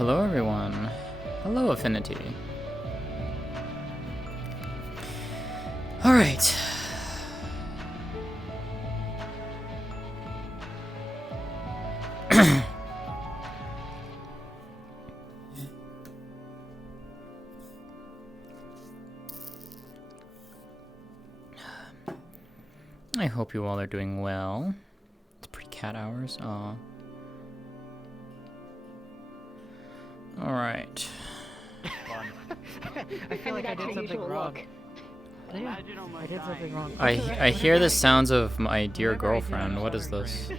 hello everyone. Hello Affinity. Alright. I hope you all are doing well. It's pre-cat hours. Aw. Alright. I feel like I did something wrong. Yeah, I did something wrong. I hear the sounds of my dear girlfriend. What is this?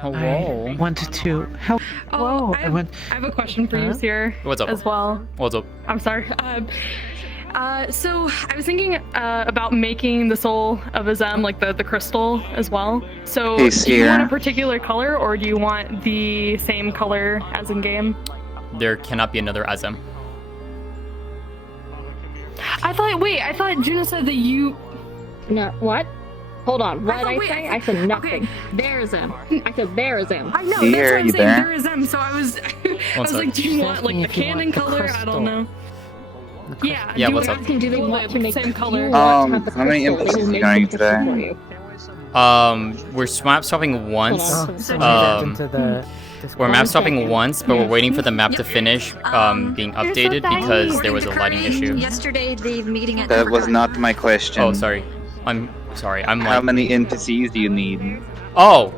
Hello. I wanted to help. Oh, Whoa, I have a question for you here What's up? as well. What's up? I'm sorry. So I was thinking about making the soul of a Zem, like the crystal as well. So do you want a particular color, or do you want the same color as in game? There cannot be another Azem. I thought Juna said that you... No, what? Hold on, what did I wait, say? I said nothing. Okay. There's him. I said there's him. I know, Here, that's what I'm you saying, there? there is them, so I was... I was sec. like, do you want like the If you canon want the color? I crystal. don't know. Yeah, Yeah, do you what's want up? Asking, do they want to the make same color? You want to have the How many crystal, they will NPCs make are you the today? crystal for you. We're map swapping once. Hold on. Send that into the We're map swapping second. once, but we're waiting for the map to finish being updated because there was a lighting issue. Yesterday, the meeting at That was not my question. Oh, sorry. I'm sorry. I'm How like... many NPCs do you need? Oh!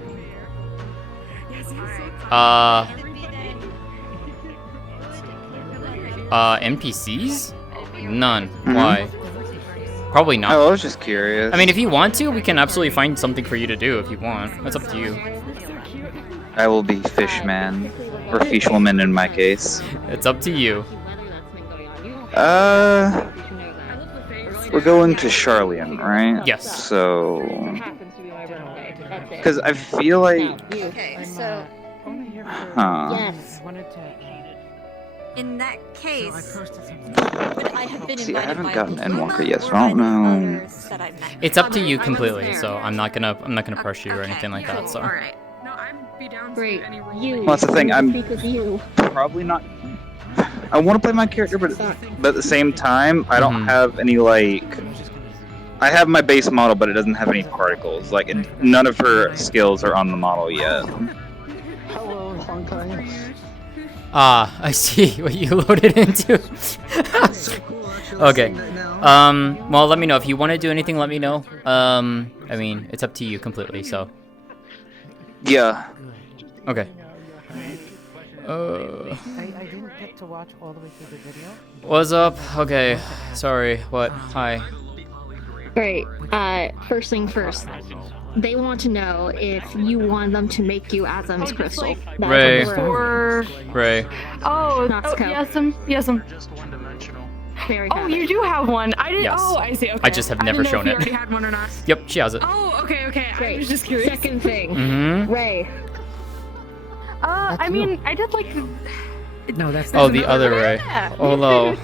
NPCs? None. Why? Probably not. Oh, I was just curious. I mean, if you want to, we can absolutely find something for you to do if you want. That's up to you. I will be Fishman. Or Fishwoman in my case. It's up to you. We're going to Charlian, right? Yes. So... Because I feel like... Okay, so Huh. Yes. in that case, But I have been See, I invited haven't by gotten Luma Endwalker yet, so or I don't by the know. others that I've met. It's up to you I was completely, there. so I'm not gonna push you or anything like that. So. All right. No, I'd be down Great. to any role. You. Well, that's the thing, I I'm- want to speak with you. Probably not... I want to play my character, but at the same time, I don't Mhm. have any, like... I have my base model, but it doesn't have any particles. Like, none of her skills are on the model yet. Hello, long time. Ah, I see what you loaded into. Okay. Well, let me know if you want to do anything. Let me know. I mean, it's up to you completely. So. Yeah. Okay. I didn't get to watch all the way through the video. What's up? Okay. Sorry. What? Hi. Great. First thing first. They want to know if you want them to make you Azem's crystal. That's Ray. what we're Or... Ray. Oh, Natsuko. yes. very Oh, happy. you do have one. I didn't. Yes. Oh, I see. Okay. I just have never didn't know shown if you it. already had one or not. Yep, she has it. Oh, okay. I Great. was just curious. Second thing. Mm-hmm. Ray. I mean, I did like. No, that's Oh, the other Ray. Yeah. Oh, no.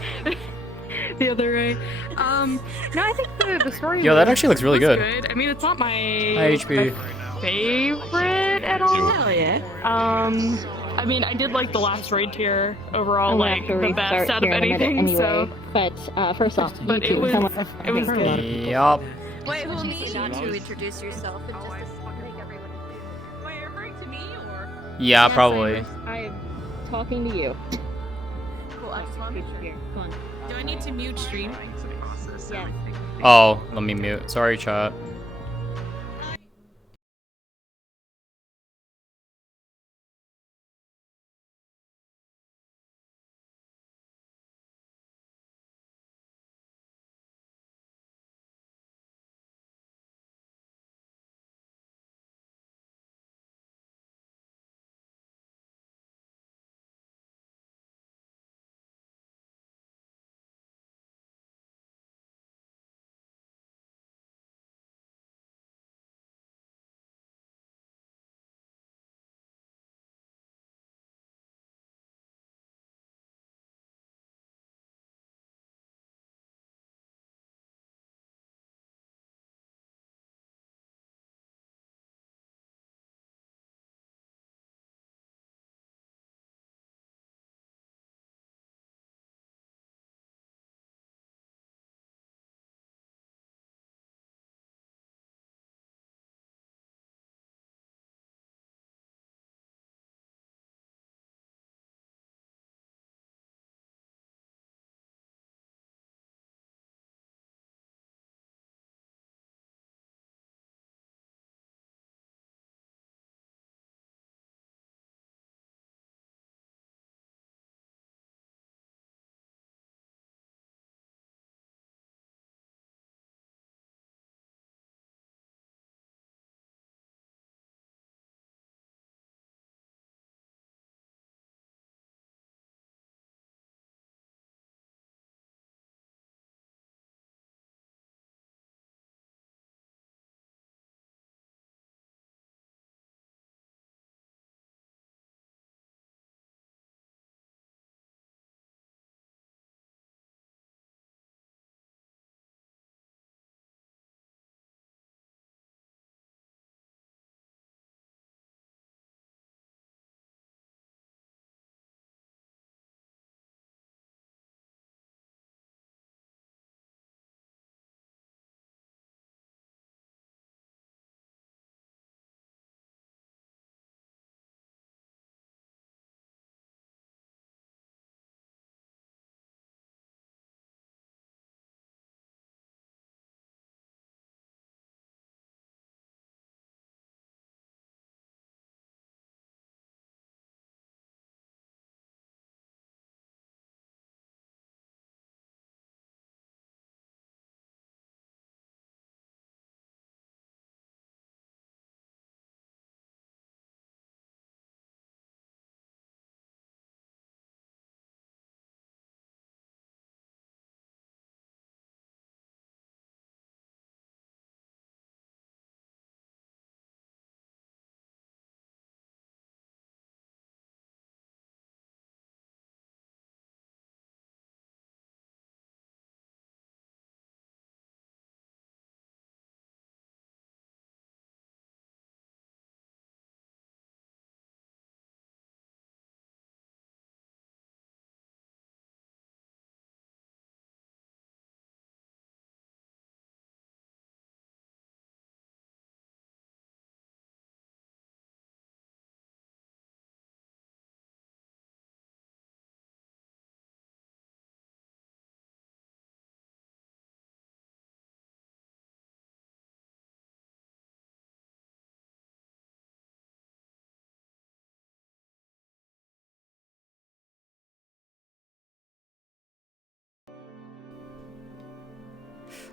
The other Ray. No, I think the story. Yo, that actually looks really was good. I mean, it's not my Hi, HP. favorite at all. Hell yeah. I mean, I did like the last raid tier overall, I'm gonna like have to the restart best out of here in a minute anything. anyway. So, But first off, but you it two, was someone- it was heard a lot good. of Yup. wait, who needs not to introduce yourself and just make everyone. Wait, you're referring to me or? Yeah, Yes, probably. I'm talking to you. Cool. I just want to make sure. Here, come on. Do I need to mute stream? Yes. Oh, let me mute. Sorry, chat.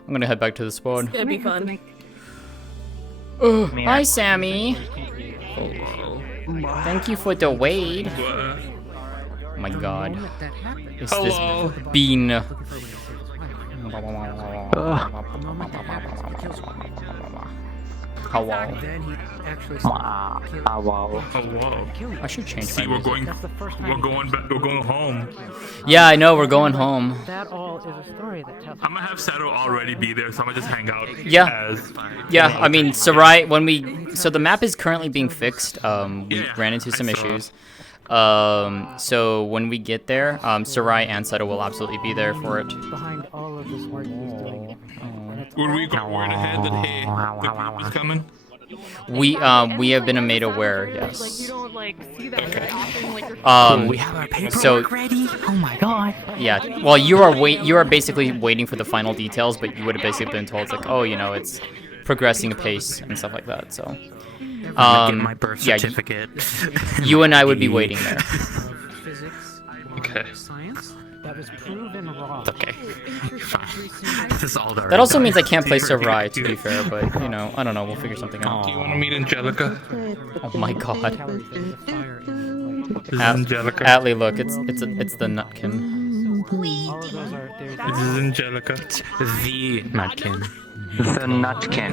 I'm gonna head back to the spawn. It'd be fun. Oh, hi, Sammy. Thank you for the wait. Oh my god. It's this bean. Hello. I should change my music. We're going home. Yeah, I know, we're going home. That all is a story that tells. I'm gonna have Sato already be there, so I'm gonna just hang out. Yeah. Yeah, I mean, Sarai, so the map is currently being fixed. We ran into some issues. So when we get there, Sarai and Sato will absolutely be there for it. Behind all of this work he's doing. Were we going ahead that hey, the group is coming? We have been made aware, yes. Like you don't like see that very often. Like we have our paperwork ready. Oh my god. Yeah. Well, you are basically waiting for the final details, but you would have basically been told, it's like, oh, you know, it's progressing apace and stuff like that. So, Get my birth certificate. You and I would be waiting there. Okay. That was proven wrong. Okay. This is all That also means I can't play Sarai, to be fair, but, you know, I don't know, we'll figure something out. Do you want to meet Angelica? Oh my god. This is Angelica. Atlee, look, it's the Nutkin. All of those are there's This is Angelica. The Nutkin. The Nutkin.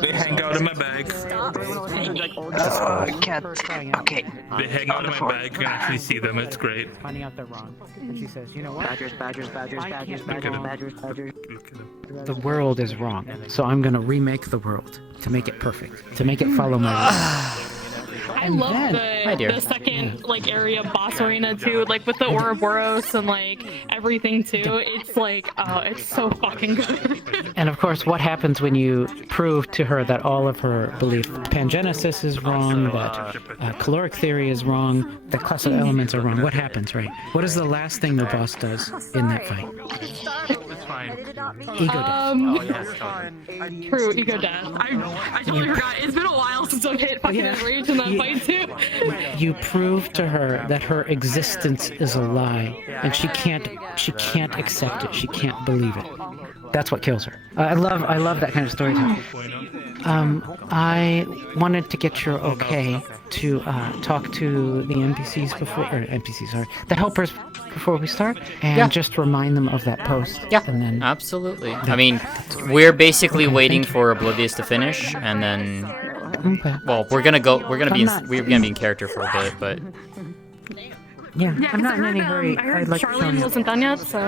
They hang out in my bag. Okay. They hang out in my bag. You can actually see them. It's great. finding out they're wrong. And she says, you know what? Badgers. Look at them. The world is wrong. So I'm gonna remake the world to make it perfect. To make it follow my rules. I love Hi, dear. the second like area boss arena too, like with the Ouroboros and like everything too. It's like, oh, it's so fucking good. And of course, what happens when you prove to her that all of her belief pangenesis is wrong, that caloric theory is wrong, that classical elements are wrong? What happens, right? What is the last thing the boss does in that fight? Ego death. True, ego death. I totally forgot. It's been a while since I've hit fucking rage in that fight too. You prove to her that her existence is a lie, and she can't accept it. She can't believe it. That's what kills her. I love that kind of storytelling. I wanted to get your okay to talk to the the helpers before we start, and just remind them of that post. Yeah, and then absolutely. I mean, we're basically waiting for Oblivious to finish, and then, well, we're gonna be in character for a bit, but. Yeah, Yeah, I'm not in any I hurry. heard I'd like to Charlene wasn't done yet, so.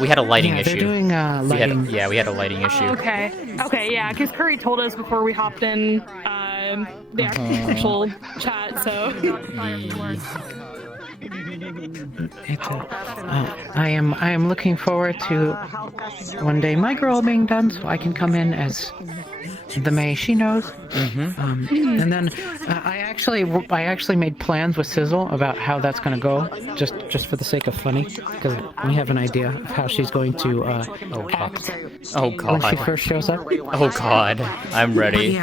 We had a lighting issue. They're doing lighting. We had a lighting issue. Okay, yeah, because Curry told us before we hopped in the actual chat, so. I am looking forward to one day my girl being done, so I can come in as the May she knows. And then I actually made plans with Sizzle about how that's gonna go, just for the sake of funny, because we have an idea of how she's going to act when she first shows up. Oh god, I'm ready.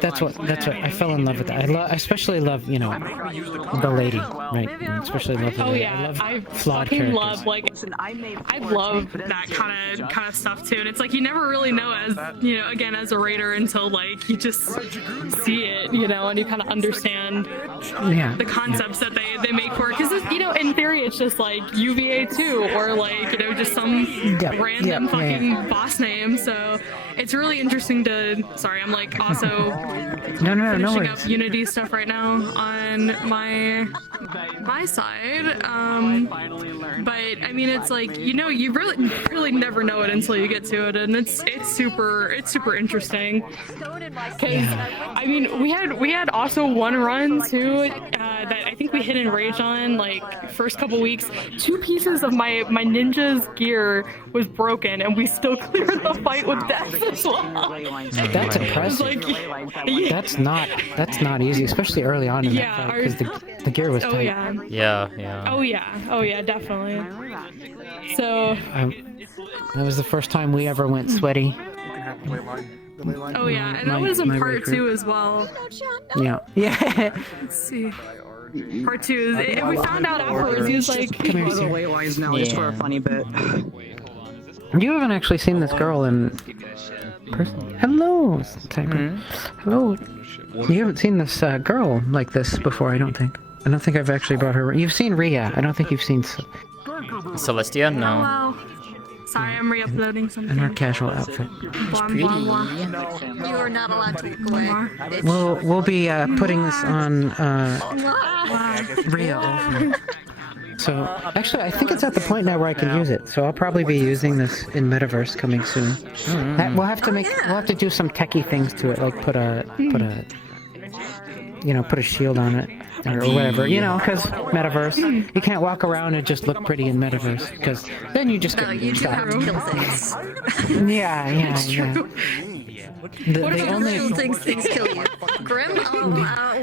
That's what I fell in love with that. I especially love, you know, the lady, right? And especially love the lady. I love flawed characters. I love that kind of stuff too. And it's like you never really know as a raider until like you just see it, you know, and you kind of understand the concepts that they make for it. Because in theory, it's just like UVA 2 or like just some random fucking boss name. So it's really interesting to. Sorry, I'm like also finishing up Unity stuff right now on my side. But I mean, it's like you really never know it until you get to it, and it's super interesting. Because I mean, we had also one run too that I think we hit in rage on like first couple weeks. 2 pieces of my ninja's gear was broken, and we still cleared the fight with death as well. That's impressive. That's not easy, especially early on in that fight, because the gear was tight. Yeah. Oh yeah, definitely. So that was the first time we ever went sweaty. Oh yeah, and that was in part 2 as well. Yeah. Let's see. Part 2 is we found out afterwards. He was like, Come here, the weight lines now just for a funny bit. You haven't actually seen this girl in person. Hello, typer. Hello. You haven't seen this girl like this before, I don't think. I don't think I've actually brought her. You've seen Ria. I don't think you've seen Celestia? No. Hello. Sorry, I'm re-uploading something. in her casual outfit. Pretty. You are not allowed to look away. We'll be putting this on Ria also. So actually, I think it's at the point now where I can use it. So I'll probably be using this in Metaverse coming soon. We'll have to we'll have to do some techie things to it, like put a shield on it or whatever, because Metaverse, you can't walk around and just look pretty in Metaverse, because then you just get You do shot. have to kill things. Yeah. What if real things kill you? Grim,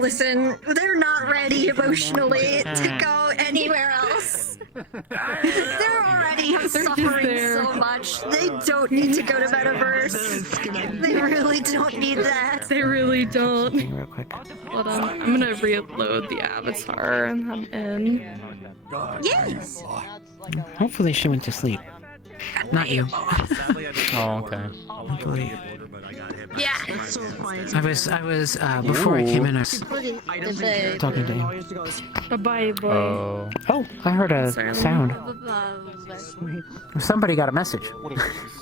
listen, they're not ready emotionally to go anywhere else. They're already suffering so much. They don't need to go to Metaverse. They really don't need that. They really don't. Real quick. Hold on, I'm gonna re-upload the avatar and I'm in. Yes. Hopefully she went to sleep. Not you. Oh, okay. Hopefully. Yeah. I was before I came in, I was talking to him. Bye-bye, boy. Oh. Oh, I heard a sound. Somebody got a message.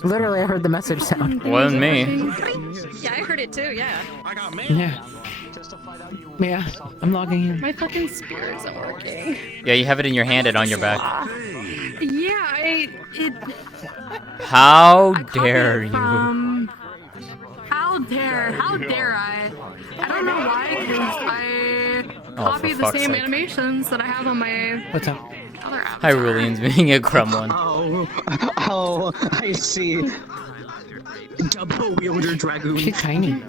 Literally, I heard the message sound. Wasn't me. Yeah, I heard it too, yeah. Yeah, I'm logging in. My fucking spear isn't working. Yeah, you have it in your hand and on your back. Yeah, How I copied dare it you? from- How dare I? I don't know why, because I copied the fuck's same sake. animations that I have on my What's up? other avatar. Hyrulean's being a gremlin. Oh, I see. Double wielder dragoon. She's tiny.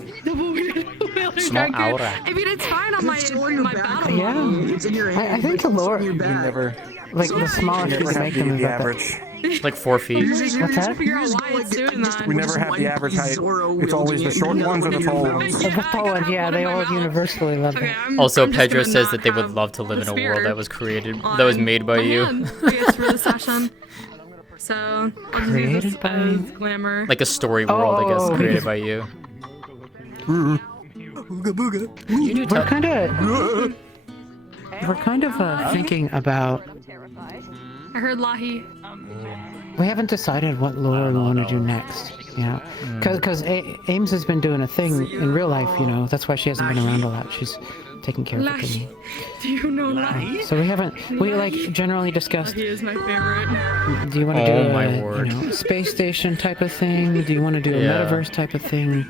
Small aura. I mean, it's fine on my battle. Yeah. It's in your I hand. think the lore, It's in your bag. like the smallest you can make them is about It's like 4 feet. What's that? Figure out why it's doing that. We never have the average height. It's always the short ones or the tall ones. The Poland, yeah, they all universally love Okay, them. Also, I'm just Pedro gonna says not that they would have love to live in the a world spear that was created, on that was made by my you. hand, I guess, for the session. So, I'll just use Created this by- as glamour. Like a story world, I guess, Oh. created by you. We're kind of thinking about. I heard Lahi. We haven't decided what lore we want to do next. Because Ames has been doing a thing in real life. That's why she hasn't been around a lot. She's taking care of the Lahi. thing. Do you know Lahi? So we haven't. We generally discussed. He is my favorite. Do you want to Oh, do my a word. space station type of thing? Do you want to do a Yeah. metaverse type of thing?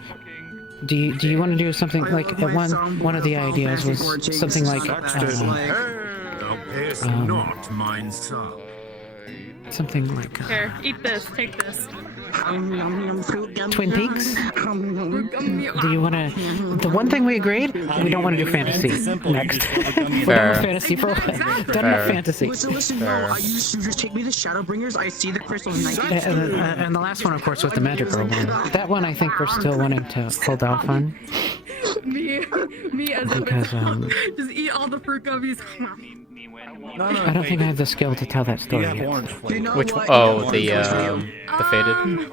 Do you want to do something like one of the ideas was something like something like Here, eat this. Take this. Twin Peaks? Do you want to? The one thing we agreed, we don't want to do fantasy next. We're done with Fair. fantasy for done with fantasy. Listen, no, I used to just take me the Shadowbringers. I see the crystals and I get And the last one, of course, was the Magic Girl one. That one, I think we're still wanting to hold off on Me as because just eat all the fruit gummies. I don't think I have the skill to tell that story yet. Which? Oh, the faded.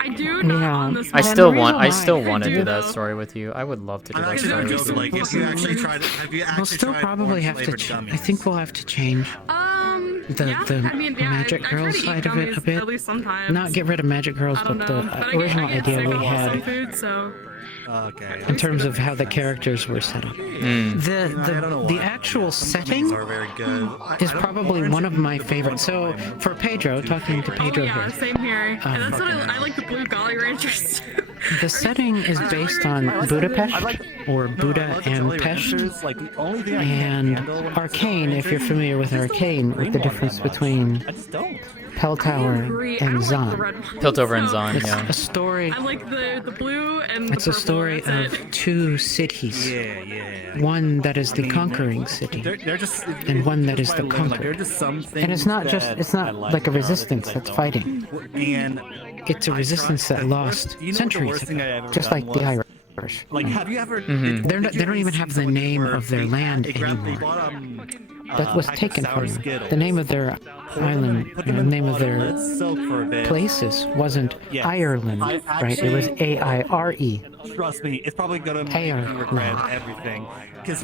I do not Yeah. on this I one. still the want. I reason still why- want to I do do, that though. story with you. I would love to do that Actually, story with you. like, if you actually tried it, have you actually We'll still tried probably have orange to. flavored I think we'll have to change The Magic Girls side of it a bit. At least sometimes. Not get rid of Magic Girls, I don't but know. the But I original get idea sick we of had some food, so. Okay. in terms of how the characters were set up. The actual setting are very good. is probably one of my favorites. So for Pedro, talking to Pedro Yeah, here, same here. And that's what I like the blue Golly Rangers too. the setting is based on Budapest or Buda and Pest, and Arcane. If you're familiar with Arcane, with the difference between Pell Tower and Zon. Piltover and Zon, It's yeah. a story. I like the blue and It's the a purple, story that's of it. two cities. Yeah. One that is the conquering city, They're just, and one that is the they're conquered. just some things And it's not like a resistance that's fighting. And It's a resistance that lost centuries ago, just like the Irish. like, have you ever? They don't even have the name of their land anymore. That was taken from them. The name of their island, the name of their Silk for a bit. places wasn't Yes. Ireland, I right? It was A-I-R-E. Trust me, it's probably gonna make you regret everything.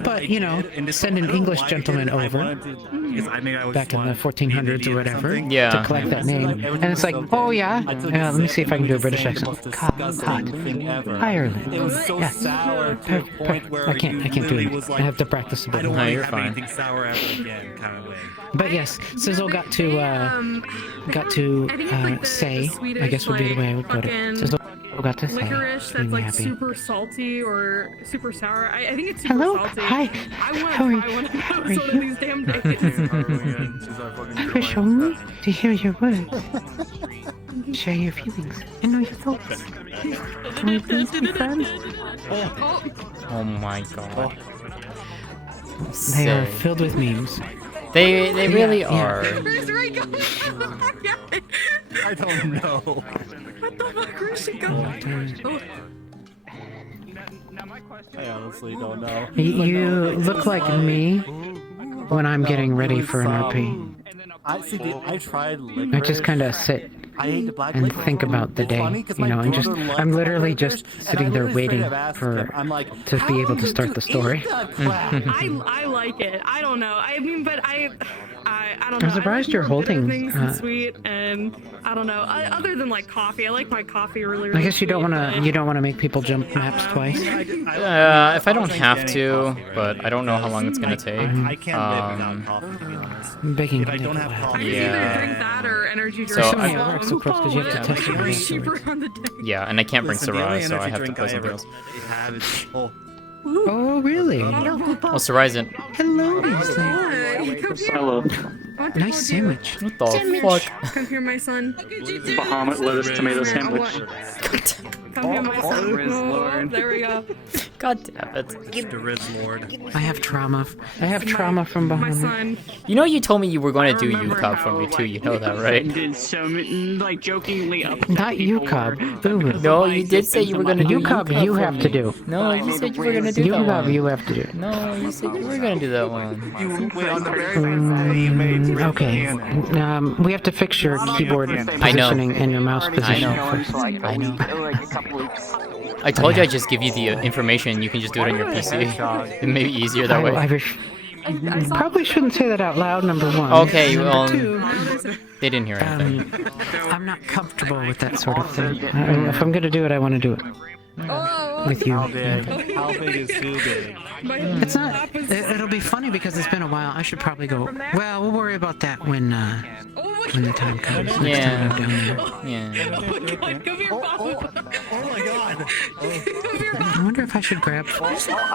But, you know, send an English gentleman over back in the 1400s or whatever to collect that name. And it's like, oh yeah, let me see if I can do a British accent. Ireland. It was so Yeah. sour to the point where I can't do it. I have to practice a bit more. No, you're fine. anything sour ever again, kind of way. But yes, Sizzle got to say, I guess would be the way I would put it. Sizzle got to say, Licorice made that's me like happy. super salty or super sour. I think it's super Hello? salty. Hi. I want How are to you? try one of How are those one of you? these damn days. You're so moved to hear your words. Share your feelings and know your thoughts. Can we please be friends? Oh my god. They are Sick. filled with memes. They really yeah. are. Where's Ray going? I don't know. What the fuck? Where's she going? Oh. I honestly don't know. You look like me when I'm getting ready for an RP. I tried I just kind of sit and think about the day, you know, and I'm literally just sitting there waiting to be able to start the story. I like it. I don't know. I mean, but I don't know. I'm surprised you're holding. Things and sweet, and I don't know. Other than like coffee, I like my coffee really. I guess you don't sweet, want to make people jump maps twice. If I don't have to, but I don't know how long it's gonna take. I can't live without coffee, to be honest. Baking. If I don't have coffee, either drink that or energy drink. So I work so close because you have to test it Way afterwards. cheaper on the day. yeah, and I can't bring Listen, the only Sarai, so I energy have to drink play something ever else. have is oh. Oh, really? Well, Sarai's in. Hello, Beasley. Hello. Nice sandwich. What the fuck? Come here, my son. Bahamut lettuce tomato sandwich. Come here, my son. Oh, there we go. God damn it. Mr. Riz Lord. I have trauma. I have trauma from My behind. son. You know you told me you were going to do remember UCOB for how, me too, you know that, right? Did so like jokingly up. Not UCOB. Boo. No, you did say you were going to do UCOB, you for have me. to do. No, you said you were going to do that UCOB, one. you have to do. No, you said you were going to do that one. Wait, on the very first day you made Okay. We have to fix your keyboard positioning and your mouse position first. I know. I told you I'd just give you the information, you can just do it on your PC. It may be easier that way. Probably shouldn't say that out loud, number one. Okay, Number well, two, they didn't hear anything. I'm not comfortable with that sort of thing. If I'm gonna do it, I want to do it with you. How big is too big? It's not. It'll be funny because it's been a while. I should probably go. Well, we'll worry about that when the time comes. Next time I'm down there. Yeah. Oh my god! I wonder if I should grab.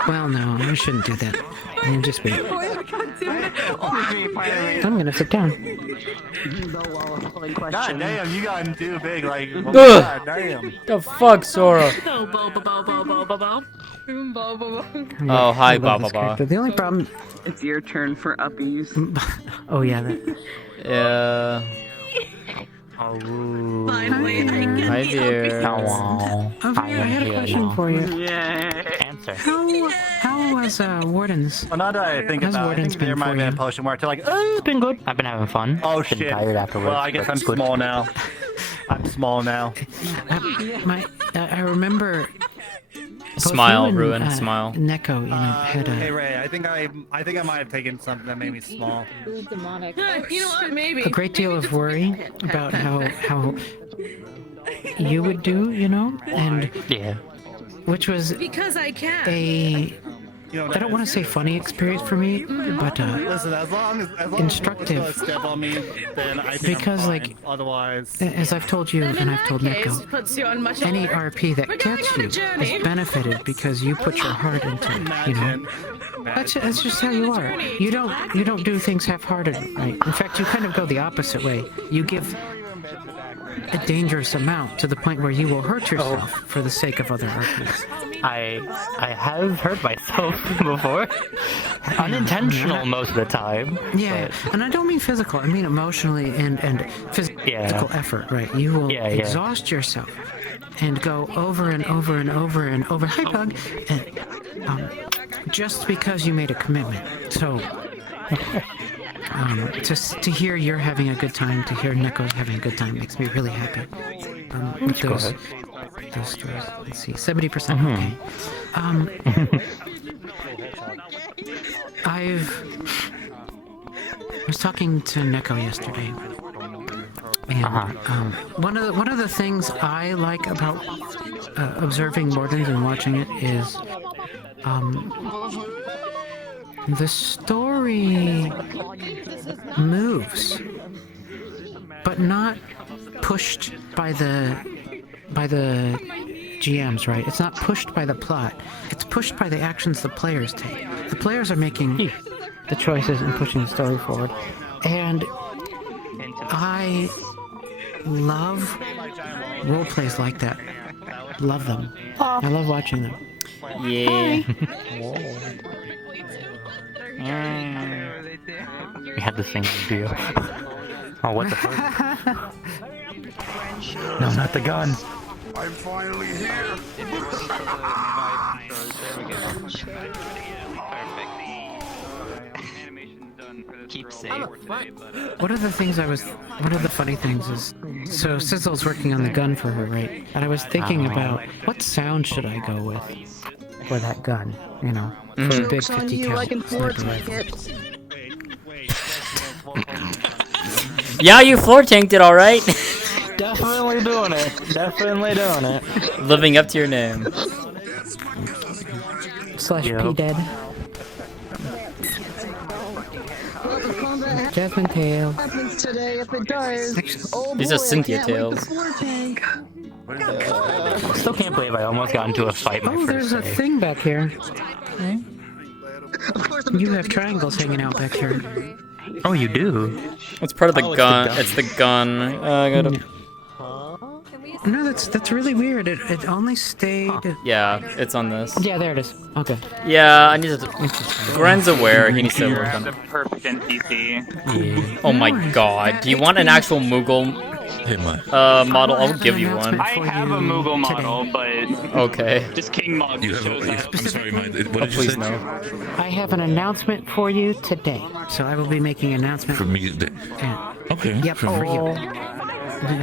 Well, no, I shouldn't do that. I'll just wait. I'm gonna sit down. God damn, you got him too big. Like, oh Ugh. god damn. The fuck, Sora? Oh, hi, Baba. The only problem. It's your turn for uppies. Oh yeah. That... Yeah. Finally, I get Hi the there. uppies. I had a question for you. Yeah. Answer. How was Warden's? Well, now that I think How's about it, I Warden's think there been might for have been a you? potion where I feel like, oh, It's been good. I've been having fun. oh Been shit. tired afterwards. Well, I guess I'm small now. I'm small now. I remember. Smile, both you Ruin, and, smile. Neko, you know, had Hey a. Ray, I think I might have taken something that made me small. Demonic. You know what? Maybe. A great deal of worry about how you would do, you know, and Yeah. which was Because I can. You know, I don't want to say funny experience for me, but listen, as long as instructive. it's step on me, then I think Because, I'm fine. like, Otherwise, as I've told you and I've told Neko, Puts you on much any older. RP that We're gets going on a you journey. is benefited because you put your heart into it, you know. That's just how you are. You don't do things half-hearted, right? In fact, you kind of go the opposite way. You give a dangerous amount to the point where you will hurt yourself for the sake of other RPs. I have hurt myself before. Unintentional most of the time. Yeah, and I don't mean physical. I mean emotionally and physical effort, right? You will exhaust yourself and go over and over and over and over. Hi, Bug. And, just because you made a commitment. So, to hear you're having a good time, to hear Nico's having a good time makes me really happy. With those stories. Let's see, 70%. Okay. I was talking to Nico yesterday, and one of the things I like about observing Mordens and watching it is the story moves, but not pushed by the GMs, right? It's not pushed by the plot. It's pushed by the actions the players take. The players are making the choices and pushing the story forward. And I love role plays like that. Love them. I love watching them. Yeah. We had the same deal. Oh, what the fuck? No, not the gun. I'm finally here. Keep safe. One of the funny things is, so Sizzle's working on the gun for her, right? And I was thinking about, what sound should I go with for that gun, you know? For the big 50 cal sniper rifle. Yeah, you floor tanked it alright. Definitely doing it. Definitely doing it. Living up to your name. Slash P dead. Jasmine tail. Happens today if it does. These are Cynthia tails. Still can't believe I almost got into a fight my Oh, first there's a day. thing back here. You have triangles hanging out back here. Oh, you do? It's part of the gun. It's the gun. I gotta... No, that's really weird. It only stayed. Yeah, it's on this. Yeah, there it is. Okay. Yeah, I need to. Gren's aware. He needs to work on The it. perfect NPC. Oh my god. Do you want an actual Moogle model? I'll give you one. I have a Moogle model, but Okay. just King Mog shows up. I'm sorry, what did you Please say? no. I have an announcement for you today. So I will be making an announcement. For me, okay. Yep, for you.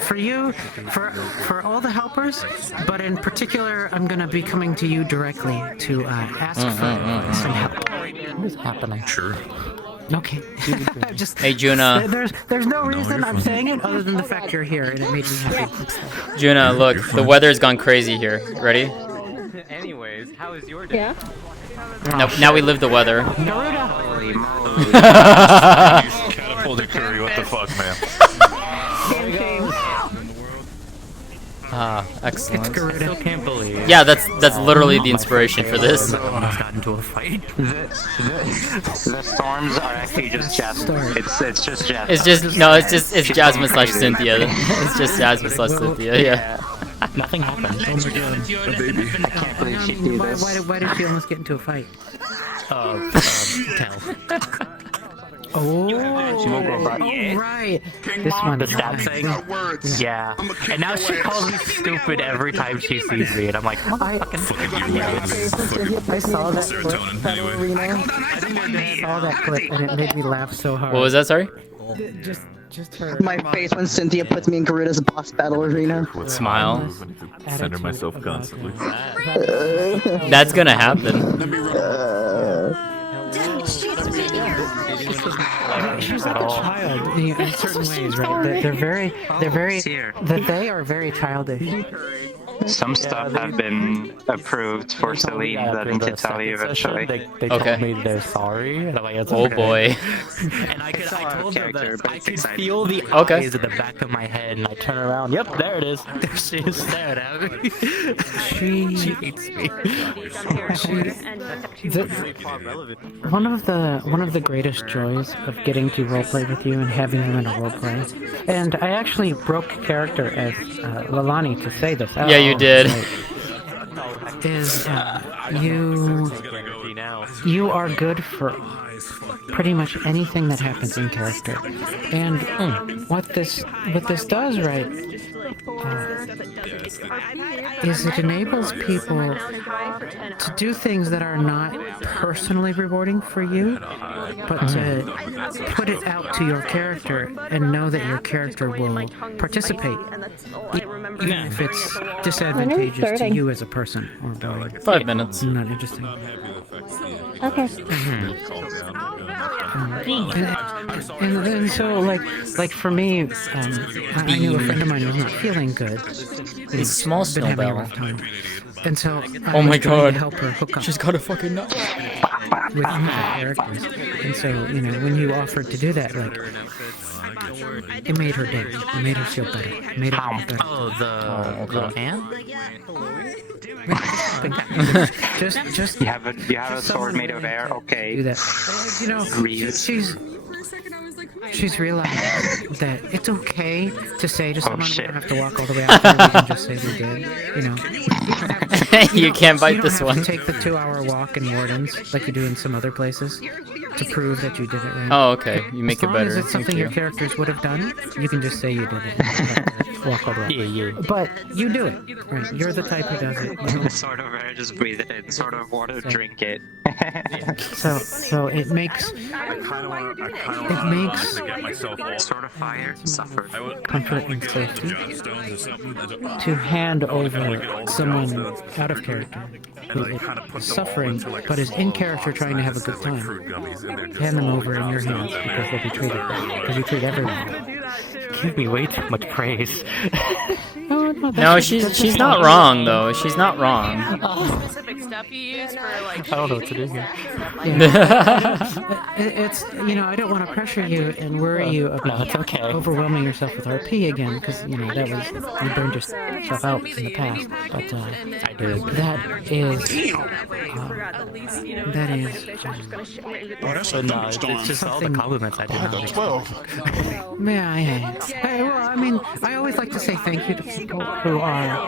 For you, for all the helpers, but in particular, I'm gonna be coming to you directly to ask for some help. What is happening? Sure. Okay. Just Hey, Juna. There's no reason I'm saying it other than the fact you're here and it made me happy. Juna, look, the weather's gone crazy here. Ready? Anyways, how is your day? Yeah. Now we live the weather. Catapulted curry, what the fuck, man? Ah, excellent. I still can't believe. Yeah, that's literally the inspiration for this. Almost got into a fight. The storms are actually just Jasmine. It's just Jasmine. It's Jasmine slash Cynthia. It's just Jasmine slash Cynthia. Yeah. Nothing happened. I can't believe she did this. Why did she almost get into a fight? Tell. Oh, right. This one. The stab thing? Yeah. And now she calls me stupid every time she sees me, and I'm like, I saw that clip. I saw that clip, and it made me laugh so hard. What was that? Sorry. Just her. My face when Cynthia puts me in Garuda's boss battle arena. Smile. Center myself constantly. That's gonna happen. She's like a child in certain ways, right? They are very childish. Some stuff have been approved for Celine that I need to tell you eventually. They told me they're sorry, and I'm like, it's Oh okay. boy. And I told them that I could exciting. feel the eyes at the back of my head, and I turn around. Yep, there it is. There she is staring at me. She hates me. One of the greatest joys of getting to roleplay with you and having you in a roleplay, and I actually broke character as Lalani to say this. Yeah, you did. is you are good for pretty much anything that happens in character. And what this does, right, is it enables people to do things that are not personally rewarding for you, but to put it out to your character and know that your character will participate, even if it's disadvantageous to you as a person or boy. 5 minutes. Not interesting. Okay. And so, like for me, I knew a friend of mine who was not feeling good. It's small Been having a snowbell. rough time. And so I Oh my was trying god. to help her hook up She's got a fucking nut. with other characters. And so, when you offered to do that, like, it made her day. It made her feel better. It made her feel better. Oh, the little ant? just You have a sword made of air. Okay. do that. She's realized that it's okay to say to someone, we don't have to walk all the way out there, we can just say we did, You can't bite you don't this have one. to take the 2-hour walk in Wardens, like you do in some other places, to prove that you did it right. Oh, okay. You make As long it better. as it's something Thank your you. characters would have done, you can just say you did it. You don't have to walk all the way. Yeah. But you do it, right? You're the type who does it. Sort of air, just breathe it in. Sort of water, drink it. So it makes Sort of fire, suffer. comfort and safety to hand over someone out of character who is suffering but is in character trying to have a good time. Hand them over in your hands because they'll be treated right. Because you treat everyone. Give me way too much praise. No, she's not wrong though. She's not wrong. Specific stuff you use for like. I don't know what to do here. It's I don't want to pressure you and worry you about overwhelming yourself with RP again because that was you burned yourself out in the past. But I did. that is But no, it's just all the compliments I did. Yeah. I always like to say thank you to people who are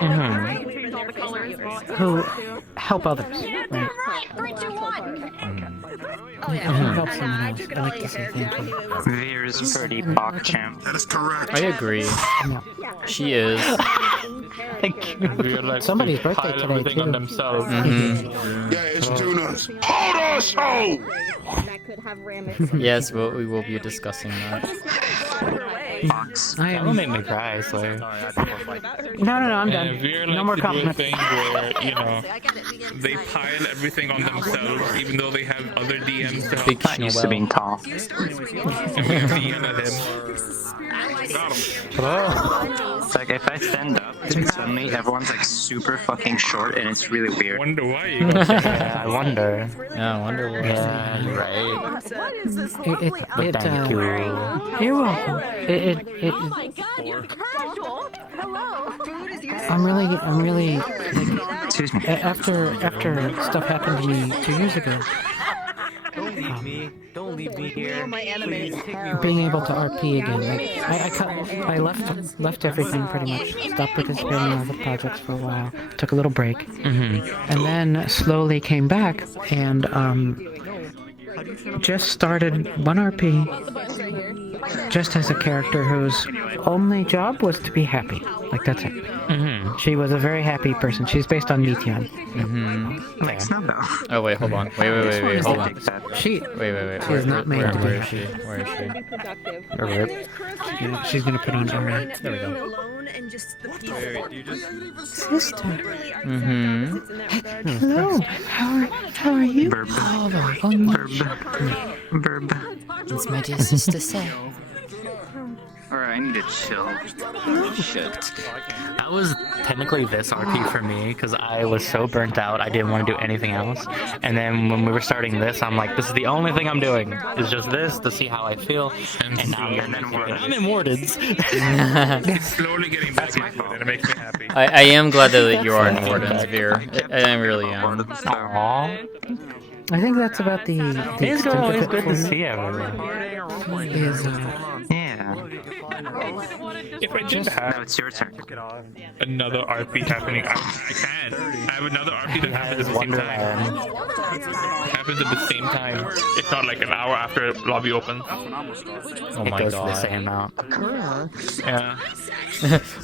who help others. Right? Help someone else. I like to say thank you. Veer's pretty PogChamp. That is correct. I agree. She is. Somebody's birthday today everything on too. themselves. Yeah, it's Tuna's. Hold us! Oh! Yes, we will be discussing that. That will make me cry, so. No, I'm done. And Veer No likes more to do a compliments. thing where, they pile everything on themselves, even though they have other DMs to help. Big Not used to being tall. And we have to yell at him. Got him. It's like if I stand up, suddenly everyone's like super fucking short, and it's really weird. Wonder why you got Yeah, I wonder. Yeah, I wonder what. Yeah, you're right. It Thank you. You're welcome. I'm really Excuse me. after stuff happened to me 2 years ago. Don't leave me here. Being able to RP again, I left everything pretty much. Stopped participating in other projects for a while. Took a little break, and then slowly came back and just started 1RP. Just as a character whose only job was to be happy. Like, that's it. She was a very happy person. She's based on Meteon. Like Snowbell. Oh wait, hold on. Wait, hold on. Wait. She is not made to be where is happy. she? Where is she? She's gonna put on RA. There we go. Sister. Mm-hmm. Hello. How are you? Burb. Oh, very much. Burb. It's my dear sister Say. Alright, I need to chill. Shit. That was technically this RP for me because I was so burnt out I didn't want to do anything else. And then when we were starting this, I'm like, this is the only thing I'm doing. It's just this to see how I feel. And now I'm in Wardens. It's slowly getting back into it, and it makes me happy. I am glad that you are in Wardens, Veer. I really am. Aww. I think that's about the It's extent of always it good for to me. see everyone. Is, Yeah. If I did have No, it's your turn. another RP happening, I can. I have another RP that happens at the same time. Happens at the same time. It's not like an hour after lobby opens. Oh my It goes god. the same amount. Yeah.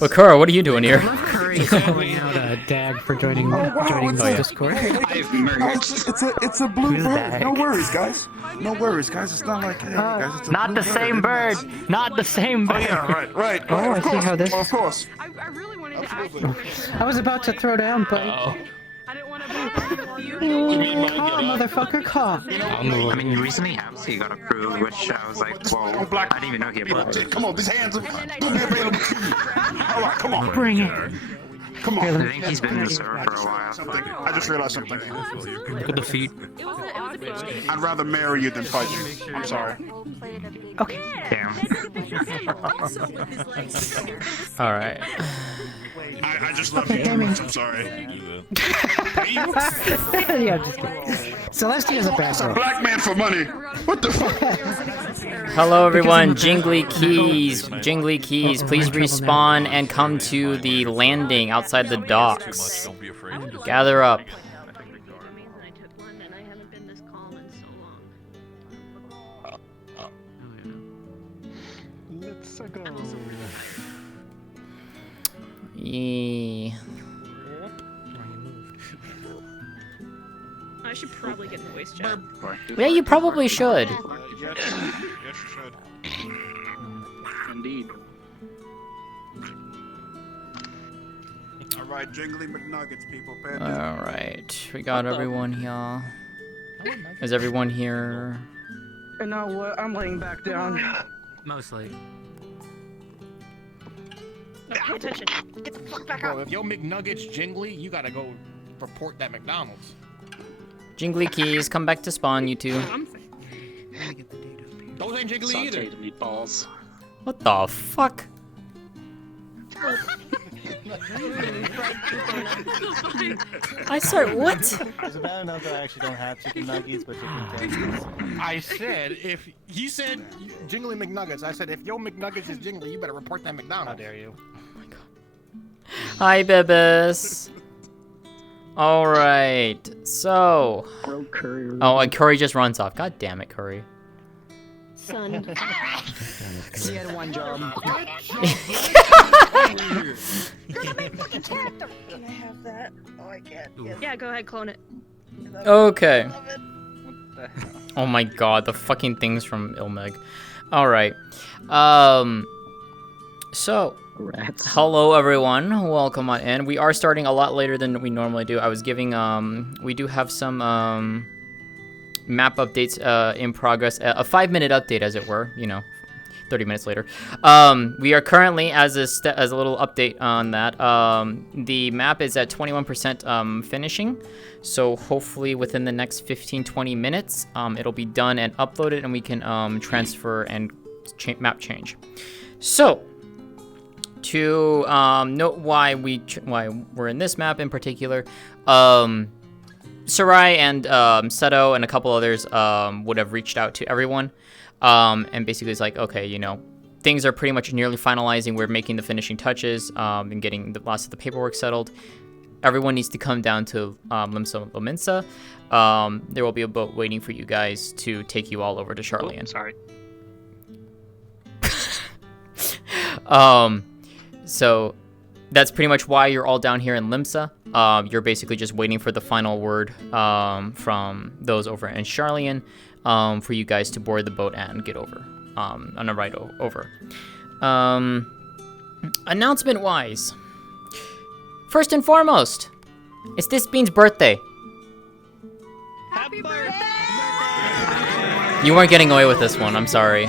Well, Kura, what are you doing here? Curry's pulling out a dag for joining the Discord. It's a blue Who's bird. that? No worries, guys. No worries, guys. It's not like, hey, guys, it's a Not blue the same bird. Not the same bird. Right. Oh, I see how this. Of course. I really wanted to ask you. I was about to throw down, but. I didn't want to. Call, motherfucker, call. I mean, you recently have got approved, which I was like, whoa, I didn't even know he approved it. Come on, these hands are gonna be available to you. All right, come on. Bring it. Come on. I think he's been in the server for a while. I just realized something. Look at the feet. I'd rather marry you than fight you. I'm sorry. Okay. Damn. All right. I just love you. gaming. I'm sorry. Yeah, I'm just kidding. Celestia's a bad That's a girl. black man for money. What the fuck? Hello everyone, Jingly Keys, please respawn and come to the landing outside the docks. Gather up. Let's go. Yeah. I should probably get the voice chat. Yeah, you probably should. Yes, you should. Indeed. All right, Jingly McNuggets, people. Pay attention. All right, we got everyone here. Is everyone here? And now what? I'm laying back down. Mostly. No, pay attention. Get the fuck back Bro, up. if your McNuggets jingly, you gotta go report that McDonald's. Jingly Keys, come back to spawn, you two. Those ain't jingly either. meatballs. What the fuck? I said what? Is it bad enough that I actually don't have chicken nuggets, but chicken tenders? I said if he said jingly McNuggets, I said if your McNuggets is jingly, you better report that McDonald's. How dare you? Oh my god. Hi, Bibis. All right. So. Oh, and Curry just runs off. God damn it, Curry. Son. He had one job. Can I have that? Oh, I can't. Yeah, go ahead, clone it. Okay. Oh my god, the fucking things from Ilmeg. Alright. So, hello everyone, welcome on in. We are starting a lot later than we normally do. I was giving, we do have some, map updates, in progress. A 5-minute update, as it were, you know. 30 minutes later. We are currently, as a little update on that, the map is at 21% finishing, so hopefully within the next 15-20 minutes, it'll be done and uploaded, and we can transfer and map change. So, to note why we're in this map in particular, Sarai and Seto and a couple others would have reached out to everyone. And basically it's like, okay, you know, things are pretty much nearly finalizing. We're making the finishing touches and getting the last of the paperwork settled. Everyone needs to come down to Lominsa. There will be a boat waiting for you guys to take you all over to Charlian. Sorry. So that's pretty much why you're all down here in Limsa. You're basically just waiting for the final word from those over in Charlian. For you guys to board the boat and get over on a ride over. Announcement-wise, first and foremost, it's this Bean's birthday. Happy birthday! You weren't getting away with this one, I'm sorry.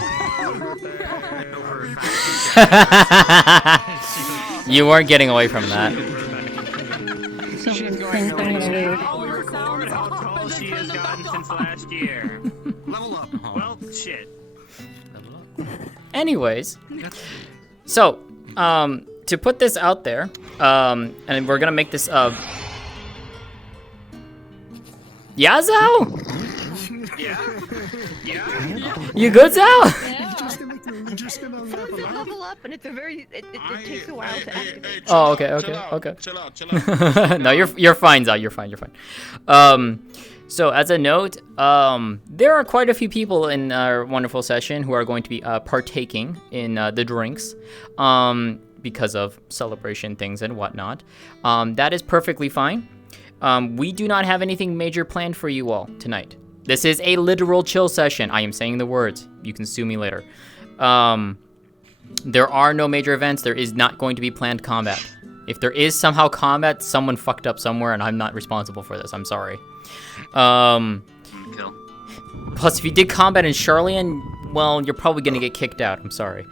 You weren't getting away from that. She's going nowhere. All she has gotten since last year. Level up. Well, shit. Anyways, so, to put this out there, and we're gonna make this, yeah, Zao? Yeah? You good, Zao? just gonna level up, and it's a very it takes a while to activate. Oh, okay. Chill out. No, you're fine, Zai. You're fine. So as a note, there are quite a few people in our wonderful session who are going to be partaking in the drinks, because of celebration things and whatnot. That is perfectly fine. We do not have anything major planned for you all tonight. This is a literal chill session. I am saying the words. You can sue me later. There are no major events. There is not going to be planned combat. If there is somehow combat, someone fucked up somewhere, and I'm not responsible for this. I'm sorry. Plus, if you did combat in Charlian, well, you're probably gonna get kicked out. I'm sorry.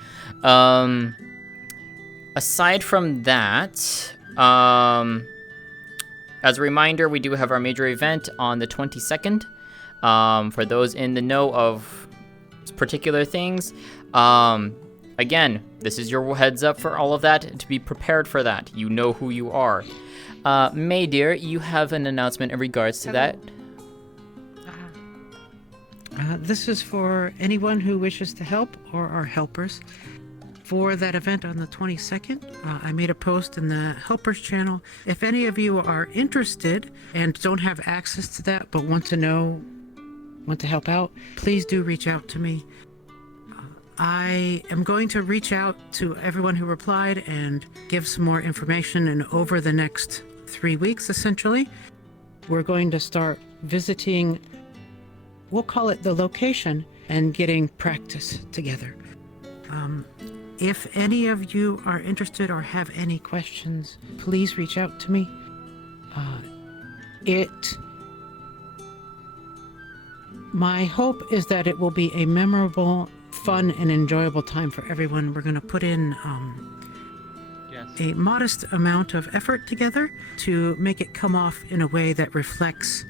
Aside from that, as a reminder, we do have our major event on the 22nd. For those in the know of particular things, again, this is your heads up for all of that, to be prepared for that. You know who you are. May, dear, you have an announcement in regards to that. This is for anyone who wishes to help or are helpers. For that event on the 22nd, I made a post in the helpers channel. If any of you are interested and don't have access to that but want to help out, please do reach out to me. I am going to reach out to everyone who replied and give some more information, and over the next 3 weeks, essentially, we're going to start visiting, we'll call it the location, and getting practice together. If any of you are interested or have any questions, please reach out to me. My hope is that it will be a memorable, fun, and enjoyable time for everyone. We're going to put in a modest amount of effort together to make it come off in a way that reflects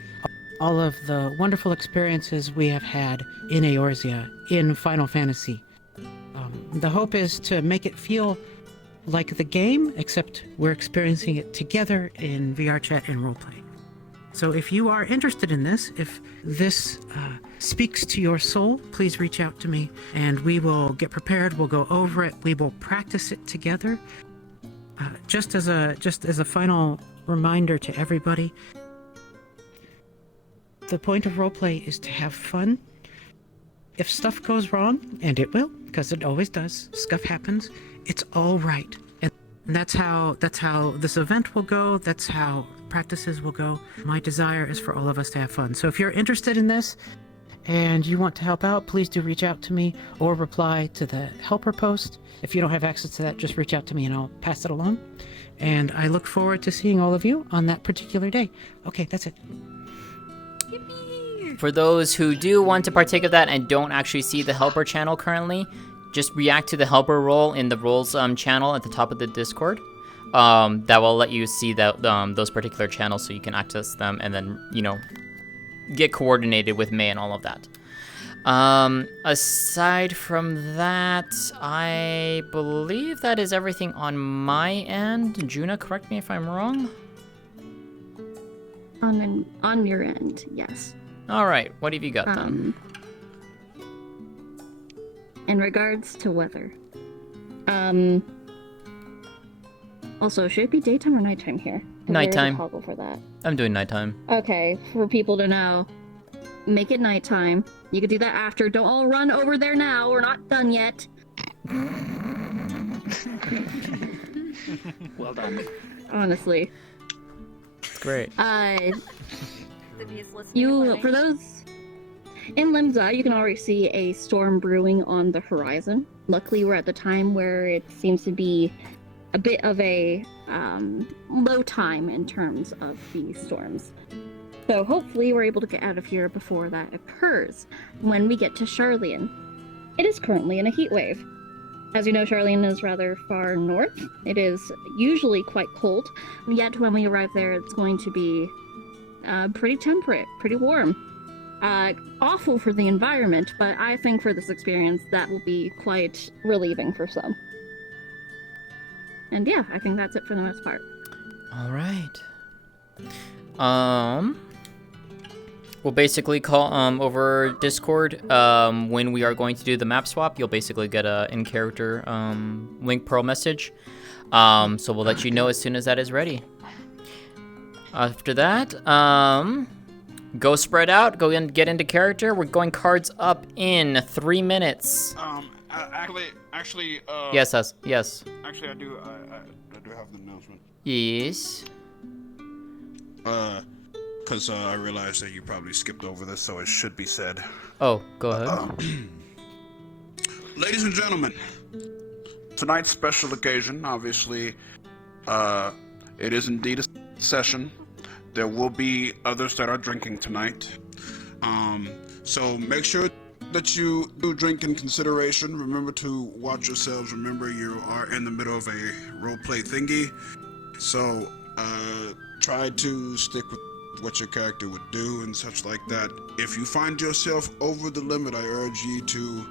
all of the wonderful experiences we have had in Eorzea, in Final Fantasy. The hope is to make it feel like the game, except we're experiencing it together in VR chat and roleplay. So if you are interested in this, if this speaks to your soul, please reach out to me and we will get prepared. We'll go over it. We will practice it together. Just as a final reminder to everybody, the point of roleplay is to have fun. If stuff goes wrong, and it will, because it always does, stuff happens, it's all right. And that's how this event will go, that's how practices will go. My desire is for all of us to have fun. So if you're interested in this, and you want to help out, please do reach out to me, or reply to the helper post. If you don't have access to that, just reach out to me and I'll pass it along. And I look forward to seeing all of you on that particular day. Okay, that's it. For those who do want to partake of that and don't actually see the helper channel currently, just react to the helper role in the roles channel at the top of the Discord. That will let you see that those particular channels so you can access them and then, you know, get coordinated with May and all of that. Aside from that, I believe that is everything on my end. Juna, correct me if I'm wrong. On your end, yes. All right, what have you got then? In regards to weather, also, should it be daytime or nighttime here? Nighttime. There's a toggle for that. I'm doing nighttime. Okay, for people to know, make it nighttime. You could do that after. Don't all run over there now. We're not done yet. Well done. Honestly. Great. For those in Limsa, you can already see a storm brewing on the horizon. Luckily, we're at the time where it seems to be a bit of a low time in terms of the storms. So hopefully we're able to get out of here before that occurs. When we get to Charlian, it is currently in a heat wave. As you know, Charlian is rather far north. It is usually quite cold, yet when we arrive there, it's going to be pretty temperate, pretty warm. Awful for the environment, but I think for this experience, that will be quite relieving for some. And yeah, I think that's it for the most part. All right. We'll basically call over Discord when we are going to do the map swap. You'll basically get a in-character link pearl message. So we'll let you know as soon as that is ready. After that, go spread out. Go and get into character. We're going cards up in 3 minutes. Actually. Yes. Yes. Actually, I do have the announcement. Yes. Because I realized that you probably skipped over this, so it should be said. Oh, go ahead. Ladies and gentlemen, tonight's special occasion, obviously, it is indeed a session. There will be others that are drinking tonight. So make sure that you do drink in consideration. Remember to watch yourselves. Remember you are in the middle of a roleplay thingy. So try to stick with what your character would do and such like that. If you find yourself over the limit, I urge you to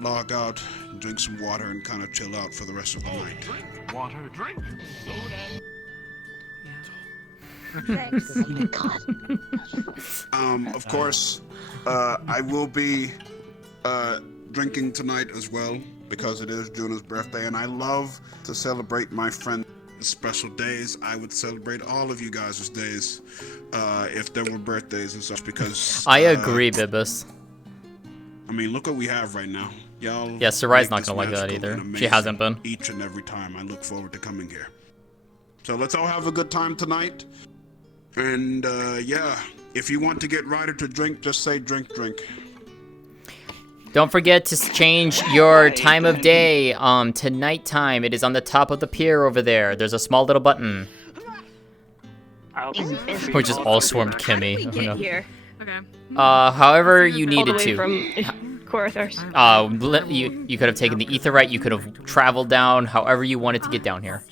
log out, drink some water, and kind of chill out for the rest of the night. Drink water, drink Of course, I will be drinking tonight as well because it is Juno's birthday, and I love to celebrate my friends' special days. I would celebrate all of you guys' days if there were birthdays and such, because I agree, Bibus. I mean, look what we have right now. Y'all. Yeah, Sarai's not gonna like that either. She hasn't been. Each and every time I look forward to coming here. So let's all have a good time tonight. And yeah, if you want to get Ryder to drink, just say drink. Don't forget to change your time of day to nighttime. It is on the top of the pier over there. There's a small little button. Which is all swarmed Kimmy. How did we get here? Okay. However you All needed the way to. From Corothars. You could have taken the Aetheryte. You could have traveled down. However you wanted to get down here.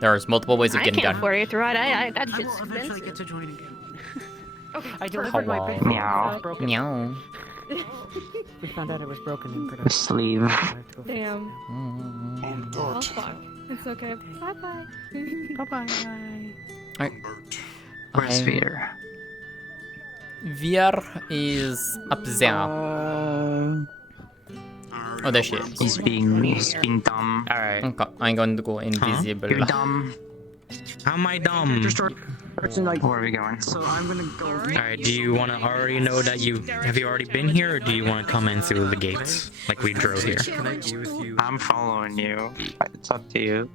There's multiple ways of getting down. I can't afford Aetheryte. That shit's expensive. Get to join again. Okay. I delivered my big Meow. Meow. We found out it was broken in production. Sleeve. Damn. Oh God. Oh fuck. It's okay. Bye bye. Bye. Alright. Where's Veer? Veer is up there. Oh, there she is. He's being dumb. Alright. Okay, I'm going to go invisible. You're dumb. How am I dumb? Where are we going? So I'm gonna go. Alright, do you want to already know that have you already been here, or do you want to come in through the gates like we drove here? I'm following you. It's up to you.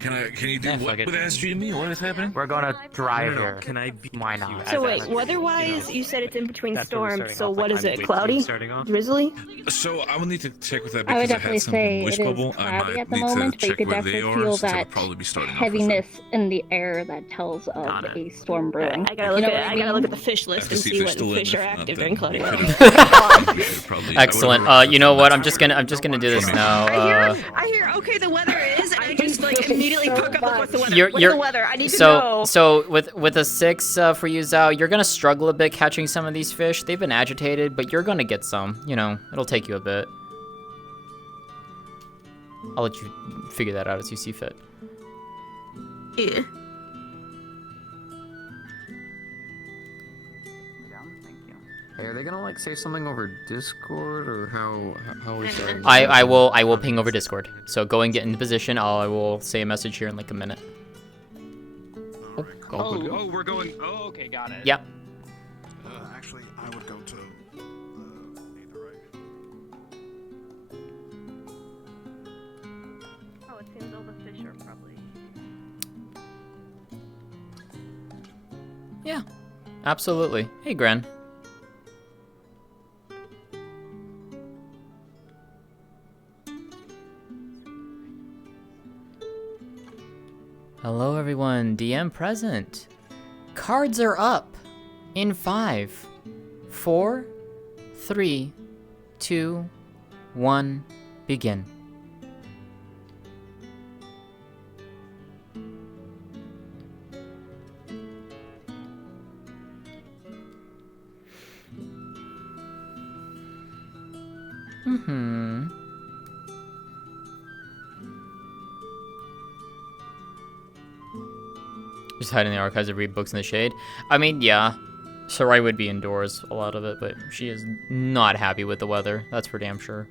Can you do what with Astrid and me? What is happening? We're gonna drive here. Can I be? Why not? So wait, weather-wise, you said it's in between storms. So what is it? Cloudy? Drizzly? So I will need to check with that I would because I definitely had some say wish it is bubble. I cloudy might at the need moment, to but you check could where they definitely are. feel So that it'll probably be starting off with heaviness in the air that tells of a storm brewing. I gotta look at the fish list and see what fish are active during cloudy weather. Excellent. You know what? I'm just gonna do this now. I hear. Okay, the weather is, and I just like immediately perk up. Like, what's the weather? What's the weather? I need to know. So with a 6 for you, Zhao, you're gonna struggle a bit catching some of these fish. They've been agitated, but you're gonna get some. You know, it'll take you a bit. I'll let you figure that out as you see fit. Yeah. Hey, are they gonna like say something over Discord or how is that? I will ping over Discord. So go and get into position. I will say a message here in like a minute. Oh, we're going. Oh, okay, got it. Yep. Actually, I would go to Aetheryte. Oh, it seems all the fish are probably. Yeah. Absolutely. Hey, Gren. Hello everyone, DM present. Cards are up in 5, 4, 3, 2, 1, begin. Just hide in the archives and read books in the shade. I mean, yeah. Sarai would be indoors a lot of it, but she is not happy with the weather. That's for damn sure.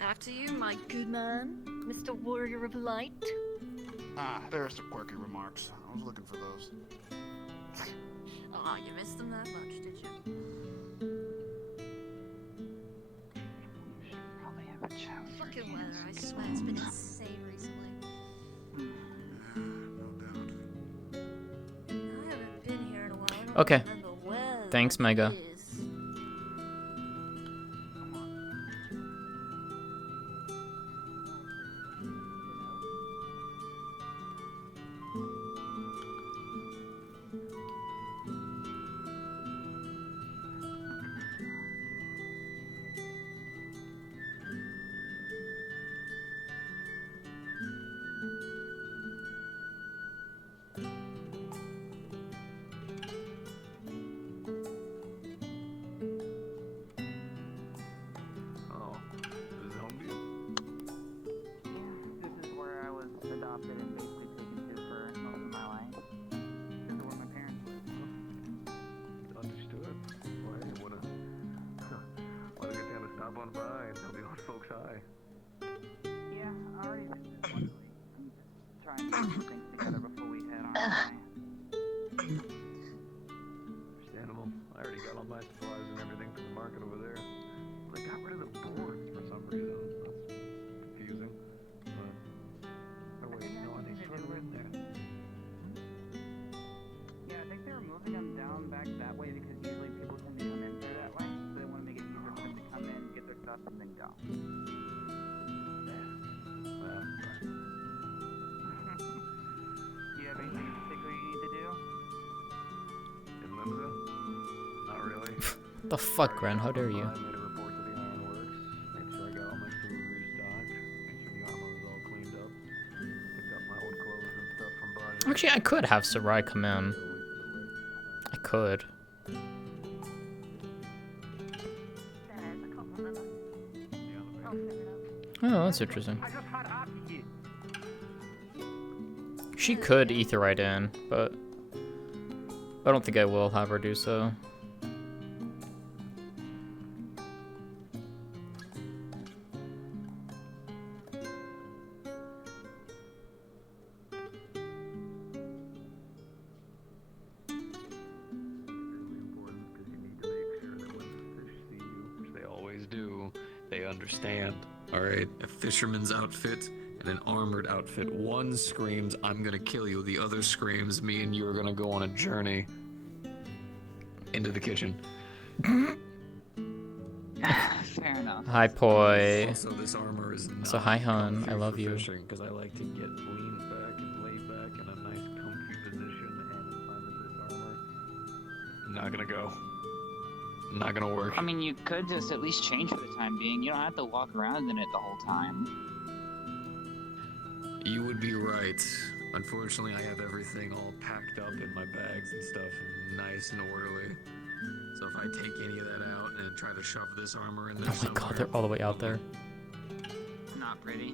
After you, my good man, Mr. Warrior of Light. Ah, there's the quirky remarks. I was looking for those. Oh, you missed them that much, did you? Probably have a chat. Fucking weather, I swear, it's been insane recently. I haven't been here in a while. I don't Okay. remember where Thanks, Mega. it is. Oh, this is home view. This is where I was adopted and basically taken to for most of my life. This is where my parents live. Understood. Well, hey, wanna get down to stop on by and tell the old folks hi. Yeah, I already visited one week. I'm just trying to get some things together before we head on our way. Understandable. I already got all my supplies and everything from the market over there. They got rid of the boards for some reason. That's confusing. Oh wait, no, I think further in there. Yeah, I think they were moving them down back that way because usually people tend to come in through that way. So they want to make it easier for them to come in, get their stuff, and then go. Well, Do you have anything in particular you need to do? in Limsa? Not really. The fuck, Gren? How dare you? I made a report to the ironworks. Made sure I got all my food restocked. Made sure the armor was all cleaned up. Picked up my old clothes and stuff from Baja. Actually, I could have Sarai come in. I could. Oh, that's interesting. She could ether right in, but I don't think I will have her do so. Which they always do. They understand. Alright, a fisherman's outfit and an armored outfit. One screams, I'm gonna kill you. The other screams, me and you are gonna go on a journey into the kitchen. Fair enough. Hi, Poi. Also, this armor is not So hi, hun. I love you. because I like to get leaned back and laid back in a nice comfy position and inside of this armor. Not gonna go. Not gonna work. I mean, you could just at least change for the time being. You don't have to walk around in it the whole time. You would be right. Unfortunately, I have everything all packed up in my bags and stuff, and nice and orderly. So if I take any of that out and try to shove this armor in there Oh my god, they're all the way out there. Not pretty.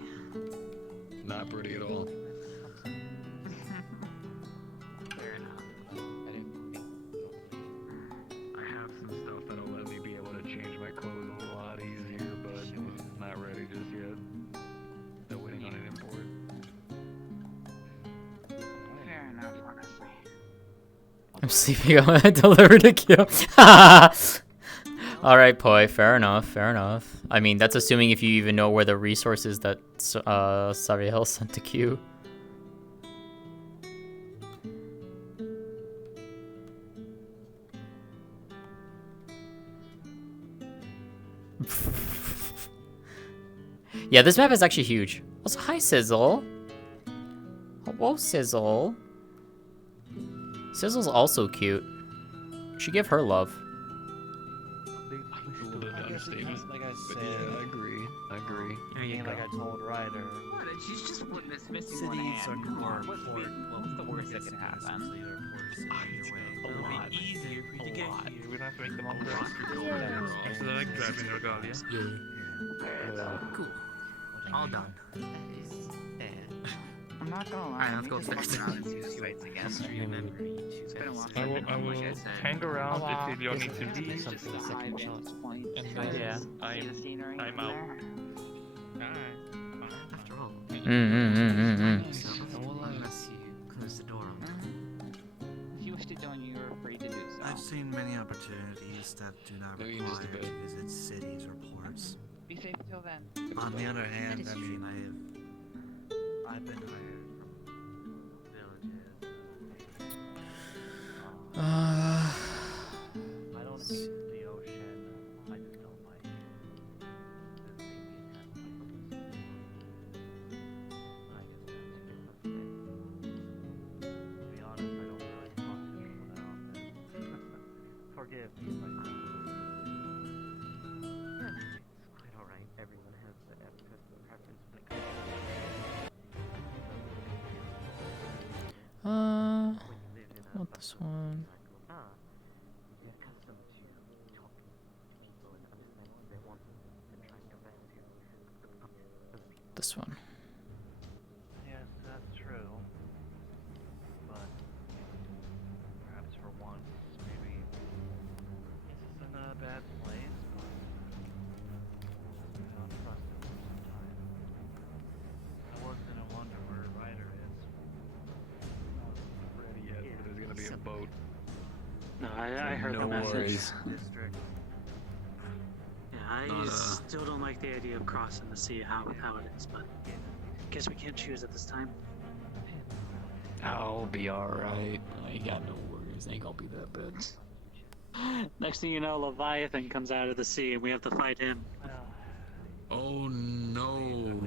Not pretty at all. Fair enough. I have some stuff that'll let me be able to change my clothes a lot easier, but it's not ready just yet. Still waiting on an import. Fair enough, honestly. I'm sleeping on I delivered a kill. Alright, Poi, fair enough, fair enough. I mean, that's assuming if you even know where the resources that Sariel sent to Q. Yeah, this map is actually huge. Also, hi, Sizzle. Hello, Sizzle. Sizzle's also cute. Should give her love. Like I said, I agree. There you go. Like I told Ryder. What? She's just missing Cities one hand. are Come more on, what's the worst that could happen? It'll be easier for you to get here. We don't have to make them all correct. So they're like driving their Regalia. Cool. All done. I'm not gonna lie. Alright, let's go fix it. It's been a while. I will hang around if y'all need to leave. And then I'm out. After all. Unless you close the door on them. If you wish to join, you are free to do so. I've seen many opportunities that do not require to visit cities or ports. Be safe till then. On the other hand, I mean, I've been hired from villages. I don't hate the ocean. I just don't like visiting the to be honest, I don't really talk to anyone that often. Forgive me if I it's quite alright. Everyone has their personal preference when it comes to not this one. This one. Yes, that's true. But perhaps for once, maybe this isn't a bad place, but I don't trust it for some time. I was gonna wonder where Ryder is. Not ready yet, but there's gonna be a boat. No, I heard No the message. worries. District. Yeah, I still don't like the idea of crossing the sea how it is, but guess we can't choose at this time. I'll be alright. I ain't got no worries. Ain't gonna be that bad. Next thing you know, Leviathan comes out of the sea and we have to fight him. Oh no.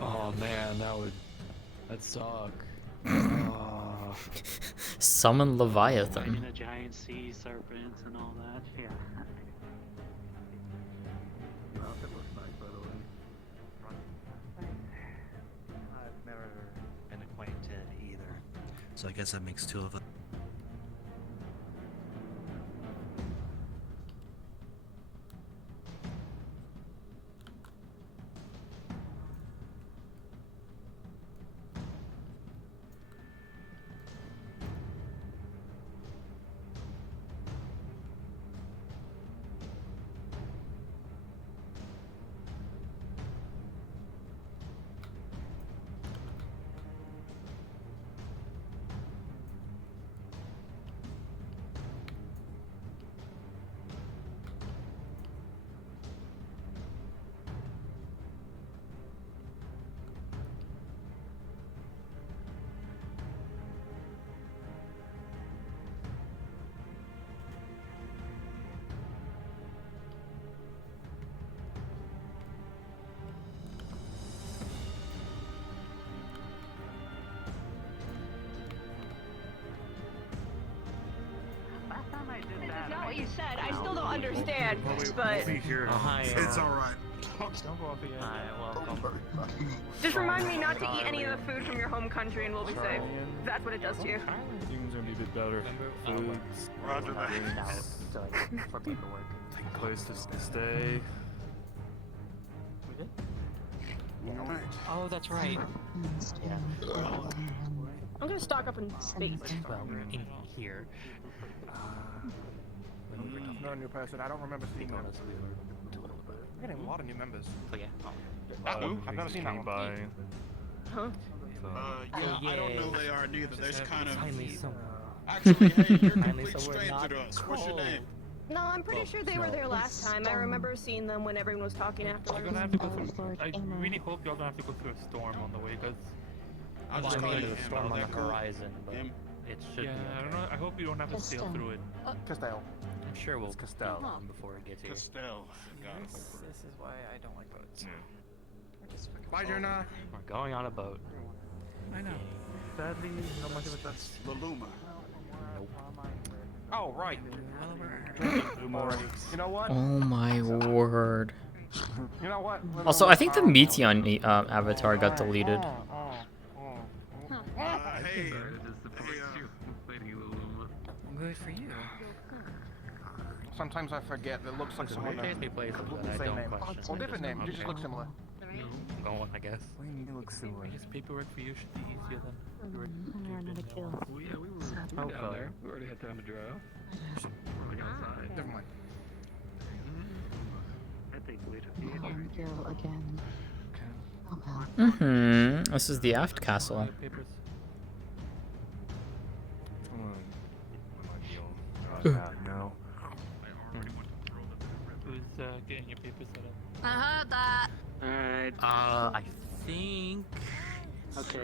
Oh man, that'd suck. Oh. Summon Leviathan. Fighting a giant sea serpent and all that. Yeah. I've never been acquainted either. So I guess that makes two of us. That's not what you said. I still don't understand, but It's alright. just remind me not to eat any of the food from your home country and we'll be safe. That's what it does to you. Things are a bit better. Foods, Roger that. drinks, place to stay. Alright. Oh, that's right. Yeah. I'm gonna stock up in space. Well, in here. No new person. I don't remember seeing them. We're getting a lot of new members. So yeah. I've never seen that one. By. Huh? Yeah, I don't know who they are neither. There's kind of. Finally someone. Actually, hey, you're a Finally complete somewhere stranger not to us. What's your name? No, I'm pretty sure they were there last time. I remember seeing them when everyone was talking You're afterwards. gonna have to go through. I really hope y'all don't have to go through a storm on the way, cause. I'll just call you the him. storm on That the cool? horizon, but Him? it should Yeah, be. I don't know. I hope you don't have to sail through it. Castell. I'm sure we'll Castell before it gets here. Castell. This is why I don't like boats. Bye, Jonah. We're going on a boat. I know. Sadly, not much of a chance. Laluma. Oh, right. You know what? Oh my word. You know what? Also, I think the Meteon avatar got deleted. Hey. Good for you. Sometimes I forget. It looks like someone There's me places completely that I same don't name. question. Well, different name. You just look similar. Going, I guess. What do you mean it looks similar? Just paperwork for you should be easier than. Another kill. Well, yeah, we were down there. We already had time to drive. We're outside. Never mind. I think we Kill again. Oh well. Mm-hmm. This is the aft castle. No. Who's getting your papers set up? I heard that. Alright. I think. Okay.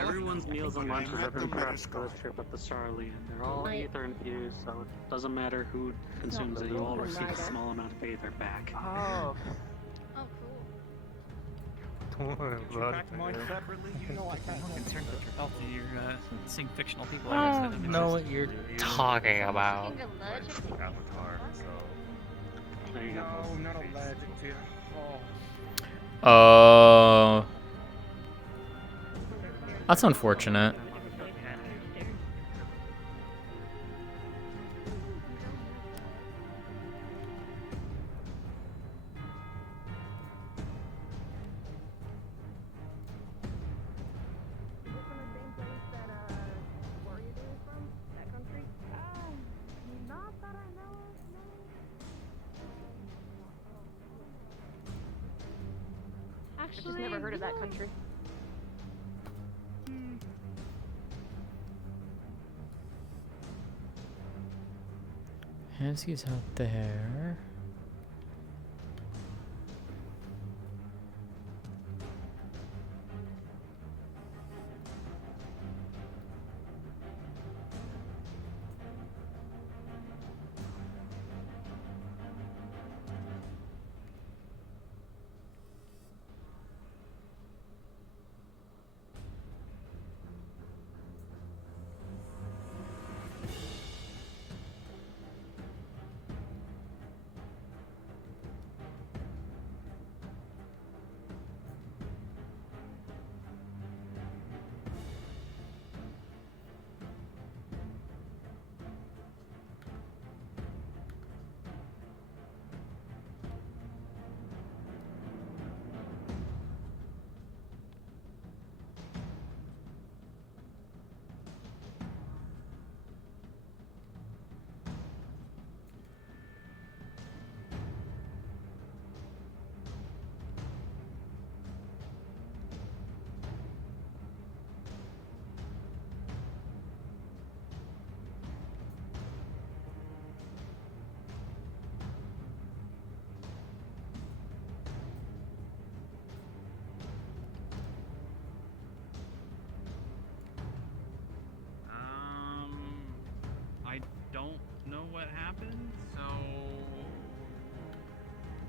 Everyone's meals and lunches have been prepped for this trip up to Charlie, and they're all ether infused, so it doesn't matter who consumes it, you all receive a small amount of ether back. Oh. Don't worry about it. separately? You know I can't. Concerned with your health, you're seeing fictional people. I don't know what you're talking about. Avatar, so. There you go. No, not allergic to it. That's unfortunate. I've just never heard of that country. Hansky's out there. I don't know what happened, so...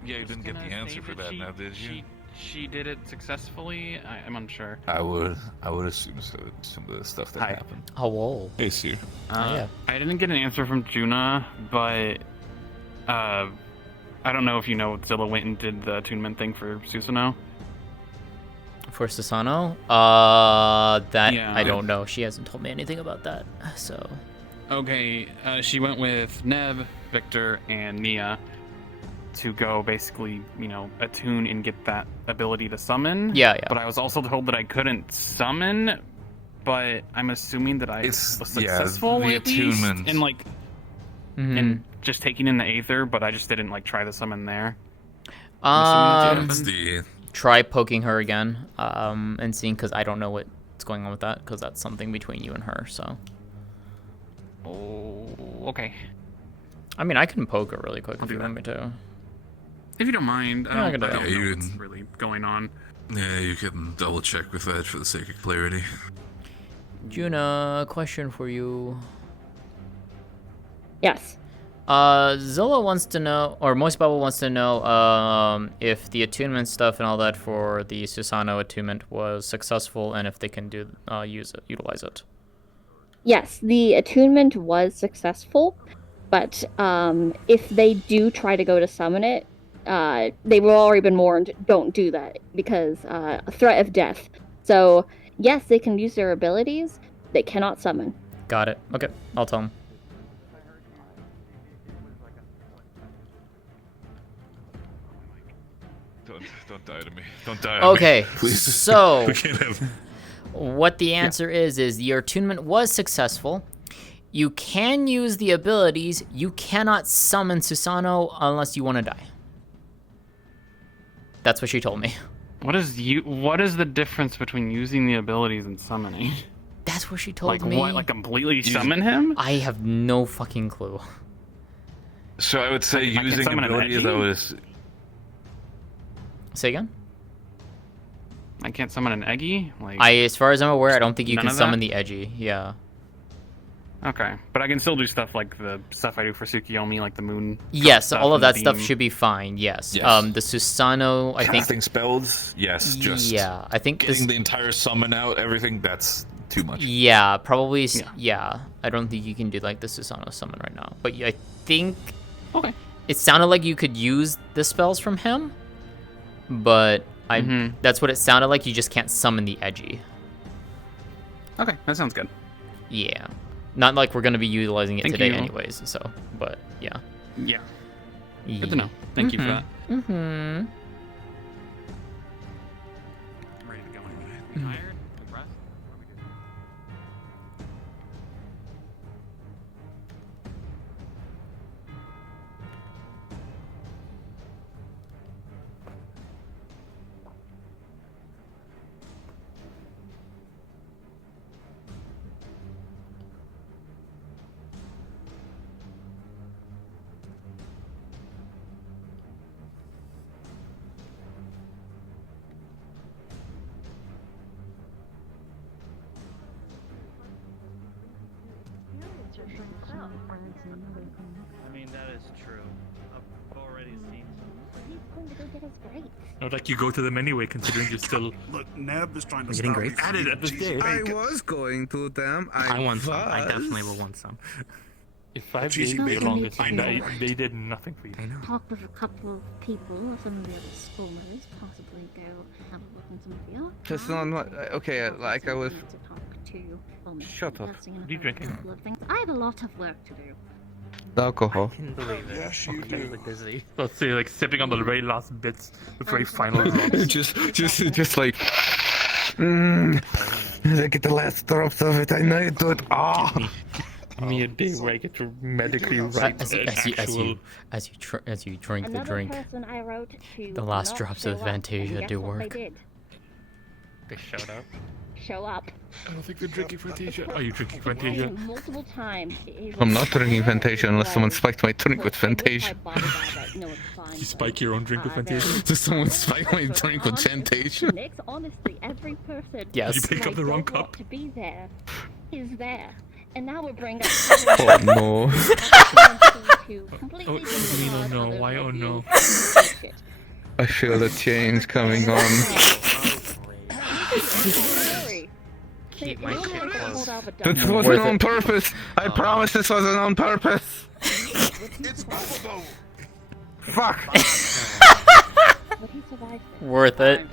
Yeah, you didn't get the answer for that now, did you? She did it successfully? I'm unsure. I would assume so, some of the stuff that happened. Oh, whoa. Hey, Sir. Yeah. I didn't get an answer from Juna, but I don't know if you know Zilla went and did the attunement thing for Susanoo. For Susano? Yeah. I don't know. She hasn't told me anything about that, so... Okay, she went with Nev, Victor, and Nia to go basically, attune and get that ability to summon. Yeah. But I was also told that I couldn't summon, but I'm assuming that I was successful the at least attunement. in and just taking in the Aether, but I just didn't try the summon there. Try poking her again, and seeing, because I don't know what's going on with that, because that's something between you and her, so... Oh, okay. I mean, I can poke her really quick if you want me to. If you don't mind, Yeah, I I can do don't that. know what's really going on. Yeah, you can double check with that for the sake of clarity. Juna, question for you. Yes. Zilla wants to know, or Moist Bubble wants to know, if the attunement stuff and all that for the Susano attunement was successful, and if they can utilize it. Yes, the attunement was successful, but if they do try to go to summon it, they've already been warned, don't do that, because a threat of death. So, yes, they can use their abilities, they cannot summon. Got it. Okay, I'll tell him. Don't die to me. Don't die. Okay, Please. so We can't have... what the answer is your attunement was successful. You can use the abilities. You cannot summon Susano unless you want to die. That's what she told me. What is the difference between using the abilities and summoning? That's what she told me. me. What, like completely summon him? I have no fucking clue. So I would say using abilities, I would... Say again? I can't summon an Eggy? Like, as far as I'm aware, I don't think you can of summon that? the Edgy. Yeah. Okay, but I can still do stuff like the stuff I do for Tsukiyomi, like the moon. Yes, all of and that the stuff beam. should be fine. Yes. Yes. The Susano, I think. Casting spells, yes. Just yeah, I think getting the entire summon out, everything. That's too much. Yeah, probably. Yeah, I don't think you can do like the Susano summon right now. But I think. Okay. It sounded like you could use the spells from him, but that's what it sounded like. You just can't summon the Edgy. Okay, that sounds good. Yeah. Not like we're going to be utilizing it Thank today you. anyways, so, but yeah. Yeah. Good to know. Thank you for that. Mm-hmm. Ready to go anyway. Tired? Depressed? I mean, that is true. I've already seen He's going to go get his grapes. Not like you go to them anyway, considering you're still. Look, Neb is trying to getting stop grapes. me from Added eating at this cheesy day. bacon. was going to them. I want some. I definitely will want some. If 5 Cheesy days bacon. your longest, I know, they, right? they did nothing for you. I know. Talk with a couple of people, some of the other schoolers, possibly go have a look in some of the art. Just on what? Okay, like I was. To talk to, Shut up. discussing What are you drinking? a couple of things. I have a lot of work to do. Alcohol. I can believe it. Yes, you Okay, do. like busy. Let's say like sipping on the very last bits, the very final drops. just like. I get the last drops of it. I know you do it. Ah. Give me a day where I get to medically write As you drink the Another drink, person I wrote to the last not drops show of up, and Fantasia guess do what work. They did? They showed up. Show up. I don't think they're drinking Fantasia. Are you drinking And Fantasia? multiple times. I'm not drinking Fantasia unless someone spiked my drink with Fantasia. You spike your own drink with Fantasia? Does someone spike my drink with Fantasia? Nick's honestly, every person Yes. You pick who up the I wrong don't want cup. to be there is there. And now we're bringing up Oh no. Oh, no. Why oh no? I feel the change coming on. Keep my shit close. This wasn't on purpose. I promise this wasn't on purpose. Fuck. Worth it.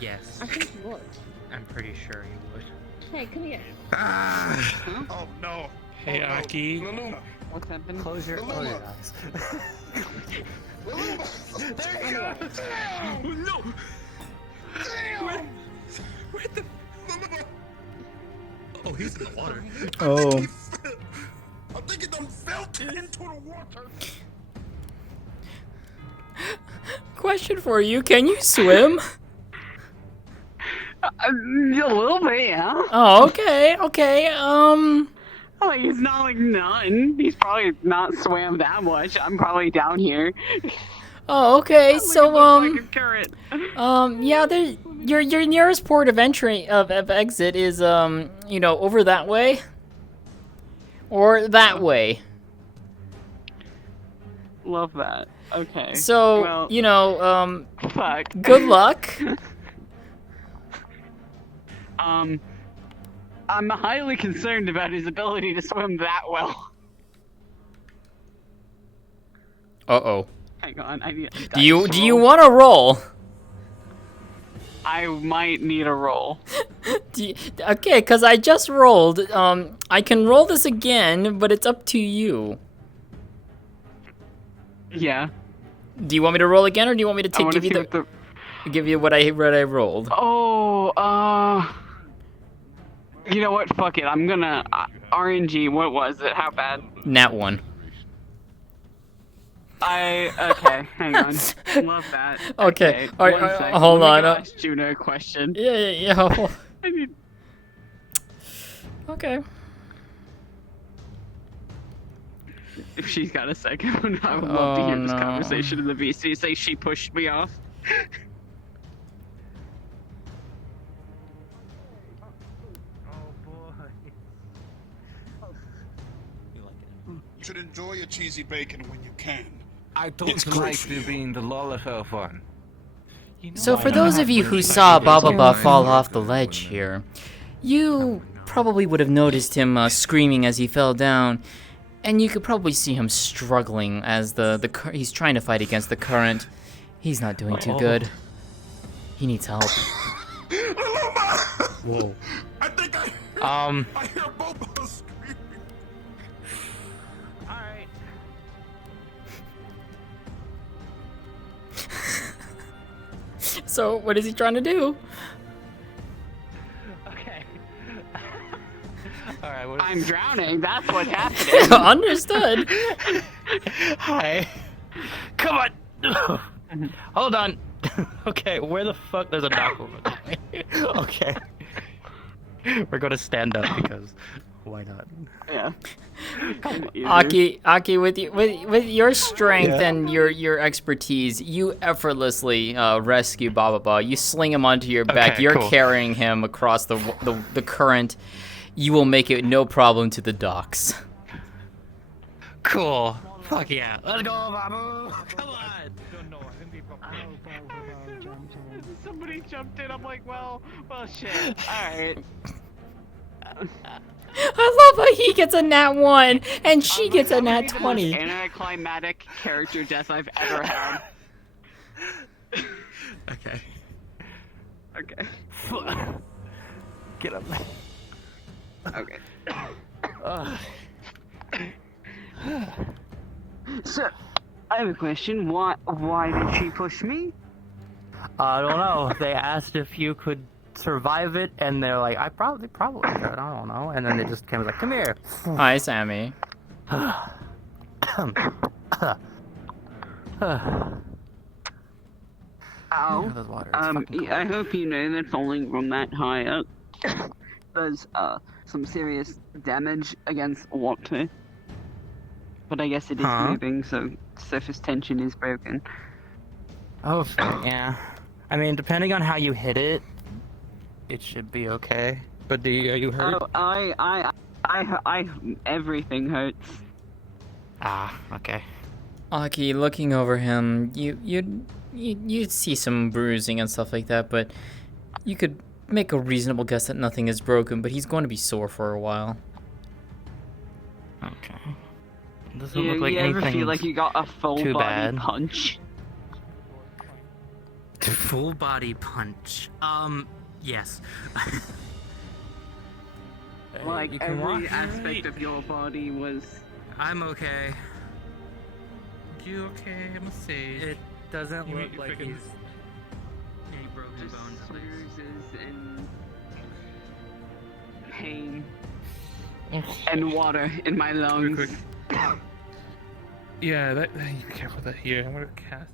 Yes. I think you would. I'm pretty sure you would. Hey, come here. Oh no. Hey, Aki. What's happening? Close your eyes. There you go. No! Where the... Oh, he's in the water. Oh. I think it done fell into the water. Question for you: can you swim? A little bit, yeah. Oh, okay, okay. Like, it's not like none. He's probably not swam that much. I'm probably down here. Oh, okay. So, Like a carrot. yeah, there. Your nearest port of entry of exit is over that way, or that way. Love that. Okay. So, well, fuck. Good luck. I'm highly concerned about his ability to swim that well. Uh-oh. Hang on, I need. Do you want to roll? I might need a roll. Okay, because I just rolled. I can roll this again, but it's up to you. Yeah. Do you want me to roll again, or do you want me to give you what I rolled? Oh, you know what? Fuck it. I'm gonna RNG. What was it? How bad? Nat 1. Okay, hang on. Love that. Okay, one alright, sec. hold Let me on. ask Juno a question. Yeah. I need... Okay. If she's got a second, I would love to hear this conversation in the VC. Say she pushed me off. You should enjoy your cheesy bacon when you can. I don't It's good like for to you. be in the lollipop one. So for those of you who saw Baba fall off the ledge here, you probably would have noticed him screaming as he fell down, and you could probably see him struggling as he's trying to fight against the current. He's not doing too good. He needs help. Whoa. I think I hear Bobo screaming. Alright. So what is he trying to do? Okay. Alright, I'm drowning. That's what's happening. Understood. Hi. Come on. Hold on. Okay, where the fuck? There's a knock over there. Okay. We're gonna stand up because why not? Yeah. Aki, with your strength and your expertise, you effortlessly rescue Baba. You sling him onto your back. Okay, You're cool. carrying him across the current. You will make it no problem to the docks. Cool. Fuck yeah. Let's go, Babu. Come on. Somebody jumped in. I'm like, well, shit. Alright. I love how he gets a nat 1 and she gets a nat 20. Anticlimactic character death I've ever had. Okay. Okay. Get up. Okay. So, I have a question. Why did she push me? I don't know. They asked if you could survive it, and they're like, I probably could. I don't know. And then they just came like, come here. Hi, Sammy. Ow. I hope you know that falling from that high up does some serious damage against water. But I guess it is moving, so surface tension is broken. Oh, yeah. I mean, depending on how you hit it, it should be okay. But are you hurt? Oh, everything hurts. Ah, okay. Aki, looking over him, you see some bruising and stuff like that, but you could make a reasonable guess that nothing is broken, but he's going to be sore for a while. Okay. Doesn't look like anything. You ever feel like you got a full too body bad. punch? Full body punch. Yes. Like You can every walk, aspect of your body was. I'm okay. You okay? I'm safe. It doesn't look like he's any broken Just bones. bruises and pain and water in my lungs. Yeah, that. You careful with that here. I'm gonna cast.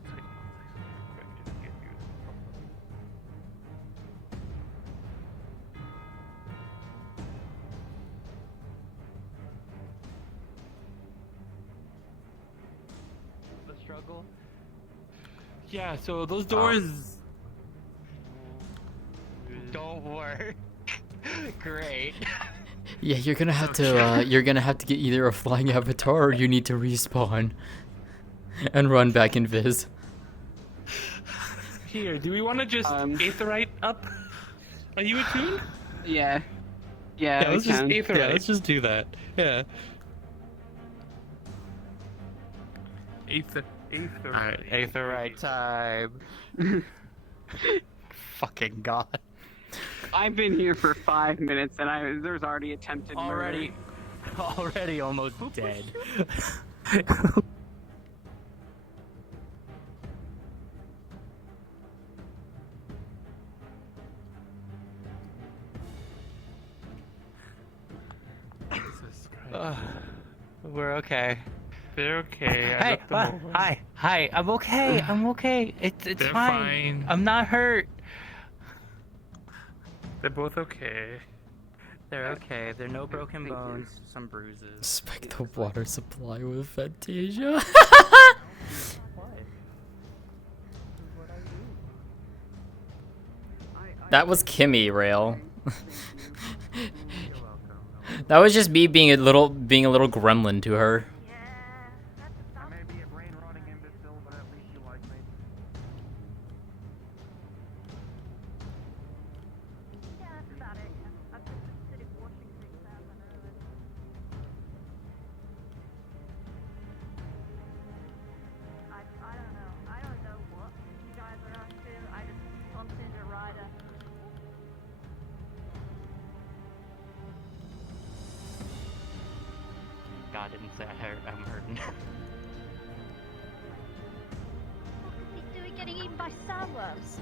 The struggle. Yeah, so those doors don't work. Great. Yeah, you're gonna have to get either a flying avatar or you need to respawn and run back in Viz. Here, do we want to just aetherite up? Are you attuned? Yeah. Yeah, let's just can. let's just do that. Yeah. Alright, Aetherite time. Fucking god. I've been here for 5 minutes and there's already attempted murder. Already almost dead. We're okay. They're okay. Hey, hi, I'm okay. I'm okay. It's They're fine. fine. I'm not hurt. They're both okay. They're okay. There are no broken bones, some bruises. Spike the water supply with Fantasia. That was Kimmy, Rail. That was just me being a little gremlin to her. God didn't say I'm hurting. He's doing getting eaten by sandworms.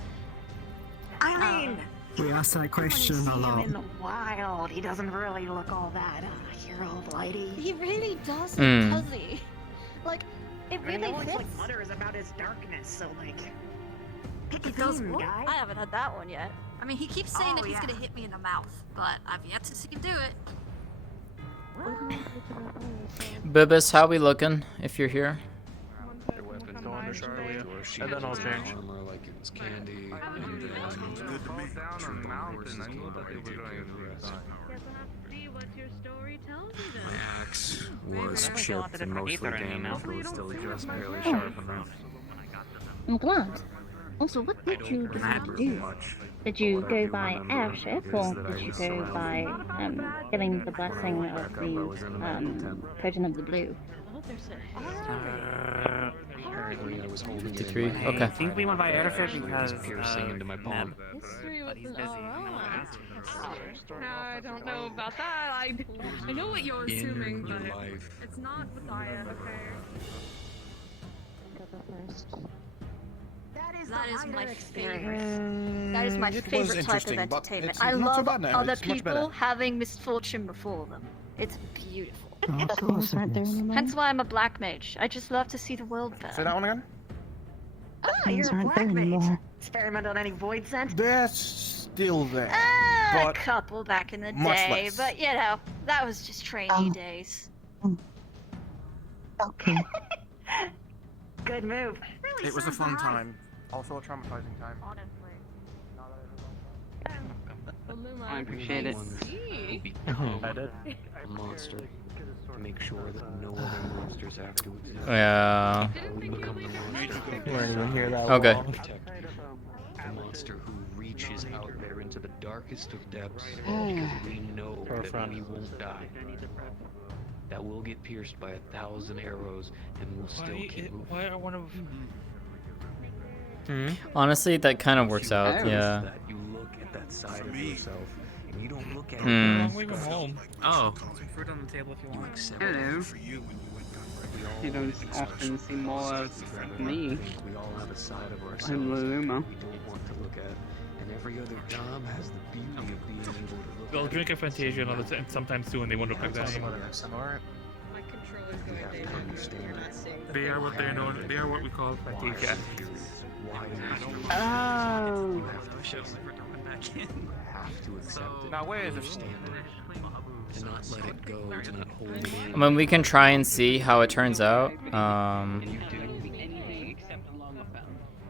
I mean, We ask that question a lot. in the wild, he doesn't really look all that hero blighty. He really does, Mm. does he? Like, it I mean, really all his, fits. mutters about his darkness, so like, pick a It does theme, what? guy. I haven't had that one yet. I mean, he keeps saying Oh, that he's yeah. gonna hit me in the mouth, but I've yet to see him do it. Bibis, how we looking? If you're here. Their weapons on Charlie, And then I'll change. armor like it was candy, and then down on the mountain. I knew that they were going to my axe was Maybe still have chipped the and different mostly ether in me now. damaged, but was still just barely sharp enough. I'm glad. Also, what did you decide to do? Did you go by airship, or did you go by getting the blessing of the Curtain of the Blue? Apparently I was holding it 53, in my okay. hand. I think we went by airship Actually, because just piercing into my palm. but he's busy. I don't know about that. I know what you're assuming, In your but life. it's not with Aya, okay? That is my favorite. That is my It was favorite type of interesting, but entertainment. it's I not so love bad now, other it's much people better. having misfortune befall them. It's beautiful. Of course it is. Hence why I'm a black mage. I just love to see the world burn. Say that one again? Ah, you're a black mage. Experiment on any void scent? They're still there. A but couple back in the much day, less. but you know, that was just trainee days. Okay. Good move. it was a fun time. Also a traumatizing time. I appreciate it. I did. A monster. To make sure that no other monsters have to exist. Yeah. We become the monster. We weren't even here that Okay. long. Protect you. A monster who reaches out there into the darkest of depths because we know that we won't die. That we'll get pierced by 1,000 arrows and we'll still keep moving. Why are one of Honestly, that kind of works out. Yeah. That you look at that side of yourself and you don't look at Hmm. it. Leave him home. Oh. Some fruit on the table if you You want. accept Hello. it. We all You don't have things often special. see more of Something me. I think we all have a side of ourselves I'm Luluma. we don't want to look at. And every other Dom has the beauty of being able to look They'll at drink it. a Fantasia and other and sometimes too, and they won't look like that anymore. My controller's You have to understand it. They are what they're known. They are what we call Fantasia. Why Oh. you have to show it. You have to accept it. Now where is it? Understand it. To not let it go, to not hold it in. I mean, we can try and see how it turns out. And you do.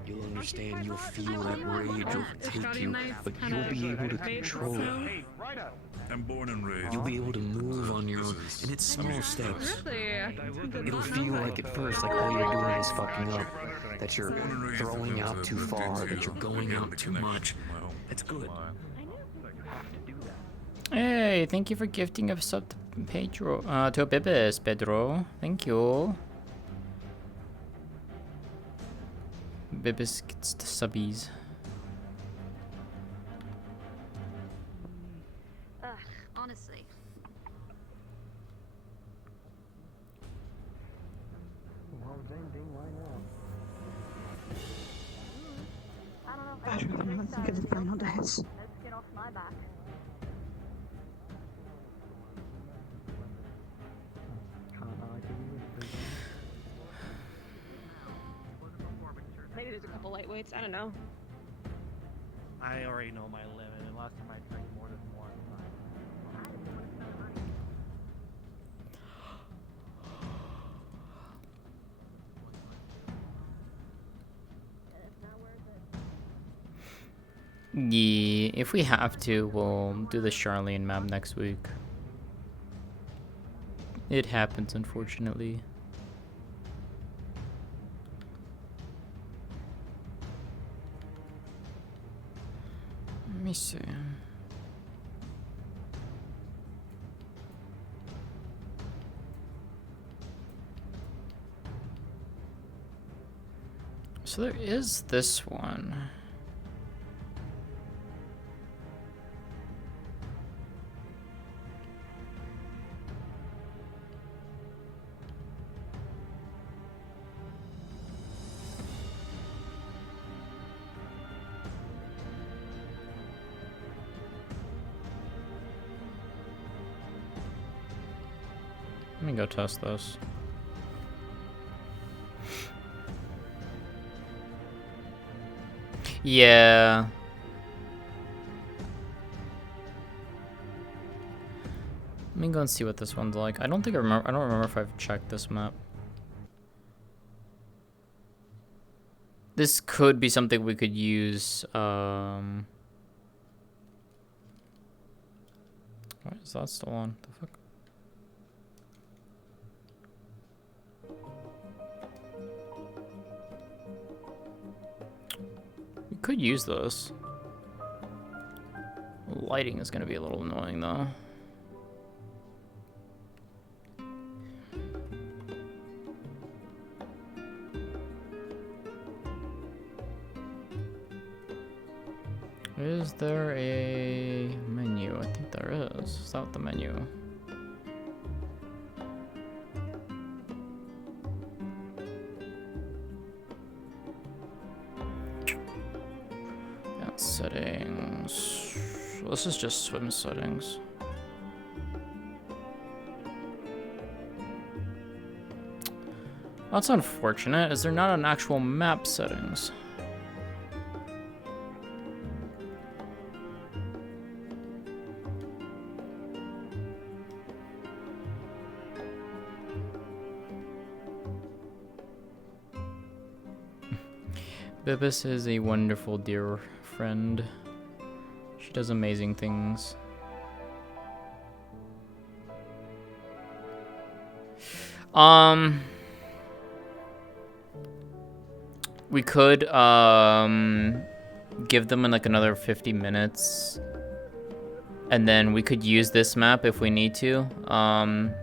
You'll understand, you'll feel that rage overtake you, but you'll be able to control it. I'm born and raised. You'll be able to move on your own, and it's small steps. It'll feel like at first like all you're doing is fucking up, that you're throwing out too far, that you're going out too much. It's good. Hey, thank you for gifting a sub to Pedro, to Bibis, Pedro. Thank you. Bibis gets the subbies. Ugh, honestly. Better than nothing because it's no skin off my back. Maybe there's a couple lightweights. I don't know. I already know my limit, and last time I drank more than one. Yeah, if we have to, we'll do the Charlene map next week. It happens, unfortunately. Let me see. So there is this one. Let me go test this. Yeah. Let me go and see what this one's like. I don't think I remember. I don't remember if I've checked this map. This could be something we could use. Why is that still on? The fuck? We could use this. Lighting is gonna be a little annoying though. Is there a menu? I think there is. Is that the menu? Yeah, settings. This is just swim settings. That's unfortunate. Is there not an actual map settings? Bibis is a wonderful dear friend. She does amazing things. We could give them like another 50 minutes, and then we could use this map if we need to. And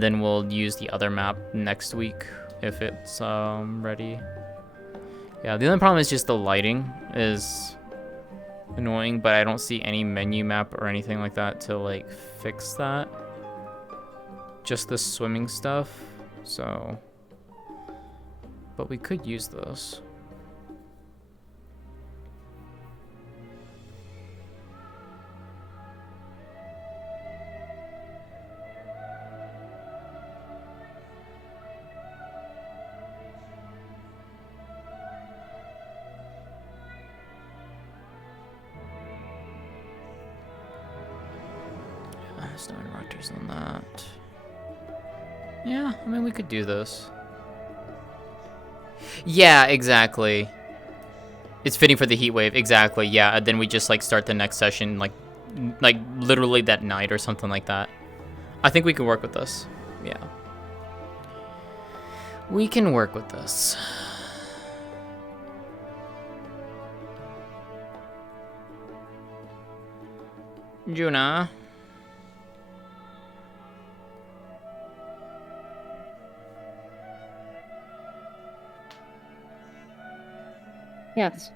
then we'll use the other map next week if it's ready. Yeah, the only problem is just the lighting is annoying, but I don't see any menu map or anything like that to like fix that. Just the swimming stuff, so. But we could use this. There's no interrupters on that. Yeah, I mean, we could do this. Yeah, exactly. It's fitting for the heat wave, exactly. Yeah, and then we just like start the next session like literally that night or something like that. I think we can work with this. Yeah. We can work with this. Juna. Yes.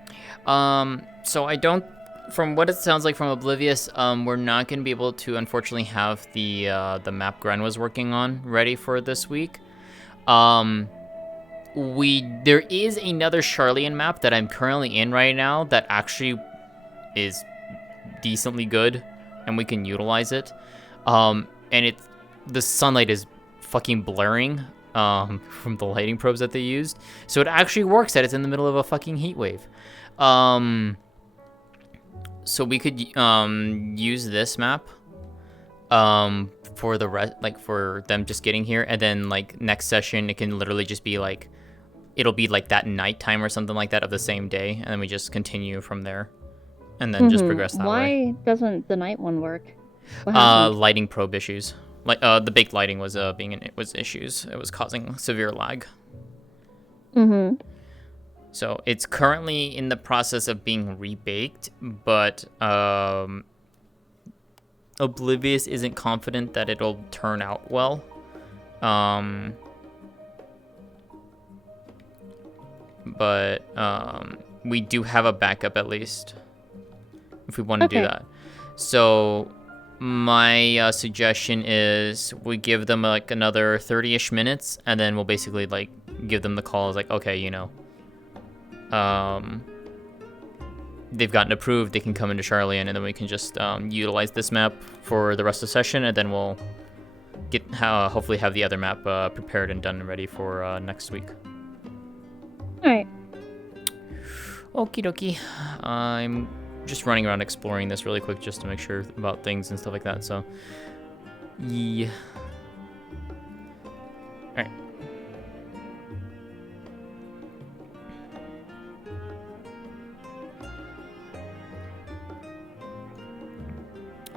So I don't, from what it sounds like from Oblivious, we're not going to be able to, unfortunately, have the map Gren was working on ready for this week. There is another Charlian map that I'm currently in right now that actually is decently good, and we can utilize it. And the sunlight is fucking blurring from the lighting probes that they used, so it actually works that it's in the middle of a fucking heat wave. So we could use this map for for them just getting here, and then like next session it can literally just be like, it'll be like that nighttime or something like that of the same day, and then we just continue from there, and then just progress that way. Why doesn't the night one work? What happened? Lighting probe issues. Like the baked lighting was issues. It was causing severe lag. Mm-hmm. So it's currently in the process of being rebaked, but Oblivious isn't confident that it'll turn out well. But we do have a backup at least if we want to do that. So my suggestion is we give them like another 30-ish minutes, and then we'll basically like give them the call as like, okay, you know, they've gotten approved, they can come into Charlian, and then we can just utilize this map for the rest of the session, and then we'll get hopefully have the other map prepared and done and ready for next week. Alright. Okie dokie. I'm just running around exploring this really quick just to make sure about things and stuff like that, so yeah. Alright.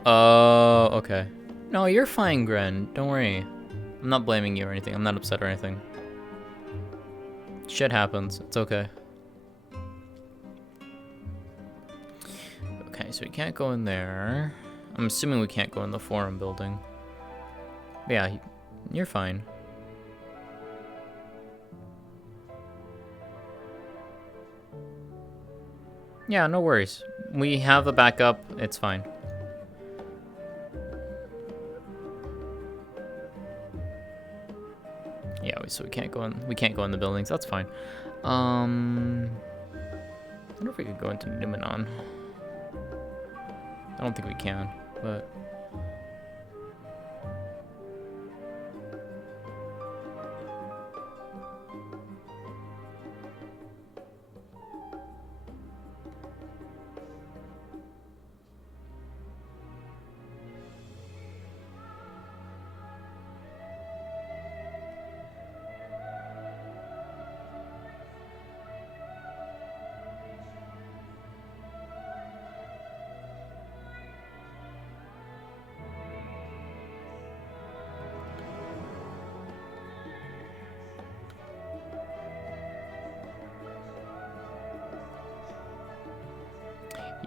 Oh, okay. No, you're fine, Gren. Don't worry. I'm not blaming you or anything. I'm not upset or anything. Shit happens. It's okay. Okay, so we can't go in there. I'm assuming we can't go in the forum building. But yeah, you're fine. Yeah, no worries. We have a backup. It's fine. Yeah, so we can't go in. We can't go in the buildings. That's fine. I wonder if we could go into Numenon. I don't think we can, but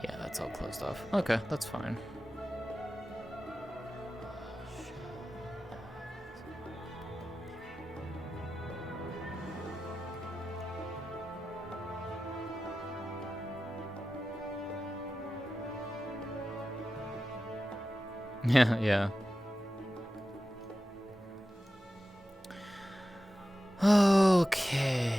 yeah, that's all closed off. Okay, that's fine. Yeah, yeah. Okay.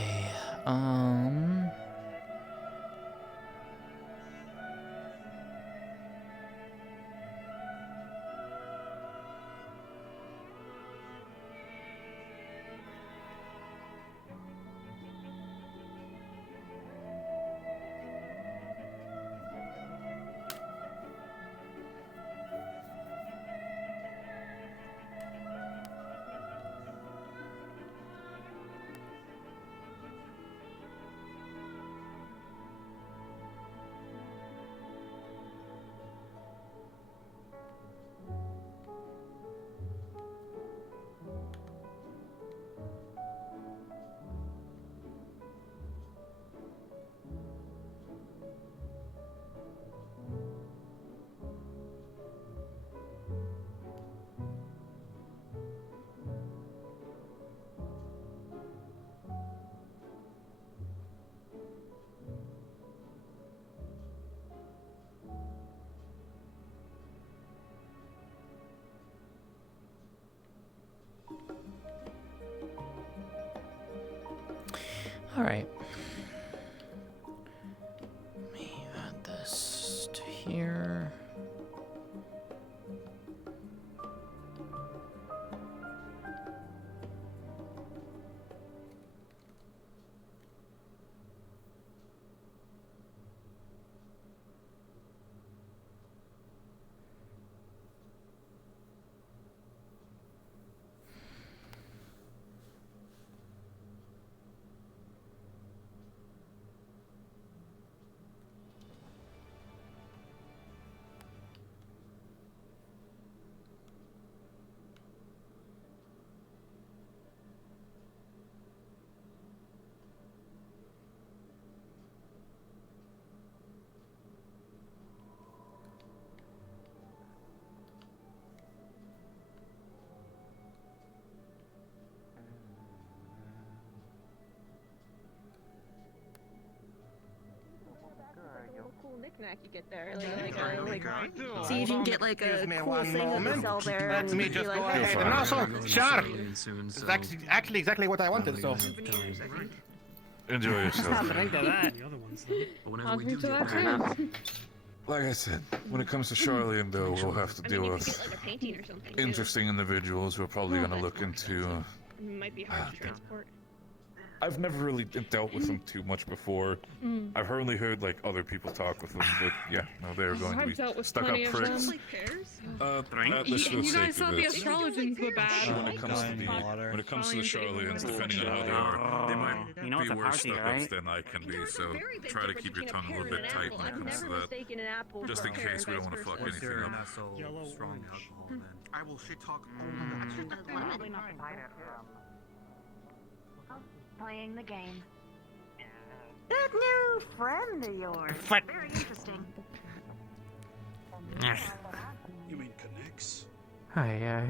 All right. Let me add this to here. Cool knick-knack you get there. So you can get like a cool thing to sell there. Let me just go ahead. And also, sure. It's actually exactly what I wanted, so. Enjoy yourself. I'll drink to that. The other ones, I'll drink to that too. Like I said, when it comes to Charlie and Bill, we'll have to deal with interesting individuals who are probably going to look into. Might be hard to transport. I've never really dealt with them too much before. I've only heard like other people talk with them, but yeah, no, they're going to be stuck up pricks. You guys thought the astrologians were bad. When it comes to the Charlians, depending on how they are, they might be worse stuck ups than I can be. So try to keep your tongue a little bit tight when it comes to that, just in case we don't want to fuck anything up. Strong alcohol, then. I will shit talk Probably not Playing the game. That new friend of yours. Very interesting. You mean connects? Hi, Yeah,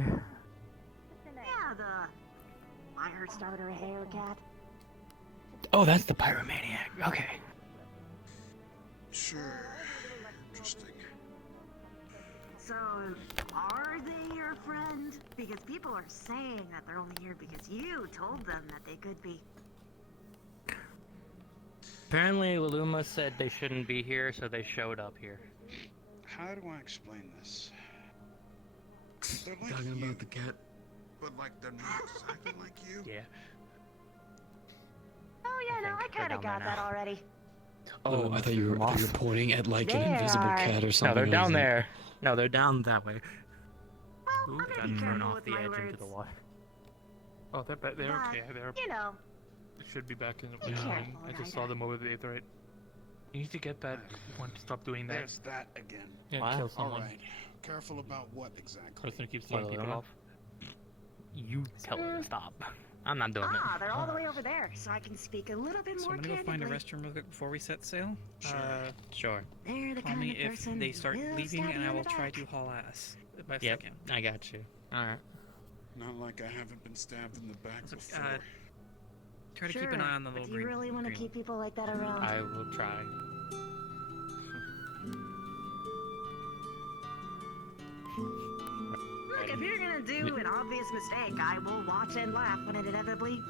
the fire starter hair cat. Oh, that's the pyromaniac. Okay. Sure. Interesting. So, are they your friend? Because people are saying that they're only here because you told them that they could be. Apparently, Luluma said they shouldn't be here, so they showed up here. How do I explain this? They're like Talking you, about the cat. but like they're not exactly like you. Yeah. Oh yeah, no, I kind of got that already. Oh, I thought you were pointing at like an invisible cat or something. No, they're down like there. No, they're down that way. Well, I'm gonna be careful with my words. the water. Oh, they're okay. They're You know. should be back in. Be careful, I just saw them over the Aetherite. You need to get that one to stop doing that. There's that again. Yeah, kill someone. Alright. Careful about what exactly? Person who keeps throwing people off. You tell them to stop. I'm not doing it. They're all the way over there, so I can speak a little bit So more I'm gonna go find a candidly. restroom real quick before we set sail. Sure. Sure. They're the Call kind me of if person they who start will leaving, stab and you I in will the try back. to haul ass best Yep, I can. I got you. Alright. Not like I haven't been stabbed in the back So, before. try to Sure, keep an eye on the but little do you green. really want to keep people like that around? I will try. Look, if you're gonna do an obvious mistake, I will watch and laugh when it inevitably,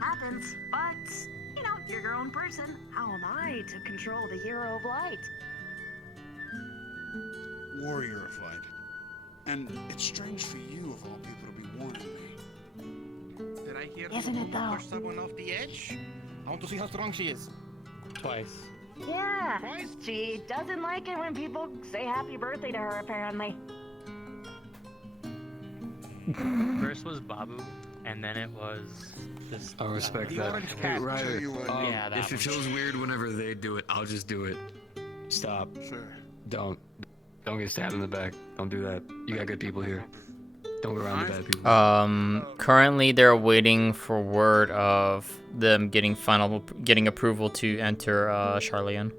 happens. But, you're your own person. How am I to control the hero of light? Warrior of light. And it's strange for you, of all people, to be warning me. Did I hear Isn't it, though? push someone off the edge? I want to see how strong she is. Twice. Yeah, she doesn't like it when people say happy birthday to her, apparently. First was Babu, and then it was this. I respect the that. orange Hey, cat. Ryder, Yeah, that if it one. feels weird whenever they do it, I'll just do it. Stop. Sure. Don't get stabbed in the back. Don't do that. You got good people here. Don't go around the bad people. Currently they're waiting for word of them getting approval to enter Charlian.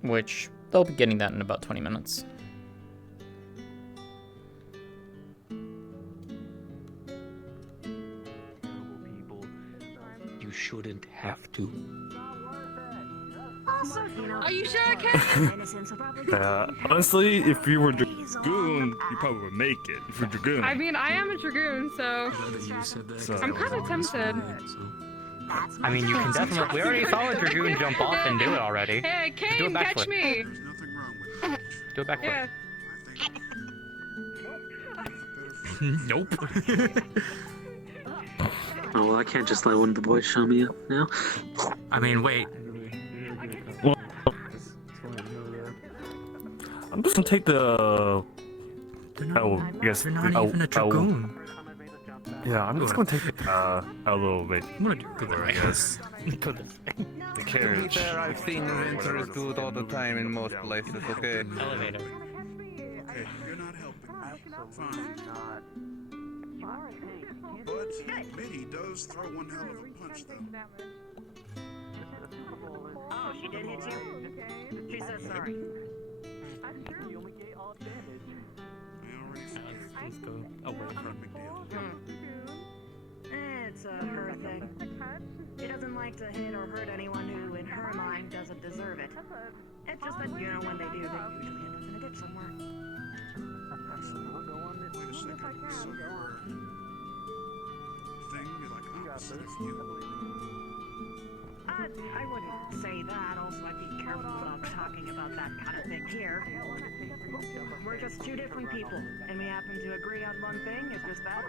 Which they'll be getting that in about 20 minutes. You shouldn't have to. Also, Are you sure I can? innocence will probably Honestly, if you were Dragoon, you probably would make it. If you're Dragoon. I mean, I am a dragoon, so Glad that you said that. 'cause So- that I'm was kind of always tempted. weird, so. I mean, you can definitely. We already saw a dragoon jump off and do it already. Hey, Do a Kane, catch backflip. me! Do a backflip. Yeah. Nope. Oh, well, I can't just let one of the boys show me up now. I mean, wait. I'm just gonna take the. I guess. They're not even a dragoon. Yeah, I'm just gonna take a little bit. I'm gonna do there, I guess. The To be carriage. fair, I've seen inventors do it all the time in most places, okay? Elevator. Okay, you're not helping. Fine. But Mitty does throw one hell of a punch, though. Oh, she did hit you? She said sorry. Let's go away from Big deal. It's a her thing. She doesn't like to hit or hurt anyone who, in her mind, doesn't deserve it. It's just that, you know, when they do, they usually end up in a ditch somewhere. Wait a second. So your thing is like opposite of you. I wouldn't say that. Also, I'd be careful about talking about that kind of thing here. We're just two different people, and we happen to agree on one thing. It's just that.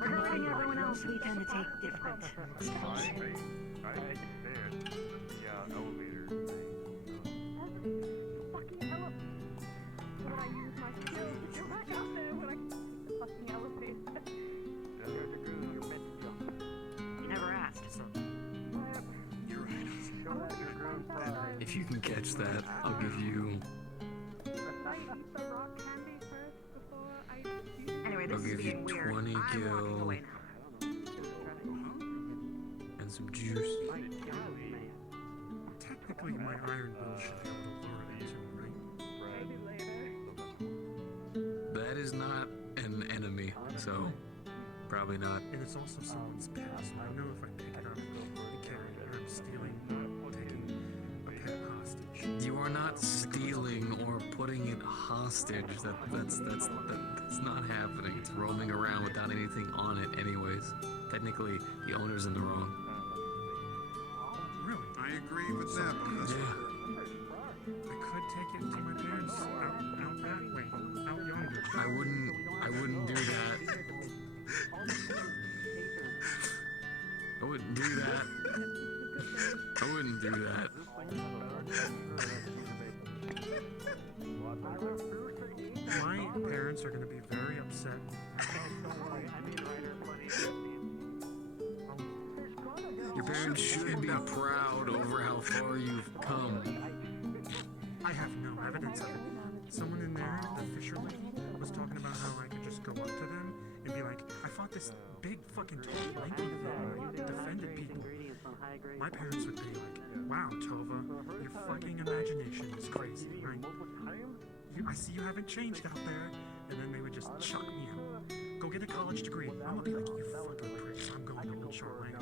Regarding everyone else, we tend to take different steps. You never asked. You're right. If you can catch that, I'll give you. Anyway, I'll this is give you being weird. 20 I'm walking gil away and some juice. Technically, my iron bull should be able to lure these in, right? That is not an enemy, so probably not. And it's also someone's pet, so I know if I pick it up and carry it, I'm stealing, taking a pet hostage. You are not stealing or putting it hostage. That's not happening. It's roaming around without anything on it, anyways. Technically, the owner's in the wrong. Really? I agree with that, but that's I could take it to my parents out that way, out yonder. I wouldn't do that. I wouldn't do that. I wouldn't do that. My parents are going to be very upset. Your parents should be proud over how far you've come. I have no evidence of it. Someone in there, the fisher lady, was talking about how I could just go up to them and be like, I fought this big fucking tall lanky thing that defended people. My parents would be like, wow, Tova, your fucking imagination is crazy, right? I see you haven't changed out there. And then they would just chuck me out. Go get a college degree. I'm gonna be like, you fucking prick, I'm going to Old Charlotte.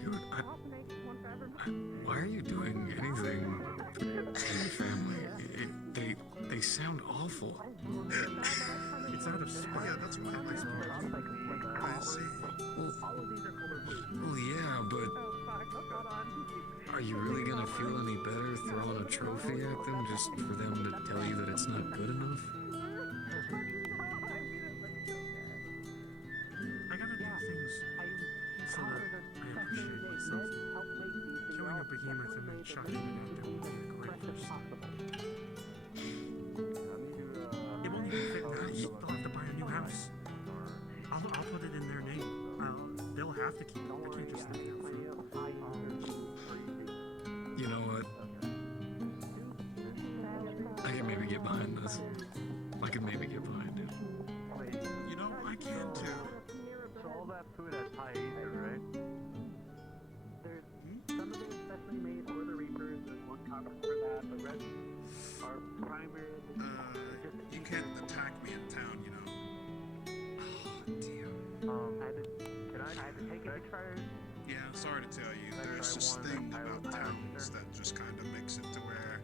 Dude, why are you doing anything to your family? They sound awful. It's out of spite. Yeah, that's what I suppose. I see. Well, yeah, but are you really gonna feel any better throwing a trophy at them just for them to tell you that it's not good enough? I gotta do things so that I appreciate myself. Killing a behemoth and then chucking it out there would be a great first step. It won't even fit now. They'll have to buy a new house. I'll put it in their name. They'll have to keep it. They can't just leave it out front. You know what? I can maybe get behind this. I can maybe get behind it. You know, I can too. So all that food has high ether, right? There's some of it is specially made for the Reapers. There's one comment for that. The rest are primarily. You can't attack me in town, you know. Oh, damn. I had to take it to try. Yeah, sorry to tell you, there's this thing about towns that just kind of makes it to where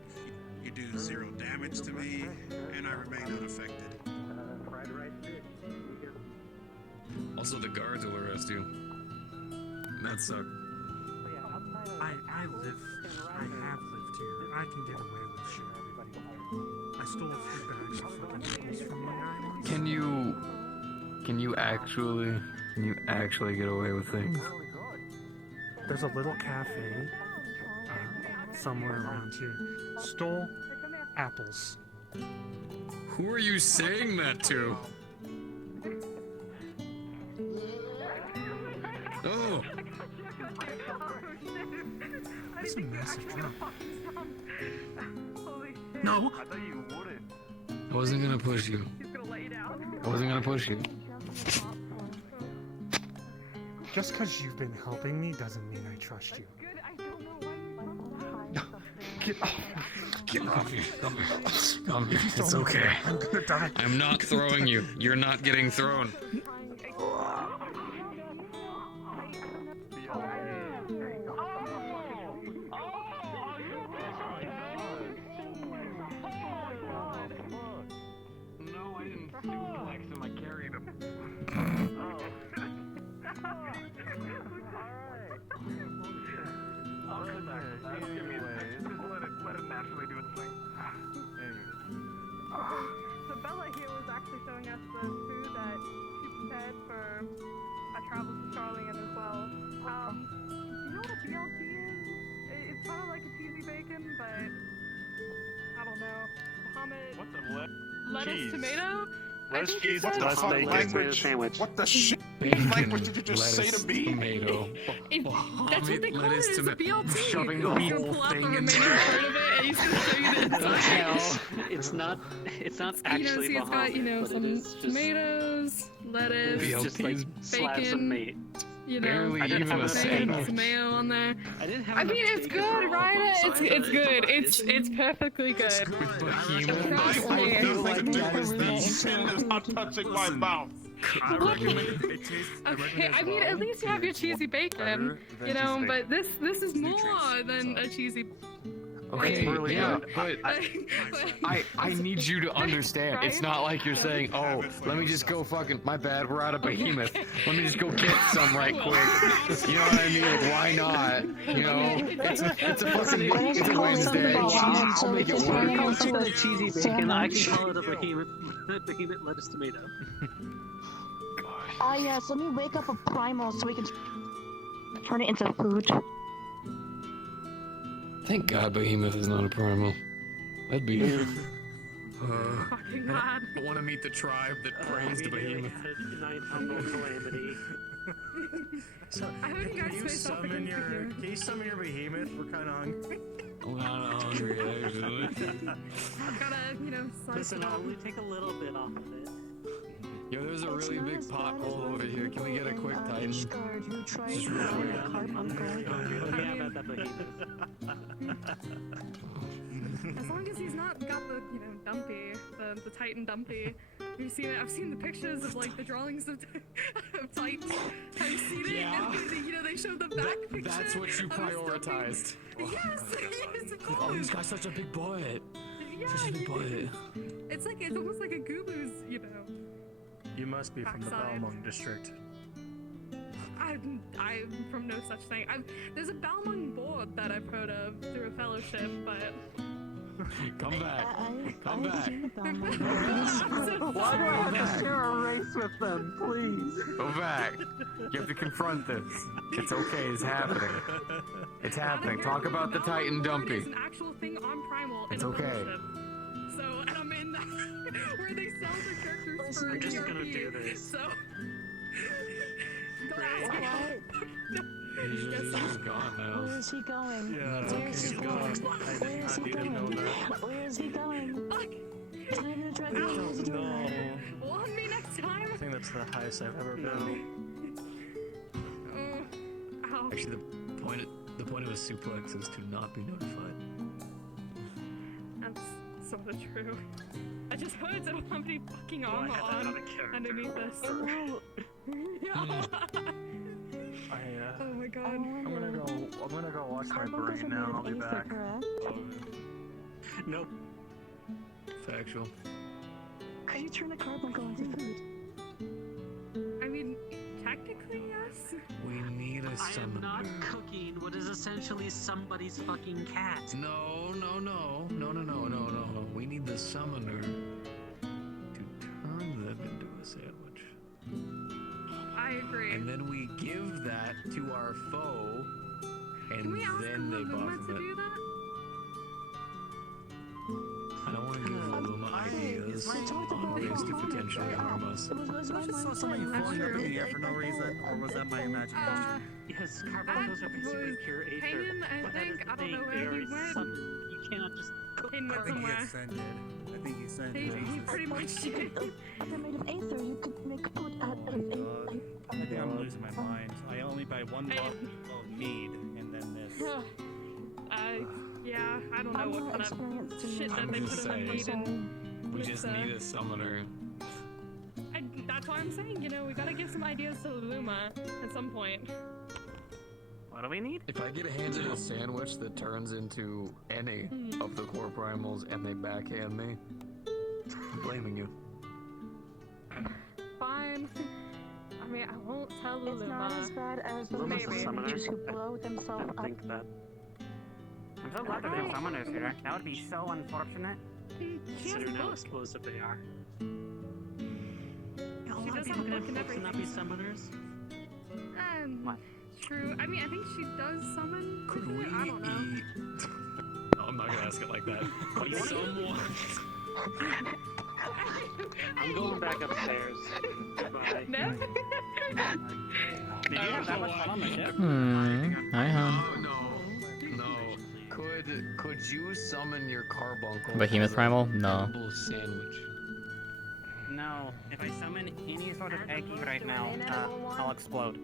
you do 0 damage to me, and I remain unaffected. Fried rice dish. Also, the guards will arrest you. And that sucked. I have lived here. I can get away with shit. I stole 3 bags of fucking pickles from you guys. Can you actually get away with things? There's a little cafe somewhere around here. Stole apples. Who are you saying that to? Oh! That's a massive drop. No! I wasn't gonna push you. I wasn't gonna push you. Just because you've been helping me doesn't mean I trust you. Get off. Get off me. It's okay. I'm gonna die. I'm not throwing you. You're not getting thrown. No, I didn't suplex him. I carried him. Let it naturally do its thing. So Bella here was actually showing us the food that she prepared for our travels to Charlene as well. Do you know what a BLT is? It's kind of like a cheesy bacon, but I don't know. Muhammad. What the lettuce, cheese? tomato? Less cheese, What the less fuck bacon, language? sandwich. What the shit language did you just say to me? Tomato. That's what they call it. It's a BLT. Shoving the He's gonna whole pull out the thing remaining into part of it, and he's gonna show you the inside. It's not You know, actually see, it's got, you know, but it some is just, tomatoes, lettuce, it's just like slabs of bacon, meat. you know, Barely didn't even have a enough some sandwich. mayo on there. I didn't have I enough mean, it's bacon good, for all right? of them, It's good. It's perfectly good. With behemoth. Trust I me. feel like that is the sin is not touching my mouth. I recommend it tastes. Okay, I mean, at least you have your cheesy bacon, you know, but this is more than a cheesy. Okay, really yeah, good. but I need you to understand. It's not like you're saying, oh, let me just go fucking, my bad, we're out of behemoth. Let me just go get some right quick. You know what I mean? Like, why not? You know, it's a fucking, it's a Wednesday. I'll make it work. Instead of cheesy bacon, I can call it a behemoth lettuce tomato. Oh yes, let me wake up a primal so we can turn it into food. Thank God Behemoth is not a primal. That'd be... Fucking glad. I want to meet the tribe that prays to Behemoth. Calamity. So, I hope you guys can you stay so summon your behemoth? We're kind of hungry. I'm kind of hungry, actually. I've gotta, you know, slice Listen, it up. I'll only take a little bit off of it. Yo, there's a really big pothole over here. Can we get a quick Titan? Just real quick. Yeah, about that behemoth. As long as he's not got the, you know, dumpy, the Titan dumpy. You've seen it. I've seen the pictures of like the drawings of Titan. I've seen it. Yeah. And, you know, they show the back picture. That's what you of his prioritized. dumpy. Yes, of course. Oh, he's got such a big butt. Yeah, Such a big butt. it's like it's almost like a Gubu's, you know. You must be from the Backside. Balmung district. I'm from no such thing. There's a Balmung board that I've heard of through a fellowship, but. Come back. Come back. Why do I have to share a race with them, please? Go back. You have to confront this. It's okay, it's happening. It's happening. Talk about the Titan Dumpy. It's an actual thing on Primal. It's in a okay. fellowship. So, and I'm in that where they sell the characters for We're just ERP. gonna do this. So. Don't ask me. He's gone now. Where is he going? Yeah, Where is he going? Where is he going? Where is he going? Can I get a drug? Where is he No. going? Want me next time? I think that's the highest I've ever been. Ow. Actually, the point of a suplex is to not be notified. That's sort of true. I just heard that how many fucking armor on underneath this. Oh, Oh my god. I'm gonna go watch my brain now and I'll be back. Nope. Factual. Could you turn the carbuncle into food? I mean, Technically, yes. We need a I am summoner. not cooking what is essentially somebody's fucking cat. No. We need the summoner to turn them into a sandwich. I agree. And then we give that to our foe, and Can we ask then they Luma buff to them. do that? I don't want to give Luma ideas on ways to potentially harm us. I just saw somebody flying up in the air for no reason, or was that my imagination? Yes, carboncles are basically pure ether. Hayden, I but that is think, the I don't thing, know they where are he went. You cannot just cook Hayden went I think he somewhere. ascended. I think he ascended. He Jesus. pretty much did. They're made of aether. You could make food out of it. I think I'm losing my mind. I only buy one bottle of mead, and then this. Yeah, I don't know what kind of shit that I'm they just put in the meat saying, and we it's, just need a summoner. that's why I'm saying, we gotta give some ideas to Luma at some point. What do we need? If I get handed a sandwich that turns into any of the core primals and they backhand me, I'm blaming you. Fine. I mean, I won't tell Luma. It's not as bad as those Luma's a summoner. sandwiches who blow themselves up. think that. I'm so glad there's no summoners here. That would be so unfortunate. Considering how explosive they are. A lot of does people have luck can and not be summoners. What? True. I mean, I think she does summon. Could we I don't know. eat? No, I'm not gonna ask it like that. But someone. I'm going back upstairs. Goodbye. No? Did you have that much fun on the ship? Hi, hon. No. Could you summon your carbuncle? Behemoth as a Primal? No. double sandwich? No. If I summon any sort of egg right now, I'll explode.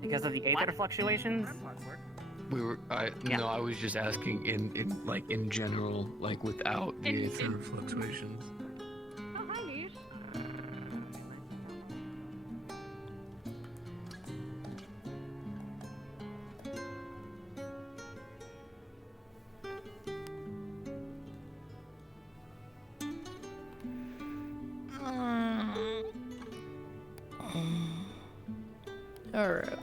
Because of the aether fluctuations? No, I was just asking in general, like without the aether fluctuations. Oh, hi, Niche. Alright.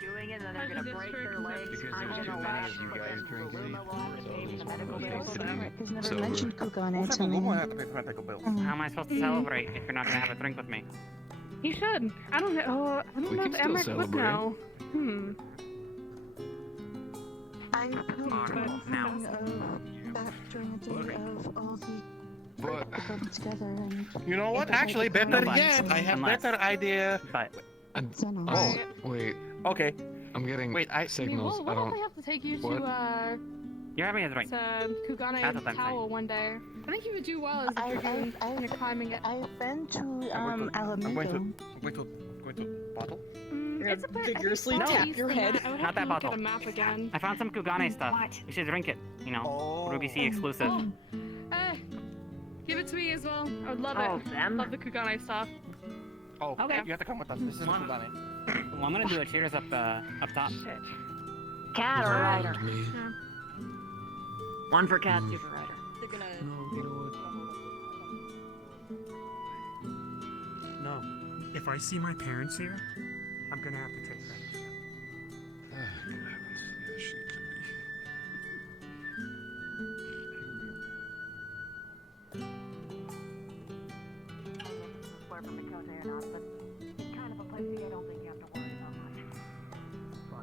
doing it, and then they're gonna break their legs. Because I'm there's too gonna many lash of you guys because drinking, Luma will have to so pay me this the one medical needs bills. to be He's never sober. mentioned Kugane to Luma me. had to pay for medical bills. How am I supposed to celebrate if you're not gonna have a drink with me? You should. I don't know. Oh, I don't We know can if still Emmerich would celebrate. know. I Alright, now. that during the day of all the But putting together and You know what? Actually, better Unless- yet, I have unless- better idea. But Oh, wait, okay. I'm getting signals. We'll I don't. probably have to take you What? to you're having a drink. Kugane That's what I'm Tower one day. I think you would do well as if you're climbing it. I've been to I'm Alameda. going to bottle. It's a bit vigorously I think tap it's your east head. than that. I would Not have that to look bottle. at a map again. I found some Kugane stuff. You should drink it. You know, Ruby C exclusive. Give it to me as well. I would love Oh, it. them? Love the Kugane stuff. Oh, Okay. you have to come with us. This is One- Kugane. Well, I'm gonna do a cheers up top. Cat or rider? One for Cat, two for Rider. They're gonna. No, you know what? No. If I see my parents here, I'm gonna have to take them. Good heavens. Yeah, she could Where from Dakota or not, but it's kind of a place I don't think you have to worry so much.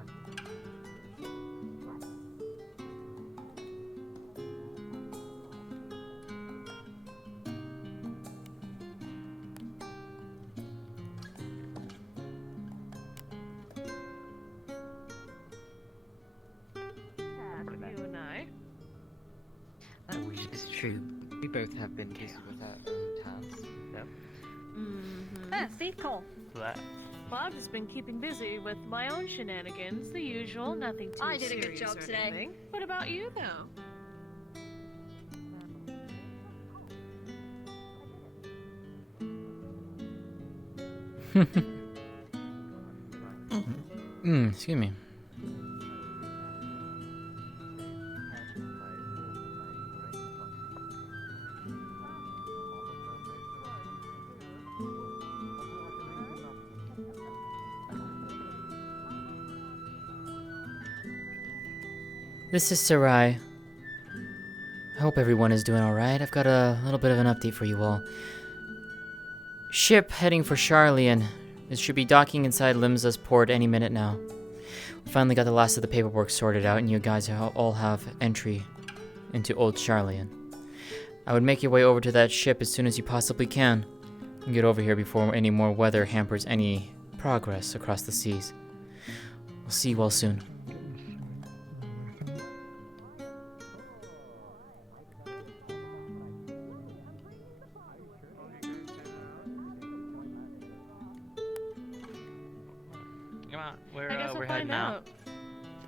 true. We both have been busy with our own tasks. Yep. Ah, Steve Cole. That. Well, I've just been keeping busy with my own shenanigans, the usual, nothing too I did a good serious job or today. anything. What about you, though? Excuse me. This is Sarai. I hope everyone is doing alright. I've got a little bit of an update for you all. Ship heading for Charlian. It should be docking inside Limsa's port any minute now. We finally got the last of the paperwork sorted out, and you guys all have entry into Old Charlian. I would make your way over to that ship as soon as you possibly can, and get over here before any more weather hampers any progress across the seas. We'll see you all soon. Come on, we're I guess we'll heading find out. out.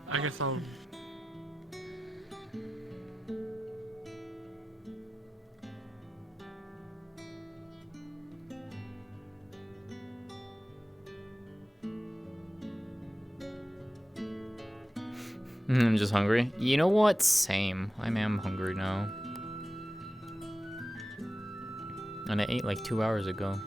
I guess I'll. I'm just hungry. You know what? Same. I am hungry now. And I ate like 2 hours ago.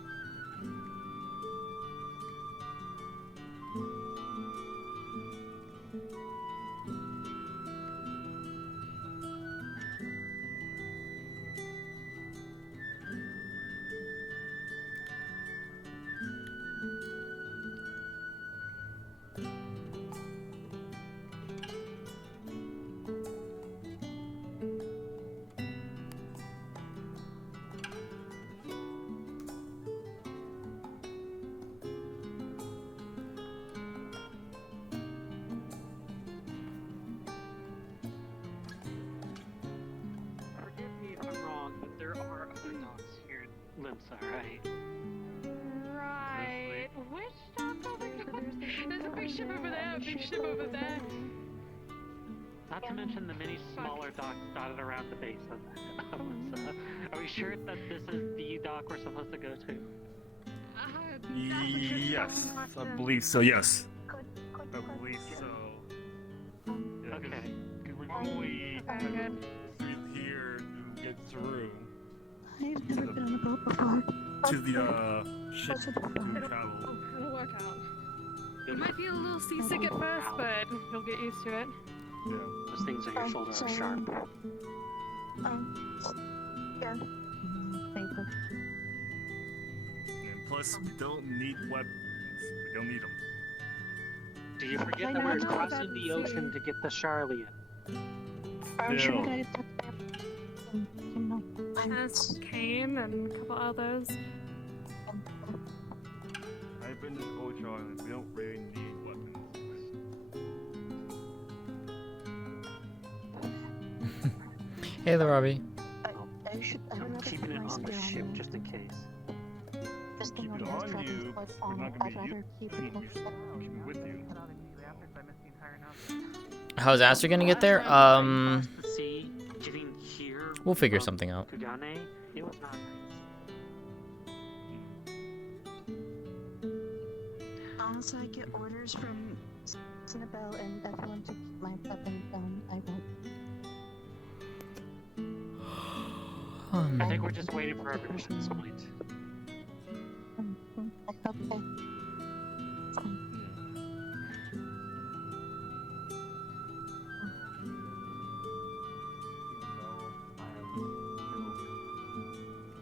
Forgive me if I'm wrong, but there are other dogs here in Limsa, right? Right. Which dock over there? There's a big ship over there, a big ship over there. Not to mention the many smaller docks dotted around the base of Limsa. Are we sure that this is the dock we're supposed to go to? Yes, I believe so. Yes, I believe so. Yeah, Okay. Because we're only through here to get through I've never been on a boat before. to the ship to travel. It'll work out. You might be a little seasick at first, but you'll get used to it. Yeah. Those things on your shoulder are sharp. Yeah. Thank you. And plus, we don't need weapons. We don't need them. Do you forget that we're crossing the ocean to get the Charlian? Still. As Kane and a couple others. I've been to Old Island. We don't really need weapons. Hey there, Robbie. I'm keeping it on the ship just in case. Keep it on you. We're not gonna be keep it with you. How's Aster gonna get there? See, getting here. We'll figure something out. Kugane, it was not Unless I get orders from Cinnabelle and everyone to keep my weapon down, I won't. I think we're just waiting for our mission at this point. Okay.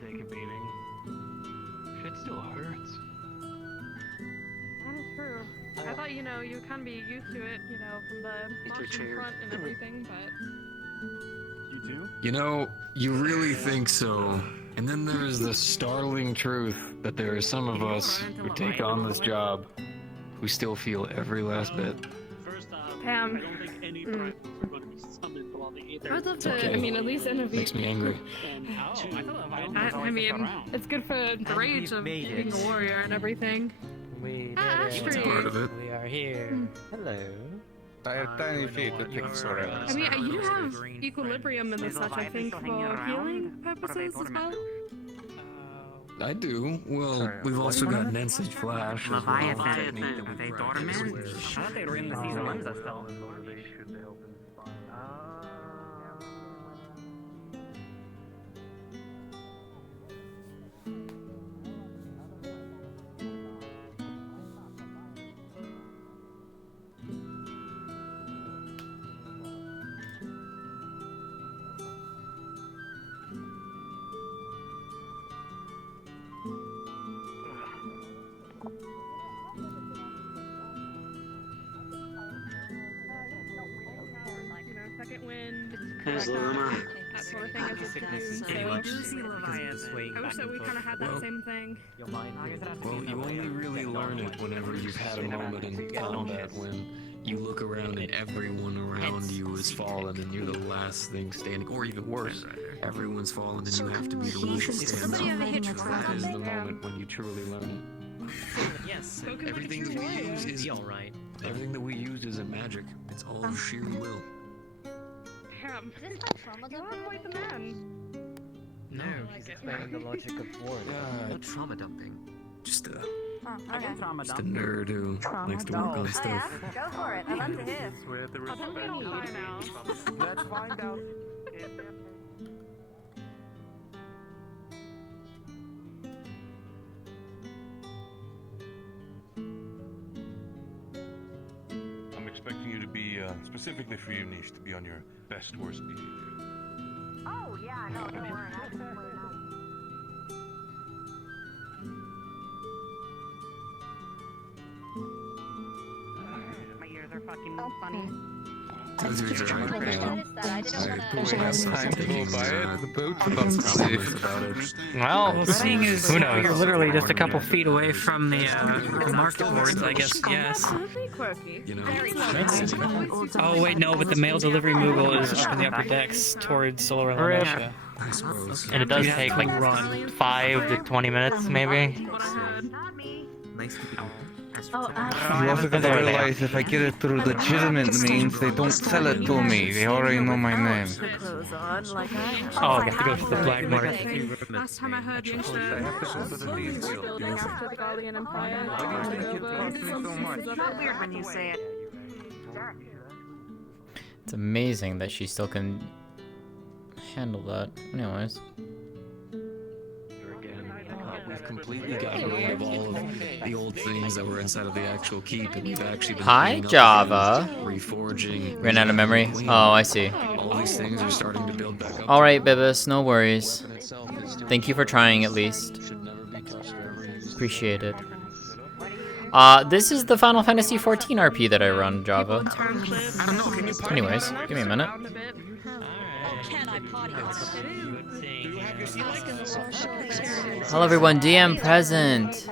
Take a beating. Shit still hurts. That is true. I thought, you know, you would kind of be used to it, you know, from the marching front and everything, but... You do? You know, you really think so. And then there's the startling truth that there are some of us who take on this job who still feel every last bit. First off, Pam. I don't think any primates are going to be summoned while the I'd love to, I mean, at least interview. Makes me angry. I mean, it's good for the rage of being a warrior and everything. It's part of it. We are here. Hello. Tiny feet that pick sort of. I mean, you do have equilibrium and such, I think, for healing purposes as well. I do. Well, we've also got Nancy Flash as well. Leviathan, are they dormant? I thought they were in the season 1 still. Second wind, There's that sort of thing as it's done. So I wish that we kind of had that same thing. Well, you only really learn it whenever you've had a moment in combat when you look around and everyone around you is fallen and you're the last thing standing, or even worse, everyone's fallen and you have to be the one to stand up. That is the moment when you truly learn it. Yes. Everything that we use is alright. Everything that we use isn't magic. It's all sheer will. Damn. You are quite the man. No, she's explaining the logic of war. No trauma dumping. Just a Trauma just a nerd who likes to work on stuff. Go for it. I love to hear. Let's find out. I'm expecting you to be, specifically for you, Niche, to be on your best worst behavior. Oh, yeah, no, don't worry. My ears are fucking funny. Those ears are right now. Time to go buy it. The boat's about to safe. Well, who knows? You're literally just a couple feet away from the market boards, I guess. Yes. You know, Oh wait, no, but the mail delivery Moogle is up in the upper decks towards Solar Elimination. I suppose. And it does take like 5 to 20 minutes, maybe. Nice to be You also gotta realize if I get it through legitimate means, they don't sell it to me. They already know my name. Oh, I have to go to the black market. Last time I heard Youngster building after the Guardian Empire. Not weird when you say it. It's amazing that she still can handle that. Anyways. We've completely gotten rid of all of the old things that were inside of the actual keep, and we've actually been Hi, cleaning up Java. again, reforging. Ran out of memory? Oh, I see. All these things are starting to build back up. Alright, Bibis, no worries. Thank you for trying at least. Appreciate it. This is the Final Fantasy XIV RP that I run, Java. Anyways, give me a minute. Hello everyone, DM present!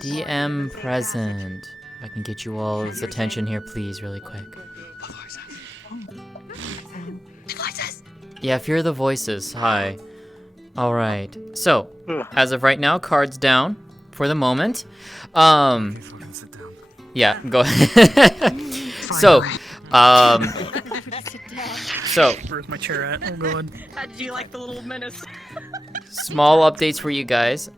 DM present. If I can get you all's attention here, please, really quick. Yeah, fear the voices. Hi. Alright. So, as of right now, cards down for the moment. Yeah, go ahead. So, Where's my chair at? Oh god. How did you like the little menace? small updates for you guys.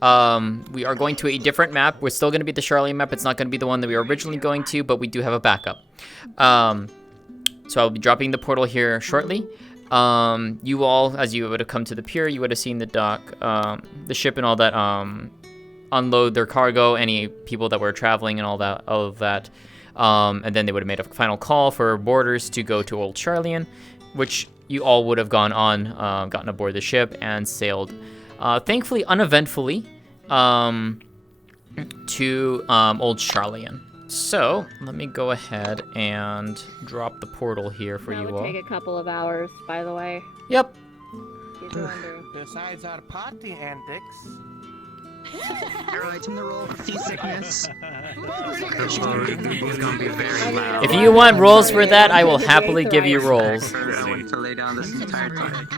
We are going to a different map. We're still going to be the Charlene map. It's not going to be the one that we were originally going to, but we do have a backup. So I'll be dropping the portal here shortly. You all, as you would have come to the pier, you would have seen the dock, the ship and all that, unload their cargo, any people that were traveling and all of that. And then they would have made a final call for boarders to go to Old Charlian, which you all would have gone on, gotten aboard the ship and sailed, thankfully uneventfully, to Old Charlian. So let me go ahead and drop the portal here for you all. That would take a couple of hours, by the way. Yep. Besides our party antics. Alright, I'm gonna roll for seasickness. He's gonna be very loud. If you want rolls for that, I will happily give you rolls. I want to lay down this entire time.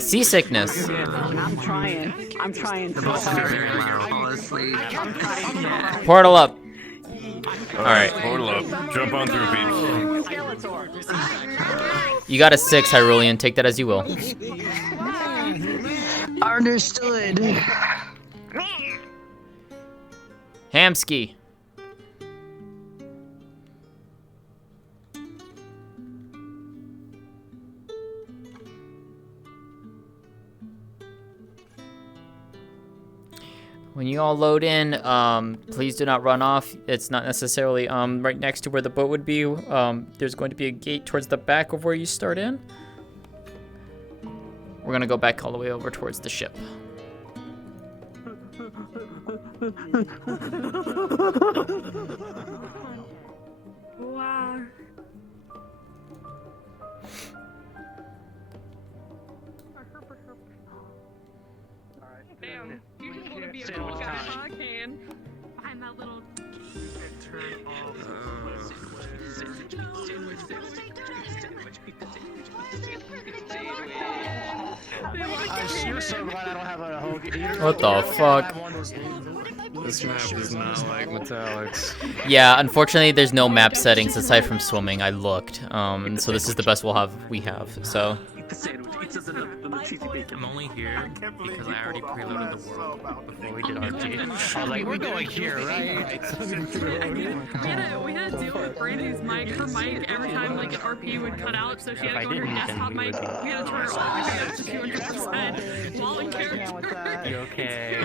Seasickness. I'm trying to fall asleep. Portal up. Alright. Portal up. Jump on through, peeps. You got a 6, Hyrulean. Take that as you will. Understood. Hamsky. When you all load in, please do not run off. It's not necessarily right next to where the boat would be. There's going to be a gate towards the back of where you start in. We're gonna go back all the way over towards the ship. Wow. Damn, you just want to be a cool guy, huh, Can? Behind that little... I'm so glad I don't have a whole eater. What the fuck? This map is not like Metallics. Yeah, unfortunately, there's no map settings aside from swimming. I looked, so this is the best we have. So. I'm only here because I already preloaded the world before we did RP. I was like, we're going here, right? We had to deal with Brandy's mic. Her mic, every time like an RP would cut out, so she had to go to her desktop mic. We had to turn it off to 200% while in character. You okay? I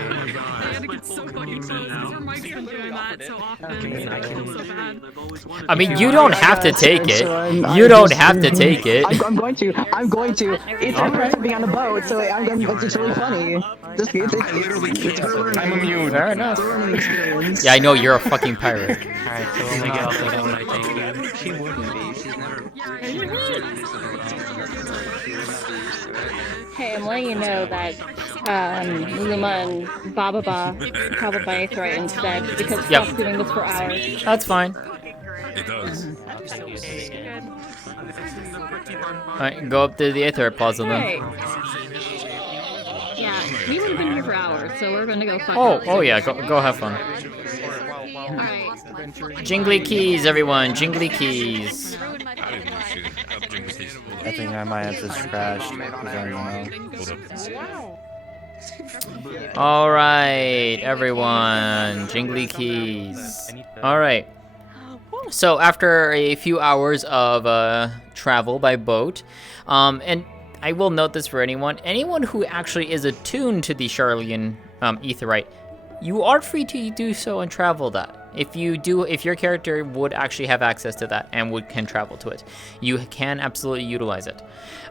had to get so fucking close because her mic's been doing that so often. I feel so bad. I mean, you don't have to take it. You don't have to take it. I'm going to. It's everyone to be on a boat, so it's really funny. Just I'm immune. Fair enough. Yeah, I know you're a fucking pirate. Alright, so when we get off the boat, I take you. She wouldn't be. She's never. Hey, I'm letting you know that Luma and Baba probably threat instead because Steph's doing this for hours. That's fine. It does. Alright, go up to the Aether Plaza then. Hey. Yeah, we would have been here for hours, so we're gonna go fuck Oh yeah, go have fun. Alright. Jingly keys, everyone, jingly keys. I think I might have just crashed. Alright, everyone, jingly keys. Alright. So after a few hours of travel by boat, and I will note this for anyone who actually is attuned to the Charlian Aetherite, you are free to do so and travel that. If your character would actually have access to that and can travel to it, you can absolutely utilize it.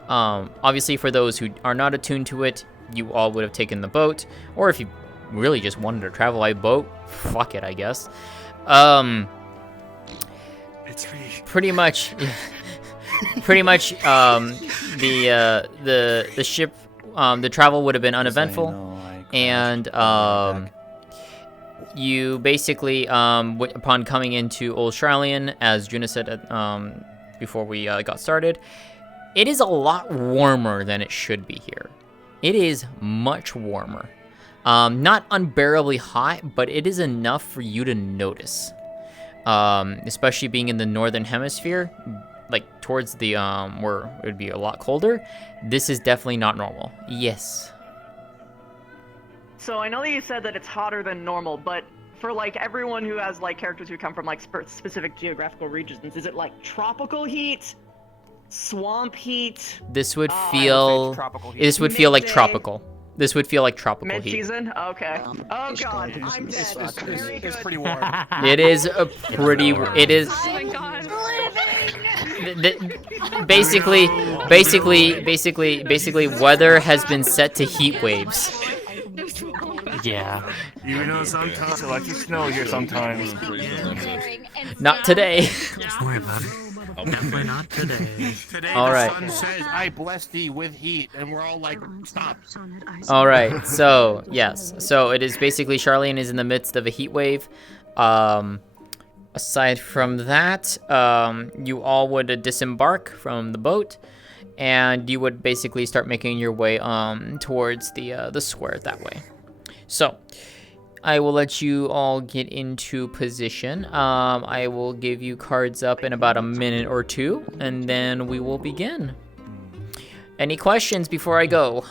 Obviously, for those who are not attuned to it, you all would have taken the boat, or if you really just wanted to travel by boat, fuck it, I guess. Pretty much, the ship, the travel would have been uneventful, and you basically, upon coming into Old Charlian, as Juna said before we got started, it is a lot warmer than it should be here. It is much warmer. Not unbearably hot, but it is enough for you to notice. Especially being in the northern hemisphere, like towards the where it would be a lot colder. This is definitely not normal. Yes. So I know that you said that it's hotter than normal, but for like everyone who has like characters who come from like specific geographical regions, is it like tropical heat, swamp heat? This would feel. This would feel like tropical. This would feel like tropical heat. Mid-season? Okay. Oh god, I'm dead. Very good. It's pretty warm. It is a pretty. It is. Oh my god. Basically, weather has been set to heat waves. Yeah. You know, sometimes I like to snow here sometimes. Not today. Don't worry about it. Definitely not today. Today All the right. sun says, I bless thee with heat, and we're all like, stop. All right, so yes, so it is basically Charlene is in the midst of a heat wave. Aside from that, you all would disembark from the boat, and you would basically start making your way towards the square that way. So I will let you all get into position. I will give you cards up in about a minute or two, and then we will begin. Any questions before I go?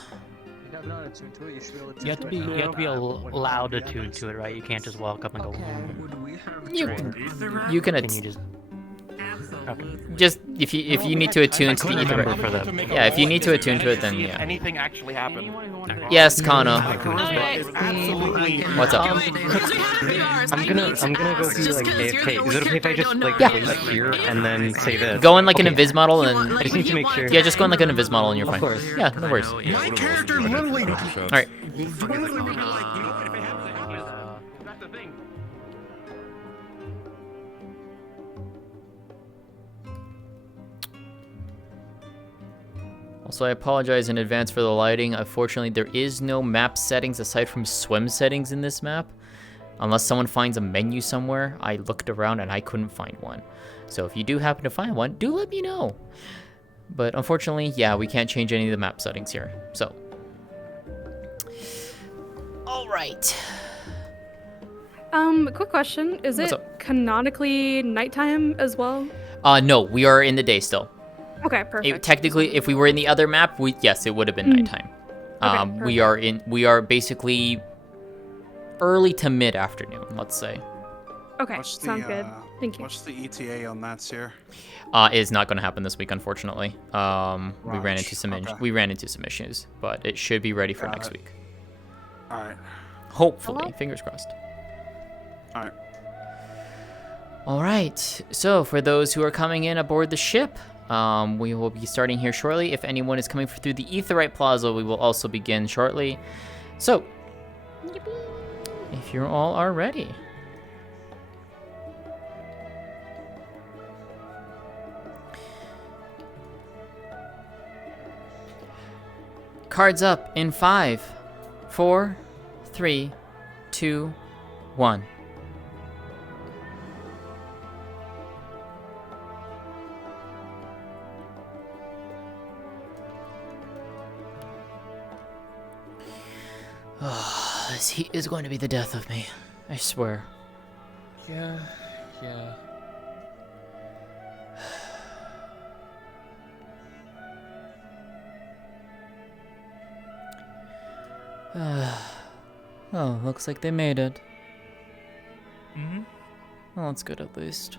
You have to be allowed to tune to it, right? You can't just walk up and go. You can Can you just? Okay. just if you need to attune to the ether. For that. Yeah, if you need to attune to it, then yeah. Anything actually happened. Yes, Kana. What's up? I'm gonna go be like AFK. Is it okay if I just like wait here and then say this? Go in like an invis model and I just need to make sure. yeah, just go in like an invis model and you're fine. Of course. Yeah, no worries. My character literally. All right. Also, I apologize in advance for the lighting. Unfortunately, there is no map settings aside from swim settings in this map. Unless someone finds a menu somewhere. I looked around and I couldn't find one. So if you do happen to find one, do let me know. But unfortunately, yeah, we can't change any of the map settings here. So. All right. Quick question. Is What's it canonically nighttime as well? No, we are in the day still. Okay, perfect. Technically, if we were in the other map, yes, it would have been nighttime. We are basically early to mid afternoon, let's say. Okay, sounds good. Thank you. What's the ETA on that, Seer? It is not going to happen this week, unfortunately. We ran into some issues, but it should be ready for next week. All right. Hopefully, fingers crossed. All right. All right. So for those who are coming in aboard the ship, we will be starting here shortly. If anyone is coming through the Aetheryte Plaza, we will also begin shortly. So, if you all are ready. Cards up in 5, 4, 3, 2, 1. Oh, this heat is going to be the death of me. I swear. Yeah. Well, looks like they made it. Mm-hmm. Well, that's good at least.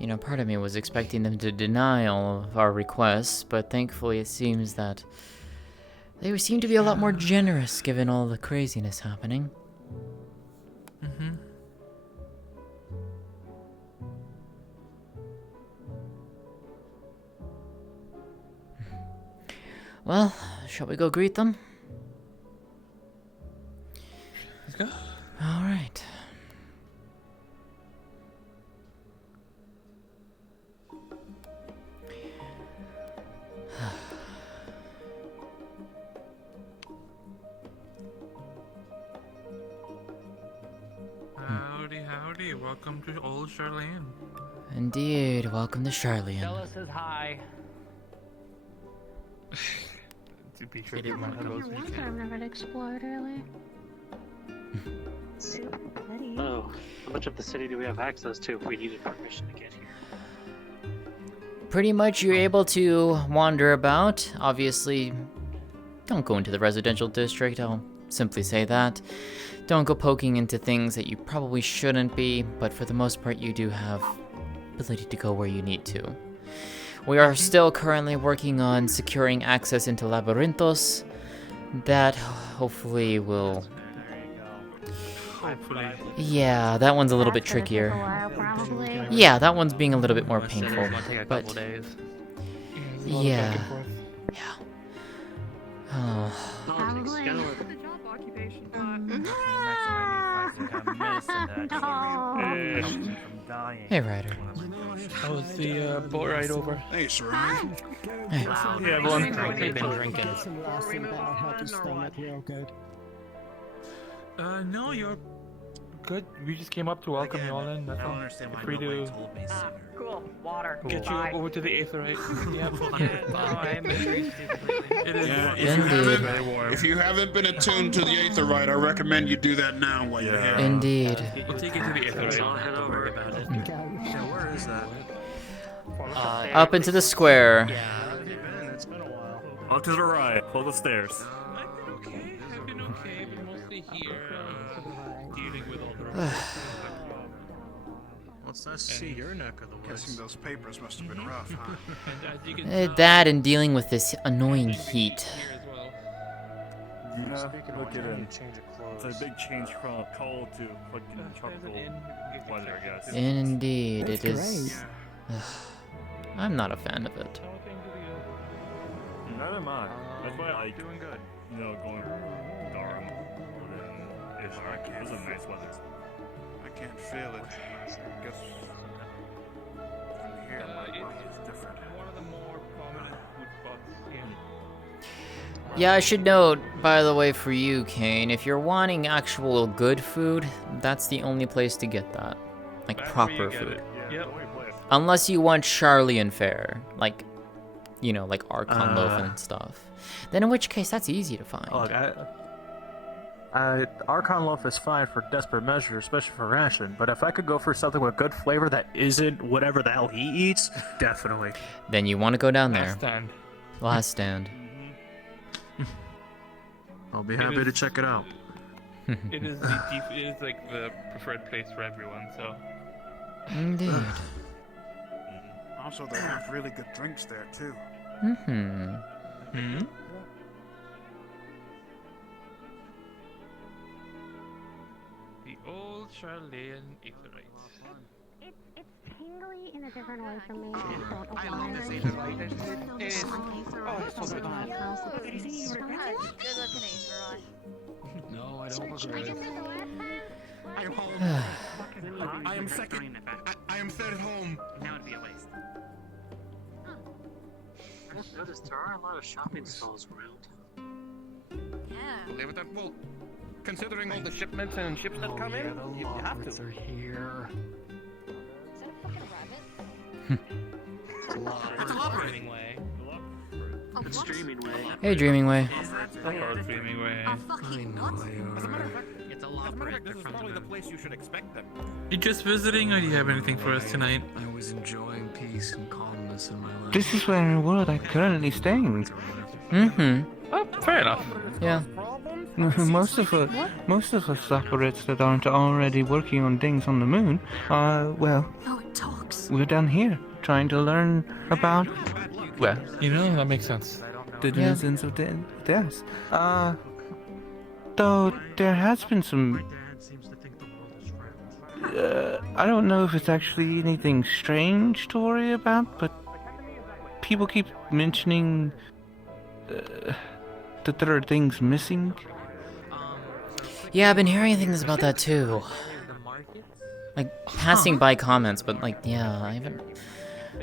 You know, part of me was expecting them to deny all of our requests, but thankfully it seems that they seem to be a lot more generous given all the craziness happening. Mm-hmm. Well, shall we go greet them? Let's go. All right. Howdy, welcome to old Charlene. Indeed, welcome to Charlene. Stella says hi. To be sure I've never explored earlier. Super petty. Oh, how much of the city do we have access to if we needed permission to get here? Pretty much you're able to wander about. Obviously, don't go into the residential district, I'll simply say that. Don't go poking into things that you probably shouldn't be, but for the most part you do have ability to go where you need to. We are still currently working on securing access into Labyrinthos. that hopefully will. Hopefully. Yeah, that one's a little bit trickier. Yeah, that one's being a little bit more painful. But yeah. Oh. Hey, Ryder. How was the boat ride over? Hey, sir. Hey. Yeah, everyone. They've been drinking. No, you're good. We just came up to welcome you all in. That's all. Free to Cool. Water. get you Bye. over to the Aetherite. Yeah. No, I'm agreed. It is. Yeah, Indeed. if you haven't been attuned to the Aetherite, I recommend you do that now while you're here. Indeed. We'll take you to the Aetherite. I'll head over. About it. Yeah, where is that? Up into the square. Up to the right. Pull the stairs. I've been okay, but mostly here, dealing with all the Well, it's nice to see your neck of the woods. Guessing those papers must have been rough, huh? That and dealing with this annoying heat. Yeah, look at it. It's a big change from cold to fucking tropical weather, I guess. Indeed, it is. I'm not a fan of it. Neither am I. That's why I like doing good. You know, going Durham and then Israel. Those are nice weathers. I can't feel it. I guess from here, my body is different. One of the more prominent food spots in. Yeah, I should note, by the way, for you, Kane, if you're wanting actual good food, that's the only place to get that. Like, proper food. Unless you want Charlian fare, like, you know, like Archon loaf and stuff. Then in which case, that's easy to find. Look, Archon loaf is fine for desperate measures, especially for ration. But if I could go for something with good flavor that isn't whatever the hell he eats, definitely. Then you want to go down there. Last stand. Last stand. I'll be happy to check it out. It is like the preferred place for everyone. So. Indeed. Also, they have really good drinks there, too. Mm-hmm. Hmm? The old Charlian Aetherite. It's tingly in a different way from me. I love this Aetherite. It is. Oh, it's so good. No, I don't regret it. I am home. I am second. I am third home. That would be a waste. I've noticed there are a lot of shopping stalls around. Believe it, well, considering all the shipments and ships that come in, you have to. They're here. It's a lot. Way. The streaming way. Hey, Dreaming Way. Dreaming Way. As a matter of fact, this is probably the place you should expect them. You just visiting, or do you have anything for us tonight? I was enjoying peace and calmness in my life. This is where in the world I'm currently staying. Mm-hmm. Oh, fair enough. Yeah. Most of us operates that aren't already working on things on the moon well, we're down here trying to learn about, well, You know, that makes sense. the denizens of death. Though there has been some. I don't know if it's actually anything strange to worry about, but people keep mentioning that there are things missing. Yeah, I've been hearing things about that too. Like passing by comments, but like, yeah, I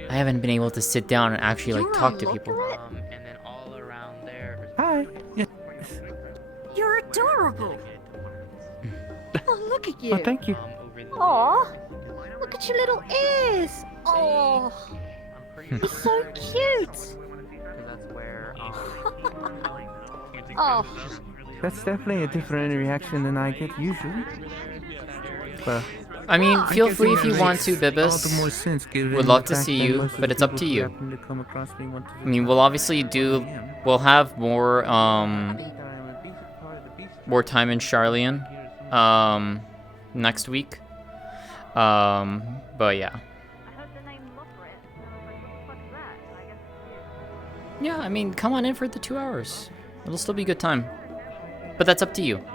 haven't been able to sit down and actually like talk to people. And then all around there. Hi. Yeah. You're adorable. Oh, look at you. Oh, thank you. Aw, look at your little ears. Oh, you're so cute. That's where. Oh, That's definitely a different reaction than I get usually. Well, I mean, feel free if you want to, all the more Bibis. sense given Would love the to fact see that you, most of but the it's up people to who you. happen to come across me want to I mean, we'll obviously we'll have more time in Charlian, next week. But yeah. Yeah, I mean, come on in for the 2 hours. It'll still be a good time. But that's up to you. Knowing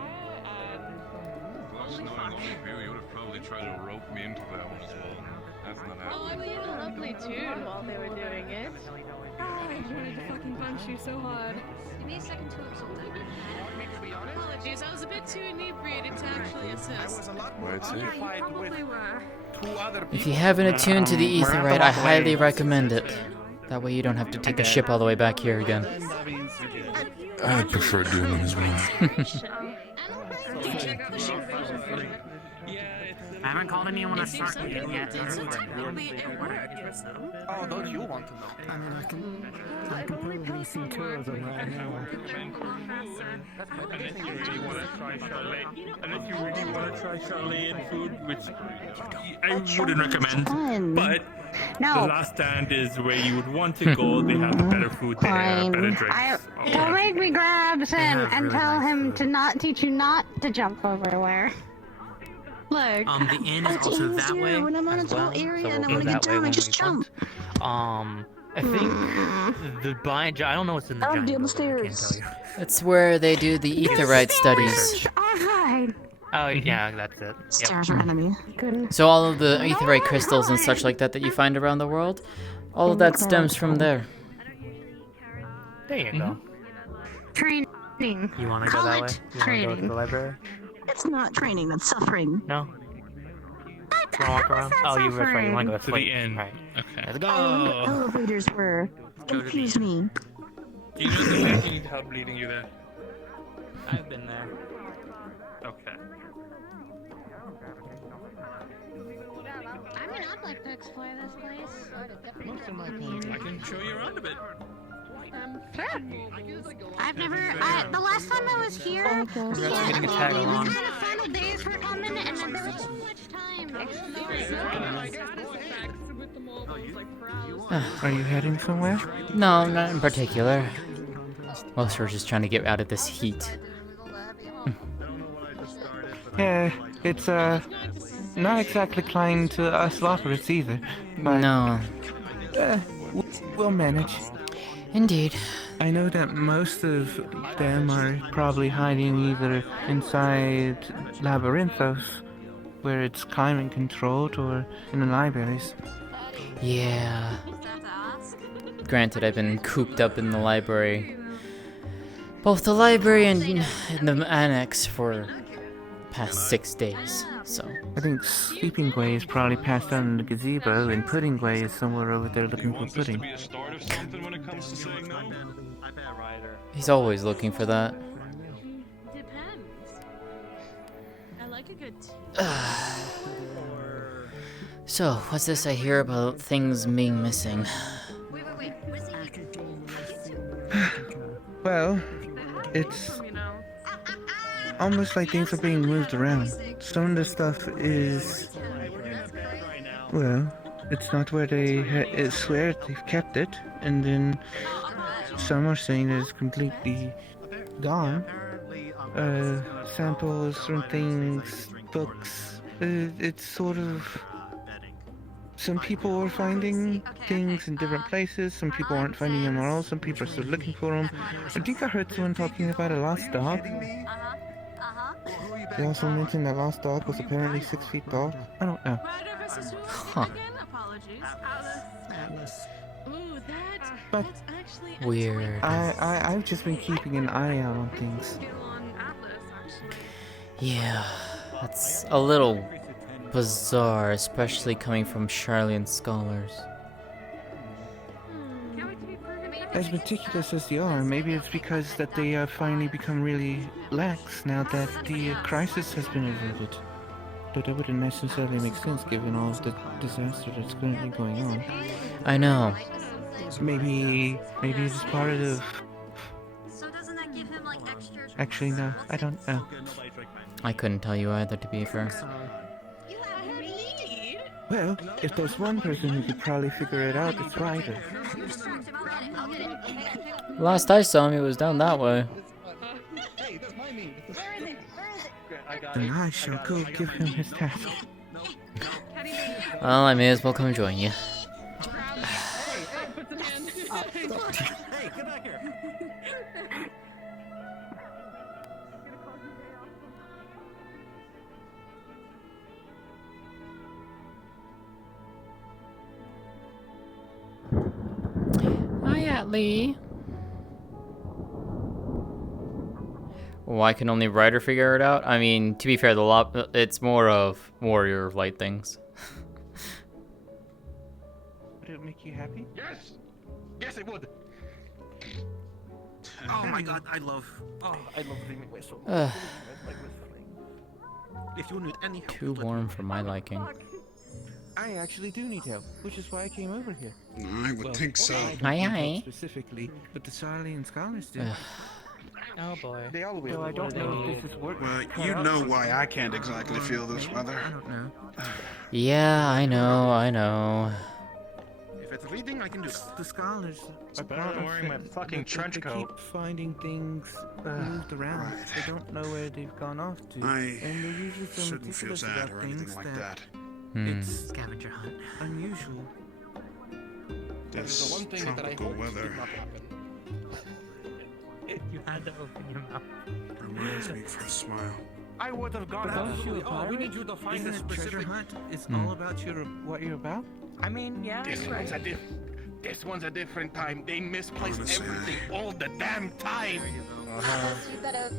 all of you, you would have probably tried to rope me into that one as well. That's not Oh, I happening. played a lovely tune while they were doing it. I wanted to fucking punch you so hard. Give me a second to absorb that. Apologies, I was a bit too inebriated to actually assist. Right, see? Yeah, you probably were. If you haven't attuned to the Aetherite, I highly recommend it. That way you don't have to take a ship all the way back here again. I prefer doing it as well. I haven't called anyone a shark yet. Oh, don't you want to know? I mean, I can probably see curls on right now. Unless you really want to try Chilean food, which I wouldn't recommend, but No. the last stand is where you would want to go. They have better food there, better drinks. Don't make me grab Sin and tell him to not teach you not to jump everywhere. Look. The inn is also that way When I'm on a as tall well, area so and I we'll want go to that get way down, I when just we jump. I think the giant. I don't know what's in the giant. Down the boat, I can't stairs. tell you. It's where they do the Aetherite studies. Oh yeah, that's it. Stairs are enemy. Goodness. So all of the Aetherite crystals and such like that that you find around the world, all of that stems from there. There you go. Training. You want to go Call that way? it You want to go to training. the library? It's not training, that's suffering. No. You want to walk around? Oh, you were right. You want to go To the inn. Right. Okay. Let's go. Oh, the elevators were. Confuse me. Do you know the way you need help leading you there? I've been there. Okay. I mean, I'd like to explore this place. I can show you around a bit. Sure. I've never. The last time I was here, getting a tag the along. kind of final days were coming, and there was so much time exploring. Are you heading somewhere? No, not in particular. Most we're just trying to get out of this heat. Yeah, it's not exactly kind to us Loperates either. But, No. We'll manage. Indeed. I know that most of them are probably hiding either inside Labyrinthos, where it's climate controlled, or in the libraries. Yeah. Granted, I've been cooped up in the library. Both the library and the annex for the past 6 days, so. I think Sleeping Gway is probably passed down in the gazebo, and Pudding Gway is somewhere over there looking for pudding. Be a start of something when it comes to saying no. He's always looking for that. Depends. I like a good tea. So, what's this I hear about things being missing? Well, it's almost like things are being moved around. Some of the stuff is, well, it's not where they swear they've kept it, and then some are saying that it's completely gone. Samples from things, books. It's sort of. Some people are finding things in different places, some people aren't finding them at all, some people are still looking for them. I think I heard someone talking about a lost dog. They also mentioned that lost dog was apparently 6 feet tall. I don't know. Huh. But weird. I've just been keeping an eye out on things. Yeah, that's a little bizarre, especially coming from Charlian scholars. As meticulous as they are, maybe it's because that they have finally become really lax now that the crisis has been averted. Though that wouldn't necessarily make sense given all of the disaster that's currently going on. I know. Maybe it's part of... So doesn't that give him like extra? Actually, no, I don't know. I couldn't tell you either, to be fair. Well, if there's one person who could probably figure it out, it's Ryder. Last I saw him, he was down that way. And I shall go give him his task. Well, I may as well come join you. Atlee. Why can only Ryder figure it out? I mean, to be fair, it's more of warrior light things. Would it make you happy? Yes! Yes, it would! Oh my god, I love leaving my soul. If you need any help, Too warm for my liking. I actually do need help, which is why I came over here. I would think so. I don't Aye, need aye. help specifically, but the Sarlian scholars do. Oh boy. They all will. So I don't know if this is working. Well, you know why I can't exactly feel this weather. I don't know. Yeah, I know. If it's reading, I can do it. The scholars are better than wearing my fucking trench they coat. keep finding things moved around. They don't know where they've gone off to. I and they're usually so shouldn't feel meticulous sad about or anything things like that. It's Scavenger hunt. unusual. This the one thing that I tropical hope weather did not happen. You had to open your mouth. reminds me for a smile. I would have gone absolutely. Oh, we need you to find a Isn't it treasure specific. hunt? It's all about what you're about. I mean, yeah. This one's a different time. They misplace everything all the damn time. You better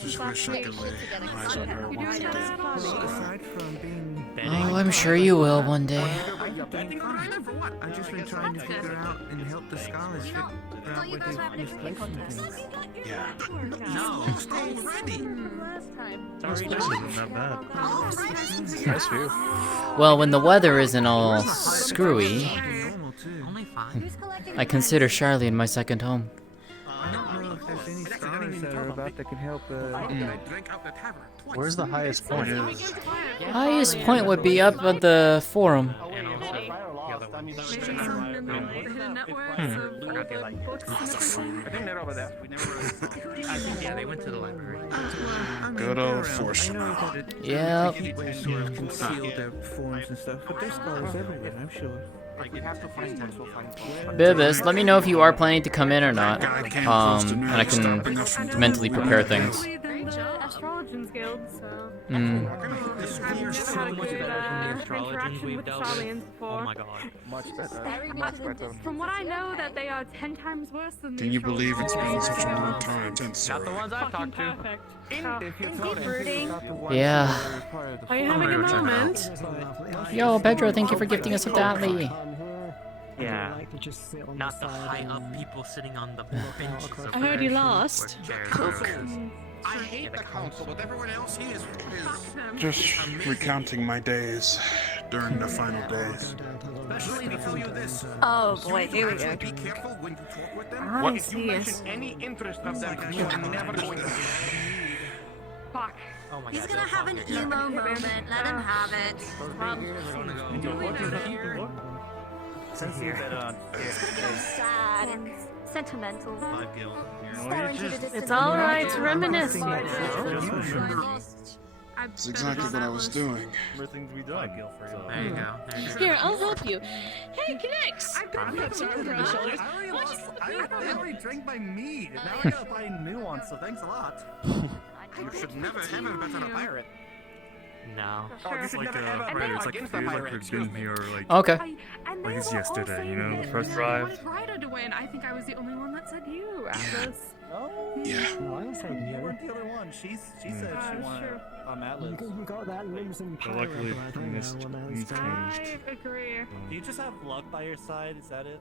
Just wish I could lay eyes on her once again. Aside from being Oh, I'm sure you will one day. I've just been trying to figure out and help the scholars figure out where they've misplaced some things. Yeah. No. Already. Nice view. Well, when the weather isn't all screwy, Only 5. I consider Charlene my second home. I don't know if there's any scholars that are about that can help. Where's the highest point? Highest point would be up at the forum. And also, the other one. Maybe in the hidden networks of books and everything. I think they're over there. We never really saw them. Yeah, they went to the library. Good old force. I know that it Yep. they sort of conceal their forms and stuff, but there's scholars everywhere, I'm sure. Like, we have to find one, so find one. Bibis, let me know if you are planning to come in or not. And I can mentally prepare things. Astrologians Guild, so. Mm. This is so much better than the astrologers we've dealt with. Oh my god. Much better. Much better. From what I know, that they are 10 times worse than the Can you believe it's been astrologers. such a long time since Not the ones I've talked to. Perfect. If you're talking Yeah. Are you having a moment? Yo, Pedro, thank you for gifting us a Datley. Yeah. Not the high up people sitting on the benches. I heard you lost. I hate the council, but everyone else here is Just recounting my days during the final days. Especially to tell you this. Oh boy, here we go. Be careful when you talk with them. Oh, If you mention any interest of them, you are never going to Fuck. Oh my He's god. gonna have an emo moment. Let him have it. Since you bet Sad and sentimental. It's alright to reminisce. That's exactly what I was doing. More things we done. There you go. There you go. Here, I'll help you. Hey, Knex! I already drank my mead. Now I gotta buy new ones, so thanks a lot. You should never ever bet on a pirate. No. Oh, you should Like never ever right, bet it's like against it a feels pirate. like we've Excuse been me. here like Okay. And like they it's were all yesterday, saying you know, the that first they drive. wanted Ryder to win. I think I was the only one that said you, Atlas. Yeah. No, I was saying you weren't the other one. She said she wanted sure. Atlas. But luckily things changed. I agree. Do you just have luck by your side? Is that it?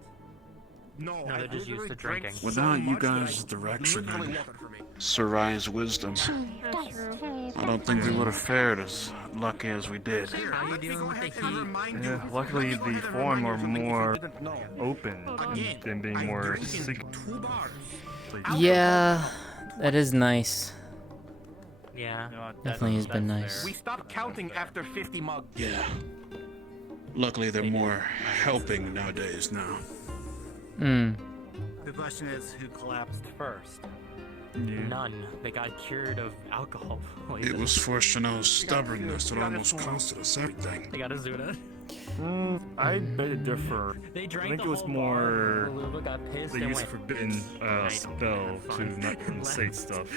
No, No, they're just used to drinking. Without you guys' direction and Sarai's wisdom, That's true. I don't think we would have fared as lucky as we did. How you dealing with the heat? Yeah, luckily the forum are more open than being more secret. Yeah, that is nice. Yeah. Definitely has been nice. We stopped counting after 50 mugs. Yeah. Luckily they're more helping nowadays now. Hmm. The question is, who collapsed first? None. They got cured of alcohol poisoning. It was Fortuno's stubbornness that almost costed us everything. They got a Zuna. I beg to differ. They I drank think the it was whole more bar. Lula got pissed they and used a went, forbidden spell to not say stuff.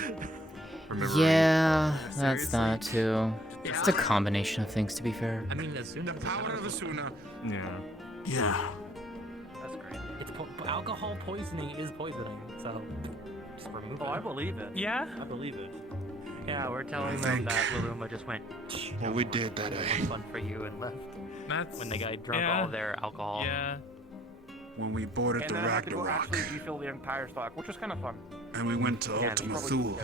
Remember? Yeah, that's that too. It's a combination of things, to be fair. I mean, the Zuna. The power of the Suna. Yeah. Yeah. That's great. It's Alcohol poisoning is poisoning, so just remove it. Oh, I believe it. Yeah? I believe it. Yeah, we're telling them that Luluma just went. Well, we did that. Fun for you and left. That's When the guy drunk all their alcohol. Yeah. When we boarded And the then I had to go Ragnarok, actually refill the entire stock, which was kind of fun. and we went to Ultima Thule,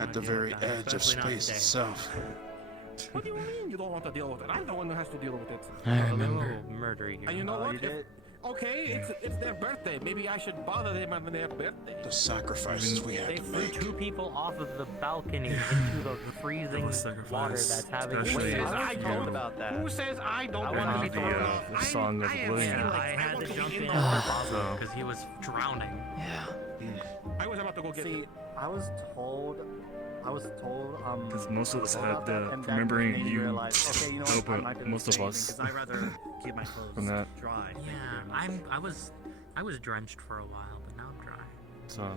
at the very edge of space itself. What do you mean you don't want to deal with it? I'm the one who has to deal with it. I remember. Murder you. And you know what? Okay, it's their birthday. Maybe I should bother them on their birthday. The sacrifices we had They to threw make. 2 people off of the balcony into the freezing water that's having. Who says I Yeah. don't? About that. Who says I don't I want want to be told off? the song of William. Yeah, I had to jump in So- because he was drowning. I was about to go get See, I was told, Because most of us told had about that, and that remembering made me you realize, okay, you know what, help I out might be most of saving, us 'cause I'd rather keep my clothes from that. dry. Yeah, I was drenched for a while, but now I'm dry. So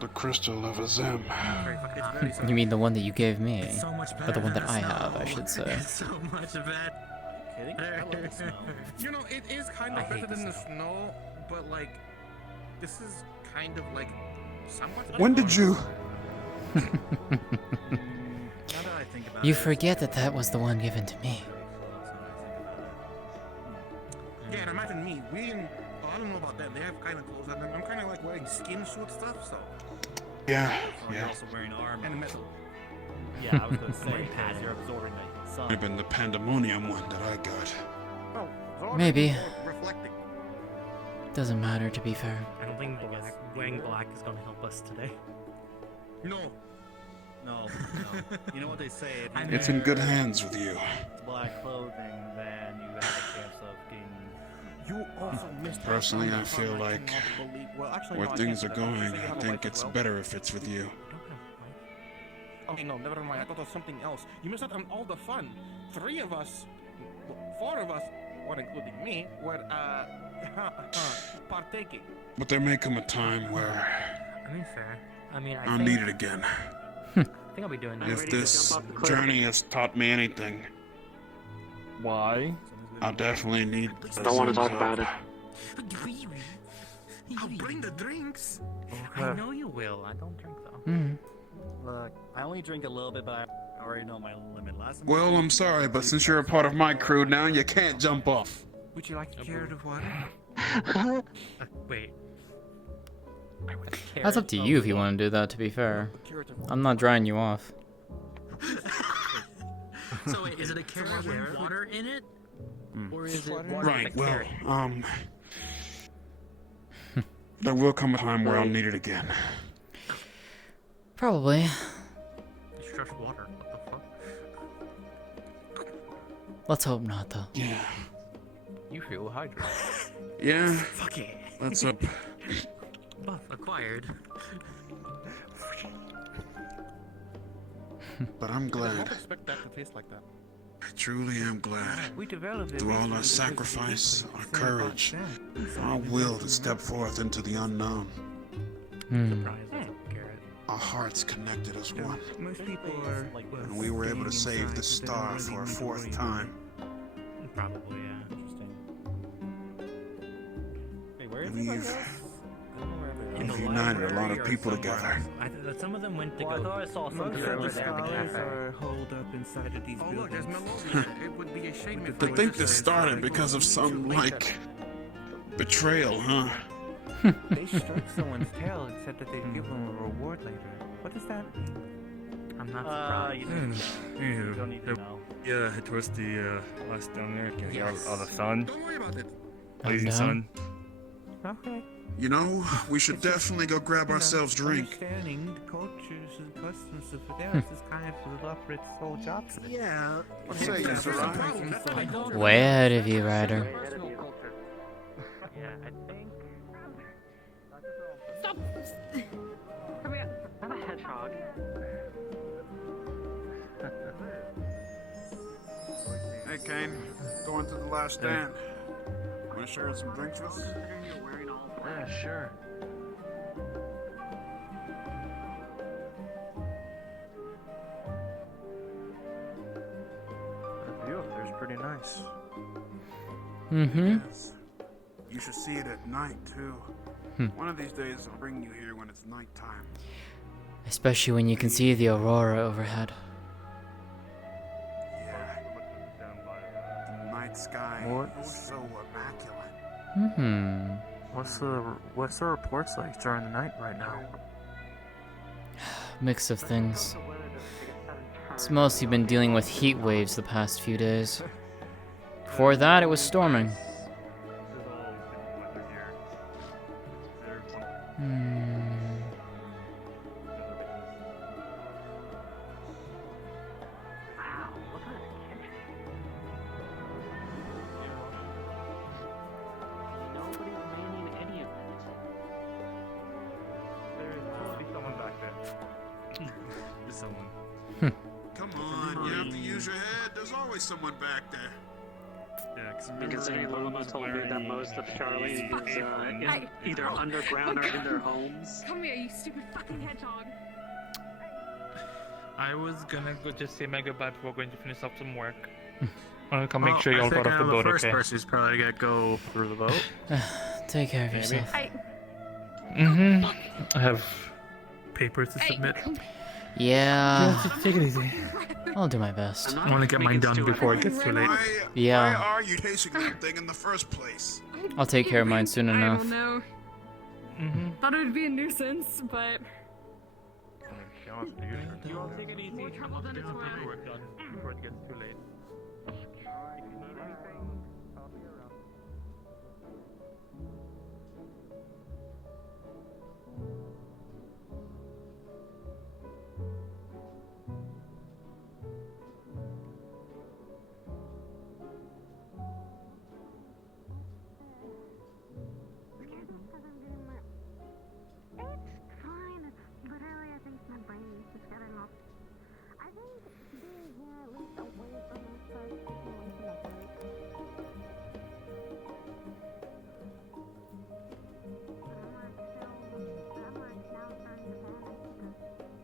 The crystal of Azem. You mean the one that you gave me? It's so much Or better the one than that the I have, I snow. should say. It's so much better. Kidding? I love the snow. You know, it is kind I of hate better the than the snow, but like, this is kind of like somewhat. When did you? Now that I think about You it, forget that that was the one given to me. Yeah, and imagine me. I don't know about them. They have kind of clothes on them. I'm kind of like wearing skin suit stuff, so. Yeah, you're yeah. also wearing armor. And metal. Yeah, I was gonna say, because you're absorbing the sun. Might have been the pandemonium one that I got. Oh, Maybe. reflecting. Doesn't matter, to be fair. I don't think wearing black is going to help us today. No. No. You know what they say? If you It's in good wear hands with you. black clothing, then you have a chance of getting. You also missed out Personally, on I the feel part I like cannot believe- well, actually, where no, I things can't are say that. going, So you I have a think wife as it's well? better if it's with you. Okay, no, never mind. I thought it was something else. You missed out on all the fun. 3 of us, 4 of us, well, including me, were partaking. But there may come a time where I mean, fair. I mean, I'll think, need it again. I think I'll be doing that. If this journey has taught me anything, why? I'll definitely need. I don't want to talk about it. I'll bring the drinks. I know you will. I don't drink though. Hmm. Look, I only drink a little bit, but I already know my limit. Last time. Well, I'm sorry, but since you're a part of my crew now, you can't jump off. Would you like a carrot of water? Wait. That's up to you if you want to do that, to be fair. I'm not drying you off. So wait, is it a carrot with water in it? Or is it water Right, with a well, carrot? there will come a time where I'll need it again. Probably. It's just water. What the fuck? Let's hope not, though. Yeah. You feel hydrated. Yeah. Fuck it. Let's hope. Buff acquired. But I'm I glad. don't expect that to taste like that. I truly am glad. We developed it. Through all our sacrifice, our courage, our will to step forth into the unknown, our hearts connected as one, Most people are like, and we were able to save the star for a 4th time. Probably, yeah. Wait, where is We've In the united a lot library of or people somewhere. together. That some of them went to Well, I go. thought I saw some Most over of the there at the scholars cafe. are holed up inside of these Oh, look, there's buildings. Melodian. It would be a shame if To I think just this said, started "Sorry, because of we'll some, meet you later." like, betrayal, huh? They struck someone's tail and said that they'd give them a reward later. What does that mean? I'm not You surprised. you don't need to know. Yeah, towards the last down there. Can you all the sun? Don't worry about it. Blazing down. sun. Okay. You know, we should definitely go grab ourselves a drink. Understanding the cultures and customs of Fidelis is kind of the operate's whole job for this. Yeah. What say you, Sarai? Way ahead of you, Ryder. Yeah, I think. Stop! Come here. I'm a hedgehog. Hey, Kane. Going to the last stand. Want to share some drinks with us? Yeah, sure. The view up there's pretty nice. Mm-hmm. Yes. You should see it at night too. One of these days I'll bring you here when it's nighttime. Especially when you can see the aurora overhead. Yeah. The night sky is so immaculate. Hmm. What's the reports like during the night right now? Mix of things. It's mostly been dealing with heat waves the past few days. Before that, it was storming. Nobody's manning any of it. There's someone back there. There's someone. Come on, you have to use your head. There's always someone back there. Yeah, And considering Luma told me that most of Charlie is either underground or in their homes. Come here, you stupid fucking hedgehog. I was gonna go just say my goodbye before going to finish up some work. I'm gonna come make sure y'all got off the boat, the first okay? person's probably gotta go through the boat. Take care of yourself. Mm-hmm. I have papers to submit. Yeah. Just take it easy. I'll do my best. I want to get mine done before it gets too late. Why Yeah. are you chasing that thing in the first place? I'll take care of mine soon enough. I don't know. Thought it would be a nuisance, but You all take it easy. more trouble than it's worth. Paperwork done before it gets too late. It's fine. It's literally, I think my brain is just getting off. I think being here at least away from this place is away from the break. I'm like now starting to panic because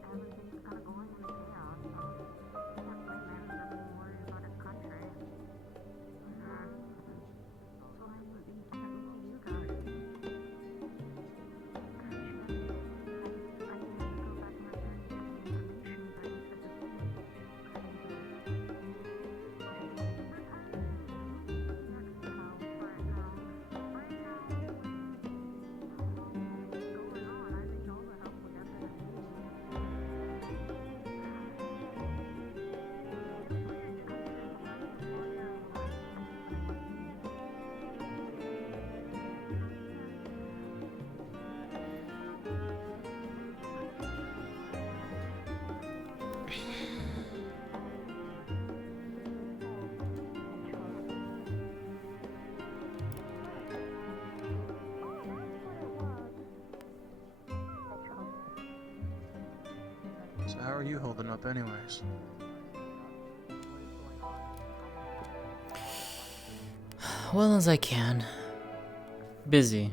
everything's kind of going into chaos. So I can't blame anyone being worried about his country. So I'm looking to you guys. So how are you holding up anyways? Well as I can. Busy.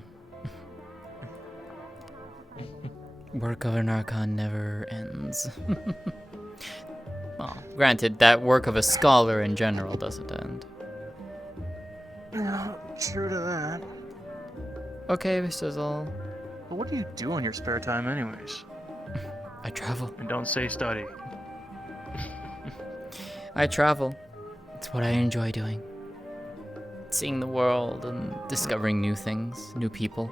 Work of an Archon never ends. Well, granted, that work of a scholar in general doesn't end. Yeah, true to that. Okay, Sizzle. But what do you do in your spare time anyways? I travel. And don't say study. I travel. It's what I enjoy doing. Seeing the world and discovering new things, new people.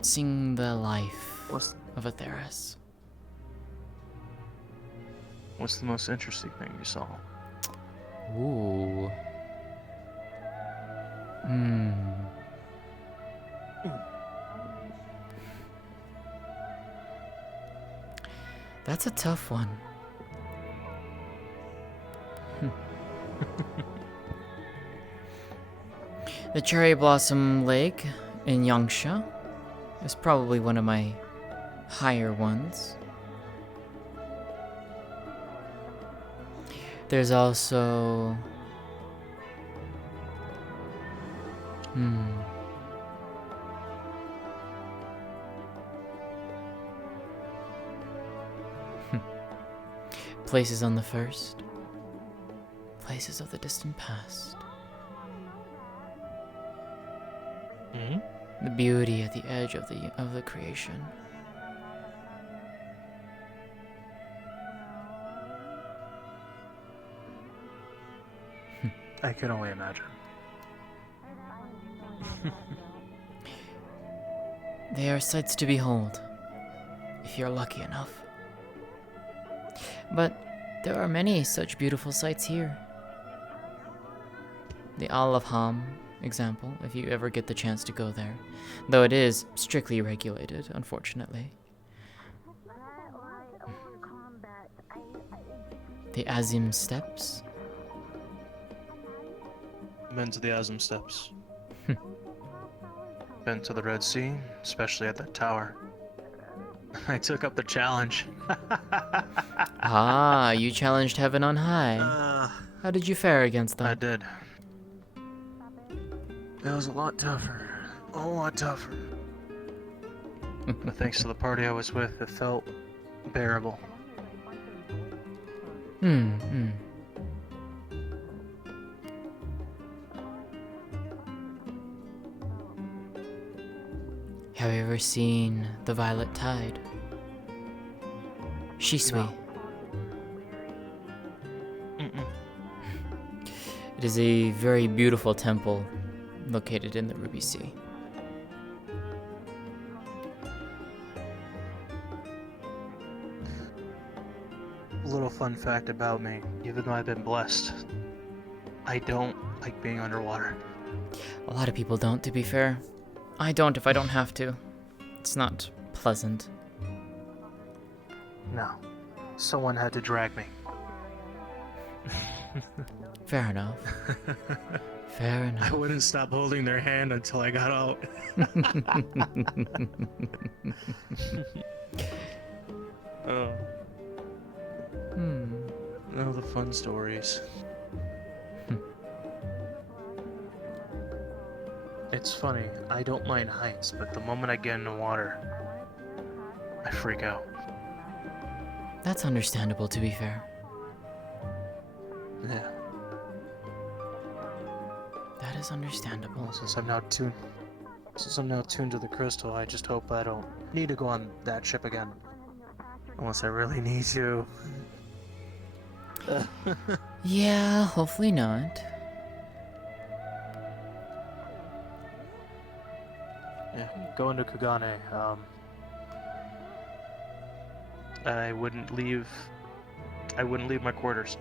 Seeing the life of a Theris. What's the most interesting thing you saw? Ooh. That's a tough one. The Cherry Blossom Lake in Yangsha is probably one of my higher ones. There's also... Places on the first. places of the distant past. Hmm? The beauty at the edge of the creation. I can only imagine. They are sights to behold, if you're lucky enough. But there are many such beautiful sights here. The Isle of Ham, example, if you ever get the chance to go there, though it is strictly regulated, unfortunately. The Azim Steppes. Been to the Azim Steppes. Been to the Red Sea, especially at that tower. I took up the challenge. Ah, you challenged heaven on high. How did you fare against them? I did. It was a lot tougher. A lot tougher. But thanks to the party I was with, it felt bearable. Have you ever seen the Violet Tide? Shisui. It is a very beautiful temple located in the Ruby Sea. A little fun fact about me, even though I've been blessed, I don't like being underwater. A lot of people don't, to be fair. I don't if I don't have to. It's not pleasant. No. Someone had to drag me. Fair enough. Fair enough. I wouldn't stop holding their hand until I got out. Oh. Oh, the fun stories. It's funny, I don't mind heights, but the moment I get in the water, I freak out. That's understandable, to be fair. Yeah. That is understandable. Since I'm now tuned to the crystal, I just hope I don't need to go on that ship again. Unless I really need to. Yeah, hopefully not. Yeah, going to Kugane, I wouldn't leave my quarters.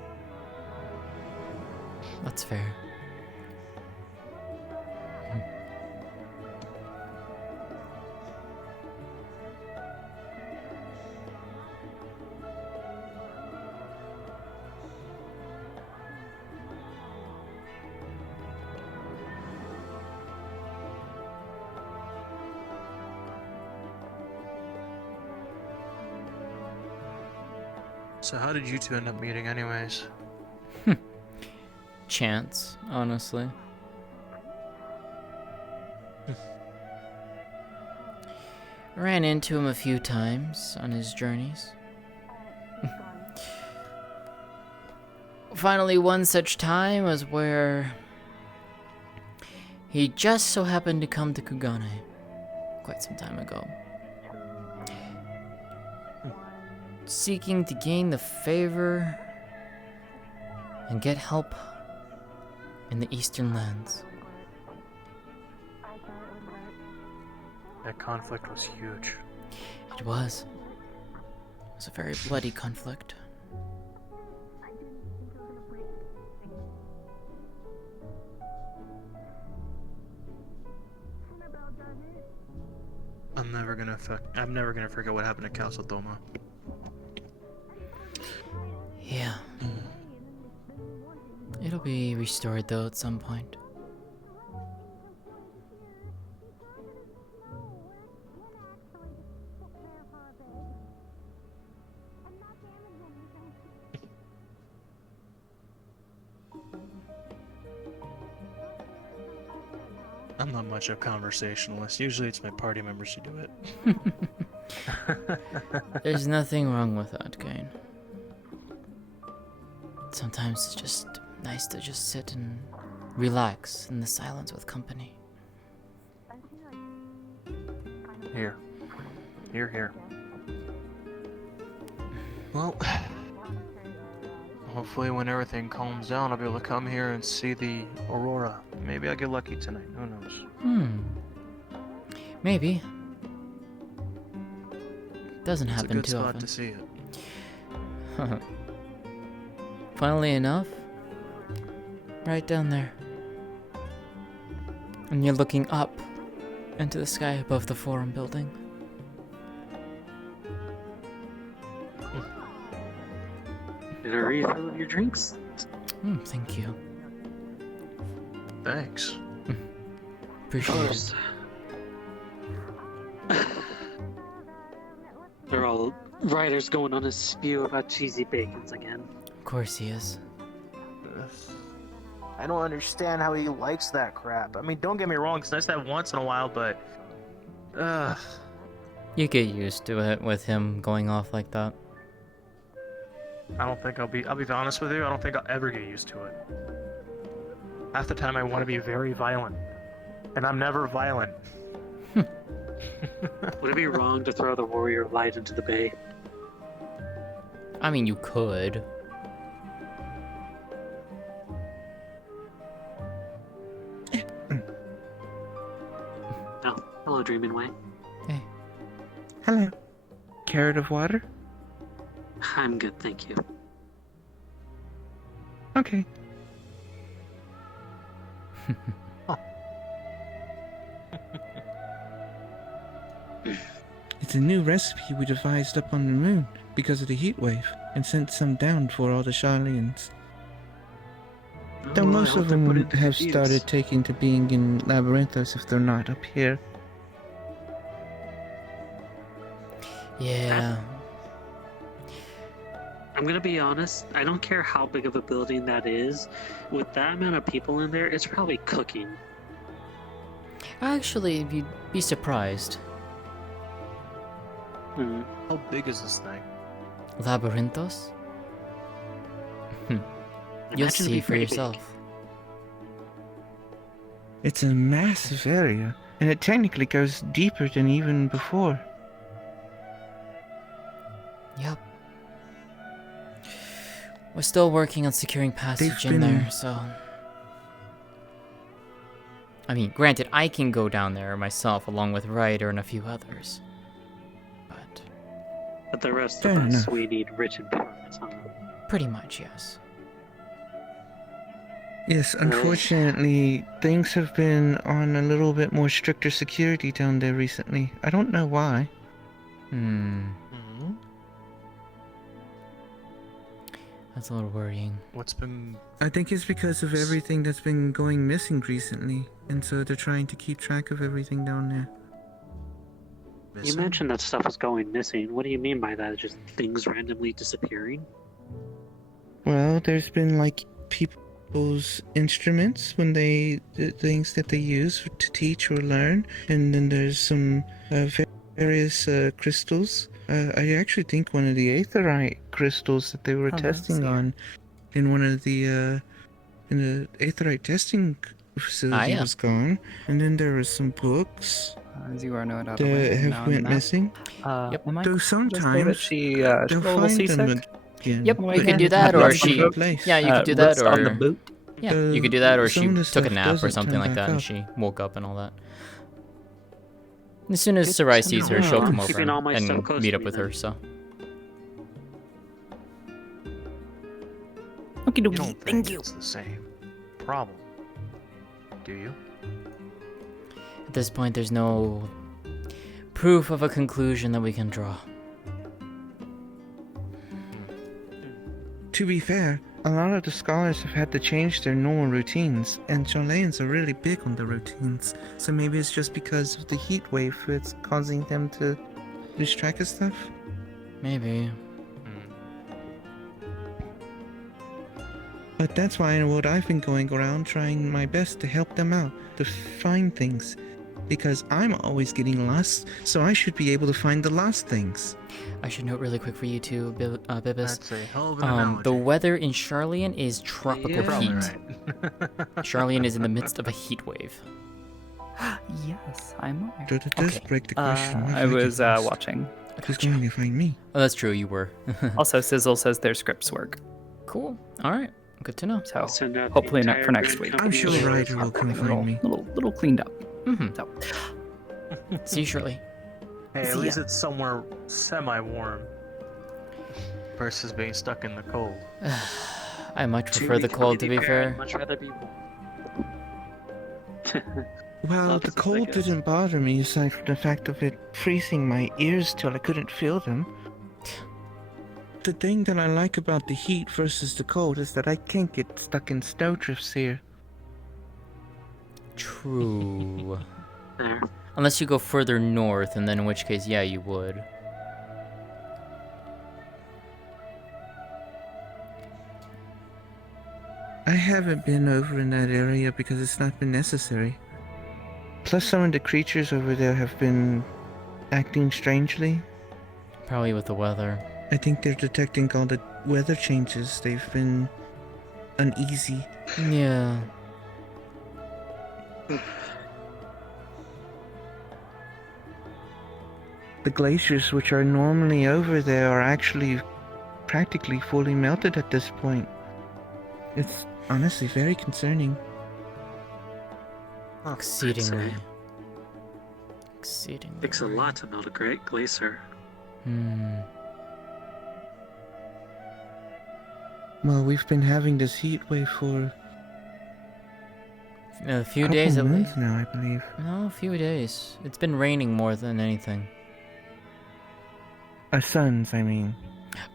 That's fair. So how did you two end up meeting anyways? Chance, honestly. Ran into him a few times on his journeys. Finally, one such time was where he just so happened to come to Kugane quite some time ago, seeking to gain the favor and get help in the Eastern lands. That conflict was huge. It was. It was a very bloody conflict. I'm never gonna forget what happened to Castle Doma. Yeah. It'll be restored though at some point. I'm not much of a conversationalist. Usually it's my party members who do it. There's nothing wrong with that, Kane. Sometimes it's just nice to just sit and relax in the silence with company. Here. Here. Well, hopefully when everything calms down, I'll be able to come here and see the aurora. Maybe I'll get lucky tonight. Who knows? Maybe. Doesn't It's a happen good too spot often. to see it. Funnily enough, right down there. And you're looking up into the sky above the forum building. Did I refill of your drinks? Thank you. Thanks. Appreciate it. They're all writers going on a spew about cheesy bacons again. Of course he is. I don't understand how he likes that crap. I mean, don't get me wrong, it's nice to have once in a while, but... You get used to it with him going off like that. I don't think I'll be honest with you, I don't think I'll ever get used to it. Half the time I want to be very violent. And I'm never violent. Would it be wrong to throw the warrior light into the bay? I mean, you could. Oh, hello, Dreaming Way. Hello. Carrot of water? I'm good, thank you. Okay. It's a new recipe we devised up on the moon because of the heat wave and sent some down for all the Charlians. Though most of them have started taking to being in Labyrinthos if they're not up here. Yeah. I'm gonna be honest, I don't care how big of a building that is. With that amount of people in there, it's probably cooking. Actually, you'd be surprised. How big is this thing? Labyrinthos? You'll see for yourself. It's a massive area, and it technically goes deeper than even before. Yep. We're still working on securing passage in there, so... I mean, granted, I can go down there myself along with Ryder and a few others. But the rest Fair of us, enough. we need written permits on them. Pretty much, yes. Yes, unfortunately, things have been on a little bit more stricter security down there recently. I don't know why. That's a little worrying. What's been... I think it's because of everything that's been going missing recently, and so they're trying to keep track of everything down there. You mentioned that stuff was going missing. What do you mean by that? Just things randomly disappearing? Well, there's been like people's instruments when the things that they use to teach or learn, and then there's some various crystals. I actually think one of the aetherite crystals that they were testing on in one of the in the aetherite testing facility was gone, and then there were some books that have went missing. Though sometimes they'll find them again. Yep, you could do that, or she... Yeah, you could do that, or... Yeah, you could do that, or she took a nap or something like that, and she woke up and all that. As soon as Sarai sees her, she'll come over and meet up with her, so... You don't think it's the same problem, do you? At this point, there's no proof of a conclusion that we can draw. To be fair, a lot of the scholars have had to change their normal routines, and Charlayans are really big on the routines. So maybe it's just because of the heat wave that's causing them to lose track of stuff? Maybe. But that's why what I've been going around trying my best to help them out, to find things. because I'm always getting lost, so I should be able to find the lost things. I should note really quick for you too, Bibis. That's a hell of an analogy. The weather in Charlian is tropical You're probably heat. Charlian is in the midst of a heat wave. Yes, I'm aware. It does break the question. Why I do was get lost? watching. Who's going to find me? Oh, that's true, you were. Also, Sizzle says their scripts work. Cool. All right. Good to know. So Send out the hopefully not entire for next Grand week. Company I'm sure list. Ryder will come find me. Little cleaned up. Mm-hmm. So, see you shortly. Hey, at See least ya. it's somewhere semi-warm versus being stuck in the cold. I much prefer the cold, to be fair. I'd much rather be. Well, the cold didn't bother me aside from the fact of it freezing my ears till I couldn't feel them. The thing that I like about the heat versus the cold is that I can't get stuck in snowdrifts here. True. There. Unless you go further north, and then in which case, yeah, you would. I haven't been over in that area because it's not been necessary. Plus, some of the creatures over there have been acting strangely. Probably with the weather. I think they're detecting all the weather changes. They've been uneasy. Yeah. The glaciers, which are normally over there, are actually practically fully melted at this point. It's honestly very concerning. Exceedingly. Exceedingly. Takes a lot to melt a great glacier. Well, we've been having this heat wave for A few couple days at months least. now, I believe. No, a few days. It's been raining more than anything. Suns, I mean.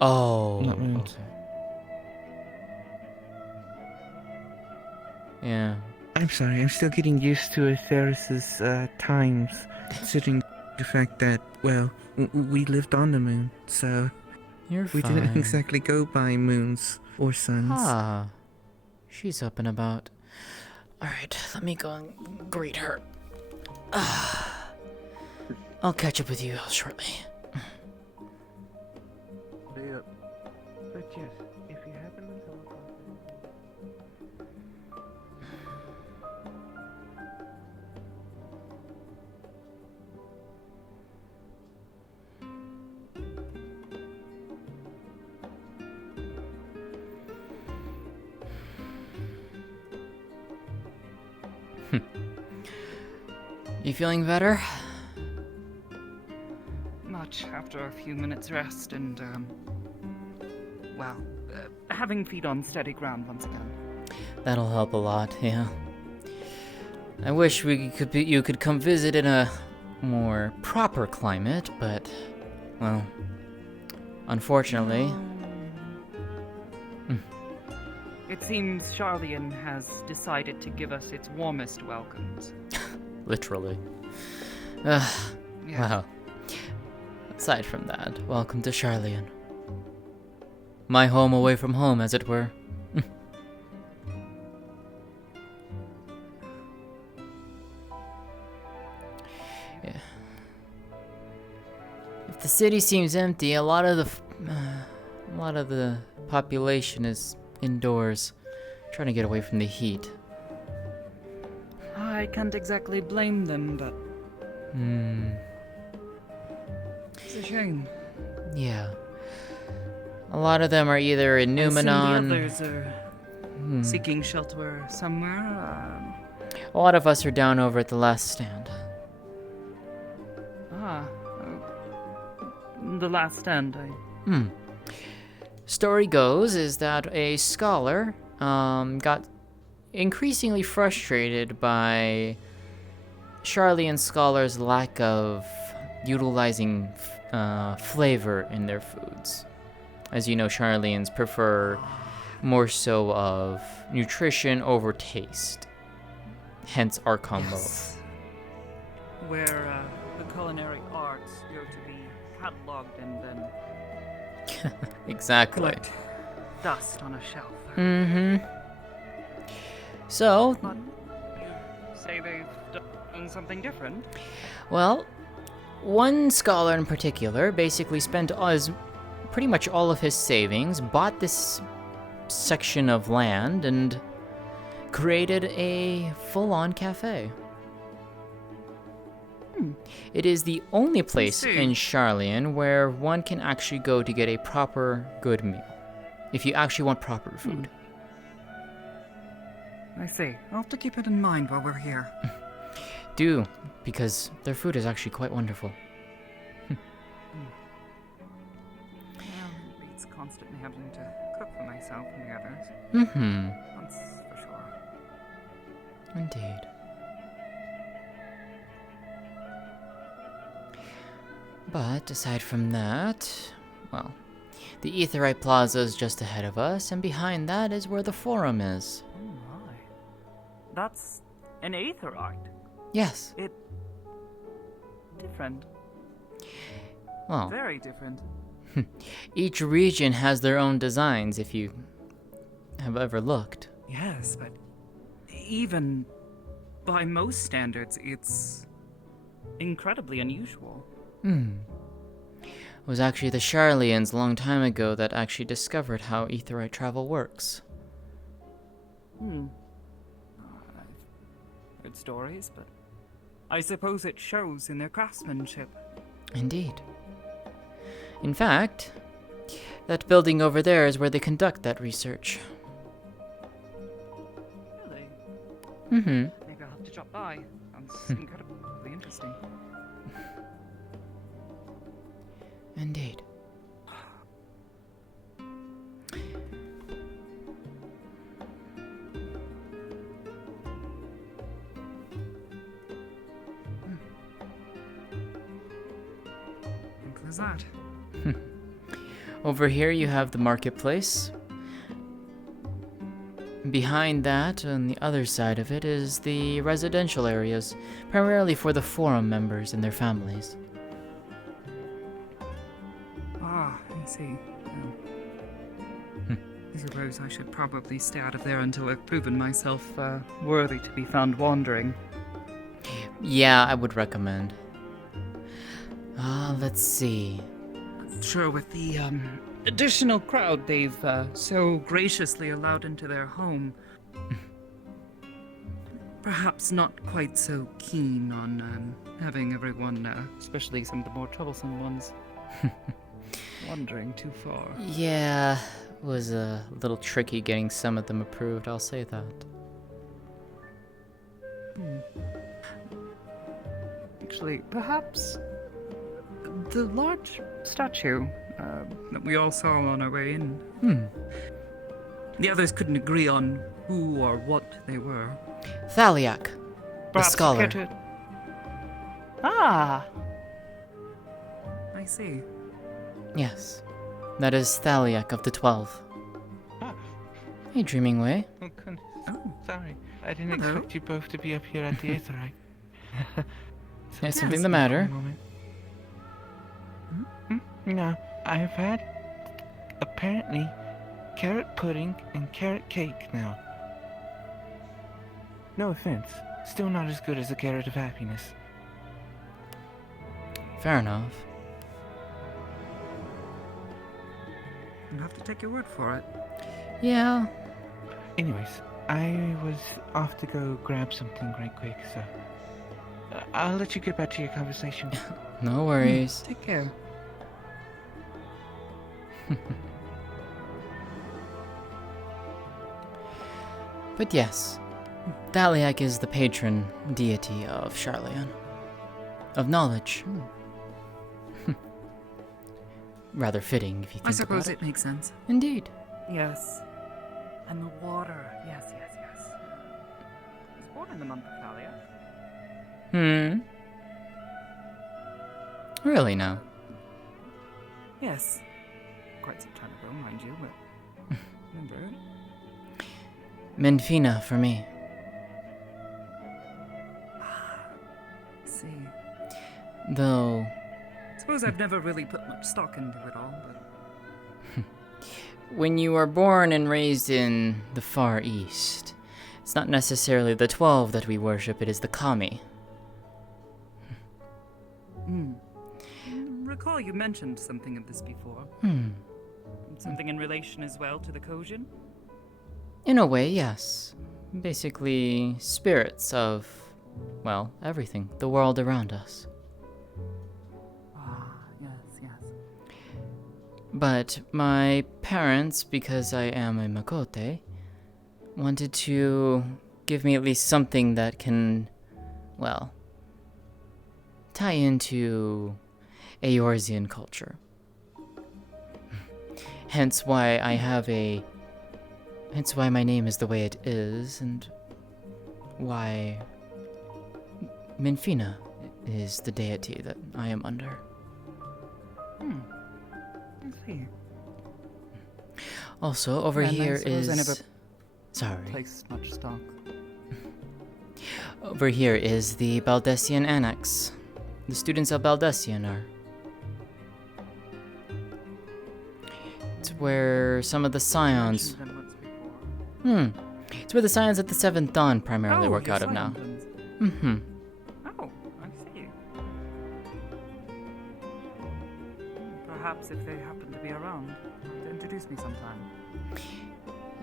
Oh. Not moons. Okay. Yeah. I'm sorry, I'm still getting used to Atheris's times, considering the fact that, well, we lived on the moon, so You're we fine. didn't exactly go by moons or suns. Ah. She's up and about. Alright, let me go and greet her. I'll catch up with you shortly. But yes, if you happen to telephone... You feeling better? Much after a few minutes rest and, well, having feet on steady ground once again. That'll help a lot, yeah. I wish you could come visit in a more proper climate, but, well, unfortunately. It seems Charlian has decided to give us its warmest welcomes. Literally. Yes. Wow. Aside from that, welcome to Charlian. My home away from home, as it were. Yeah. If the city seems empty, a lot of the population is indoors, trying to get away from the heat. I can't exactly blame them, but it's a shame. Yeah. A lot of them are either in I assume Numenon. the others are seeking shelter somewhere. A lot of us are down over at the last stand. The last stand. Story goes is that a scholar got increasingly frustrated by Charlian scholars' lack of utilizing flavor in their foods. As you know, Charlians prefer more so of nutrition over taste. Hence our combo. Yes. Where the culinary arts go to be cataloged and then Exactly. collect dust on a shelf. So, Say they've done something different? Well, one scholar in particular basically spent pretty much all of his savings, bought this section of land, and created a full-on cafe. It is the only place in Charlian where one can actually go to get a proper good meal, if you actually want proper food. I see. I'll have to keep it in mind while we're here. Do, because their food is actually quite wonderful. Well, it beats constantly having to cook for myself and the others. Mm-hmm. That's for sure. Indeed. But aside from that, well, the Aetheryte Plaza is just ahead of us, and behind that is where the Forum is. Oh my. That's an Aetheryte. Yes. Different. Well, Very different. each region has their own designs, if you have ever looked. Yes, but even by most standards, it's incredibly unusual. It was actually the Charlians a long time ago that actually discovered how Aetheryte travel works. I've heard stories, but I suppose it shows in their craftsmanship. Indeed. In fact, that building over there is where they conduct that research. Really? Mm-hmm. Maybe I'll have to drop by. Sounds incredibly interesting. Indeed. Simple as that. Over here you have the marketplace. Behind that, on the other side of it, is the residential areas, primarily for the Forum members and their families. Ah, I see. I suppose I should probably stay out of there until I've proven myself worthy to be found wandering. Yeah, I would recommend. Let's see. Sure, with the additional crowd they've so graciously allowed into their home, perhaps not quite so keen on having everyone, especially some of the more troublesome ones, wandering too far. Yeah, it was a little tricky getting some of them approved, I'll say that. Actually, perhaps the large statue that we all saw on our way in. The others couldn't agree on who or what they were. Thaliak, the Perhaps scholar. care to- Ah! I see. Yes, that is Thaliak of the 12. Hey, Dreaming Way. Oh, goodness. Sorry. I didn't expect you both to be up here at the Aetheryte. Is something the matter? No, I have had, apparently, carrot pudding and carrot cake now. No offense, still not as good as a carrot of happiness. Fair enough. I'll have to take your word for it. Yeah. Anyways, I was off to go grab something right quick, so I'll let you get back to your conversation. No worries. Take care. But yes, Thaliak is the patron deity of Charlian. Of knowledge. Rather fitting, if you think I suppose about it makes sense. Indeed. Yes. And the water. Yes, yes, yes. I was born in the month of Thalia. Really now? Yes. Quite some time ago, mind you, but remember it? Menfina for me. See. Though... Suppose I've never really put much stock into it all, but... When you are born and raised in the Far East, it's not necessarily the 12 that we worship, it is the Kami. Recall you mentioned something of this before. Something in relation as well to the Kojin? In a way, yes. Basically, spirits of, well, everything, the world around us. Yes. But my parents, because I am a Makote, wanted to give me at least something that can, well, tie into Eorzean culture. Hence why my name is the way it is, and why Minfina is the deity that I am under. I see. Also, over here I suppose I never Sorry. placed much stock. Over here is the Baldessian Annex. The students of Baldessian are. It's where some of the scions. It's where the scions at the Seventh Dawn primarily work out of now. Oh, I see. Perhaps if they happen to be around, introduce me sometime.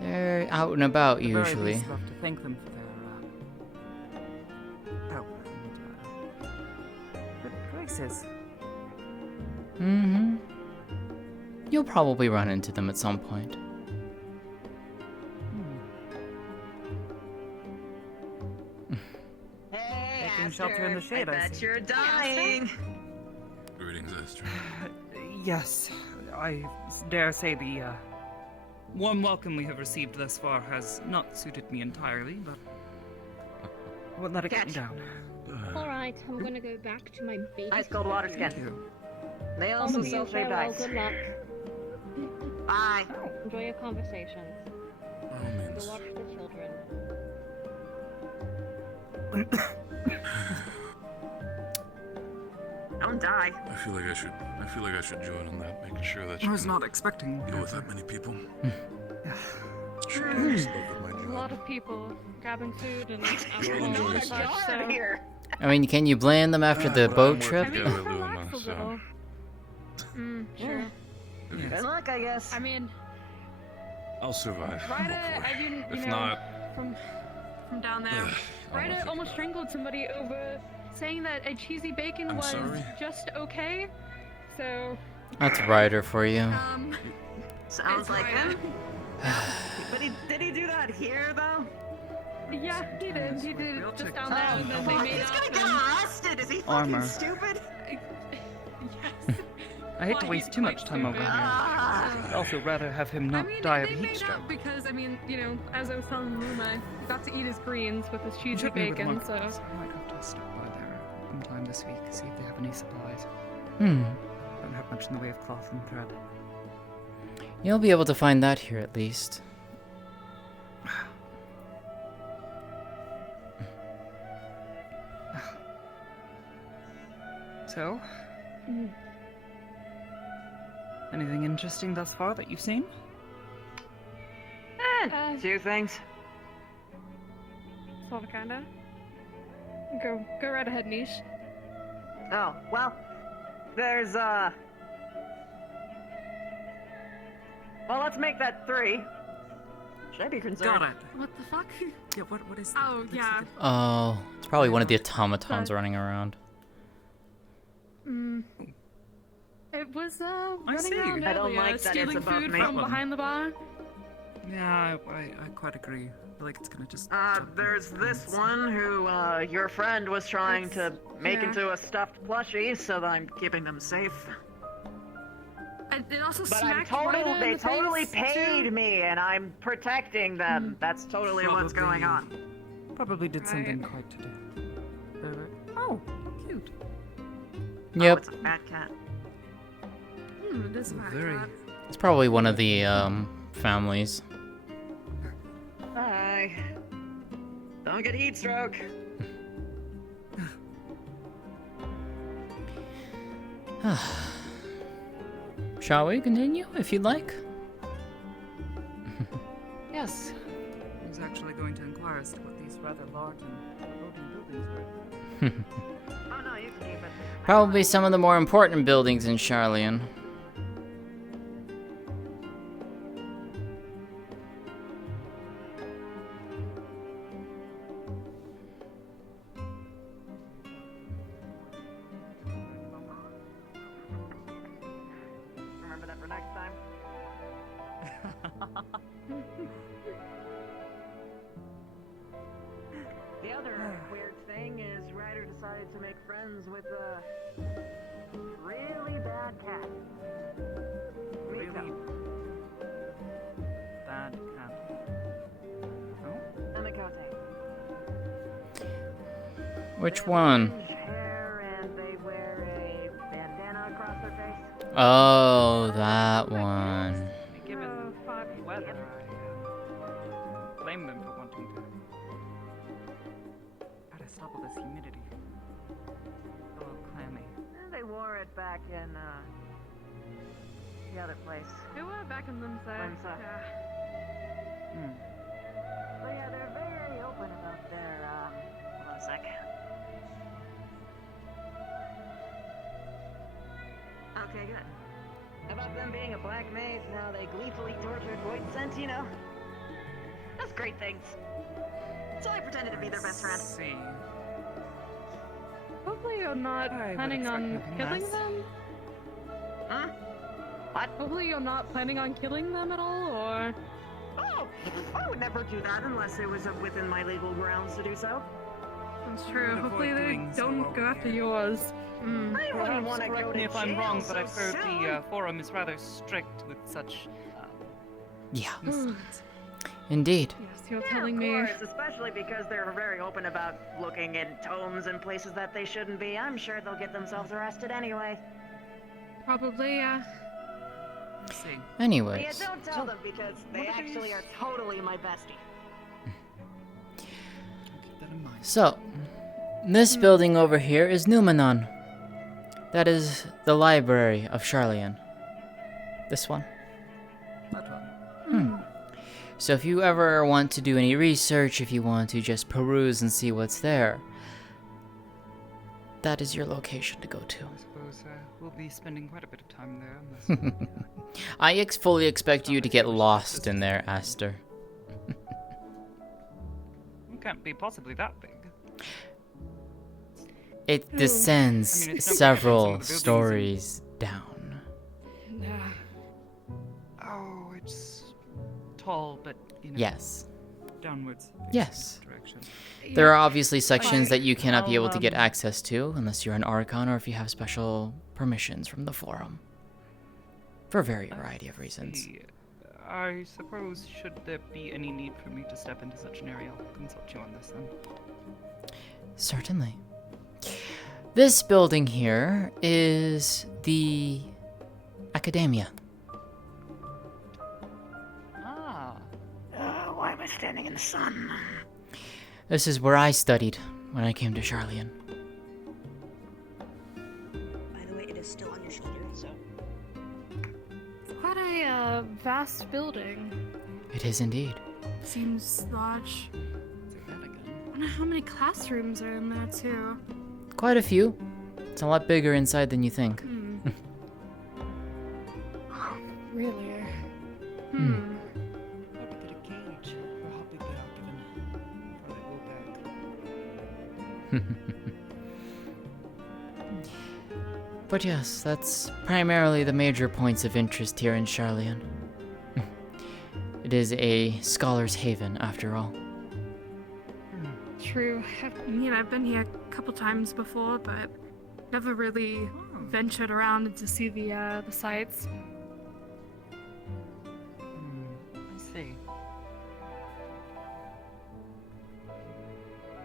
They're out and about At the very usually. least, I'd love to thank them for their help and good graces. You'll probably run into them at some point. Taking shelter in the shade, I see. You're dying. Greetings, Esther. Yes, I dare say the warm welcome we have received thus far has not suited me entirely, but I won't let it get me down. Alright, I'm gonna go back to my baby. Ice cold water skin. They also sell shaved ice. Good luck. Bye. Enjoy your conversations. Go watch the children. Don't die. I feel like I should join on that, making sure that I was not expecting deal with that many people. A lot of people grabbing food and alcohol and such, so... I mean, can you blame them after the boat trip? Sure. Good luck, I guess. I mean, I'll survive. Ryder, I mean, you If know, not, from down there, Ryder almost strangled somebody over saying that a cheesy bacon I'm was sorry? just okay. So. That's Ryder for you. Sounds like him. But did he do that here though? Yeah, he did. He did it just down there, and then they made He's gonna up get and- arrested. Is he Armor. fucking stupid? I hate to waste too much time over here. I'd also rather have him not die of They heat made stroke. up because, I mean, you know, as I was telling Luma, he got to eat his greens with his cheesy Check me with bacon, Mark. so. I might have to stop by there sometime this week, see if they have any supplies. Hmm. Don't have much in the way of cloth and thread. You'll be able to find that here at least. So, anything interesting thus far that you've seen? Two things. Sorta, kinda. Go right ahead, Niche. Oh, well, there's, well, let's make that 3. Should I be concerned? Got it. What the fuck? Yeah, what is that? Oh, yeah. Oh, it's probably one of the automatons running around. It was, running see. around I don't earlier, like that it's stealing above food me. from behind the bar. Yeah, I quite agree. I feel like it's gonna just. There's this one who, your friend was trying to make yeah. into a stuffed plushie, so that I'm keeping them safe. And it also But I'm smacked total, Ryder in they the totally face, paid too. me, and I'm protecting them. That's totally what's going on. Probably did something quite to do. Oh, cute. Yep. Oh, it's a fat cat. It is fat Very. cat. It's probably one of the families. Bye. Don't get heat stroke. Shall we continue, if you'd like? Yes. was actually going to inquire as to what these rather large and foreboding buildings were. Oh no, you can keep it. Probably some of the more important buildings in Charlian. Remember that for next time. The other weird thing is Ryder decided to make friends with a really bad cat. Really bad cat. Oh? And a cote. Which one? Hair and they wear a bandana across their face. Oh, that one. Given the weather, I blame them for wanting to. Gotta stop all this humidity. A little clammy. They wore it back in the other place. Who back in Limsa? Limsa. Hmm. So yeah, they're very open about their hold on a sec. Okay, good. About them being a black mage, now they gleefully tortured Void Scent, you know? That's great things. So I pretended to be their best friend. See. Hopefully you're not planning on killing them? Huh? What? Hopefully you're not planning on killing them at all, or... Oh! I would never do that unless it was within my legal grounds to do so. That's true. Hopefully they don't go after yours. Perhaps correct me if I'm wrong, but I've heard the forum is rather strict with such. Yeah. Indeed. Yes, you're Yeah, telling of me. course, especially because they're very open about looking in tomes and places that they shouldn't be. I'm sure they'll get themselves arrested anyway. Probably, yeah. See. Anyways. Yeah, don't tell them because they actually are totally my bestie. So, this building over here is Numenon. That is the library of Charlian. This one. So if you ever want to do any research, if you want to just peruse and see what's there, that is your location to go to. I suppose we'll be spending quite a bit of time there. Unless, I fully expect you to get lost in there, Aster. It can't be possibly that big. It descends I mean, it's no several different than some of the stories down. Yeah. Oh, it's tall, but you know. Yes. Downwards. Yes. Direction. There are obviously sections that you cannot be able to I'll, get access to unless you're an Archon or if you have special permissions from the forum. For a variety of reasons. See, I suppose, should there be any need for me to step into such an area, I'll consult you on this then. Certainly. This building here is the Academia. Ah. Why am I standing in the sun? This is where I studied when I came to Charlian. By the way, it is still on your shoulder, so. It's quite a vast building. It is indeed. Seems large. I wonder how many classrooms are in there, too. Quite a few. It's a lot bigger inside than you think. Really? But yes, that's primarily the major points of interest here in Charlian. It is a scholar's haven, after all. True. I've been here a couple times before, but never really ventured around to see the sights. I see.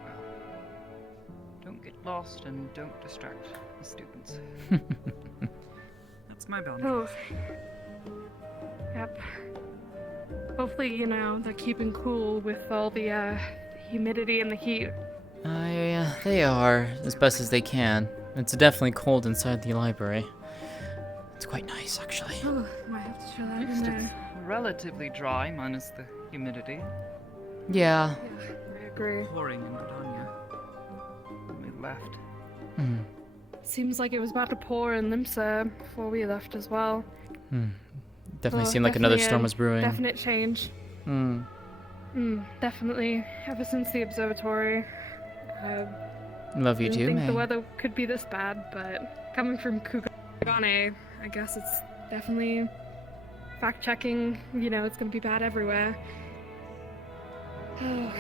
Well, don't get lost and don't distract the students. That's my boundary. Oh. Yep. Hopefully, they're keeping cool with all the humidity and the heat. Yeah, they are, as best as they can. It's definitely cold inside the library. It's quite nice, actually. Oh, might have to show that At in least there. it's relatively dry, minus the humidity. Yeah. I agree. Pouring in Gdynia when we left. Seems like it was about to pour in Limsa before we left as well. Definitely seemed like another Definitely storm a was brewing. Definite change. Definitely. Ever since the observatory. Love you Didn't too, think man. the weather could be this bad, but coming from Kugane, I guess it's definitely fact-checking. You know, it's gonna be bad everywhere. I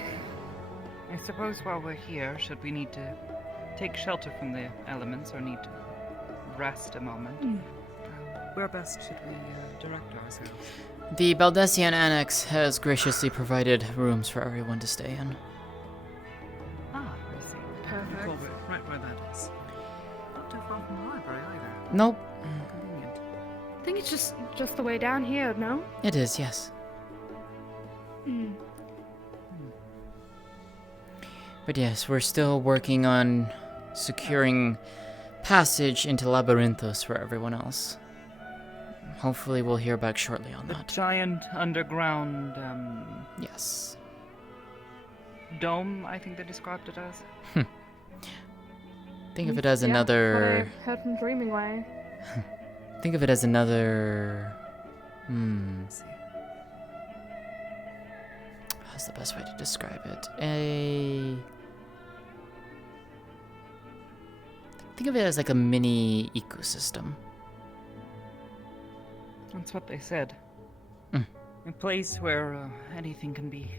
suppose while we're here, should we need to take shelter from the elements or need to rest a moment, where best should we direct ourselves? The Baldessian Annex has graciously provided rooms for everyone to stay in. Ah, I see. Perfect. Right where that is. Not too far from the library either. Nope. Convenient. I think it's just the way down here, no? It is, yes. But yes, we're still working on securing passage into Labyrinthos for everyone else. Hopefully we'll hear back shortly on The that. giant underground, Yes. dome, I think they described it as. Think of it as Yeah, another... what I heard from Dreamingway. Think of it as another... How's the best way to describe it? Think of it as like a mini ecosystem. That's what they said. A place where anything can be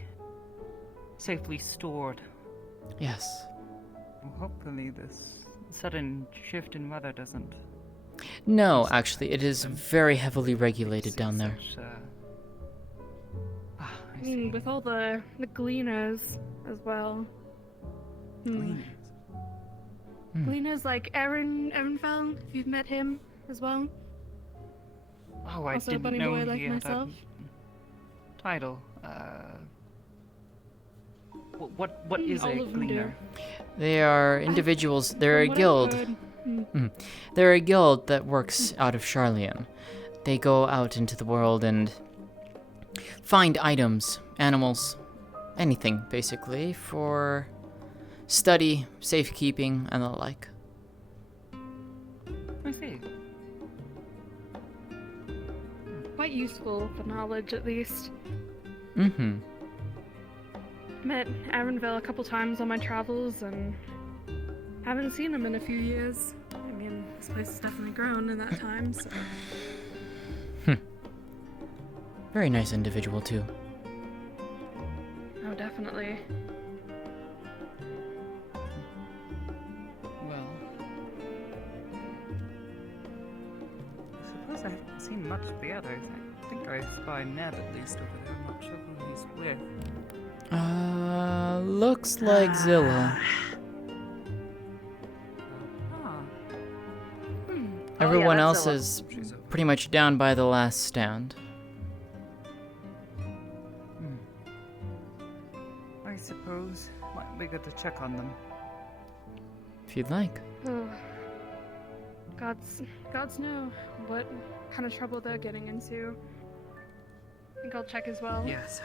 safely stored. Yes. Well, hopefully this sudden shift in weather doesn't... No, actually, it is very heavily regulated down there. With all the gleaners as well. Gleaners like Erenfell, if you've met him as well. Oh, I Also a didn't bunny know boy like he had myself. a title. What is all a of them do. gleaner? They are individuals. They're a From what I've guild. heard, They're a guild that works out of Charlian. They go out into the world and find items, animals, anything basically for study, safekeeping, and the like. I see. Quite useful for knowledge, at least. Met Erenville a couple times on my travels and haven't seen him in a few years. I mean, this place has definitely grown in that time, so... Very nice individual too. Oh, definitely. Well, I suppose I haven't seen much of the others. I think I spy Neb at least over there. I'm not sure who he's with. Looks like Zilla. Everyone else is pretty much down by the last stand. I suppose might be good to check on them. If you'd like. Oh. Gods know what kind of trouble they're getting into. I think I'll check as well. Yes,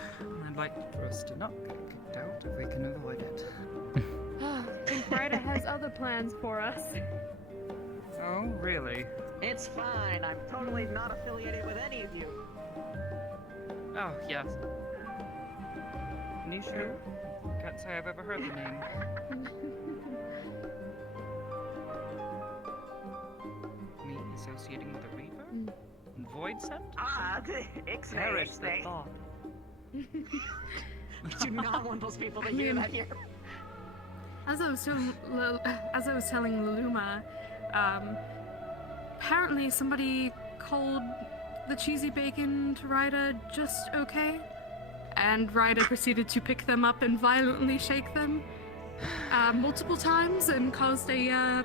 I'd like for us to not get kicked out if we can avoid it. I think Ryder has other plans for us. Oh, really? It's fine. I'm totally not affiliated with any of you. Oh, yes. Nisha? Can't say I've ever heard the name. Me associating with a Reaper? Void Scent? Ah, Perish the thought. We do not want those people to hear that here. As I was telling Luluma, apparently somebody called the cheesy bacon to Ryder just okay, and Ryder proceeded to pick them up and violently shake them multiple times and caused a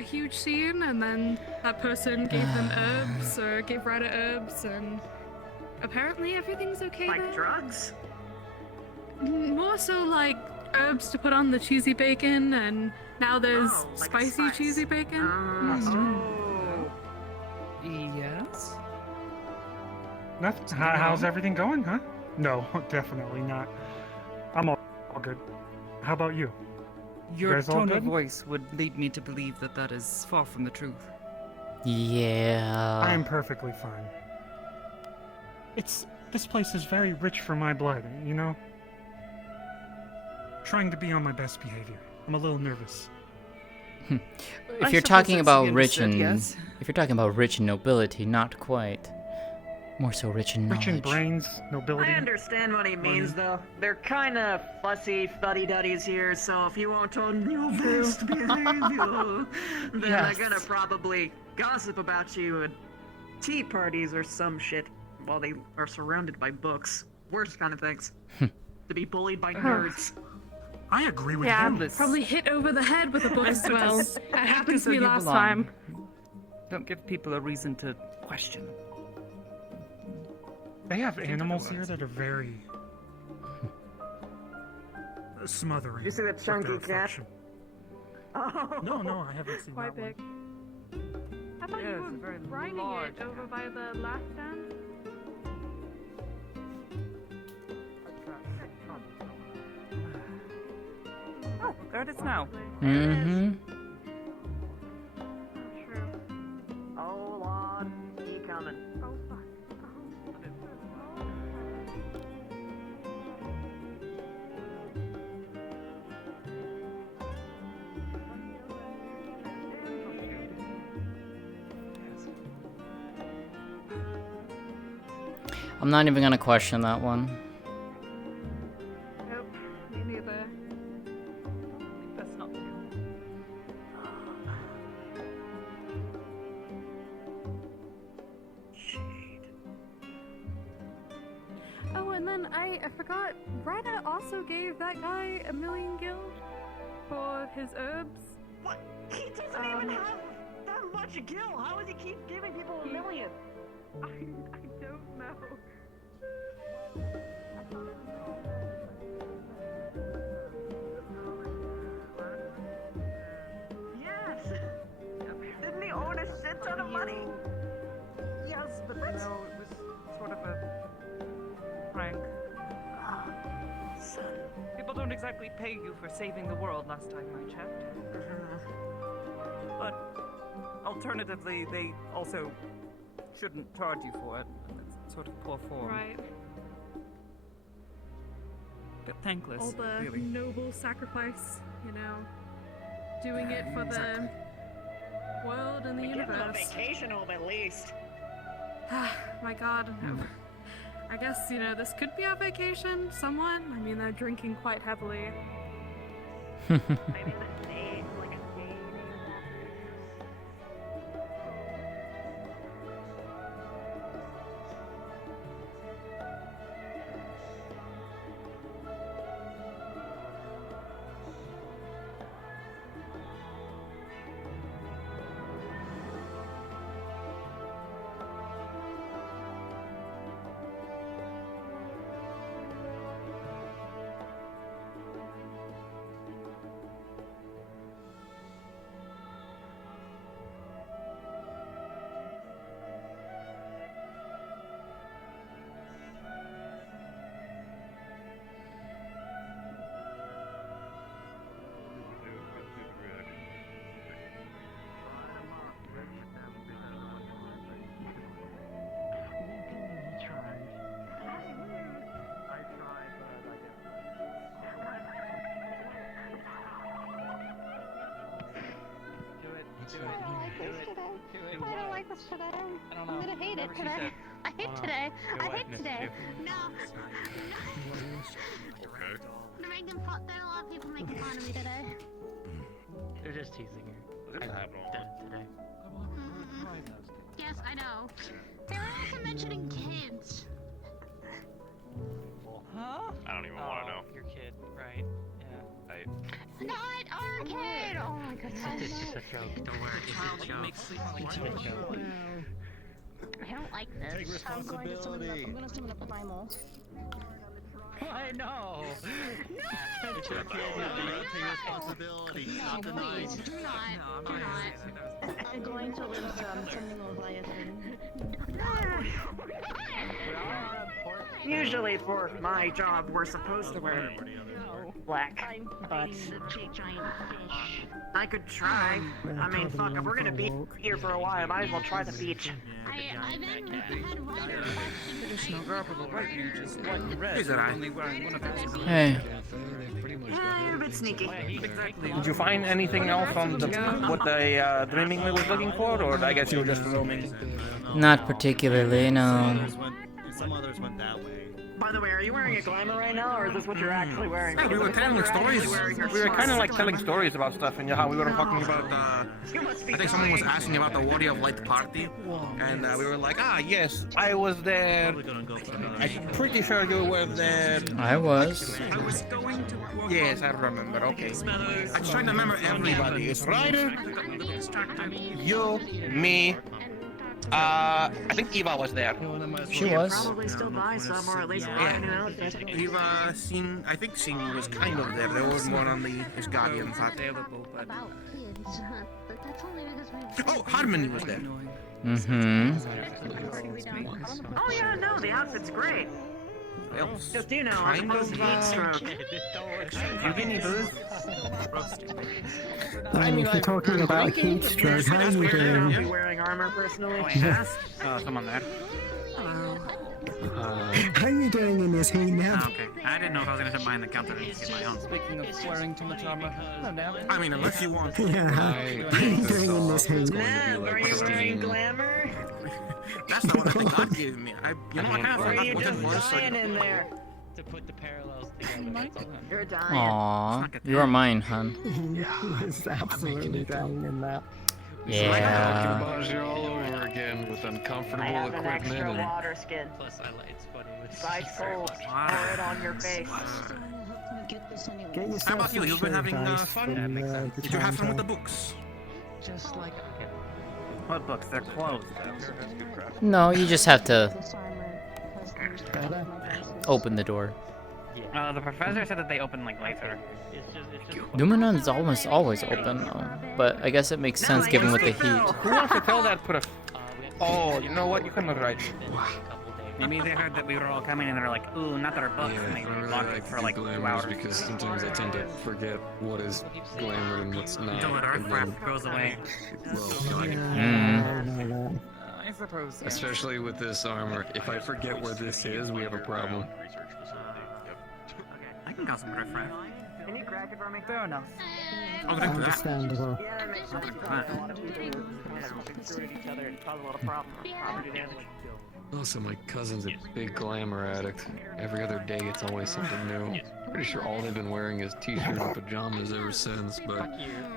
huge scene, and then that person gave them herbs, or gave Ryder herbs, and apparently everything's okay Like there. drugs? More so like herbs to put on the cheesy bacon, and now there's like spicy cheesy bacon. Yes? How's everything going, huh? No, definitely not. I'm all good. How about you? You Your guys all tone of good? voice would lead me to believe that that is far from the truth. Yeah. I am perfectly fine. This place is very rich for my blood, you know? Trying to be on my best behavior. I'm a little nervous. If you're talking about rich and if you're talking about rich and nobility, not quite. More so rich in knowledge. Rich in brains, nobility. I understand what he means, though. They're kind of fussy fuddy-duddies here, so if you want on your best behavior, then they're gonna probably gossip about you at tea parties or some shit while they are surrounded by books. Worst kind of things. To be bullied by nerds. I agree with Yeah, you. probably hit over the head with a book as well. Because That happened to where me you last belong. time. Don't give people a reason to question. They have animals here that are very smothering. You see that with their chunky cat? affection. Oh. No, I haven't seen Quite that big. I thought Yeah, you it's a very were riding large it over by the last stand. Oh, there it is now. Mm-hmm. Hold on, he coming. Oh fuck. I'm not even gonna question that one. Nope, me neither. That's not Oh, and then I forgot. Ryder also gave that guy 1,000,000 gil for his herbs. What? He doesn't even have that much gil. How does he keep giving people 1,000,000? I don't know. Yes. Didn't he own a shit ton of money? Yes, but you know, it was sort of a prank. People don't exactly pay you for saving the world last time I checked. But alternatively, they also shouldn't charge you for it. It's sort of poor form. Right. But thankless, All the really. noble sacrifice, you know, doing it for the world and the Give him a universe. vacation home at least. My God. I guess, you know, this could be our vacation, somewhat. I mean, they're drinking quite heavily. Maybe the name, like a name. I don't like this today. I'm gonna hate it today. I hate today. I hate today. No. They're making fun. There are a lot of people making fun of me today. They're just teasing her. I'm dead today. Yes, I know. They were also mentioning kids. Huh? I don't even want to know. Your kid, right? Yeah. Not our kid! Oh my goodness. It's just a joke. Don't worry, it's a joke. It's a joke. I don't like this. Take responsibility. I'm gonna summon up primal. I know. It's your kid. You have to take responsibility. No, please, do not. Do not. I'm going to lose summoning Leviathan. No! We are on a port Usually for my job, we're supposed to wear black, but I could try. I mean, fuck, if we're gonna be here for a while, I might as well try the beach. Hey. A bit sneaky. Did you find anything else on what the dreamingly was looking for, or I guess you were just roaming? Not particularly, no. Some others went that way. By the way, are you wearing a glamour right now, or is this what you're actually wearing? Yeah, we were telling stories. We were kind of like telling stories about stuff, and how we were talking about. I think someone was asking about the Warrior of Light party, and we were like, yes, I was there. I'm pretty sure you were there. I was. Yes, I remember. Okay. I'm just trying to remember everybody. It's Ryder, you, me. I think Eva was there. She was. Probably still buy some, or at least Eva, I think Singh was kind of there. There was more on the Asgardian part. Oh, Harmony was there. Mm-hmm. Oh yeah, no, the outfit's great. Just, you know, I'm supposed to heat stroke. You get any booze? If you're talking about heat stroke, how are you I'll be doing? wearing armor personally. Someone there. How are you doing in this heat now? Okay, I didn't know if I was gonna sit behind the counter and get my own. Speaking of wearing too much armor, hello, Dan. I mean, unless you want. Yeah, how are you doing in this heat? Are you wearing glamour? That's not what I think God gave me. I kind of Or are forgot you what it just was. lying in there? To put the parallels together. You're dying. Aw, you are mine, hun. He was absolutely dying in that. Yeah. Kabaji all over again with uncomfortable I have an equipment extra and water skin. Plus, it's funny with Ice cold. Pour it on your face. Get yourself How about you? You've been having fun? the Did you have fun with the time books? just like What books? They're closed. No, you just have to open the door. The professor said that they open like later. Numenon's almost always open, though. But I guess it makes sense given with the heat. Who wants to tell that? Oh, you know what? You can right. Maybe they heard that we were all coming and they're like, ooh, not that our books. And they locked it for like 2 hours. because sometimes I tend to forget what is glamour and what's not. Until that and then- Earthcraft goes away. Mm. I suppose. Yeah. Especially with this armor, if I forget where this is, we have a problem. I can cause some riffraff. Can you crack it for me? Fair enough. Understandable. Yeah, that makes sense. A lot of people screw at each other and cause a lot of property damage. Also, my cousin's a big glamour addict. Every other day, it's always something new. Pretty sure all they've been wearing is t-shirt and pajamas ever since, but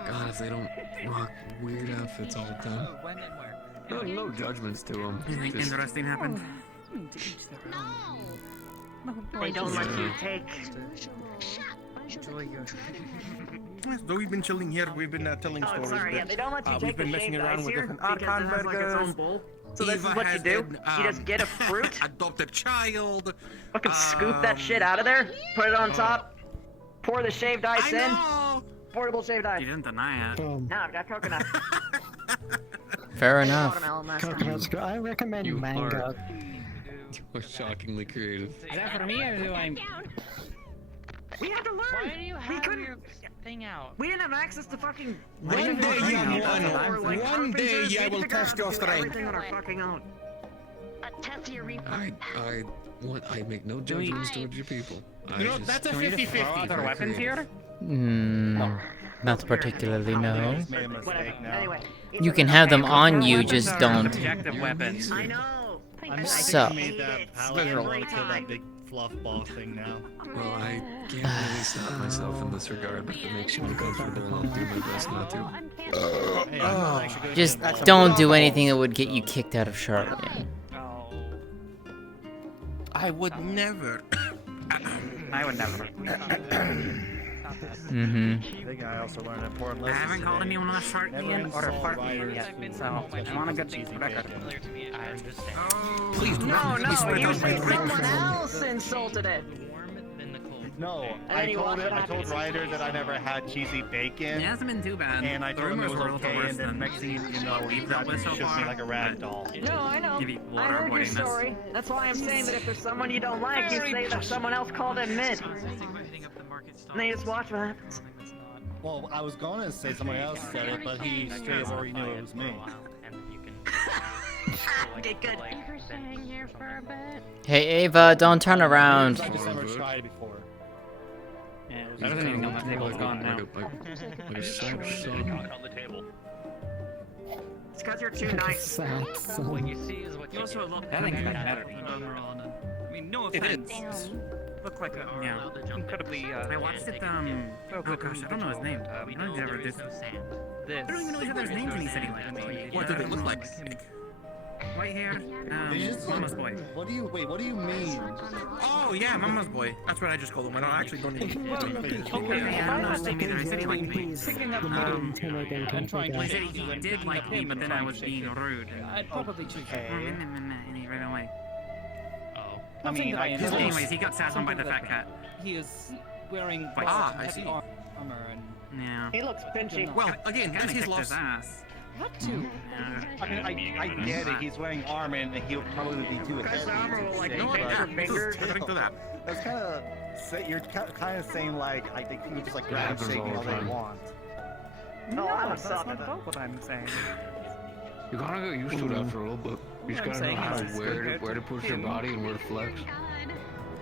God, if they don't rock weird outfits all the time. No judgments to them. Anything interesting happened? They don't let you take. So we've been chilling here. We've been telling Oh, stories. sorry, yeah, they don't let you we've take been the messing shaved around ice with here different because it archon has like its own burgers. bowl. So this is Eva what you has do. an, You just get a fruit, adopted child. fucking scoop that shit out of there, put it on top, pour the shaved ice in. Portable shaved ice. You didn't deny it. No, I've got coconut. Fair enough. Watermelon last time. Coconut's good. I recommend You mango. are shockingly creative. Is that for me or do I? We had to learn. Why do you We have couldn't. your thing out? We didn't have access to fucking. One day, one day, I will test your strength. Everything on our fucking own. Test your I make no judgments towards your people. That's a 50-50. Are weapons here? Not particularly, no. Made a mistake now. Anyway. You can have them on you, just don't. Subjective weapons. I know. So. made that paladin want to kill that big fluff ball thing now. Well, I can't really stop myself in this regard, but if it makes you uncomfortable, I'll do my best not to. Just don't do anything that would get you kicked out of Charlotte. I would never. I would never. Mm-hmm. I think I also learned an important lesson. I haven't called anyone a shark yet or a fart yet, so I want a good record. Please do No, not. you say someone else insulted it. No, And then I you told watch it. what I told happens. Ryder that I never had cheesy bacon. It hasn't been too bad. And I The told him it rumors was were also okay, worse and then than next thing you know, he believe that grabbed me was so and shook me far. like a rag doll. No, I know. Give you I water heard your avoiding this. story. That's why I'm saying that if there's someone you don't like, you say that someone else called him mid. And then you just watch what happens. Well, I was gonna say somebody else said it, but he straight up already knew it was me. Okay, good. We're staying here for a bit. Hey Ava, don't turn around. I just never tried before. Yeah, that wasn't even on that table. It's gone now. Like a sex song. On the table. It's because you're too nice. What you see is what You also look That thing's better. better. I mean, no It offense. Look like a incredibly. I watched it. Oh gosh, I don't know his name. I don't ever this. I don't even know each other's names in these anyway. What do they look like? White hair. Mama's boy. What do you wait? What do you mean? Oh yeah, Mama's boy. That's what I just called him. I don't actually don't even. Okay, I don't know his name either. I said he liked me. The more intimidating I'm trying to conflict. say he did like me, but then I was being rude. I'd probably choose and he ran away. I mean, like, Anyways, he got sat on by the fat cat. He is wearing I see. armor and Yeah. He looks pinchy. Well, again, that's his Kicked loss. his ass. What to? Yeah. I mean, I get it. He's wearing armor, and he'll probably be too Because the armor will like today, pinch but your fingers. Drink to that. That's kind of you're kind of saying like I think people just like grab and shake me all they want. No, I'm a that's sucker. not what I'm saying. You gotta get used to it after a little bit. You just gotta know how where to push your body and where to flex.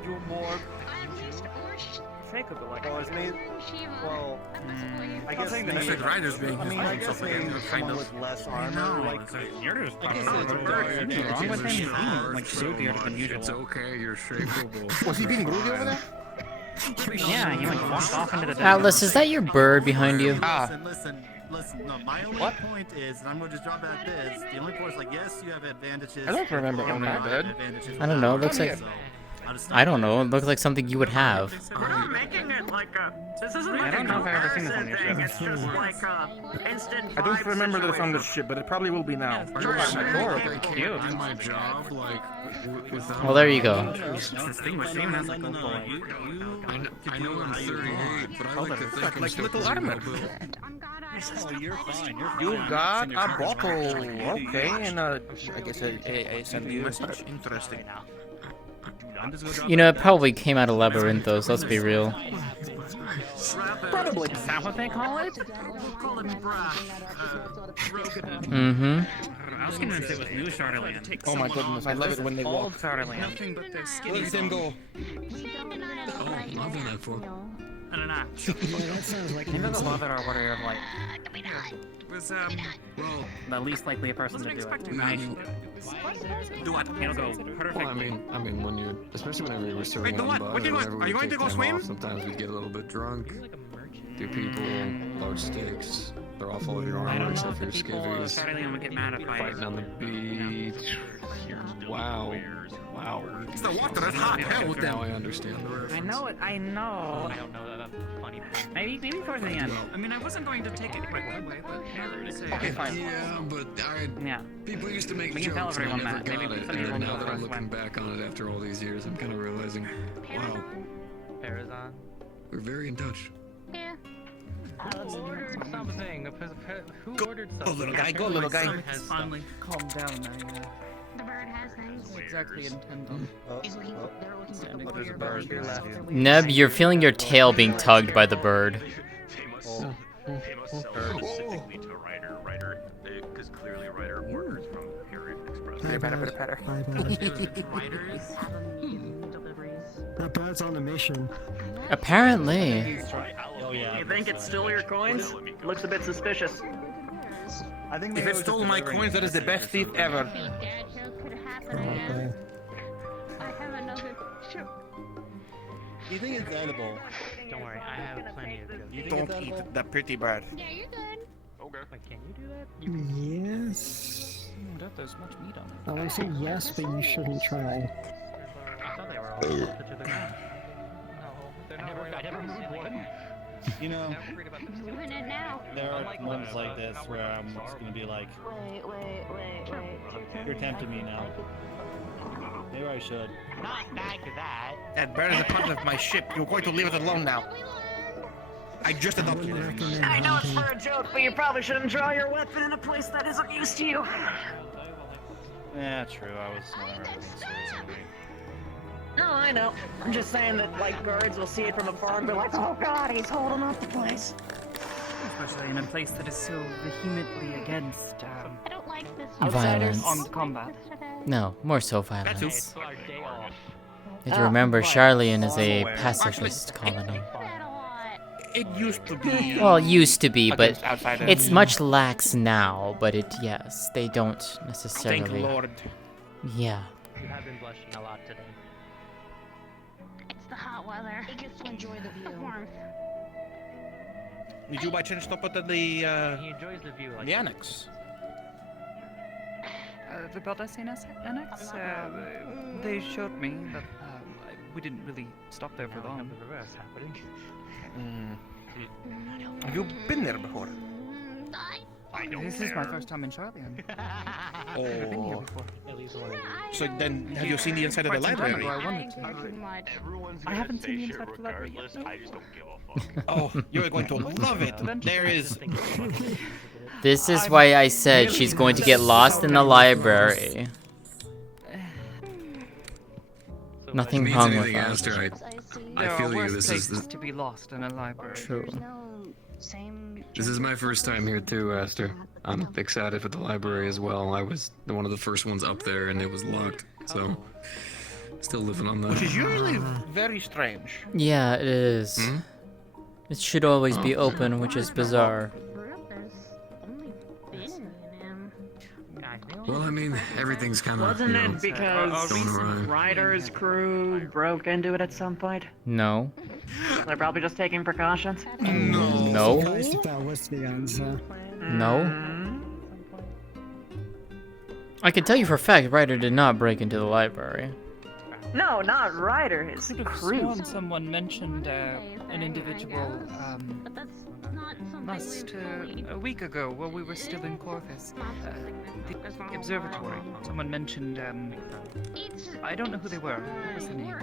You're more fakeable, like. Well, it's made. Well, I guess I maybe. said Ryder's being I mean, I his guess own maybe self, someone with less armor, like. You're just I guess fucking it's a rude. bird. Wrong with him? He's being like silkier than It's usual. okay, you're shapeable. Was he being rude over there? Yeah, he like walked off into the desert. Atlas, is that your bird behind you? Listen. No, my only point is, and I'm gonna just drop it at this. The only point is like, yes, you have advantages. I don't remember owning a bed. I don't know. It looks like. I don't know. It looks like something you would have. We're not making it like a. This isn't like I don't a know if I've ever seen this on comparison your thing. show. It's just like a instant. I don't vibe remember this on situation. this shit, but it probably will be now. Sure, Adorable. Cute. Do my job like without. Well, there you go. Distinguished name has like a boy. I know I'm 38, but I like to think I'm Like still little armor. Oh, you're fine. You got a bottle, okay, and I guess a sending message. Interesting. You know, it probably came out of Labyrinthos, let's be real. Probably. Is that what they call it? Mm-hmm. I was convinced it was New Shardland. Oh my goodness, I love it when they walk. Old Starland. Nothing but their skinny. Let him go. Oh, loving that for. I don't know. Yeah, that sounds like You know the law that our warrior of light. It was Well, The least likely person to wasn't do it. expecting I that. mean, Do what? It'll go well, perfectly. I mean, when you're, especially whenever you were serving Wait, the on what? bud, What do you want? whenever Are you we going to take go time swim? off, sometimes we'd get a little bit drunk. Do people, large sticks, they're all full of your I don't armor know except if for the your people of skivvies. Shardland would get mad if I. Fighting on the beach. Wow. Wow. It's the water, it's hot. Hell with Now them. I understand the reference. I know it. I know. I don't know that funny. Maybe towards the end. I mean, I wasn't going to take it quite that way, but Okay, fine. Yeah, but Yeah. people used to make We can tell jokes and I everyone never that. got Maybe it. some And people then now know that I'm that's looking fine. back on it after all these years, I'm kind of realizing, wow, Parazon. we're very in touch. Yeah. Who ordered something? Who ordered something? Go, little guy, go, little guy. has finally Calm down. The bird has things. Exactly intend on. There's a bird here left. Neb, you're feeling your tail being tugged by the bird. They must sell specifically to Ryder, because clearly Ryder orders from Harriet Express. Hey, Better. writers. That bird's on a mission. Apparently. Oh yeah. You think it stole your coins? Looks a bit suspicious. I think If it stole my coins, that is the best thief ever. Dad joke could happen Okay. again. I have another show. Do you think it's edible? Don't worry, I have plenty of jokes. Do you think it's Don't eat edible? the pretty bird. Yeah, you're good. Okay. Wait, can you do that? Yes. There's much meat on it. I would say yes, but you shouldn't try. I thought they were all bolted to the ground. No, they're not. I never moved one. You know, Moving it now. there are moments like this where I'm just gonna be like, Wait. you're tempting me now. Maybe I should. Not like that. That bird is a part of my ship. You're going to leave it alone now. I just adopted it. I know it's for a joke, but you probably shouldn't draw your weapon in a place that isn't used to you. Yeah, true. I was not really being serious anyway. No, I know. I'm just saying that, like, birds will see it from afar and be like, oh god, he's holding up the place. Especially in a place that is so vehemently against I don't like this. Violence. armed combat. No, more so violence. Our day off. You have to remember, Charlian is a pacifist colony. It used to be. Well, it used to be, but Against outsiders. it's much lax now. But yes, they don't necessarily. Thank Lord. Yeah. You have been blushing a lot today. It's the hot weather. He gets to enjoy the view. Warmth. Did you by chance stop at the He enjoys the view. Like the annex? The Baldessian Annex? They showed me, but we didn't really stop there for long. The reverse happening. Have you been there before? This is my first time in Charlian. I've never been here before. At least one of you. So then, have you seen the inside of the Quite some time library? ago, I wanted to. Everyone's I gonna haven't say seen the shit inside of the library yet, regardless. no. I just don't give a fuck. Oh, you're going to love it. There is. This is why I said she's going to get lost in the library. Nothing Means wrong with anything, that. Aster, I There feel are you. worse This is places to be lost in a library. True. This is my first time here too, Aster. I'm excited for the library as well. I was one of the first ones up there, and it was locked. So, still living on that. Which is usually very strange. Yeah, it is. Hmm? It should always be open, which is bizarre. Well, I mean, everything's kind of, Wasn't it because going around. Ryder's crew broke into it at some point? No. They're probably just taking precautions. No. Surprised if that was the answer. No. I can tell you for a fact, Ryder did not break into the library. No, not Ryder, his crew. Someone mentioned an individual a week ago while we were still in Corvus. The observatory. Someone mentioned I don't know who they were. What was the name?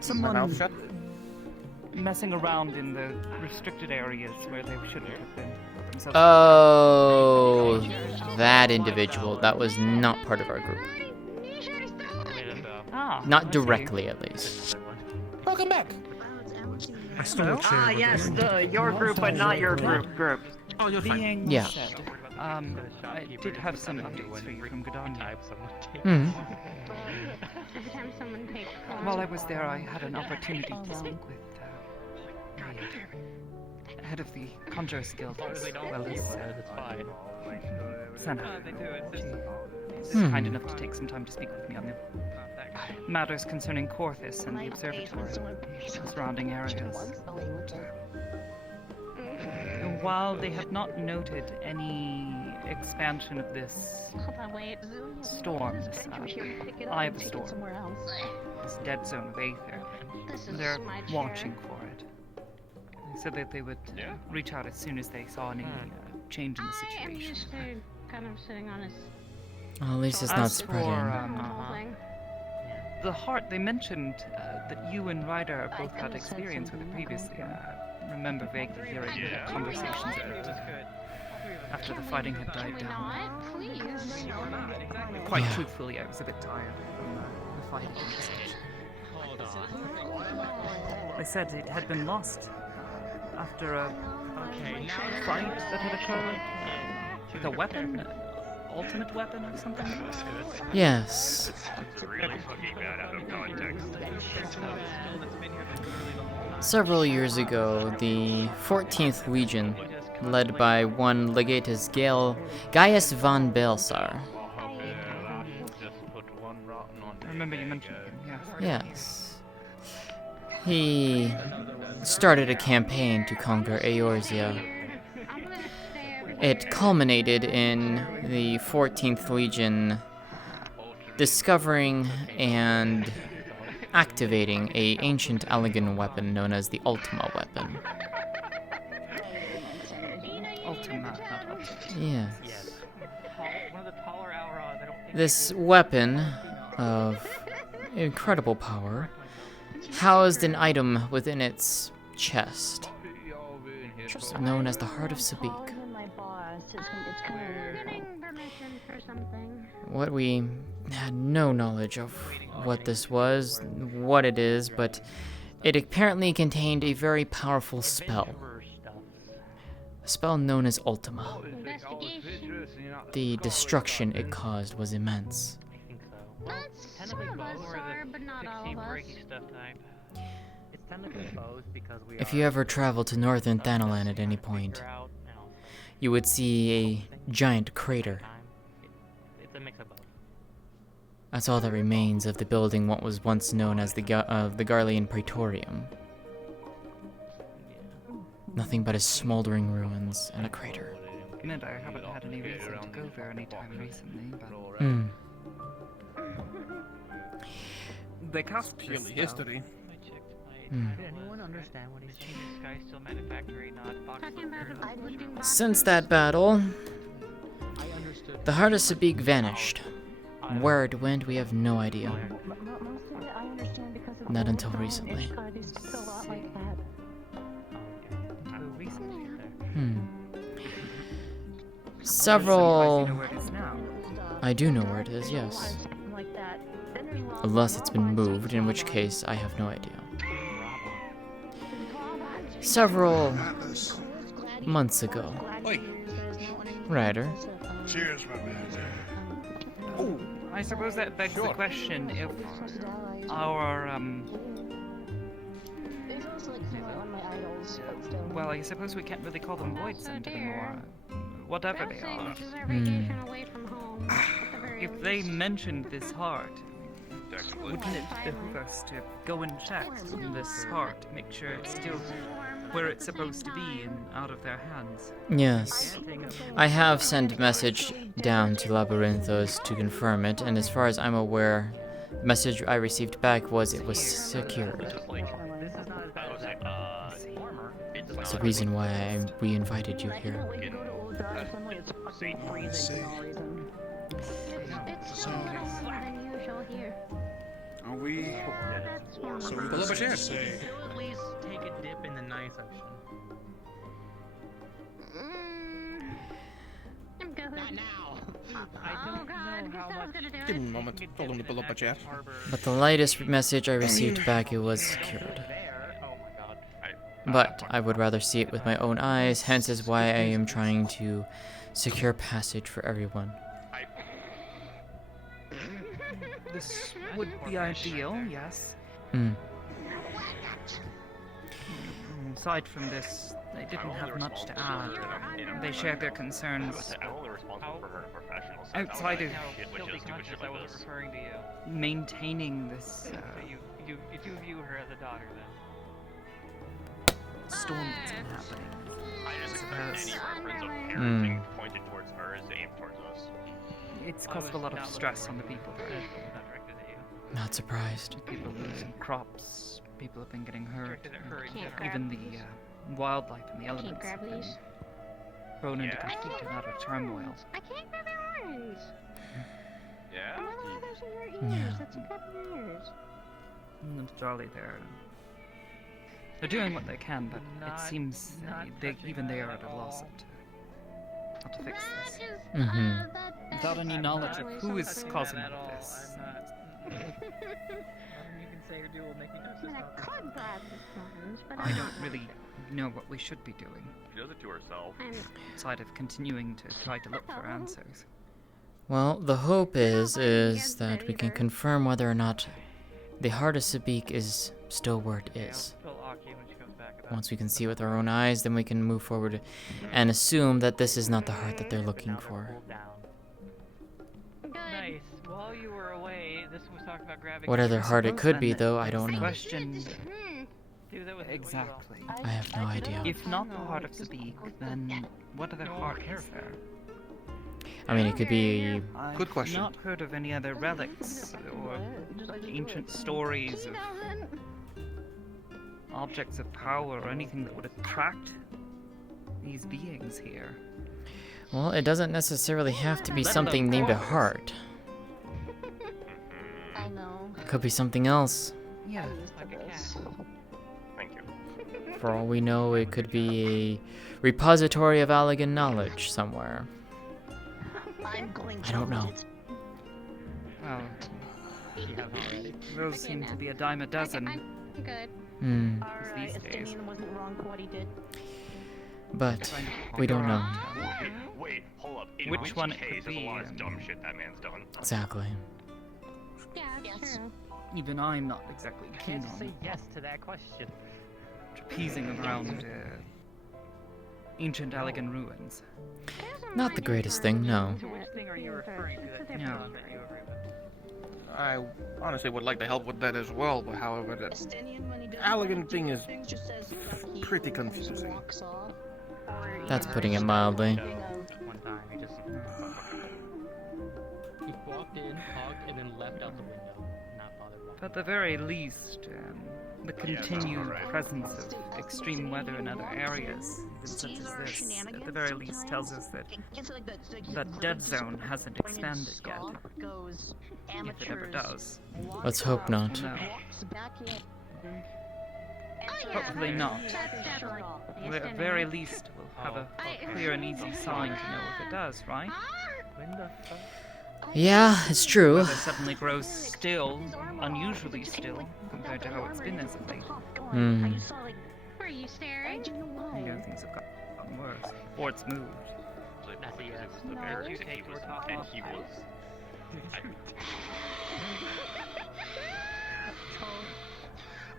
Someone messing around in the restricted areas where they shouldn't have been. Oh, that individual. That was not part of our group. Not directly, at least. Welcome back. I stole a chair. Yes, your group, but not your group. Oh, you're fine. Yeah. Said, I did have some updates for you from Gdonia. Hmm. While I was there, I had an opportunity to speak with the head of the Conjurers Guild, as well as Senna. She was kind enough to take some time to speak with me on the matters concerning Corvus and the observatory and surrounding areas. While they have not noted any expansion of this storm, this eye of the storm, this dead zone of Aether, they're watching for it. They said that they would reach out as soon as they saw any change in the situation. Kind of sitting on his. Well, at least it's not As for, spreading. the heart, they mentioned that you and Ryder both had experience with it previously. I remember vaguely hearing conversations about it after the fighting had died down. Quite truthfully, I was a bit tired from the fighting and such. They said it had been lost after a fight that had occurred with a weapon, an ultimate weapon or something. Yes. It's really fucking bad out of context. Several years ago, the 14th Legion, led by one Legatus Gaius von Belsar. I remember you mentioned him, Yes. He started a campaign to conquer Eorzea. It culminated in the 14th Legion discovering and activating a ancient Allegan weapon known as the Ultima weapon. Ultima, not Ultima. Yes. One of the taller Aura that This weapon of incredible power housed an item within its chest, known as the Heart of Sabik. What we had no knowledge of what this was, what it is, but it apparently contained a very powerful spell. A spell known as Ultima. The destruction it caused was immense. Some of us are, but not all of us. It's technically both because we If you ever travel to northern Thanalan at any point, you would see a giant crater. It's a mix of both. That's all that remains of the building what was once known as the Garlean Praetorium. Nothing but a smoldering ruins and a crater. Admit I haven't had any reason to go there anytime recently, but... Hmm. They cast purely history. Did anyone understand what he's saying? This guy's still manufacturing, not box. Since that battle, the Heart of Sabik vanished. Where it went, we have no idea. Not until recently. Several... I do know where it is, yes. Unless it's been moved, in which case I have no idea. Several months ago. Ryder. Cheers, my man. Oh, I suppose that begs the question if our, well, I suppose we can't really call them Void Sent anymore. Whatever they are. If they mentioned this heart, wouldn't it behoove us to go and check on this heart, make sure it's still where it's supposed to be and out of their hands? Yes. I have sent a message down to Labyrinthos to confirm it, and as far as I'm aware, the message I received back was it was secured. That's the reason why we invited you here. Are we... So we Pull up a chair. Say... at least take a dip in the nice ocean. I'm good. Not now. Oh god, guess I was gonna do it. Give him a moment. Told him to pull up a chair. But the latest message I received back, it was secured. But I would rather see it with my own eyes, hence is why I am trying to secure passage for everyone. This would be ideal, yes. Aside from this, they didn't have much to add. They shared their concerns outside of maintaining this. You do view her as a daughter, then. Storm that's been happening. I just expect any reference of parenting pointed towards her is aimed towards us. It's caused a lot of stress on the people there. Not surprised. People losing crops, people have been getting hurt, even the wildlife and the elements have been thrown into complete and utter turmoil. I can't grab their orange. Yeah? I'm not allowed those in your ears. That's a couple ears. And Charlie there. They're doing what they can, but it seems even they are at a loss to fix this. Without any knowledge of who is causing all this. I don't really know what we should be doing. She does it to herself. Aside of continuing to try to look for answers. Well, the hope is that we can confirm whether or not the Heart of Sabik is still where it is. Once we can see with our own eyes, then we can move forward and assume that this is not the heart that they're looking for. Nice. While you were away, this was talking about grabbing. What other heart it could be, though, I don't know. Question. Exactly. I have no idea. If not the Heart of Sabik, then what other heart is there? I mean, it could be... Good question. I've not heard of any other relics or ancient stories of objects of power or anything that would attract these beings here. Well, it doesn't necessarily have to be something named a heart. Could be something else. Yeah. Thank you. For all we know, it could be a repository of Allegan knowledge somewhere. I don't know. Well, those seem to be a dime a dozen. Good. These days. But we don't know. Wait, hold up. In Which one it case, could there's a lot be, of dumb shit that man's done. Exactly. Yeah, that's true. Even I'm not exactly keen Can't say on yes to that question. trapezing around ancient Allegan ruins. Not the greatest thing, no. To which thing are you referring to? That Yeah. that you agree with? I honestly would like to help with that as well, but however, the Allegan thing is pretty confusing. That's putting it mildly. One time, he just he walked in, talked, and then left out the window. Not bothered walking. At the very least, the continued presence of extreme weather in other areas, even such as this, at the very least tells us that that dead zone hasn't expanded yet. If it ever does. Let's hope not. No. Hopefully not. At the very least, we'll have a clear and easy sign to know if it does, right? Yeah, it's true. Weather suddenly grows still, unusually still, compared to how it's been as of late. Hmm. Were you staring? You know, things have gotten worse. Or it's moved. That's a yes. The bear, and he was.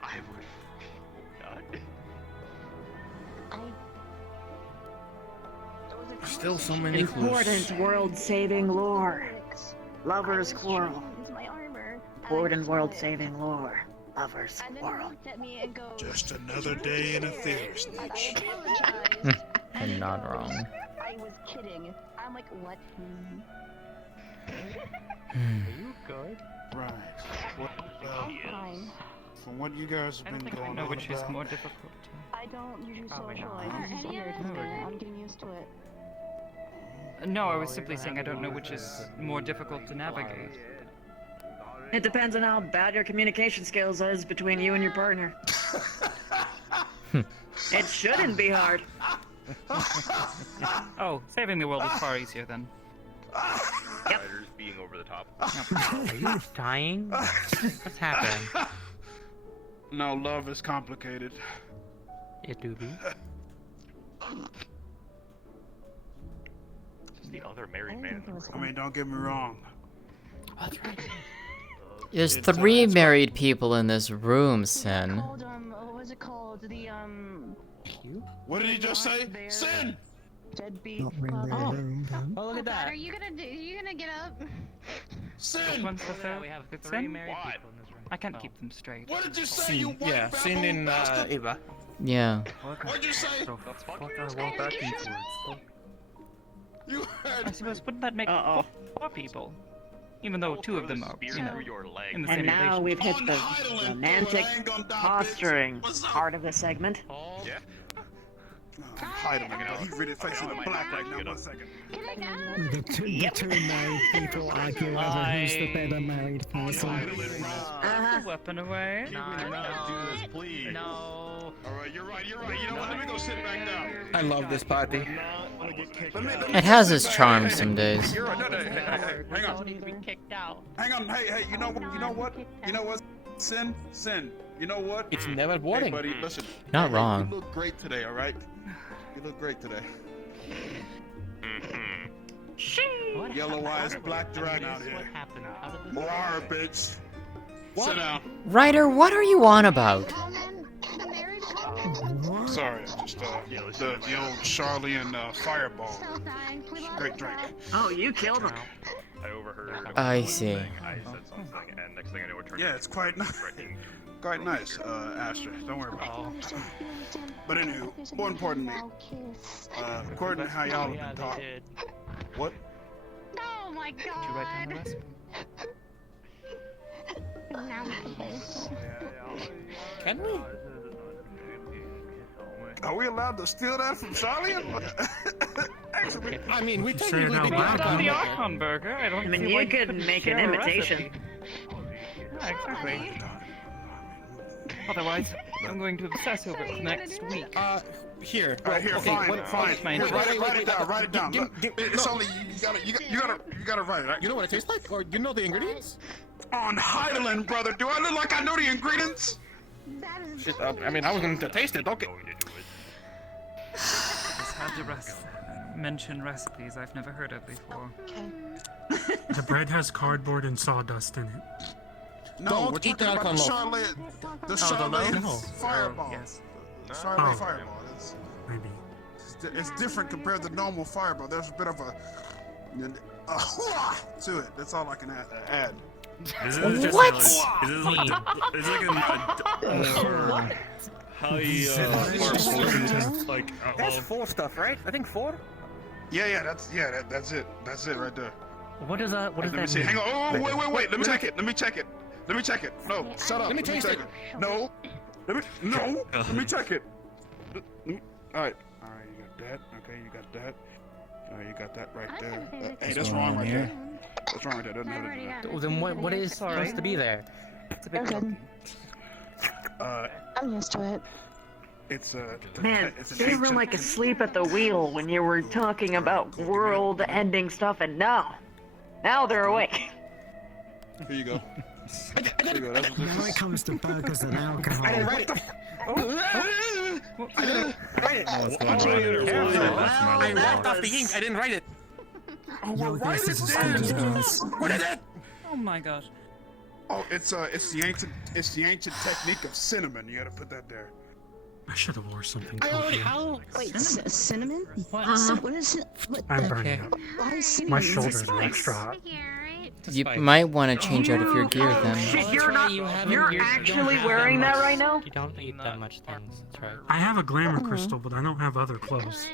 I would not. Still so many Important world-saving lore. Lovers quarrel. Important world-saving lore. Lovers quarrel. Just another day in a theater snitch. I'm not wrong. I was kidding. I'm like, what? Are you good? Right. Fine. From what you guys have been going know on which is about, more difficult. I don't usually Probably socialize. not. This is weird, but I'm getting used to it. No, I was simply saying I don't know which is more difficult to navigate. It depends on how bad your communication skills is between you and your partner. It shouldn't be hard. Oh, saving the world is far easier then. Yep. Being over the top. Are you dying? What's happening? no, love is complicated. It do be. The other married man. I mean, don't get me wrong. There's 3 married people in this room, Sin. What was it called? The What did he just say? Sin! Deadbeat. Not really a room, then. Oh, look at that. Are you gonna get up? Sin! Which one's the third? We have It's 3 Sin? married people in this room. I can't keep them straight. What did you say, you white Yeah, Sin in Eva. Yeah. What'd you say? You I heard. suppose wouldn't that make four people? Even though 2 of them are, you know, in the same And now we've hit the idling. romantic Ain't gonna die, posturing What's up? part of the segment. Yeah. I'm hiding again. He's really facing the black right now. 1 second. The two married people argue over who's the better married person. the weapon away. Do this, please. No. Alright, you're right. You know what? Let me go sit back down. I love this party. It has its charm some days. You're right. No, hang on. He's been kicked out. Hang on. Hey, you know what? Sin? You know what? It's never Hey, boring. buddy, listen. Not Hey, wrong. You look great today, alright? You look great today. Yellow eyes, black dragon out here. What happened? How did this More bitch. Sit down. Ryder, what are you on about? Sorry, just the old Charlie and Fireball. Great drink. Oh, you killed him. I overheard. I see. I said something, and next thing I know, it turned. Yeah, it's quite nice. Quite nice, Astra. Don't worry about it. But anywho, more importantly, according to how y'all have been talking. What? Oh my god. Did you write down the recipe? Now we can. Can we? Are we allowed to steal that from Charlie? Actually, I mean, we Sure, technically now did we've not done the come Archon burger. I don't I mean, see you why could make an share a imitation. recipe. Yeah, exactly. Otherwise, I'm going to obsess over it next week. Here. Right here, okay, fine. fine. Here, write it down. Write it down. Look, it's only you gotta write it. Right? You know what it tastes like, or you know the ingredients? On Heidelin, brother. Do I look like I know the ingredients? Shit, I mean, I was going to taste it. Okay. Just had to mention recipes I've never heard of before. The bread has cardboard and sawdust in it. No, Don't eat the alcohol. The Charlotte no. Fireball. Yes. The Charlotte Oh. Fireball. Maybe. It's different compared to normal Fireball. There's a bit of a to it. That's all I can add. Is it just What? Is it like a high like That's 4 stuff, right? I think 4. Yeah, that's it. That's it right there. What is that? What does Let me that see. mean? Hang on. Oh, wait. Let me check it. No, shut up. Let me taste check it. No. Let me check it. All right, you got that. Okay, you got that. You got that right there. Hey, that's wrong right there. That's wrong right there. Doesn't have it in there. Then what is supposed to be there? It's a bit good. I'm used to it. It's Man, it's an they were ancient- like asleep at the wheel when you were talking about world-ending stuff, and now they're awake. Here you go. There you go. Now it comes to burgers and alcohol. I didn't write it. I didn't write it. I wiped off the ink. I didn't write it. Yo, this is a scandalous. What is it? Oh my gosh. Oh, it's the ancient technique of cinnamon. You gotta put that there. I should have wore something I already cool. Wait, cinnamon? What? What is it? What I'm the? burning up. Why is cinnamon? My Is it shoulders are spice? extra hot. You might want to change out of your gear then. Shit, that's you're right, not. you haven't- You're you don't actually have wearing that much- right now? You don't eat that much things. That's right. I have a glamour crystal, but I don't have other clothes.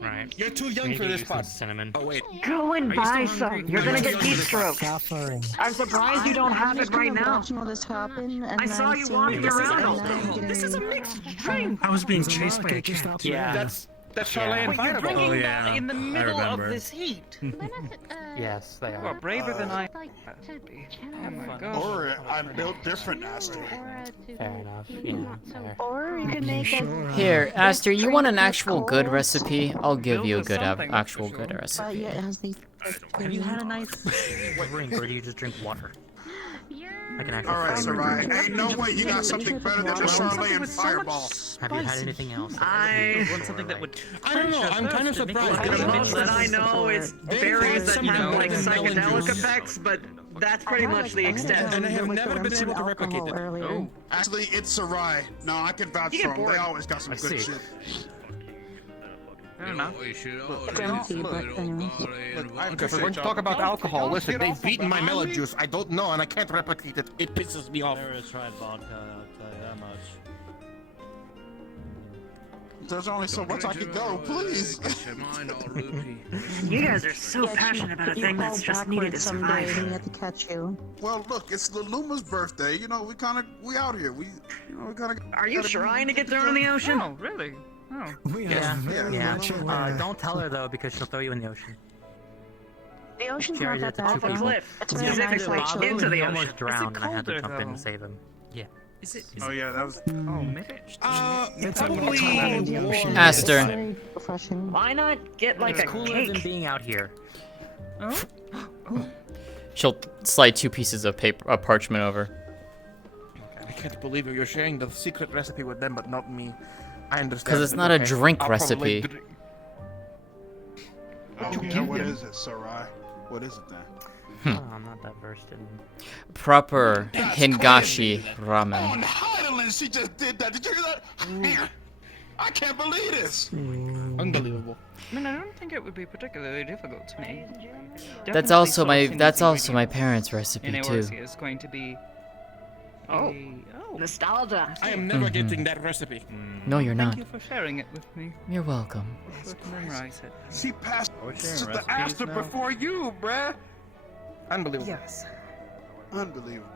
Right. You're too young for this part. Cinnamon. Oh wait. Go and buy some. You're gonna get heat stroke. Suffering. I'm surprised you don't have it right now. Watching all this happen, and I saw you walking around. This is a mixed drink. I was being There's a chased by a market just cat. up Yeah. That's Charlotte and Wait, you're Fireball. drinking yeah, that in the middle of remember. this heat. Yes, they You are are. braver than I. Oh my gosh. Or I'm built different, Aster. Fair enough. Yeah, fair. Or you can make a. Here, Aster, you want an actual good recipe? I'll give you a good Something, actual for good sure. recipe. Yeah, it has the. Have you had a nice drink, or do you just drink water? Like an actual All right, flavored Sarai. drink. Ain't no way you got something better than the Charlotte and Fireball. Have you had anything else? I want something that would. I don't know. I'm kind of surprised. The most that I know is berries that have like psychedelic effects, but that's pretty much the extent. And I have never been able to replicate it. Oh. Actually, it's Sarai. No, I can vouch You for get them. They bored. always got some I good see. shit. I don't know. If we're going to talk about alcohol, listen, they've beaten my melon juice. I don't know, and I can't replicate it. It pisses me off. Never tried vodka, I'll tell you that much. There's only so much I can go, please. You guys are so passionate about a thing that's just needed to someday, survive. then you have to catch you. Well, look, it's Luma's birthday. You know, we out here. We kind of. Are you trying to get thrown in the ocean? Oh, really? Oh. We are Yeah, very yeah. much aware. Don't tell her though, because she'll throw you in the ocean. The ocean's She not already that did bad. the two A people. cliff, It's very nice, specifically actually. into the He ocean. almost drowned, and I had to colder, jump in and though? save him. Yeah. Is it? Oh yeah, that was. Oh, maybe. It's Probably in the ocean. Aster. Very refreshing. Why not get like It's a cooler than cake? being out here. Oh? She'll slide 2 pieces of paper, parchment over. I can't believe it. You're sharing the secret recipe with them, but not me. I understand. 'Cause it's not a drink I'll probably recipe. Oh yeah, what is it, Sarai? What is it then? Oh, I'm not that versed in. Proper Hingashi ramen. On Heidelin, she just did that. Did you hear that? I can't believe this. Unbelievable. I mean, I don't think it would be particularly difficult to me. That's Definitely also my sourcing that's these also my ingredients parents' in recipe too. Eorzea is going to be. Oh, nostalgia. I am never Mhm. getting that recipe. No, you're not. Thank you for sharing it with me. You're welcome. Let's memorize it. She passed sharing to the recipes Aster now? before you, bruh. Unbelievable. Yes. Unbelievable.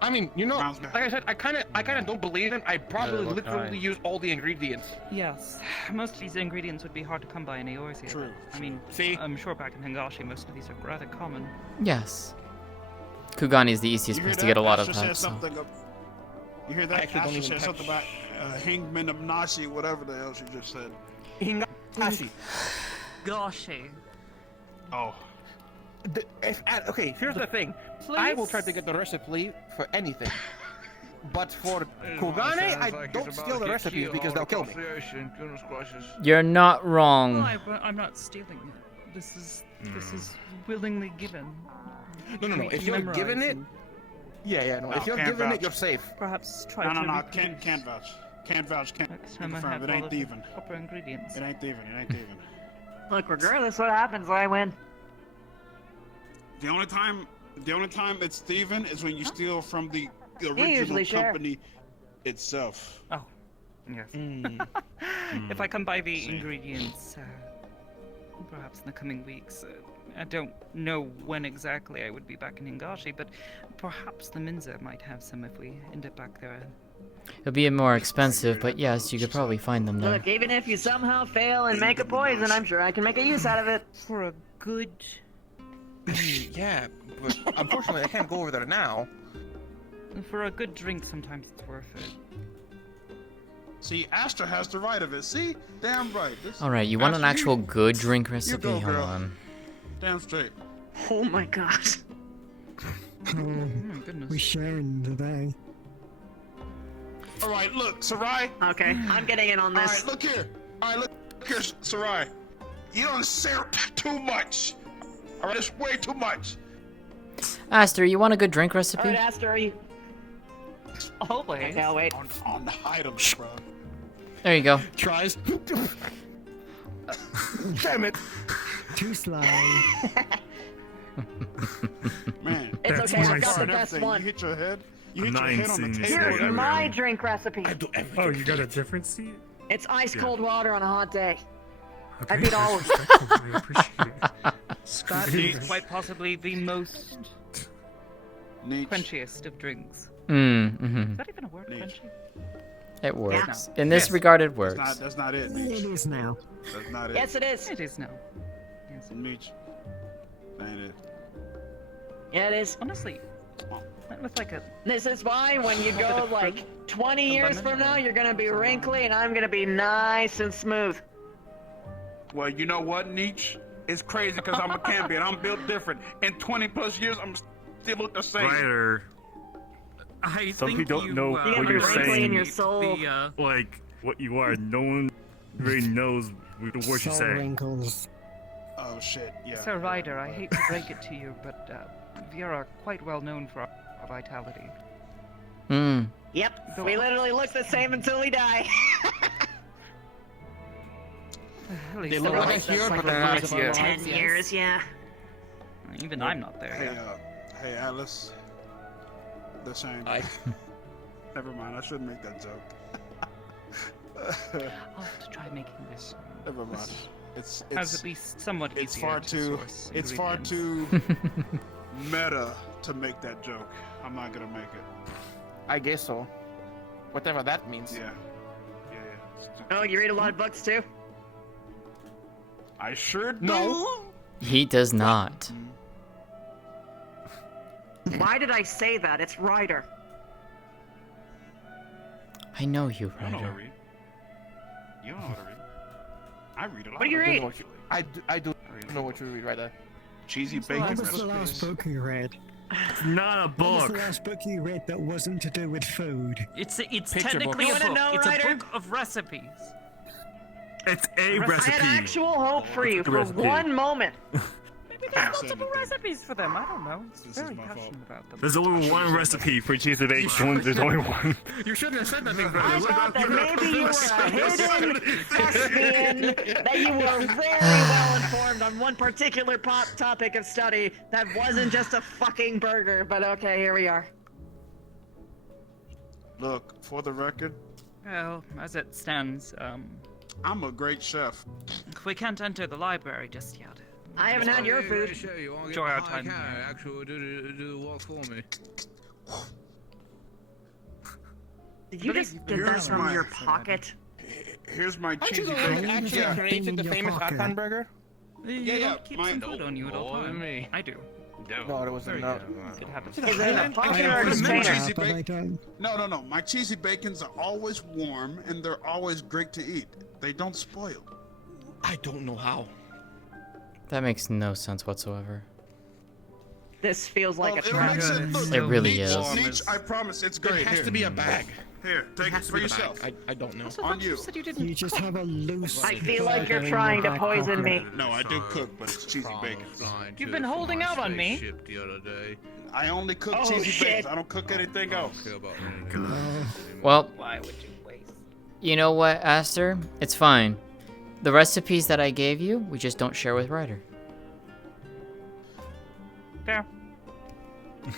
I mean, you know, Sounds good. like I said, I kind of don't believe him. I probably look literally nice. use all the ingredients. Yes. Most of these ingredients would be hard to come by in Eorzea. True. I mean, See? I'm sure back in Hingashi most of these are rather common. Yes. Kugani is the easiest You hear place to get a lot of Astra said that. So. something You hear that? actually don't Astra even said touch- something about Hangman of Nashi, whatever the hell she just said. Hingashi. Goshi. Oh. Okay, here's the thing. I will try to get the recipe for anything. But for Kugane, I don't steal the recipes because they'll kill me. You're not wrong. I'm not stealing it. This is willingly given. No. If you're given it, no. If you're given it, you're safe. Perhaps try No, to. can't vouch. Can't vouch. Can't time I confirm. have It all ain't of the thieving. proper ingredients. It ain't thieving. It ain't thieving. Look, regardless what happens, I win. The only time it's thieving is when you steal from the original usually share. company itself. Oh, yes. If I come by the ingredients, perhaps in the coming weeks. I don't know when exactly I would be back in Hingashi, but perhaps the Minza might have some if we end up back there. It'll be more expensive, but yes, you could probably find them there. Look, even if you somehow fail and make a poison, I'm sure I can make a use out of it. For a good... Yeah, but unfortunately I can't go over there now. For a good drink, sometimes it's worth it. See, Astra has the right of it. See? Damn right. Alright, you want an actual good drink recipe? go, Hold girl. on. Damn straight. Oh my god. Goodness. We're sharing today. Alright, look, Sarai. Okay, I'm getting in on this. Alright, look here. Alright, look here, Sarai. You don't syrup too much. Alright, it's way too much. Aster, you want a good drink recipe? Alright, Aster, are you... Always. Okay, I'll wait. On the items, bro. There you go. Tries. Damn it. Too slow. Man, It's that's okay, my I've got the and best everything. one. You hit your head on the table. Here's my drink recipe. Oh, you got a different seat? It's ice Yeah. cold water on a hot day. Okay, I beat all of that's them. respectful, I appreciate it. That is quite possibly the most quenchiest of drinks. Mm-hmm. Is that even a word, quenchy? It works. Yeah. In this Yes. regard, it works. That's not it, Meech. It is now. That's not it. Yes, it is. It is now. Meech. That ain't it. Yeah, it is. Honestly, with like a... This is why when you go like 20 years lemon from now, or you're gonna be wrinkly and I'm gonna be nice and smooth. Well, you know what, Nietzsche? It's crazy because I'm a Cambion. I'm built different. In 20 plus years, I'm still look the same. Ryder. I Some think people don't you, know You what have you're a wrinkly saying. in your soul. Like what you are. No one really knows what you're Soul saying. wrinkles. Oh shit, yeah. Sir Ryder, I hate to break it to you, but we are quite well known for our vitality. Hmm. Yep, we literally look the same until we die. At least They look they're like always a hero, like but they're not the here. 10 years, yeah. Even I'm not there Hey, yet. hey, Atlas. The same. Never mind. I shouldn't make that joke. I'll have to try making this. Never mind. It's Has at least somewhat it's easier far to too source it's far ingredients. too meta to make that joke. I'm not gonna make it. I guess so. Whatever that means. Yeah. Oh, you read a lot of books too? I sure do. No. He does not. Why did I say that? It's Ryder. I know you, I don't know how to Ryder. read. You don't know how to read. I read a lot. What do you read? I do know what you read right there. Cheesy What bacon was the last recipes. book you read? It's not a What was book. the last book you read that wasn't to do with food? It's Picture technically book. a You wanna book. know, It's a Ryder? book of recipes. It's a I recipe. had actual hope for you The for recipe. one moment. Maybe there's multiple recipes for them. I don't know. It's very passionate about them. There's only one recipe for cheese and bacon. There's only one. You shouldn't have said that thing, I brother. thought that maybe you were a hidden thespian, that you were very well informed on one particular topic of study that wasn't just a fucking burger, but okay, here we are. Look, for the record, Well, as it stands, I'm a great chef. we can't enter the library just yet. I haven't had your food. Enjoy our time here. Actually, do the walk for me. Did you just get that Here's from my- your pocket? Here's my Aren't you cheesy the one that bacon. actually created the famous Atman burger? You yeah, don't keep my- some food on you at all Oh, times. me. I do. No, it wasn't. No. It happens. Is it a pumpkin I or a put 'em in container? cheesy but I bacon. No. My cheesy bacons are always warm and they're always great to eat. They don't spoil. I don't know how. That makes no sense whatsoever. This feels like a It trap. makes it look. It really is. Nietzsche, I promise, it's great. It has Here. to be a bag. Here, take it for yourself. I don't know. On you. You just have a loose. I feel like you're trying to poison me. No, I do cook, but it's cheesy bacon. You've been holding out on me. The other day. I only cook Oh, cheesy shit. bacon. I don't cook anything else. Well, Why would you waste? you know what, Aster? It's fine. The recipes that I gave you, we just don't share with Ryder. Fair. This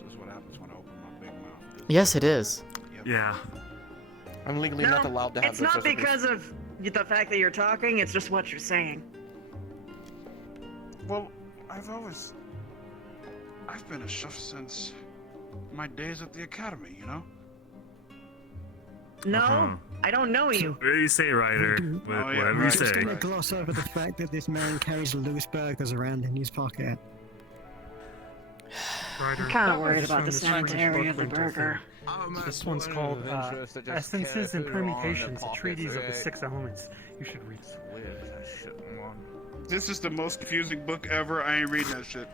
is what happens when I open my big mouth. Yes, it is. Yeah. I'm legally not allowed to have It's this not recipe. because of the fact that you're talking, it's just what you're saying. Well, I've been a chef since my days at the academy, you know? No, I don't know you. What do you say, Ryder? Whatever you I'm just say. gonna gloss over the fact that this man carries loose burgers around in his pocket. I'm kind of worried about the sanitary of the burger. This one's called Essences and Permutations, a Treatise of the Six Elements. You should read it. This is the most confusing book ever. I ain't reading that shit.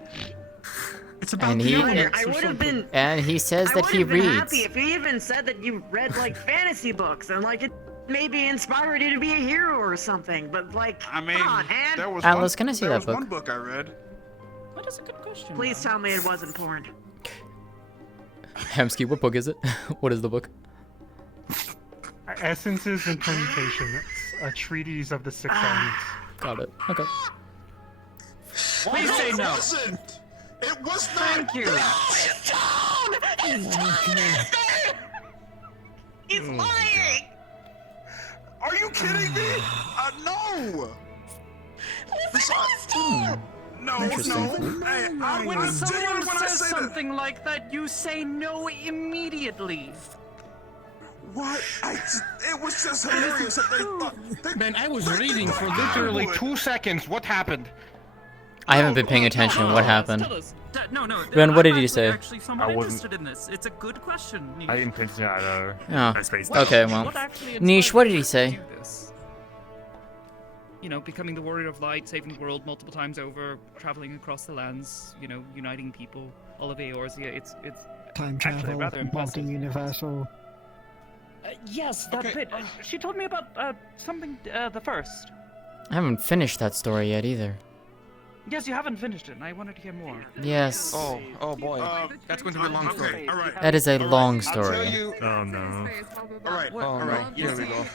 It's And he I would have been. and he says I that would he have been reads. happy if you even said that you read like fantasy books and like it maybe inspired you to be a hero or something. But like, I mean, come on, man. there was Atlas, one, can I see there that was book? one book I read. That is a good question. Please tell me it wasn't porn. Hamsky, what book is it? What is the book? Essences and Permutations, a Treatise of the Six Elements. Got it. Okay. Please say no. Wasn't. It was not. Thank you. He's lying. Are you kidding me? No. No, Interesting. no. Hey, I When was genuine someone when I says say that. something like that, you say no immediately. What? It was just hilarious that they thought. Man, I was reading for literally 2 seconds. What happened? I haven't been paying attention. What happened? Tell us. No. Ben, what did I'm he say? Actually, somewhat I wasn't- interested in this. It's a good question. Niche. I didn't think that. Oh. I spaced Okay, out. well. What actually Niche, inspired what did you he to say? do this? You know, becoming the warrior of light, saving the world multiple times over, traveling across the lands, you know, uniting people, all of Eorzea. It's Time actually travel, rather impressive. multi-universal. Yes, that bit. She told me about something. The first. I haven't finished that story yet either. Yes, you haven't finished it, and I wanted to hear more. Yes. Oh boy. That's going to be a long story. Okay, all right. That is a long I'll story. tell you. Oh no. All right. All right. Here we go.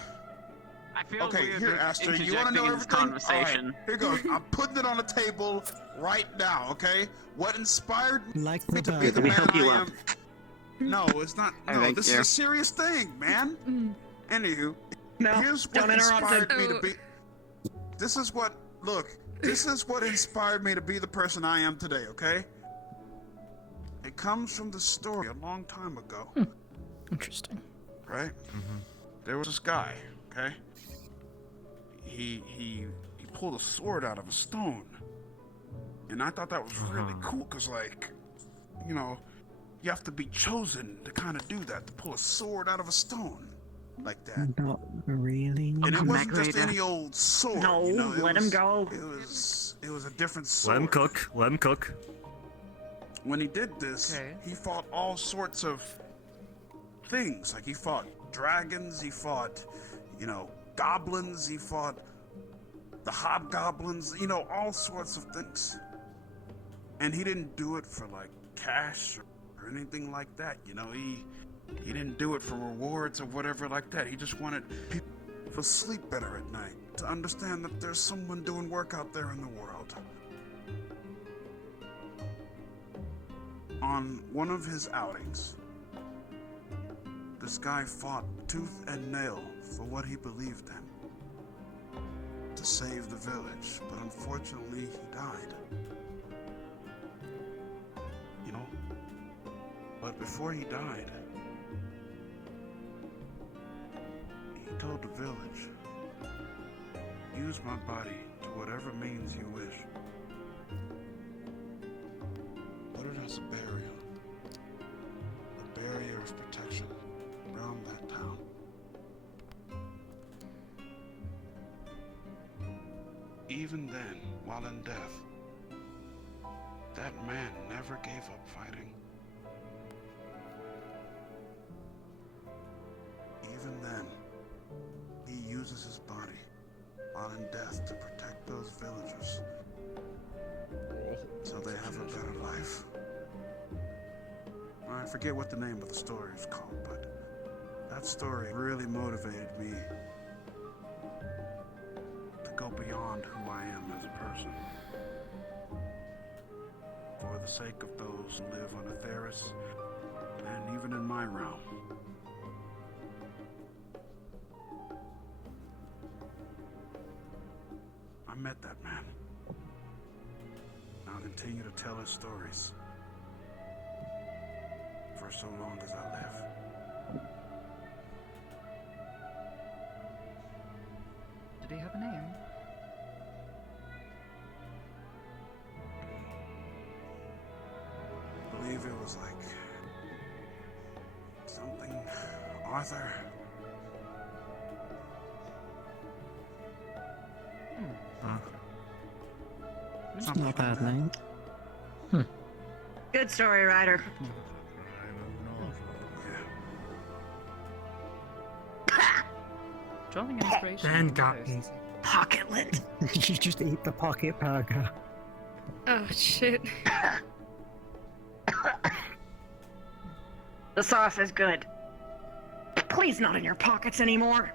Okay, here, Aster, you want to know everything? Conversation. All right, here goes. I'm putting it on the table right now, okay? What inspired me Like the to be the burger. man I am? No, it's not. No, this is a serious thing, man. Anywho, here's what don't interrupt inspired him. me to be. This is what. Look, this is what inspired me to be the person I am today, okay? It comes from the story a long time ago. Interesting. Right? There was this guy, okay? He pulled a sword out of a stone. And I thought that was really cool, because, like, you know, you have to be chosen to kind of do that, to pull a sword out of a stone like that. Not really. And it wasn't just any old sword. No, you know, let him go. It was a different sword. Let him cook. Let him cook. When he did this, he fought all sorts of things. Like, he fought dragons, he fought, you know, goblins, he fought the hobgoblins, you know, all sorts of things. And he didn't do it for, like, cash or anything like that, you know. He didn't do it for rewards or whatever like that. He just wanted people to sleep better at night, to understand that there's someone doing work out there in the world. On one of his outings, this guy fought tooth and nail for what he believed in, to save the village, but unfortunately he died. You know? But before he died, he told the village, use my body to whatever means you wish. as a barrier. A barrier of protection around that town. Even then, while in death, that man never gave up fighting. Even then, he uses his body while in death to protect those villagers so they have a better life. I forget what the name of the story is called, but that story really motivated me to go beyond who I am as a person. For the sake of those who live on Atheris, and even in my realm. I met that man. I'll continue to tell his stories for so long as I live. Did he have a name? I believe it was like something Arthur. It's not a bad name. Good story, Ryder. Drawing inspiration. Dan got me. Pocketlet. You just eat the pocket burger. Oh shit. The sauce is good. Please not in your pockets anymore.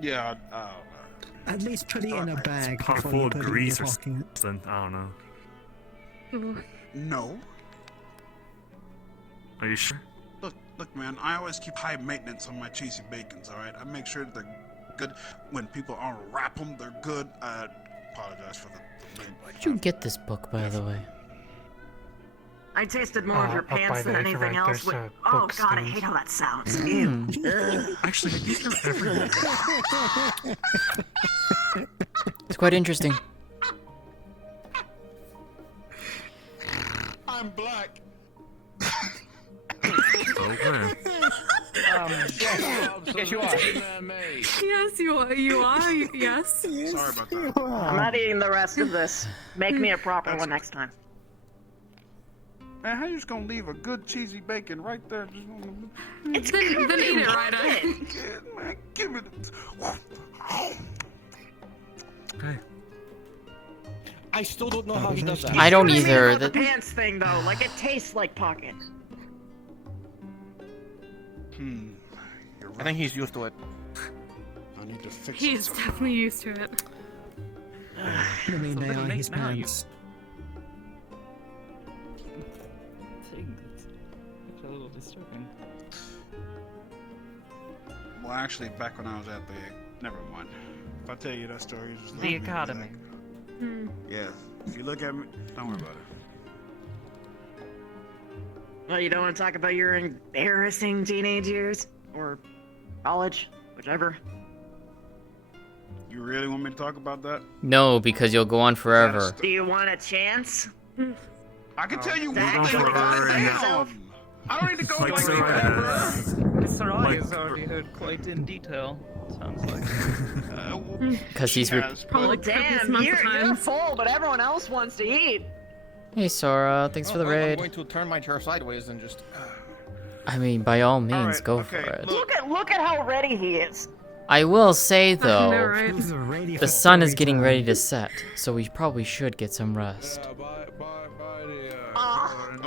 Yeah, At least put it in a bag Pot before full you of put it in grease your or pocket. something. I don't know. No. Are you sure? Look, man, I always keep high maintenance on my cheesy bacons, alright? I make sure they're good. When people unwrap them, they're good. I apologize for the... Where'd you get this book, by the way? I tasted more of your up by pants than the anything internet, else. there's a Oh book god, I stand. hate how that sounds. Ew. Actually, these are everywhere. It's quite interesting. I'm black. Okay. Yes, you are. Yes, you are. You are. Yes. Sorry about that. I'm not eating the rest of this. Make me a proper one next time. Man, how you just gonna leave a good cheesy bacon right there? It's Then eat it, Ryder. Man, give me the... Okay. I still don't know how he does that. I don't He's either. about the pants thing though, like it tastes like pocket. You're right. I think he's used to it. I need to fix He's it. definitely used to it. I mean, they are his pants. It's a little disturbing. Well, actually, back when I was at the... Never mind. If I tell you that story, you just look The at me Academy. like, yeah, if you look at me, don't worry about it. Well, you don't want to talk about your embarrassing teenage years? Or college? Whichever. You really want me to talk about that? No, because you'll go on forever. Do you want a chance? I can tell you That one thing can about express it. yourself. I don't need to go Like like Sarai Sarai Like- has already heard quite in detail. Sounds like. Because he's... Probably Well, copious damn, amounts of you're times. full, but everyone else wants to eat. Hey, Sora. Thanks for the I'm raid. going to turn my chair sideways and just. I mean, by all means, Alright, go okay, for it. Look at how ready he is. I will say, I know, though, right? Who's ready for the sun is story getting time? ready to set, so we probably should get some rest.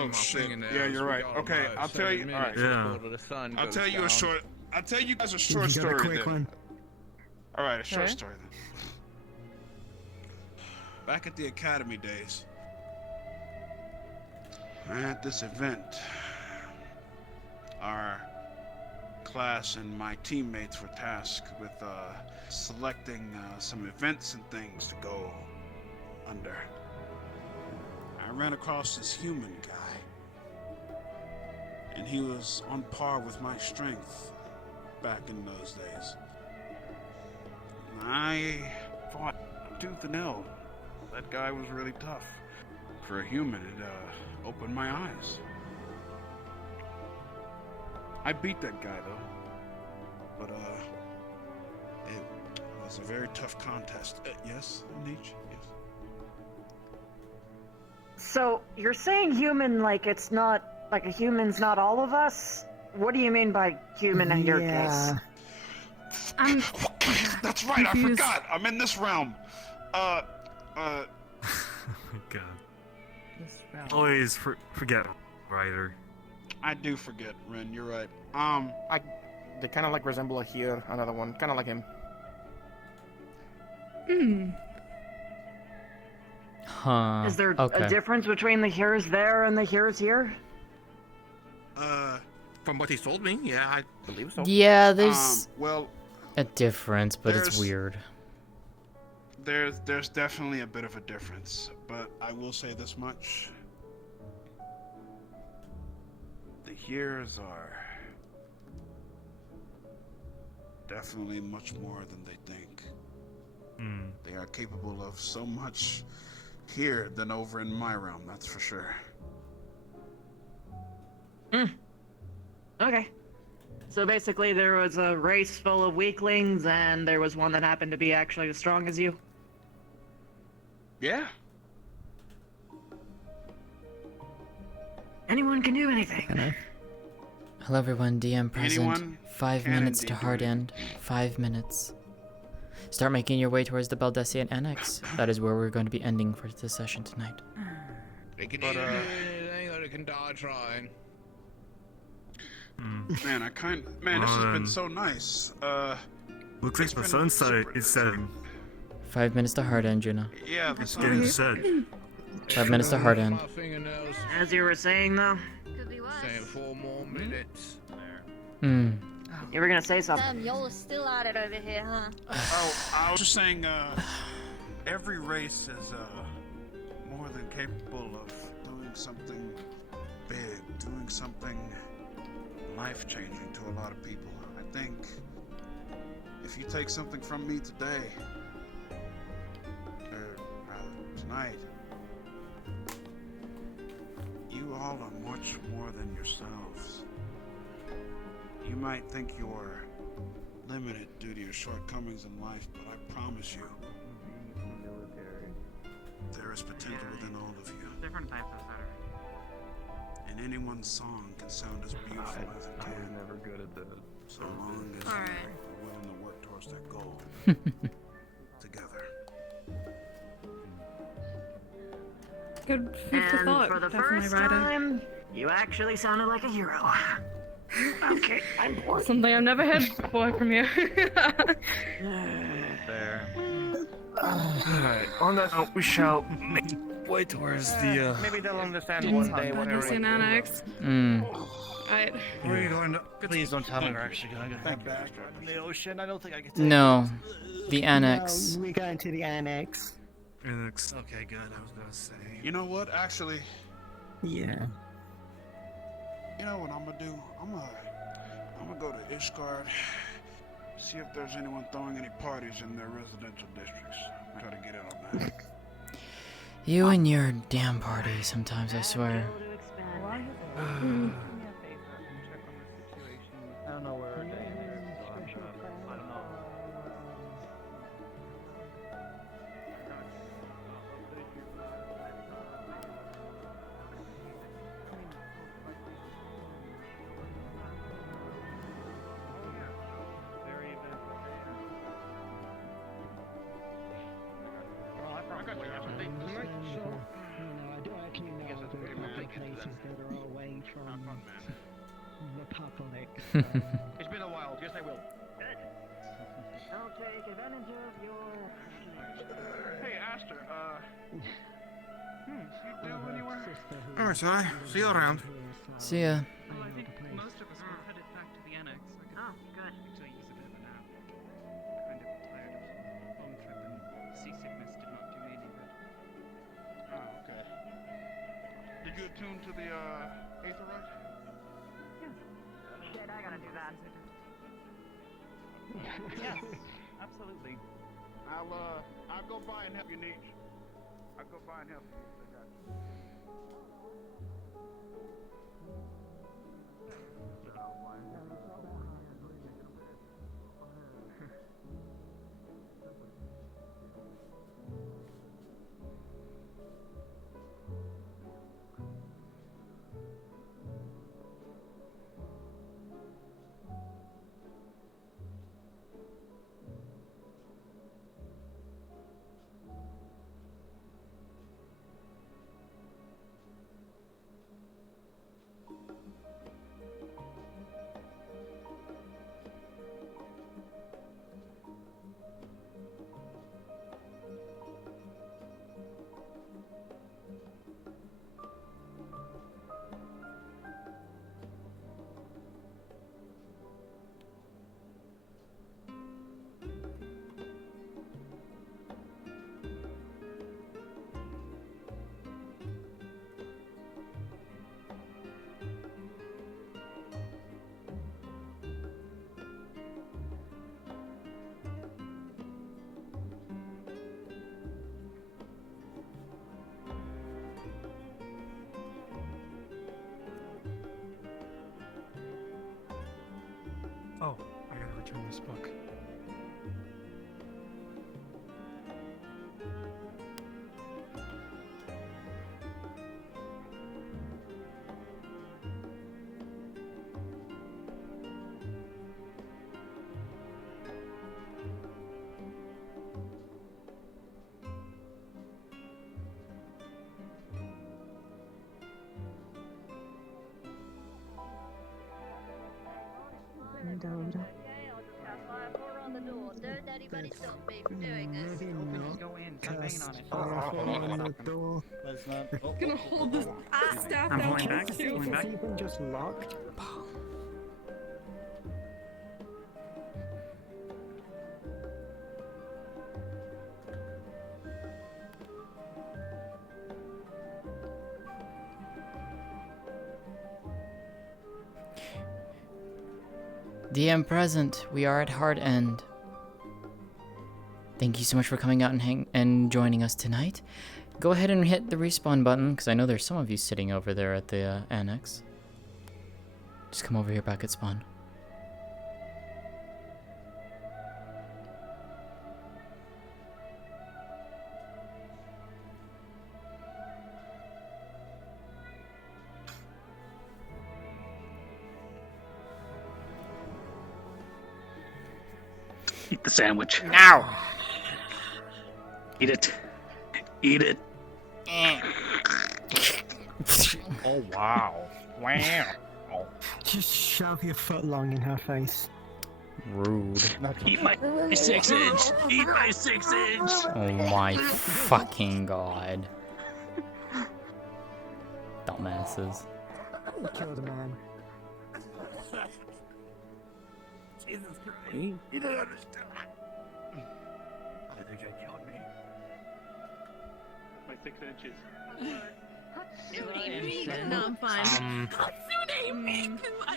Oh shit! Yeah, you're right. Okay, I'll tell you. All right. Yeah. I'll tell you a short. I'll tell you guys a short You got a story quick then. one? All right, a short Okay. story then. Back at the academy days, I had this event. Our class and my teammates were tasked with selecting some events and things to go under. I ran across this human guy, and he was on par with my strength back in those days. I fought tooth and nail. That guy was really tough. For a human, it opened my eyes. I beat that guy though, but it was a very tough contest. Yes, Nietzsche. Yes. So you're saying human like it's not like a human's not all of us? What do you mean by human in your case? That's right. I forgot. I'm in this realm. Oh my god. Always forget, Ryder. I do forget, Ren. You're right. They kind of like resemble a here, another one, kind of like him. Huh. Is there okay. a difference between the here's there and the here's here? From what he told me, yeah, I believe so. Yeah, there's well, a difference, but it's there's- weird. There's definitely a bit of a difference, but I will say this much. The here's are definitely much more than they think. They are capable of so much here than over in my realm, that's for sure. Okay. So basically there was a race full of weaklings and there was one that happened to be actually as strong as you? Yeah. Anyone can do anything. Hello everyone, DM present. Anyone 5 can minutes to indeed do hard end. 5 minutes. Start making your way towards the Baldessian Annex. That is where we're going to be ending for this session tonight. They can But, they can die trying. Man, this has been so nice. Looks like the sunset is setting. 5 minutes to hard end, Juno. Yeah, It's getting set. 5 minutes to hard end. As you were saying though? Saying 4 more minutes. You were gonna say something. Damn, y'all are still at it over here, huh? I was just saying, every race is more than capable of doing something big, doing something life-changing to a lot of people. I think if you take something from me today, or rather tonight, you all are much more than yourselves. You might think you're limited due to your shortcomings in life, but I promise you, there is potential within all of you. Different types of better. And anyone's song can sound as beautiful as it can. I was never good at that. So long as All right. you're willing to work towards that goal together. Good food for And thought. for the Definitely first Ryder. time, you actually sounded like a hero. Okay, I'm bored. Something I've never heard before from you. There. Alright, on that note, we shall make way towards the, Maybe they'll understand one day what Baldessian Annex. Alright. Where are you going to? Please don't tell me we're actually going to that bastard in the ocean. I don't think I can take No. The Annex. No, we're going to the annex. Annex. Okay, good. I was gonna say. You know what? Actually, Yeah. you know what I'm gonna do? I'm gonna go to Ishgard, see if there's anyone throwing any parties in their residential districts. Try to get in on that. You and your damn party sometimes, I swear. I don't know where Dane is, so I'm sure. I don't know. I do actually know of the places that are away from the apocalypse. It's been a while. Yes, I will. I'll take advantage of your... Hey, Aster, you do anywhere? Alright, so I see you around. See ya. Well, I think most of us were headed back to the annex. Oh, good. Actually, use a bit of a nap. Kind of tired of home trip and seasickness did not do me any good. Oh, okay. Did you attune to the Aetherite? Shit, I gotta do that. Yes, absolutely. I'll go by and help you, Nietzsche. I'll go by and help you. Oh, I gotta return this book. Gonna hold this staff I'm down. pulling back. Pulling back. Even just locked. DM present, we are at hard end. Thank you so much for coming out and joining us tonight. Go ahead and hit the respawn button, because I know there's some of you sitting over there at the annex. Just come over here back at spawn. Eat the sandwich. Now! Eat it. Eat it. Oh wow. Wow. Just shove your foot long in her face. Rude. Eat my 6-inch. Eat my 6-inch. Oh my fucking god. Dumbasses. Kill the man. Jesus Christ. You don't understand. I think I killed me. My 6 inches. No, I'm fine.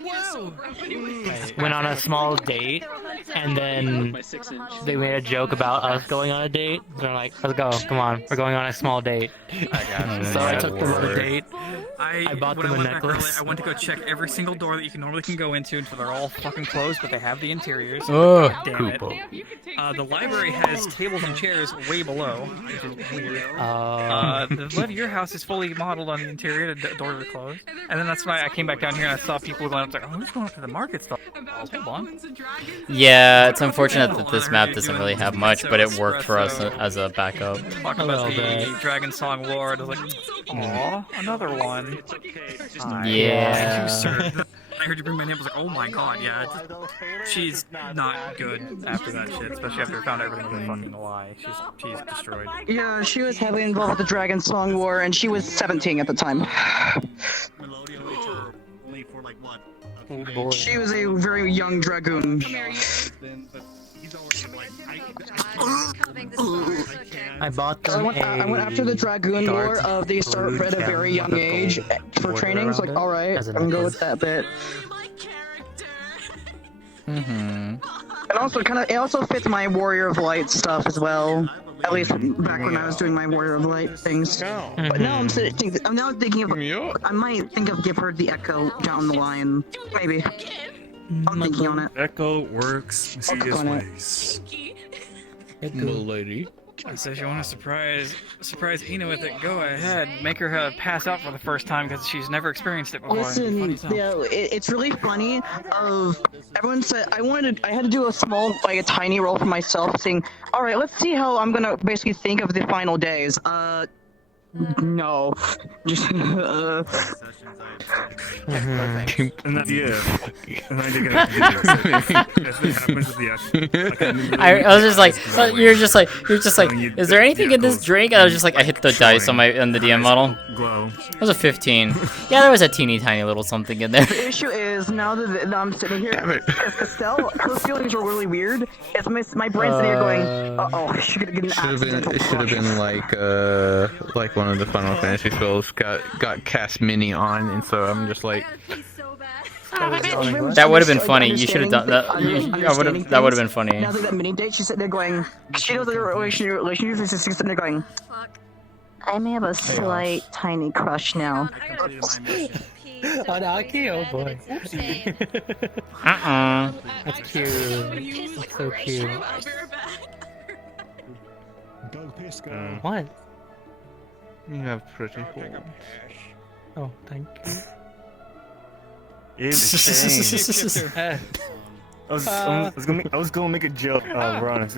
Whoa! Went on a small date, and then they made a joke about us going on a date. They're like, let's go, come on, we're going on a small date. So I took them on a date. I bought them a necklace. I went to go check every single door that you normally can go into until they're all fucking closed, but they have the interiors. Oh, damn it. The library has tables and chairs way below, which is weird. The love your house is fully modeled on the interior. The doors are closed, and then that's why I came back down here and I saw people going up like, oh, who's going up to the market stall? Hold on. Yeah, it's unfortunate that this map doesn't really have much, but it worked for us as a backup. Talk about the Dragon Song Lord. I was like, aw, another one. Yeah. I heard you bring my name. I was like, oh my god, yeah. She's not good after that shit, especially after I found everything was a fucking lie. She's destroyed. Yeah, she was heavily involved with the Dragon Song War, and she was 17 at the time. Oh boy. She was a very young dragoon. I bought them I went after the dragoon lore of they start at a very young age for training. So like, all right, I'm gonna go with that bit. Mm-hmm. And also, it also fits my Warrior of Light stuff as well. At least back when I was doing my Warrior of Light things. But now I'm now thinking of I might think of give her the Echo down the line. Maybe. I'm thinking on it. Echo works mysterious ways. Lady. So if you want to surprise Ina with it, go ahead. Make her pass out for the first time because she's never experienced it before. Listen, it's really funny. Everyone said I had to do a small, like a tiny roll for myself, saying, "All right, let's see how I'm gonna basically think of the final days." No, just I was just like, you're just like, is there anything in this drink? And I was just like, I hit the dice on the DM model. It was a 15. Yeah, there was a teeny tiny little something in there. The issue is now that I'm sitting here, because Castell, her feelings were really weird. It's my brain's sitting here going, "Uh-oh, she's gonna get an accidental It should have been like one of the Final Fantasy spells got cast mini on, and so I'm just like. That would have been funny. You should have done that. That would have been funny. Now that mini date, she's sitting there going, she knows that her relationship is sitting there going, I may have a slight tiny crush now. On Aki? Oh boy. That's cute. That's so cute. What? You have pretty horns. Oh, thank you. It's a shame. I was gonna make a joke, Ron.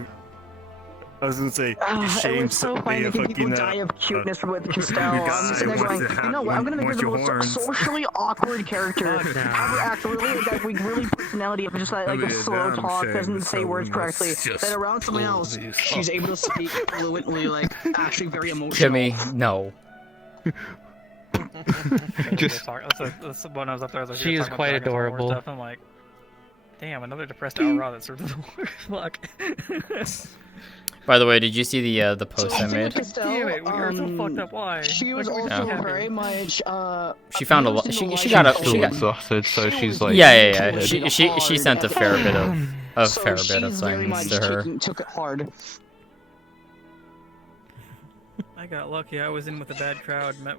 I was gonna say, it's shame. It was so funny making people die of cuteness with Castell. I'm just sitting there going, you know what, I'm gonna make this the most socially awkward character. Have her act really, that weak, really personality of just like a slow talk, doesn't say words correctly. Then around someone else, she's able to speak fluently, like, actually very emotional. Jimmy, no. Just that's the one I was up there. I was like, she is quite adorable. Stuff. I'm like, damn, another depressed Alra that's sort of the worst luck. By the way, did you see the post I made? Damn it, we are so fucked up. Why? She was also very much. She found a lot. She got exhausted, so she's like. Yeah. She sent a fair bit of things to her. Took it hard. I got lucky. I was in with a bad crowd. Met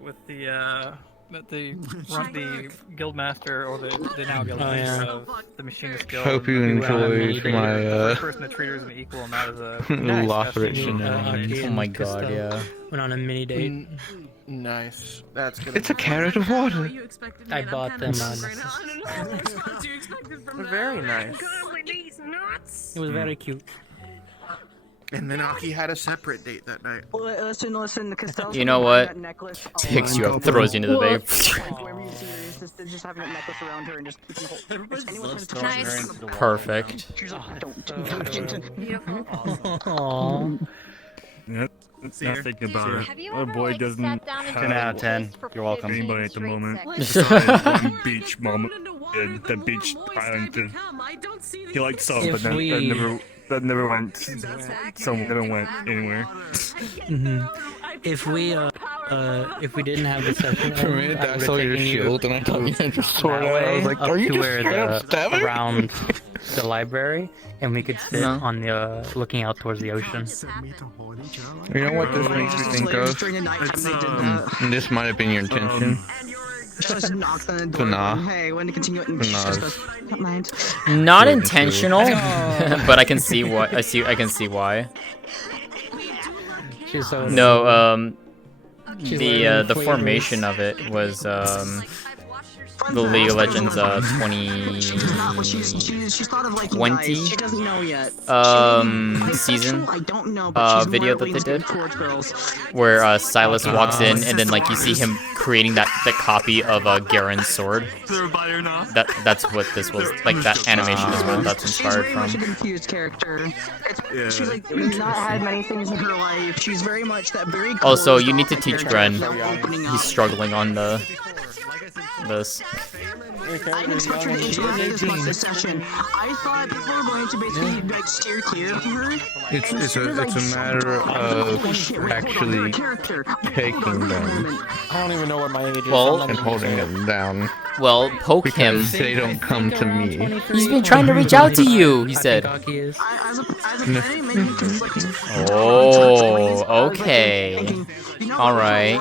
the guild master, or the now guild master of the machinist guild. Hope you enjoyed my the person that treated her as an equal amount as a Lothric. Oh my god, yeah. Went on a mini date. Nice. That's good. It's a carrot of water. I bought them on. Very nice. It was very cute. And then Aki had a separate date that night. Listen, Castell. You know what? Picks you up, throws you into the bay. Just having a necklace around her and just Perfect. Not thinking about it. Oh boy, doesn't have 10 out of 10. You're welcome. Anybody at the moment. Besides one beach moment, the beach island. He liked some, but that never went. Some never went anywhere. If we didn't have the session, For me, I saw your shield and I thought you had your sword out. I was like, are you just around the library, and we could sit on the looking out towards the ocean. You know what this makes me think of? This might have been your intention. Just knocks on the door. Hey, when to continue it? And she just goes, don't mind. Not intentional, but I can see what I can see why. No, the formation of it was the League of Legends 2020 season video that they did, where Silas walks in and then like you see him creating that copy of Garen's sword. That's what this was, like that animation is what that's inspired from. She's a confused character. She's like not had many things in her life. She's very much that very. Also, you need to teach Gren. He's struggling on this. I didn't expect her to interact this much this session. I thought people were going to basically like steer clear of her. It's a matter of actually taking them. I don't even know what my age is. And holding them down. Well, poke him. Because they don't come to me. He's been trying to reach out to you, he said. Oh, okay. Alright.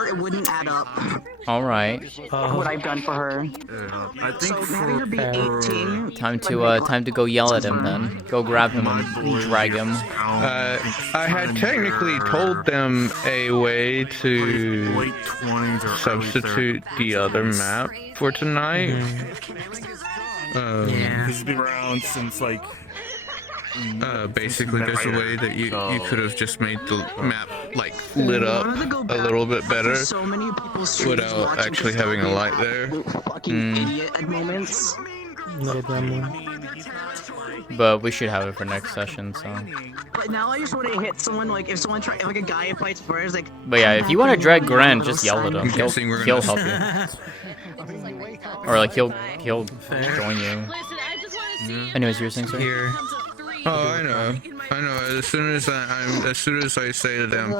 Alright. What I've done for her. I think So having her be 18. Time to go yell at him then. Go grab him and drag him. I had technically told them a way to substitute the other map for tonight. He's been around since like. Basically, there's a way that you could have just made the map like lit up a little bit better without actually having a light there. Idiot at moments. But we should have it for next session, so. But now I just want to hit someone, like, if someone tries, like a guy fights first, like. But yeah, if you want to drag Gren, just yell at him. He'll help you. Or like he'll join you. Anyways, you were saying, sir? Oh, I know. As soon as I say to them,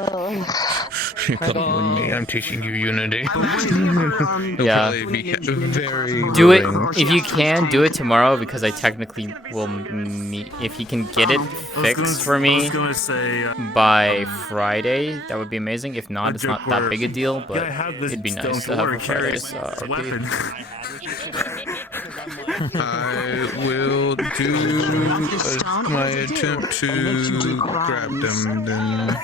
"You're coming with me. I'm teaching you Unity." Yeah. Be very do it willing. if you can. Do it tomorrow because I technically will meet. If you can get it fixed for me by Friday, that would be amazing. If not, it's not that big a deal, but it'd be nice to have a Friday's RP. I will do my attempt to grab them then.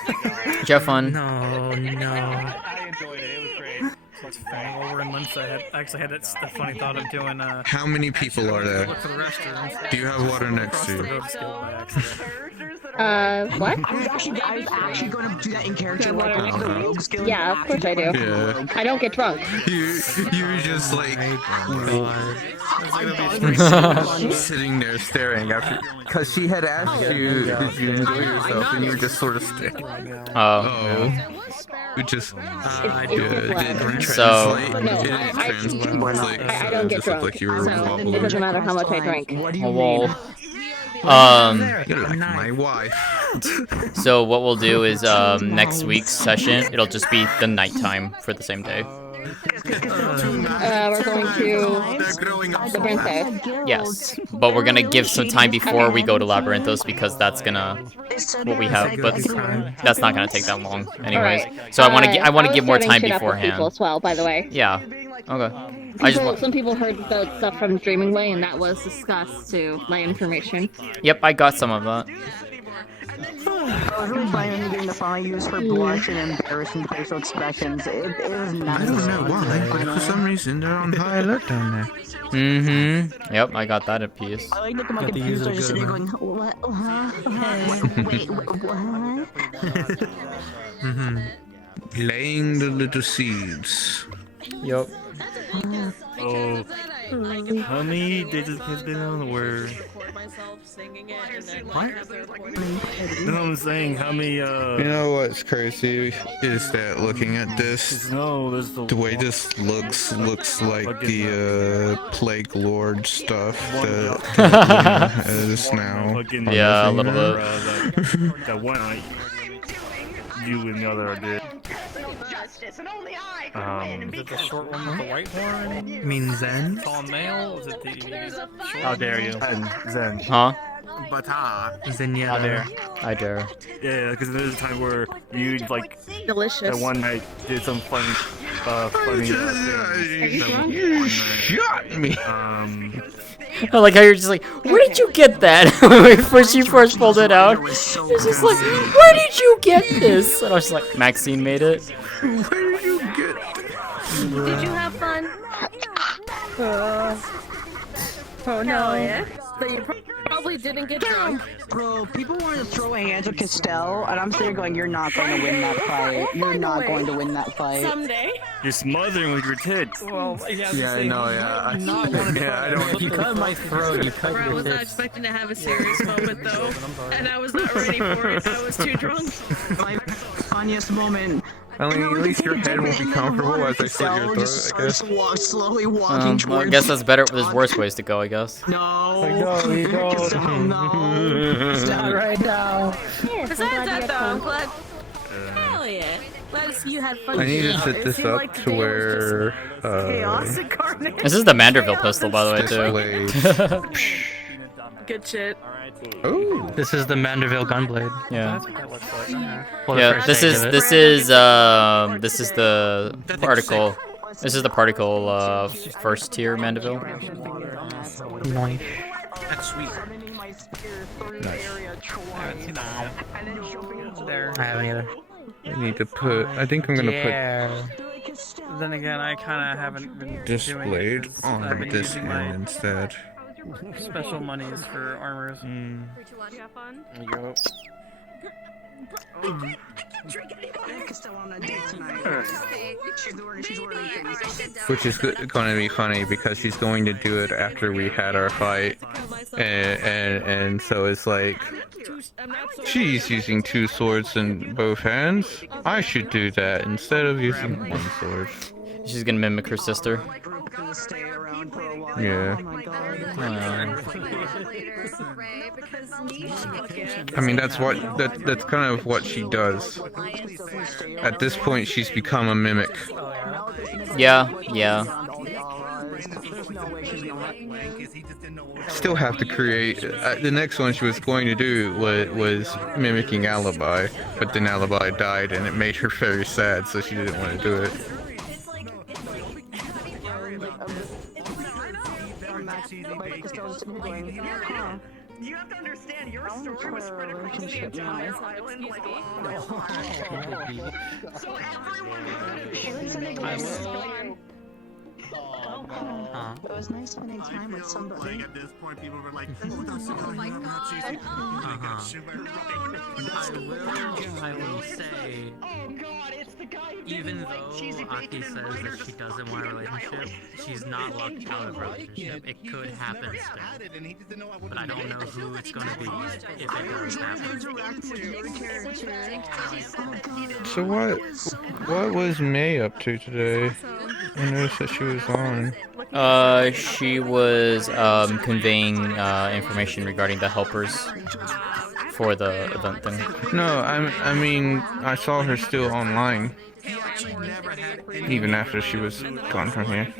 Did you have fun? No. I enjoyed it. It was great. It's fun. While we're in Linz, I actually had the funny thought of doing. How many people are there? Look for the restrooms. Do you have water next to you? What? I was actually going to do that in character, like the rogue skill. Yeah, of course I do. Yeah. I don't get drunk. You just like sitting there staring after, because she had asked you, did you enjoy yourself, and you were just sort of staring. Oh. It just didn't translate. No, It didn't translate. I don't get drunk, Like you were so it doesn't matter how much I drink. Well, my wife. So what we'll do is next week's session, it'll just be the nighttime for the same day. We're going to Labyrinthos. Yes, but we're gonna give some time before we go to Labyrinthos because that's gonna what we have, but that's not gonna take that long, anyways. So I want to give more time beforehand. As well, by the way. Yeah. Okay. Some people heard the stuff from Dreaming Way, and that was discussed to my information. Yep, I got some of that. I was really planning on getting the font I use for blush and embarrassing facial expressions. It was not. I don't know why, but for some reason they're on high alert down there. Mm-hmm. Yep, I got that at piece. I like looking at my computer, just sitting there going, what? Wait, what? Laying the little seeds. Yep. Oh, how many days has kids been on where? What? No, I'm saying how many. You know what's crazy is that looking at this, the way this looks like the Plague Lord stuff that is now. Yeah, a little bit. That one you and the other did. Is it the short one with the white horn? You mean Zen? Tall male? Is it the short How dare you? Zen. Huh? But Zen, yeah. How dare. I dare. Yeah, because there's a time where you like delicious. That one night did some funny things. Shot me. I like how you're just like, where did you get that? When you first pulled it out, you're just like, where did you get this? And I was just like, Maxine made it. Where did you get Did you have fun? Oh no, yeah. But you probably didn't get drunk. Bro, people wanted to throw hands with Castell, and I'm sitting there going, you're not going to win that fight. You're not going to win that fight. Someday. You're smothering with your tits. Well, Yeah, I know, yeah. I don't. You cut my throat, you cut I your was not tits. expecting to have a serious moment though, and I was not ready for it. I was too drunk. My funniest moment. I mean, at least your head won't be comfortable as I slit your throat, I guess. Slowly walking Well, I guess that's better. There's worse ways to go, I guess. No. You don't. It's not right now. Besides that though, I'm glad. Hell yeah. Les, you had fun. I need to set this up to where Chaos incarnate. This is the Manderville pistol, by the way, too. Good shit. Oh, this is the Manderville gunblade. Yeah. Well, the Yeah. first This stage is of it. this is the particle. This is the particle first tier Mandeville. Nice. That's sweet. There. I haven't either. I need to put. I think I'm gonna Then again, I kind of haven't been put this doing it blade 'cause on I've been this using hand my instead. special monies for armors. You have fun? Yup. Which is going to be funny because she's going to do it after we had our fight, and so it's like she's using 2 swords in both hands. I should do that instead of using 1 sword. She's gonna mimic her sister. Yeah. I mean, that's kind of what she does. At this point, she's become a mimic. Yeah. Still have to create. The next one she was going to do was mimicking Alibi, but then Alibi died, and it made her very sad, so she didn't want to do it. You have to understand, your story was spread across the entire island like wildfire. So everyone. It was nice spending time with somebody. Like at this point, people were like, "Oh my god!" I will say, even though Aki says that she doesn't want a relationship, she's not locked out of a relationship. It could happen still. But I don't know who it's gonna be if it does happen. So what was May up to today? I noticed that she was on. She was conveying information regarding the helpers for the event thing. No, I mean, I saw her still online. Even after she was gone from here.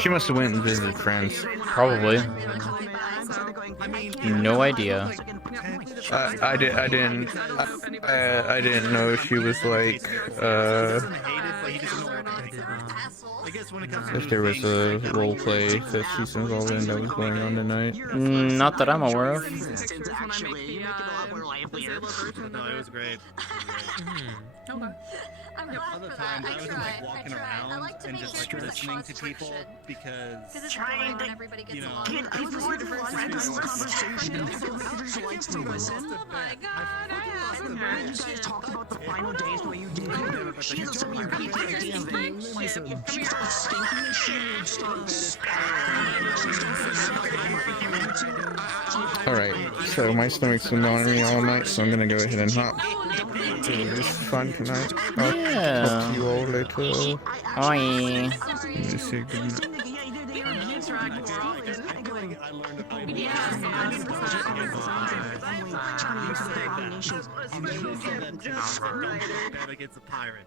She must have went and visited friends. Probably. No idea. I didn't know she was like, if there was a role play that she's involved in that was going on tonight. Not that I'm aware of. No, it was great. Okay. Other times I was just like walking around and just like listening to people because Trying to you know get people to conversation. Just likes to listen. Oh my god, I have You guys talk about the final days where you did. She doesn't repeat the damn thing. She starts stinking and shit. Starts. Alright, so my stomach's been bothering me all night, so I'm gonna go ahead and hop to this fun tonight. I'll talk to you all later. Oi. Just say good night. against a pirate.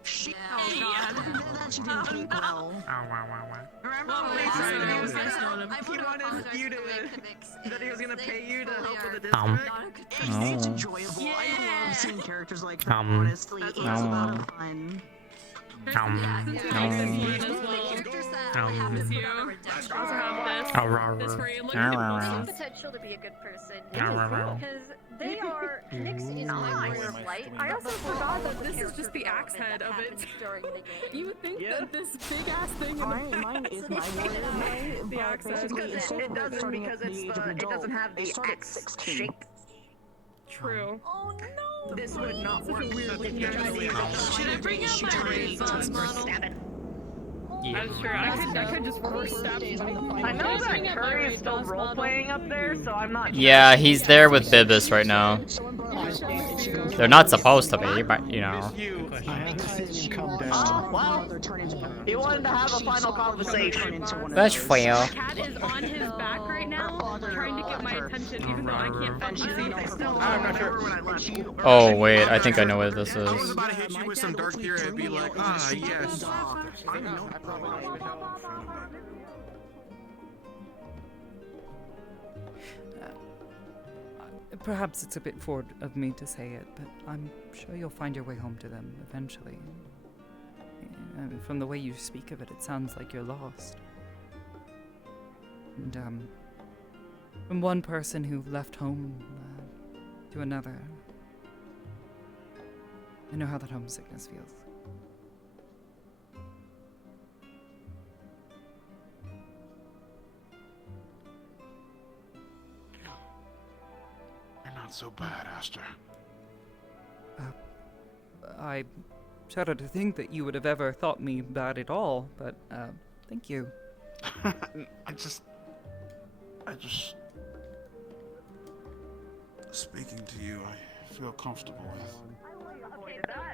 Remember when he said he was wanted you to, that he was gonna pay you to help with the Discord? It's enjoyable. I love seeing characters like that, honestly. It's a lot of fun. Potential to be a good person because they are Nyx is my way of light. I also forgot that this is just the axe head of it. You would think that this big ass thing in the Mine is my warrior, the axe head. It doesn't because it doesn't have the axe shape. True. Oh no! This would not work. Should I bring out my Renaissance model? I'm sure I could just first stab somebody. I know that Curry is still role playing up there, so I'm not. Yeah, he's there with Bibis right now. They're not supposed to be, but you know. Well, he wanted to have a final conversation. That's fair. Cat is on his back right now, trying to get my attention, even though I can't fucking see. I'm not sure. Oh wait, I think I know what this I was is. about to hit you with some dark theory and be like, ah, yes. Perhaps it's a bit forward of me to say it, but I'm sure you'll find your way home to them eventually. From the way you speak of it, it sounds like you're lost. And, from one person who left home to another, I know how that homesickness feels. You're not so bad, Aster. I shudder to think that you would have ever thought me bad at all, but, thank you. I just... Speaking to you, I feel comfortable with.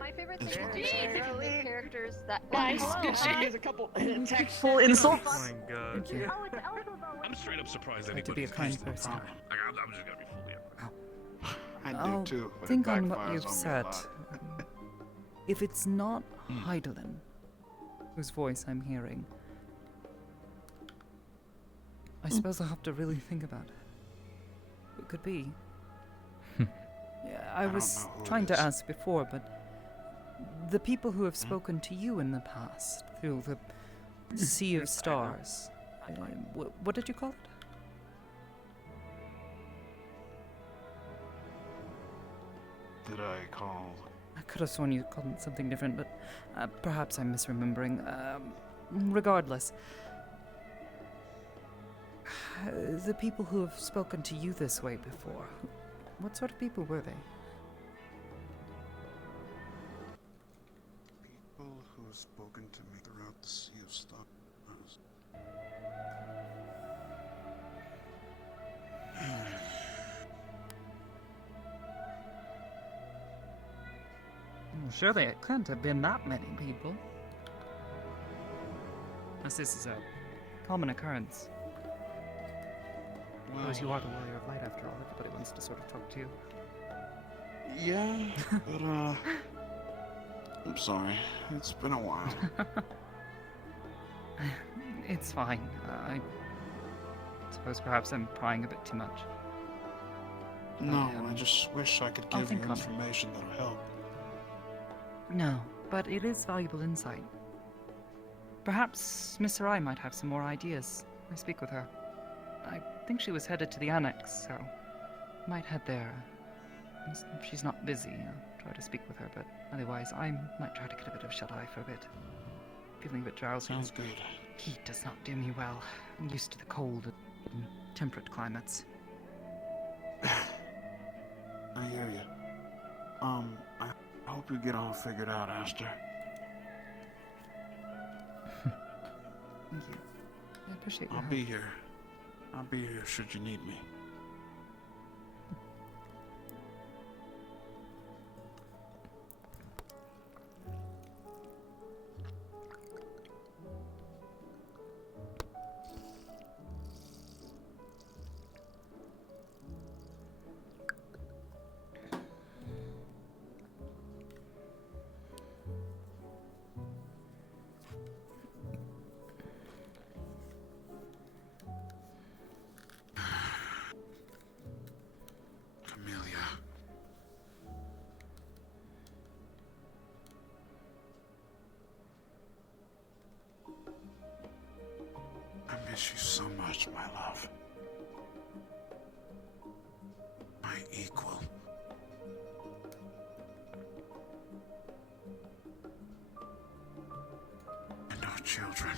My favorite That's thing what I'm is saying. the characters that Nice, good shit. Here's a couple tactful insults. Oh my god. Thank you. I'm straight up surprised Try to be a anybody's kind person. I'm just gonna be fully I do I'll too. but it think on what backfires you've on me a said. lot. If it's not Heidelin, whose voice I'm hearing, I suppose I'll have to really think about it. It could be. Yeah, I was know who it trying to is. ask before, but the people who have spoken to you in the past through the sea of stars, what did you call it? Did I call? I could have sworn you called it something different, but perhaps I'm misremembering. Regardless, the people who have spoken to you this way before, what sort of people were they? People who have spoken to me throughout the sea of stars. Well, surely it can't have been that many people. As this is a common occurrence. Suppose you are the warrior of light after all. Everybody wants to sort of talk to you. Yeah, but I'm sorry. It's been a while. It's fine. I suppose perhaps I'm prying a bit too much. No, I just wish I could I'll give you think on it. information that'll help. No, but it is valuable insight. Perhaps Miss Sarai might have some more ideas. I speak with her. I think she was headed to the annex, so might head there. If she's not busy, I'll try to speak with her, but otherwise I might try to get a bit of shut-eye for a bit. Feeling a bit drowsy. Sounds good. Heat does not do me well. I'm used to the cold and temperate climates. I hear you. I hope you get all figured out, Aster. Thank you. I appreciate your I'll help. be here. I'll be here should you need me. I miss you so much, my love. My equal. And our children.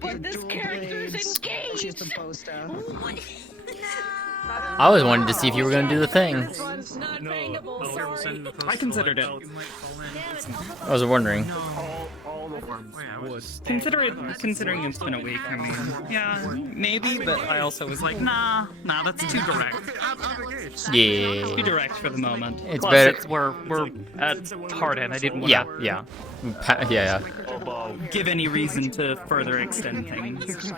But this character's engaged! She's the poster. I always wanted to see if you were gonna do the thing. I considered it. I was wondering. All Considering it's been a week, I mean, yeah, maybe, but I also was like, nah, that's too direct. Yeah. Too direct for the moment. It's Plus, better. we're at hard end. I didn't want to Yeah. give any reason to further extend things.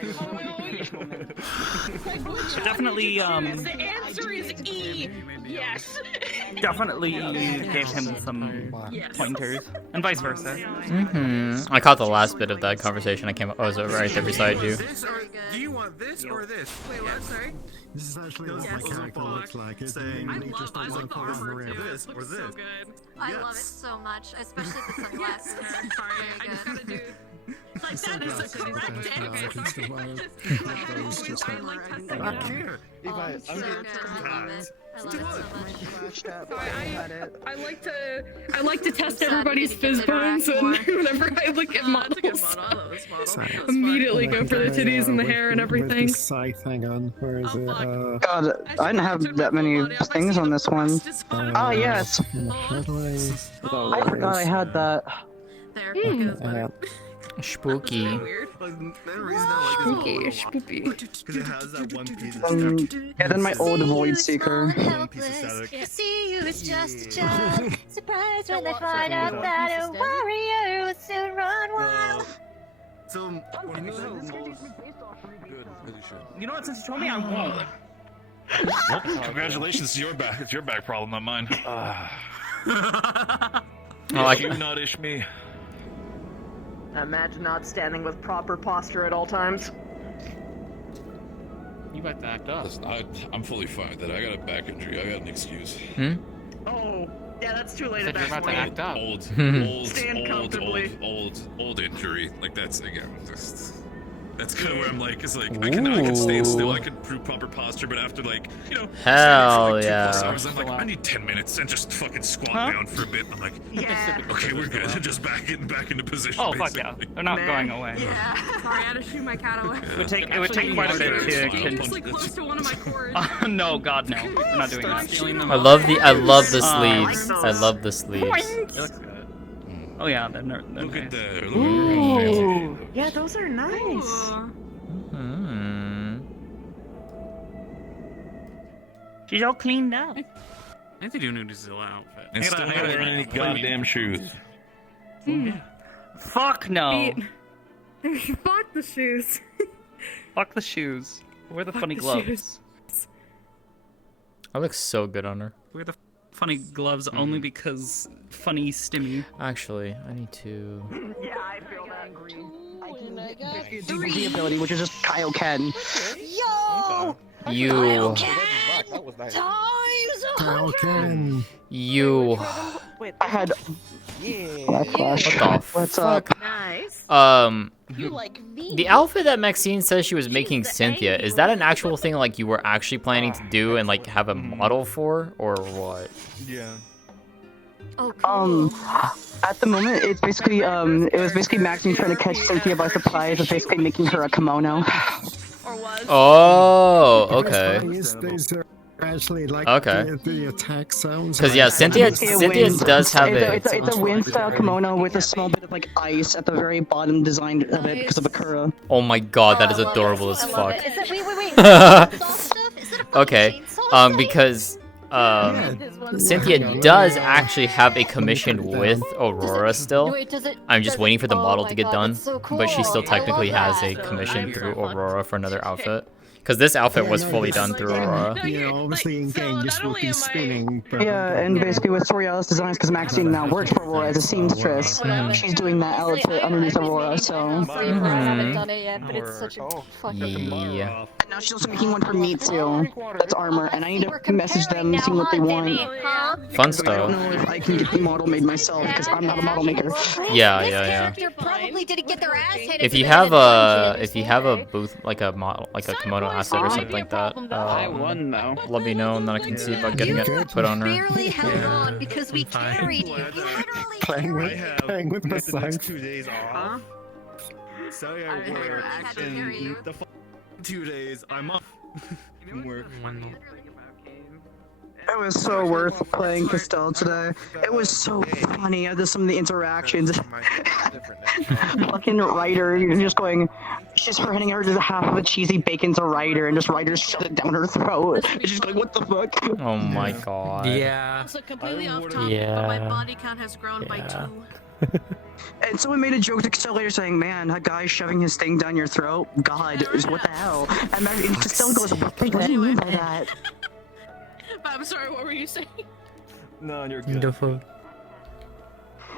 But definitely, The answer is E. Yes. definitely gave him some pointers, and vice versa. I caught the last bit of that conversation. I was right there beside you. Do you want this or this? Wait, what? Sorry. This is actually what my character looks like. It's saying I love this or this. So good. I love it so much, especially the sunglasses. Sorry, I just gotta do. Like that is a correct answer. I'm here. I love it. I love it so much. I like to test everybody's fizz buns, and whenever I look at models, immediately go for the titties and the hair and everything. Where's the scythe? Hang on. Where is it? God, I didn't have that many things on this one. Oh yes. How do I forgot I had that. There. Spooky. Spooky. Because it has that one piece of Yeah, then my old Void Seeker. See you is just a child. Surprised when they find out that a warrior will soon run wild. So, You know what? Since you told me, I won't. Well, congratulations, it's your back problem, not mine. You not ish me. Imagine not standing with proper posture at all times. You about to act up. Listen, I'm fully fine with that. I got a back injury. I got an excuse. Oh, yeah, that's too late Said at you're that about to point. act up. Old injury. Like that's again just. That's kind of where I'm like, it's like I can stand still, I can prove proper posture, but after like, you know, Hell for like 2+ yeah. hours, I'm like, I need 10 minutes and just fucking squat down for a bit. I'm like, okay, we're good. Just back into position. Oh fuck basically. yeah, they're not going away. Sorry, I had to shoot my cat away. It would take quite a bit to. I'm just like close to one of my cords. No, God no, we're not doing that. I love the sleeves. I love the sleeves. It looks good. Oh yeah, they're Look at nice. that. Ooh. Yeah, those are nice. She's all cleaned up. I think they do need a Zilla outfit. And still not wearing any goddamn shoes. Fuck no. Fuck the shoes. Fuck the shoes. Wear the funny the gloves. shoes. I look so good on her. Wear the funny gloves only because funny stimmy. Actually, I need to. Yeah, I feel that. I can got the ability, which is just Kaioken. Yo! You. Times You. Wait, I had. What the What's fuck? up? Nice. You the outfit that Maxine says she was making Cynthia, is that an actual thing like you were actually planning to do and like have a model for, or what? Yeah. At the moment, it's basically, it was basically Maxine trying to catch Cynthia by surprise of basically making her a kimono. Oh, okay. These are actually like Okay. the attack sounds. Because yeah, Cynthia does have it. It's a wind style kimono with a small bit of like ice at the very bottom design of it because of Akura. Oh my god, that is adorable as fuck. Is it, wait. Okay, because Cynthia does actually have a commission with Aurora still. I'm just waiting for the model to get done, but she still technically has a commission through Aurora for another outfit. Because this outfit was fully done through Aurora. Yeah, obviously in game this will be spinning. But Yeah, and basically with Toriel's designs, because Maxine now works for Aurora as a seamstress, she's doing that outfit underneath Aurora, so. I haven't done it yet, but it's such a fucking. Yeah. And now she's also making one for me too. That's armor, and I need to message them, see what they want. Fun I stuff. don't know if I can get the model made myself, because I'm not a model maker. Yeah. Probably didn't get their ass handed If to you them have in a booth like a model, like a kimono asset or something like that, I won though. let me know and then I can see about getting it put on her. barely held on because we carried you. playing with my The next scythe. 2 days off. Sorry, I work. And the 2 days I'm off from work. It was so worth playing Castell today. It was so funny. Some of the interactions. Fucking Ryder, you're just going. She's handing her just half of a cheesy bacon to Ryder, and just Ryder shoved it down her throat. And she's going, "What the fuck?" Oh my god. Yeah. Also completely off topic, Yeah. but my body count has grown by 2. And someone made a joke to Castell later saying, "Man, that guy shoving his thing down your throat. God, what the hell?" And Castell goes, "What do you mean by that?" I'm sorry, what were you saying? No, you're good. The fuck?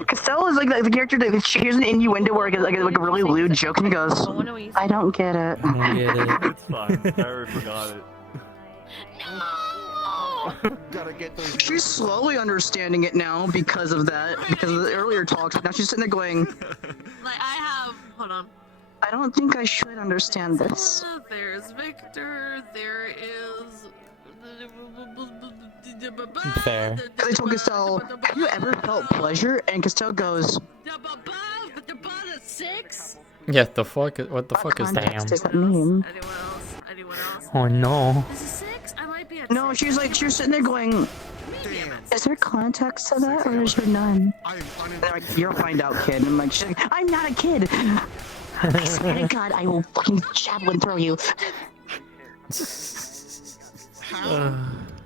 Castell is like the character that she hears an innuendo where like a really lewd joke and he goes, "I don't get it." I don't get it. It's fine. I already forgot it. Gotta get those. She's slowly understanding it now because of that, because of the earlier talks. But now she's sitting there going, Like, I have. Hold on. "I don't think I should understand this." There's Victor, there is. Fair. They told Castell, "Have you ever felt pleasure?" And Castell goes, 6? Yeah, the fuck? What the fuck is that? "What does that mean?" Anyone else? Oh no. This is 6? I might be at No, she was sitting there going, "Is there context to that, or is there none?" And they're like, "You'll find out, kid." And I'm like, she's like, "I'm not a kid. I swear to God, I will fucking javelin throw you."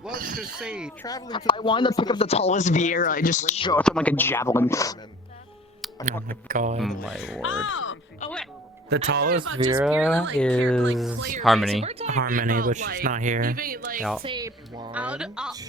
Let's just say traveling to. I wanted to pick up the tallest Vieira. I just shot him like a javelin. Oh my god. Oh my lord. Oh wait. The tallest Vera is Harmony. Harmony, but she's not here. Even like Yep. say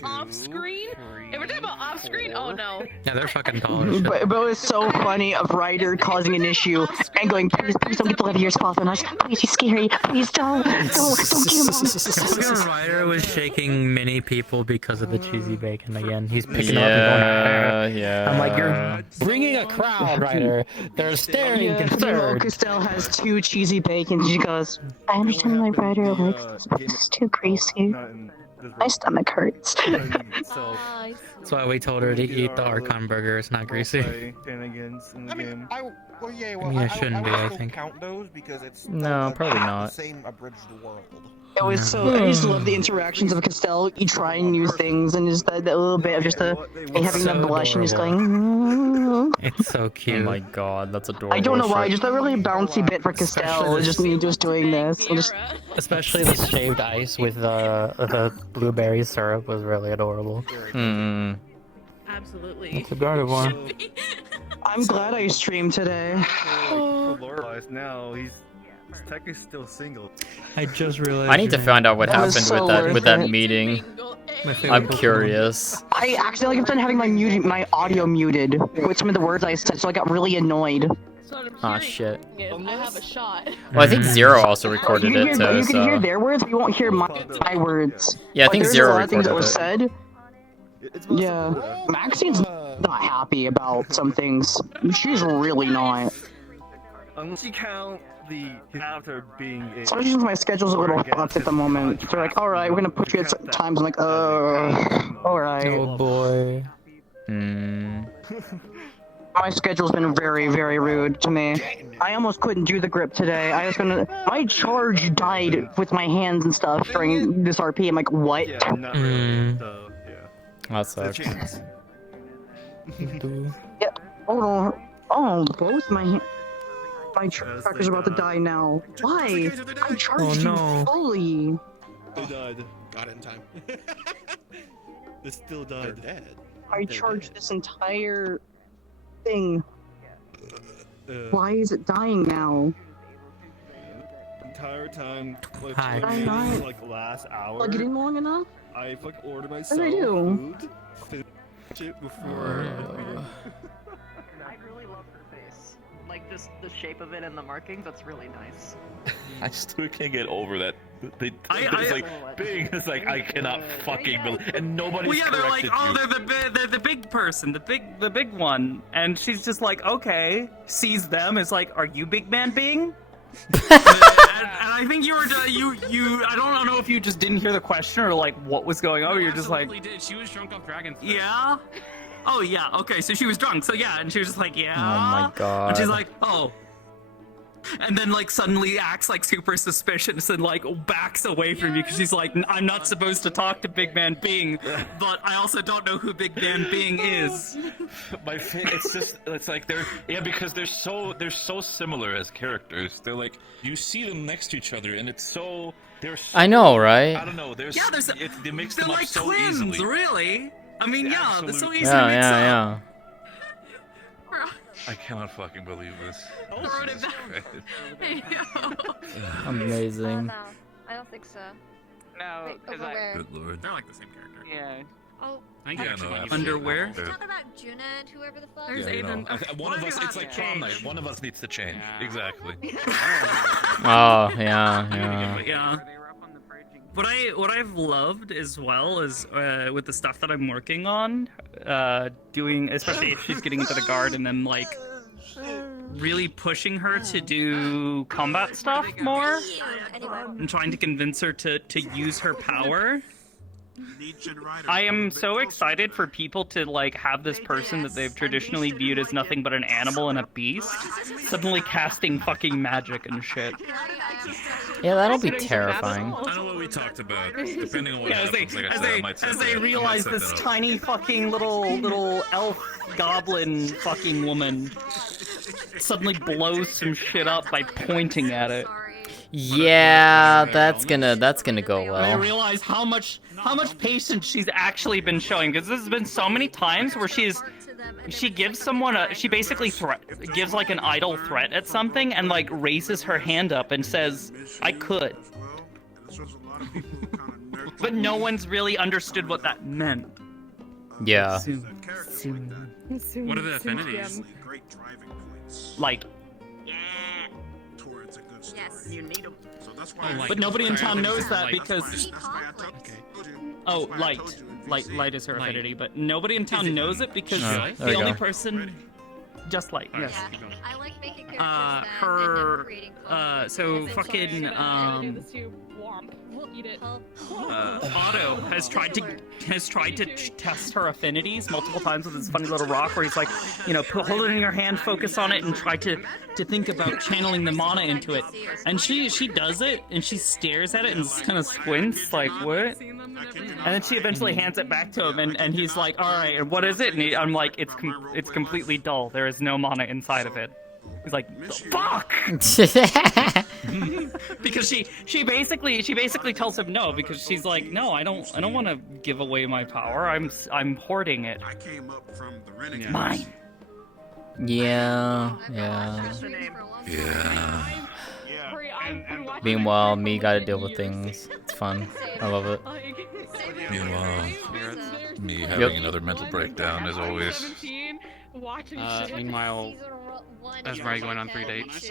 off screen. If we're talking about off screen, oh no. Yeah, they're fucking tall as shit. But it was so funny of Ryder causing an issue and going, "Please don't get the Livier spot on us. Please, he's scary. Please don't get him." Fucking Ryder was shaking many people because of the cheesy bacon again. He's picking up and going, Yeah. I'm like, you're bringing a crowd, Ryder. They're staring concerned. Castell has 2 cheesy bacon. She goes, "I understand why Ryder likes this, but this is too greasy. My stomach hurts." That's why we told her to eat the Archon burger. It's not greasy. Shenanigans in the game. I Yeah, it shouldn't be, I think. count those because it's No, probably the not. same abridged world. It was so. I just love the interactions of Castell. You trying new things and just that little bit of just having so the blush and just adorable. going. It's so Oh cute. my god, that's adorable. I don't know why. shit. Just a really bouncy bit for Castell. Just me just doing this. And just Especially the shaved ice with the blueberry syrup was really adorable. Hmm. Absolutely. It's a good one. I'm glad I streamed today. Polarized now. He's technically still single. I just realized. I need to find out what That was happened so with that worth it. meeting. My favorite I'm Pokemon. I curious. accidentally kept on having my audio muted with some of the words I said, so I got really annoyed. Ah, shit. I have a shot. Well, I think Zero also recorded You it can, too, you can hear so... their words, but you won't hear my words. Yeah, I Like, think there's Zero a lot of things that were recorded said. Yeah, Maxine's not happy about some things. She's really not. Unless you count the character being a... Especially since my schedule's a little fucked at the moment. They're like, "Alright, we're gonna put you at certain times." I'm like, alright. Oh boy. My schedule's been very, very rude to me. I almost couldn't do the grip today. My charge died with my hands and stuff during this RP. I'm like, what? Yeah, not really. So, yeah. That sucks. Yeah, hold on. Oh, both my tracker's about to die now. Why? I charged no. you fully. They died. Got it in time. They still died. They're dead. I charged this entire thing. Why is it dying now? Entire time, like, Hi. I'm not- like last hour. Plug it in long enough? I fucking ordered myself What did I do? food. Finish it before. I really love her face. Like this, the shape of it and the markings. That's really nice. I still can't get over that. It's like big. It's like I cannot fucking believe, and nobody's Well, yeah, they're like, corrected oh, you. they're the big person, the big one, and she's just like, okay, sees them, is like, are you big man Bing? and I think you were I don't know if you just didn't hear the question or like what was going on. You're just like, did. She was drunk off Dragon's Breath. yeah. Oh yeah, okay, so she was drunk, so yeah, and she was just like, yeah. Oh my god. And she's like, oh. and then like suddenly acts like super suspicious and like backs away from you because she's like, I'm not supposed to talk to Big Man Bing, but I also don't know who Big Man Bing is. It's like because they're so similar as characters. They're like, you see them next to each other, and it's so I know, right? I don't know. They mix They're them up like so twins, easily. really. I mean, yeah, they're so easy Yeah, to mix up. yeah. I cannot fucking believe this. Wrote it back. Amazing. No, I don't think so. No, Wait, because overwear. Good lord. They're like the same character. Yeah. Oh, Yeah, no, Underwear? let's talk about Juna and whoever the fuck. There's Yeah, Aiden. no. One of us, it's like prom night. One of us needs to change. Exactly. Oh, yeah. Yeah. What I've loved as well is with the stuff that I'm working on, doing, especially if she's getting into the guard, and then like really pushing her to do combat stuff more, and trying to convince her to use her power. I am so excited for people to like have this person that they've traditionally viewed as nothing but an animal and a beast suddenly casting fucking magic and shit. Yeah, that'll be terrifying. I know what we talked about. Depending on what Yeah, happens, like I said, I might set as they that- realize I might set this that up. tiny fucking little elf goblin fucking woman suddenly blows some shit up by pointing at it. Yeah, that's gonna go I well. realize how much patience she's actually been showing, because there's been so many times where she gives someone she basically gives like an idle threat at something and like raises her hand up and says, I could. But no one's really understood what that meant. Yeah. What are the affinities? Like, Yes. You need them. So that's why. Oh, but nobody in town knows that because light. Okay. Light is her affinity, but nobody in town knows it because Oh, there the we only go. person, just light. Yes. I like making characters Her. So fucking Otto has tried to test her affinities multiple times with his funny little rock where he's like, hold it in your hand, focus on it, and try to think about channeling the mana into it. And she does it, and she stares at it and kind of squints, like, what? And then she eventually hands it back to him, and he's like, all right, and what is it? And I'm like, it's completely dull. There is no mana inside of it. He's like, fuck! Because she basically tells him no, because she's like, no, I don't want to give away my power. I'm hoarding it. I came up from the renegade. Mine. Yeah. Meanwhile, me gotta deal with things. It's fun. I love it. Meanwhile, me having another mental breakdown as always. Meanwhile, that's right, going on 3 dates.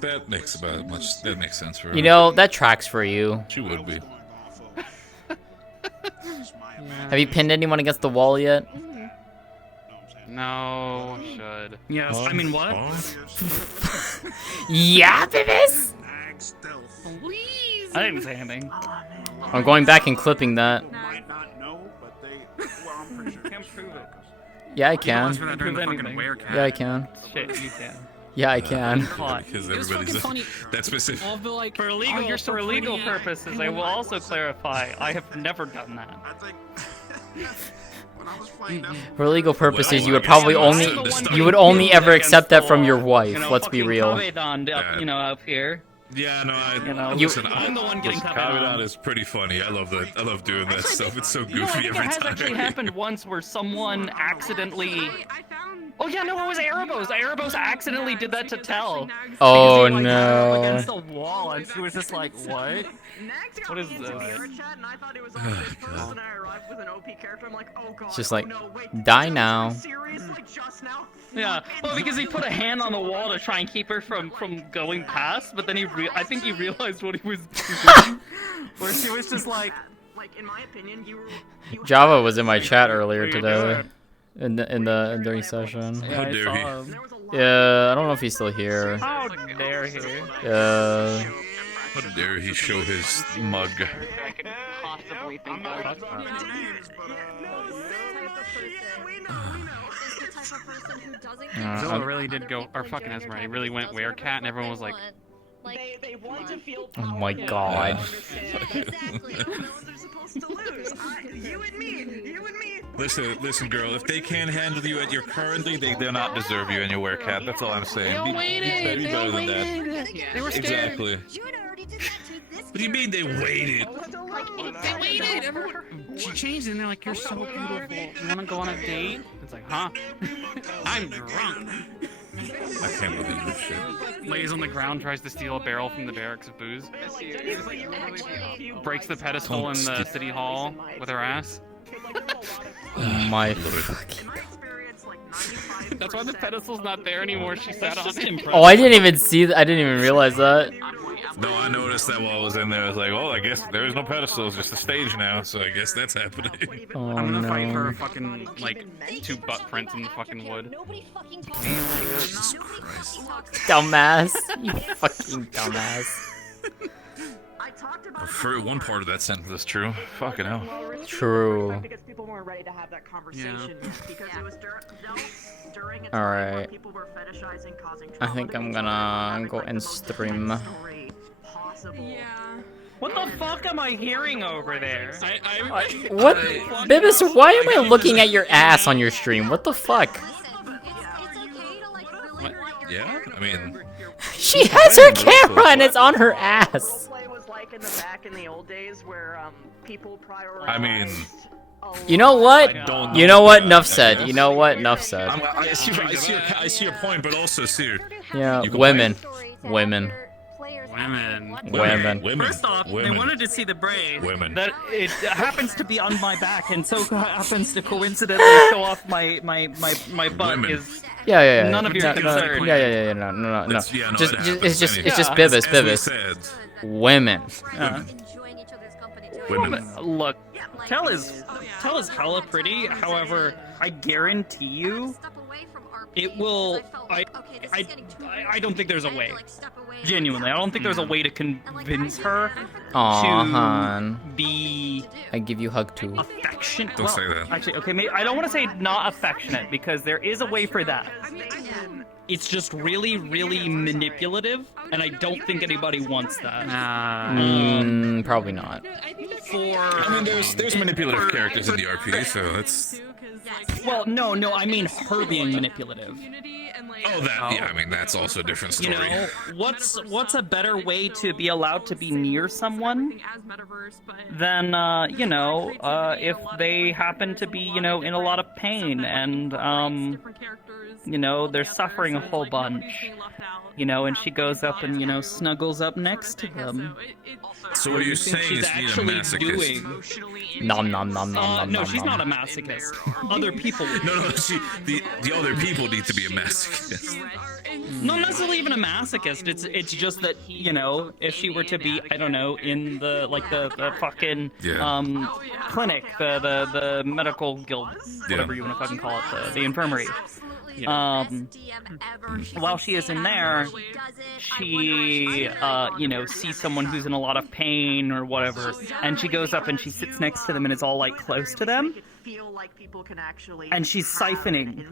That makes that makes sense for her. You know, that tracks for you. She would be. Have you pinned anyone against the wall yet? No, should. Yes, I mean, what? Yeah, babies! I didn't say anything. I'm going back and clipping that. Yeah, I can. Yeah, I can. Shit, you can. Yeah, I can. Because everybody's that's specific. For legal purposes, I will also clarify, I have never done that. For legal purposes, you would probably only ever accept that from your wife. Let's be real. Up here. Yeah, no, listen, I'm the one getting Kamedan is pretty funny. I love that. I love doing that stuff. It's so goofy I think every it has time. actually happened once where someone accidentally. Oh yeah, no, it was Erebos. Erebos accidentally did that to Tell. Oh because he, no. Against the wall, and she was just like, "What? What is this?" It's just like, die now. Yeah, well, because he put a hand on the wall to try and keep her from going past, but then I think he realized what he was doing, where she was just like, in my opinion, Java was in my chat earlier today, during session. Yeah, I saw him. Yeah, I don't know if he's still here. How dare he? How dare he show his mug? Zilla really did go, or fucking Esmeralda, he really went werecat, and everyone was like, They want to feel Oh my god. Exactly. Those are supposed to lose. You and me. Listen, girl. If they can't handle you at your currently, They do not deserve you in your werecat. That's all I'm saying. They all waited. Be They all better than that. waited. They were scared. Exactly. What do you mean they waited? They waited. Everyone, she changed, and they're like, "You're so beautiful. You want to go on a date?" It's like, "Huh? I'm drunk." I can't believe this shit. Lays on the ground, tries to steal a barrel from the barracks of booze. Breaks the pedestal in the city hall with her ass. Oh my fucking. That's why the pedestal's not there anymore. She sat on it. Oh, I didn't even see that. I didn't even realize that. No, I noticed that while I was in there. I was like, oh, I guess there is no pedestal. It's just a stage now. So I guess that's happening. Oh, I'm gonna fight no. for fucking, like, 2 butt prints in the fucking wood. Jesus Christ. Dumbass. You fucking dumbass. For one part of that sentence is true. Fucking hell. True. Because people weren't ready to have that conversation. Because it was during a time Alright. where people were fetishizing causing I trauma think to I'm people gonna and go like and the most stream. defining story possible. Yeah. What the fuck am I hearing over there? What? Bibis, why am I looking at your ass on your stream? What the fuck? Yeah? I mean... She has her camera and it's on her ass. It was like in the back in the old days where people prioritized. I mean... You know what? You know what? Nuff said. You know what? Nuff said. I see your point, but also, Seer. Yeah, you can women. play. Women. Women. First off, they Women. wanted to see the braid. Women. That it happens to be on my back, and so happens to coincidentally show off my butt Women. is Yeah. none of your concern. Yeah. No. That's- yeah, no, Just, it it's happens. just As Bibis. we said, Women. Women. Look, Kel is hella pretty. However, I guarantee you, it will. I don't think there's a way. Genuinely, I don't think there's a way to convince her Aw, to hon. be I give you hug too. affectionate. Don't say that. Actually, okay, maybe, I don't want to say not affectionate because there is a way for that. It's just really, really manipulative, and I don't think anybody wants that. Probably not. I mean, there's manipulative characters in the RP, so that's... Well, no, I mean her being manipulative. Oh, that, yeah, I mean, that's also a different story. You know, what's a better way to be allowed to be near someone than, if they happen to be, in a lot of pain and, they're suffering a whole bunch, and she goes up and, snuggles up next to them. So what are you saying She's is you need a actually masochist? Nom. No, she's not a masochist. Other people. No, the other people need to be a masochist. Not necessarily even a masochist. It's just that if she were to be, I don't know, in the fucking clinic, the medical guild, whatever you want to fucking call it, the infirmary. While she is in there, she sees someone who's in a lot of pain or whatever, and she goes up and she sits next to them and is all like close to them. And she's siphoning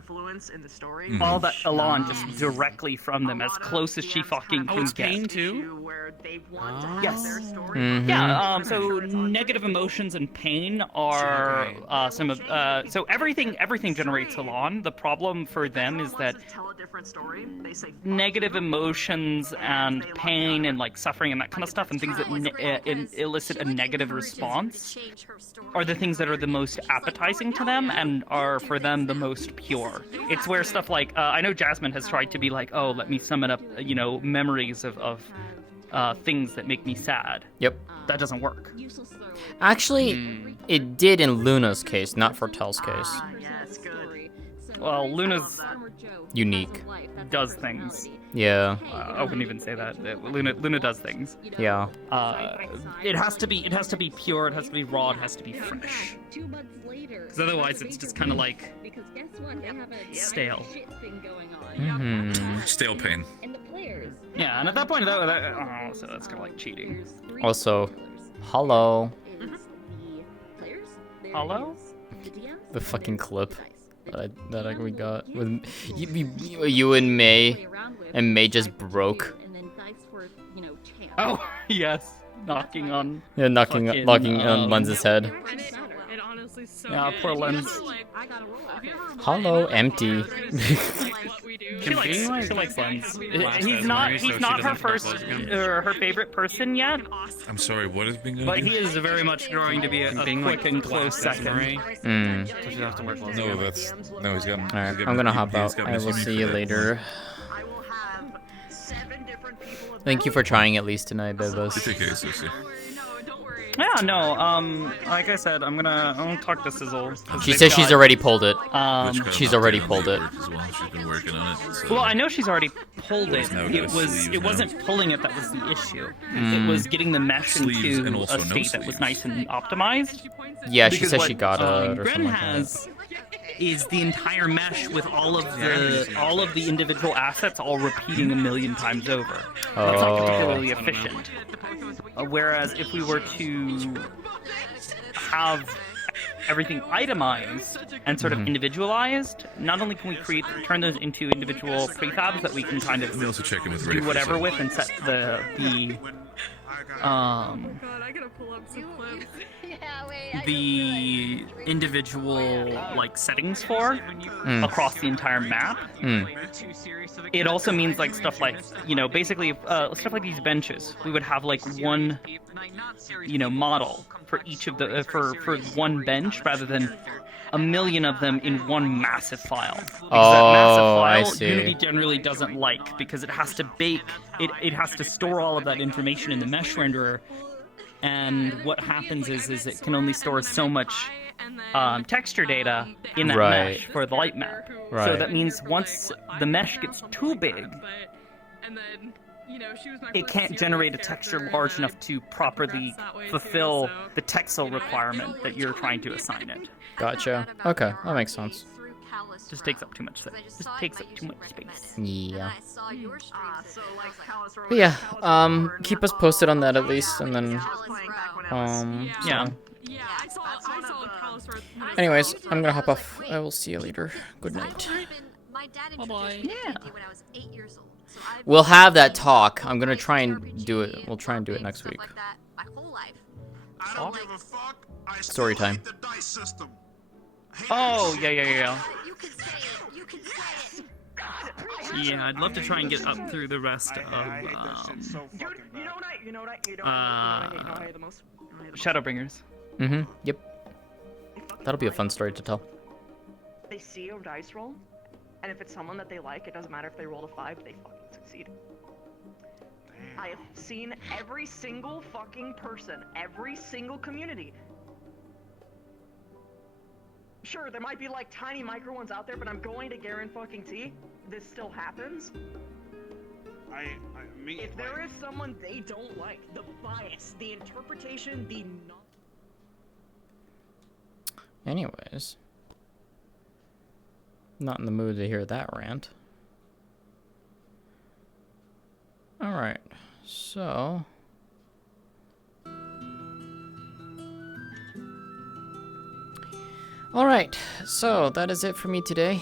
all that elan just directly from them, as close as she fucking can it's get. pain too? Yes. Mm-hmm. Yeah. So negative emotions and pain are some of. So everything generates elan. The problem for them is that negative emotions and pain and like suffering and that kind of stuff and things that elicit a negative response are the things that are the most appetizing to them and are for them the most pure. It's where stuff like I know Jasmine has tried to be like, oh, let me summon up memories of things that make me sad. Yep. That doesn't work. Actually, it did in Luna's case, not for Tel's case. Well, Luna's unique. Does things. Yeah. I wouldn't even say that. Luna does things. Yeah. It has to be pure. It has to be raw. It has to be fresh. Because otherwise, it's just kind of like stale. Mm-hmm. Stale pain. Yeah, and at that point, so that's kind of like cheating. Also, hello. Hello? The fucking clip that we got with you and May, and May just broke. Oh yes, knocking on. Yeah, knocking on Lens's head. It honestly so Yeah, good. poor You know, Lens. like, I gotta roll. Have you ever Hello, empty. She likes Lens. He's not her first or her favorite person yet, I'm sorry, what has been going but on? he is very much growing to be a quick and close second. Mm. So she'll have to work close. No, that's no. He's got. Alright, I'm gonna hop out. I will see you later. Thank you for trying at least tonight, Bebos. Take care, Susie. Yeah, no. Like I said, I'm gonna talk to Sizzle. She says she's already pulled it. She's already knocked pulled down it. the work as well. She's been working on it. So. Well, I know she's already pulled it. Now got a sleeve It now. wasn't pulling it that was the issue. Mm. It was getting the mesh Sleeves and into also a no state that was nice and optimized. Yeah, she Because said what, she got it or Gren something like that. has is the entire mesh with all of the individual assets all repeating a million times over. That's not particularly efficient. Whereas if we were to have everything itemized and sort of individualized, not only can we turn those into individual prefabs that we can kind of also check in with do Ray whatever for with and set the the individual like settings for across the entire map. It also means like stuff like, you know, basically stuff like these benches. We would have like one, you know, model for each of the for one bench rather than a million of them in one massive file. Because that massive I file see. Unity generally doesn't like because it has to bake it has to store all of that information in the mesh renderer. And what happens is it can only store so much texture data in that Right. mesh for the light map. So Right. that means once the mesh gets too big, it can't generate a texture large enough to properly fulfill the texel requirement that you're trying to assign it. Gotcha. Okay, that makes sense. Just takes up too much space. Just takes up too much space. Yeah. But yeah, keep us posted on that at least, and then, Yeah. Anyways, I'm gonna hop off. I will see you later. Good night. Bye-bye. Yeah. We'll have that talk. I'm gonna try and do it. We'll try and do it next week. Story time. Oh, yeah. Yeah, I'd love to try and get up through the rest of Shadowbringers. Mm-hmm. Yep. That'll be a fun story to tell. They see a dice roll, and if it's someone that they like, it doesn't matter if they roll a 5, they fucking succeed. I have seen every single fucking person, every single community. Sure, there might be like tiny micro ones out there, but I'm going to guarantee this still happens. If there is someone they don't like, the bias, the interpretation, the Anyways. Not in the mood to hear that rant. Alright, so... Alright, so that is it for me today.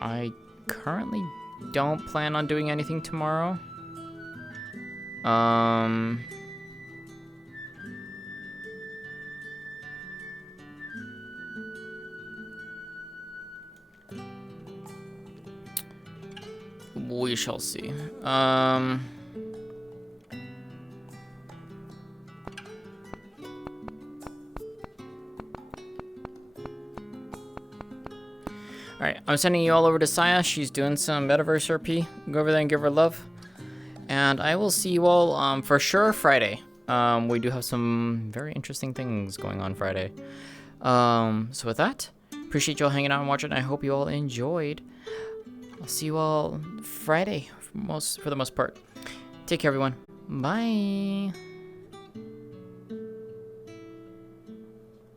I currently don't plan on doing anything tomorrow. We shall see. Alright, I'm sending you all over to Saya. She's doing some Metaverse RP. Go over there and give her love. And I will see you all for sure Friday. We do have some very interesting things going on Friday. So with that, appreciate you all hanging out and watching. I hope you all enjoyed. I'll see you all Friday for the most part. Take care, everyone. Bye.